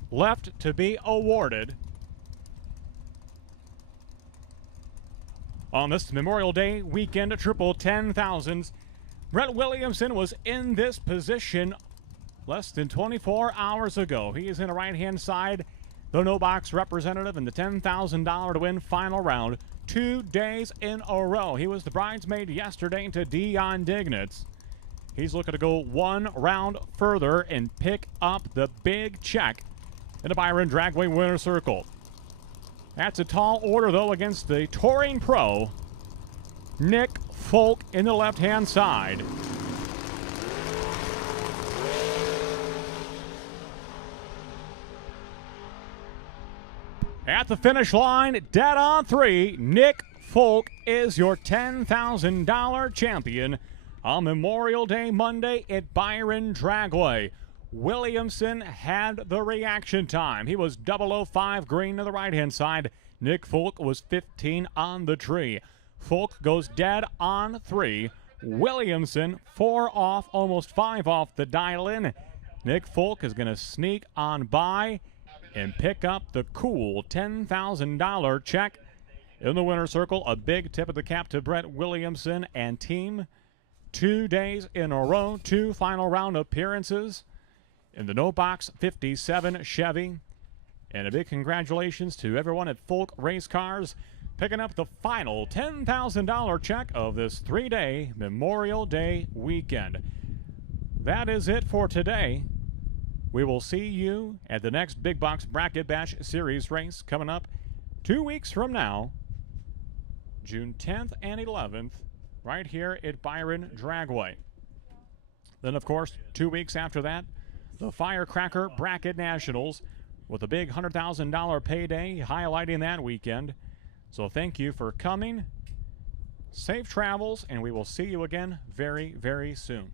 left to be awarded on this Memorial Day weekend triple 10,000s. Brett Williamson was in this position less than 24 hours ago. He is in the right-hand side, the no-box representative in the $10,000 to win final round. 2 days in a row. He was the bridesmaid yesterday to Dion Dignitz. He's looking to go one round further and pick up the big check in the Byron Dragway winner's circle. That's a tall order, though, against the touring pro, Nick Folk, in the left-hand side. At the finish line, dead on 3, Nick Folk is your $10,000 champion on Memorial Day Monday at Byron Dragway. Williamson had the reaction time. He was 005 green to the right-hand side. Nick Folk was 15 on the tree. Folk goes dead on 3. Williamson 4 off, almost 5 off the dial-in. Nick Folk is going to sneak on by and pick up the cool $10,000 check in the winner's circle. A big tip of the cap to Brett Williamson and team. 2 days in a row, 2 final round appearances in the No Box 57 Chevy. And a big congratulations to everyone at Folk Race Cars picking up the final $10,000 check of this 3-day Memorial Day weekend. That is it for today. We will see you at the next Big Box Bracket Bash Series race coming up 2 weeks from now, June 10th and 11th, right here at Byron Dragway. Then, of course, 2 weeks after that, the Firecracker Bracket Nationals with a big $100,000 payday highlighting that weekend. So thank you for coming. Safe travels, and we will see you again very, very soon.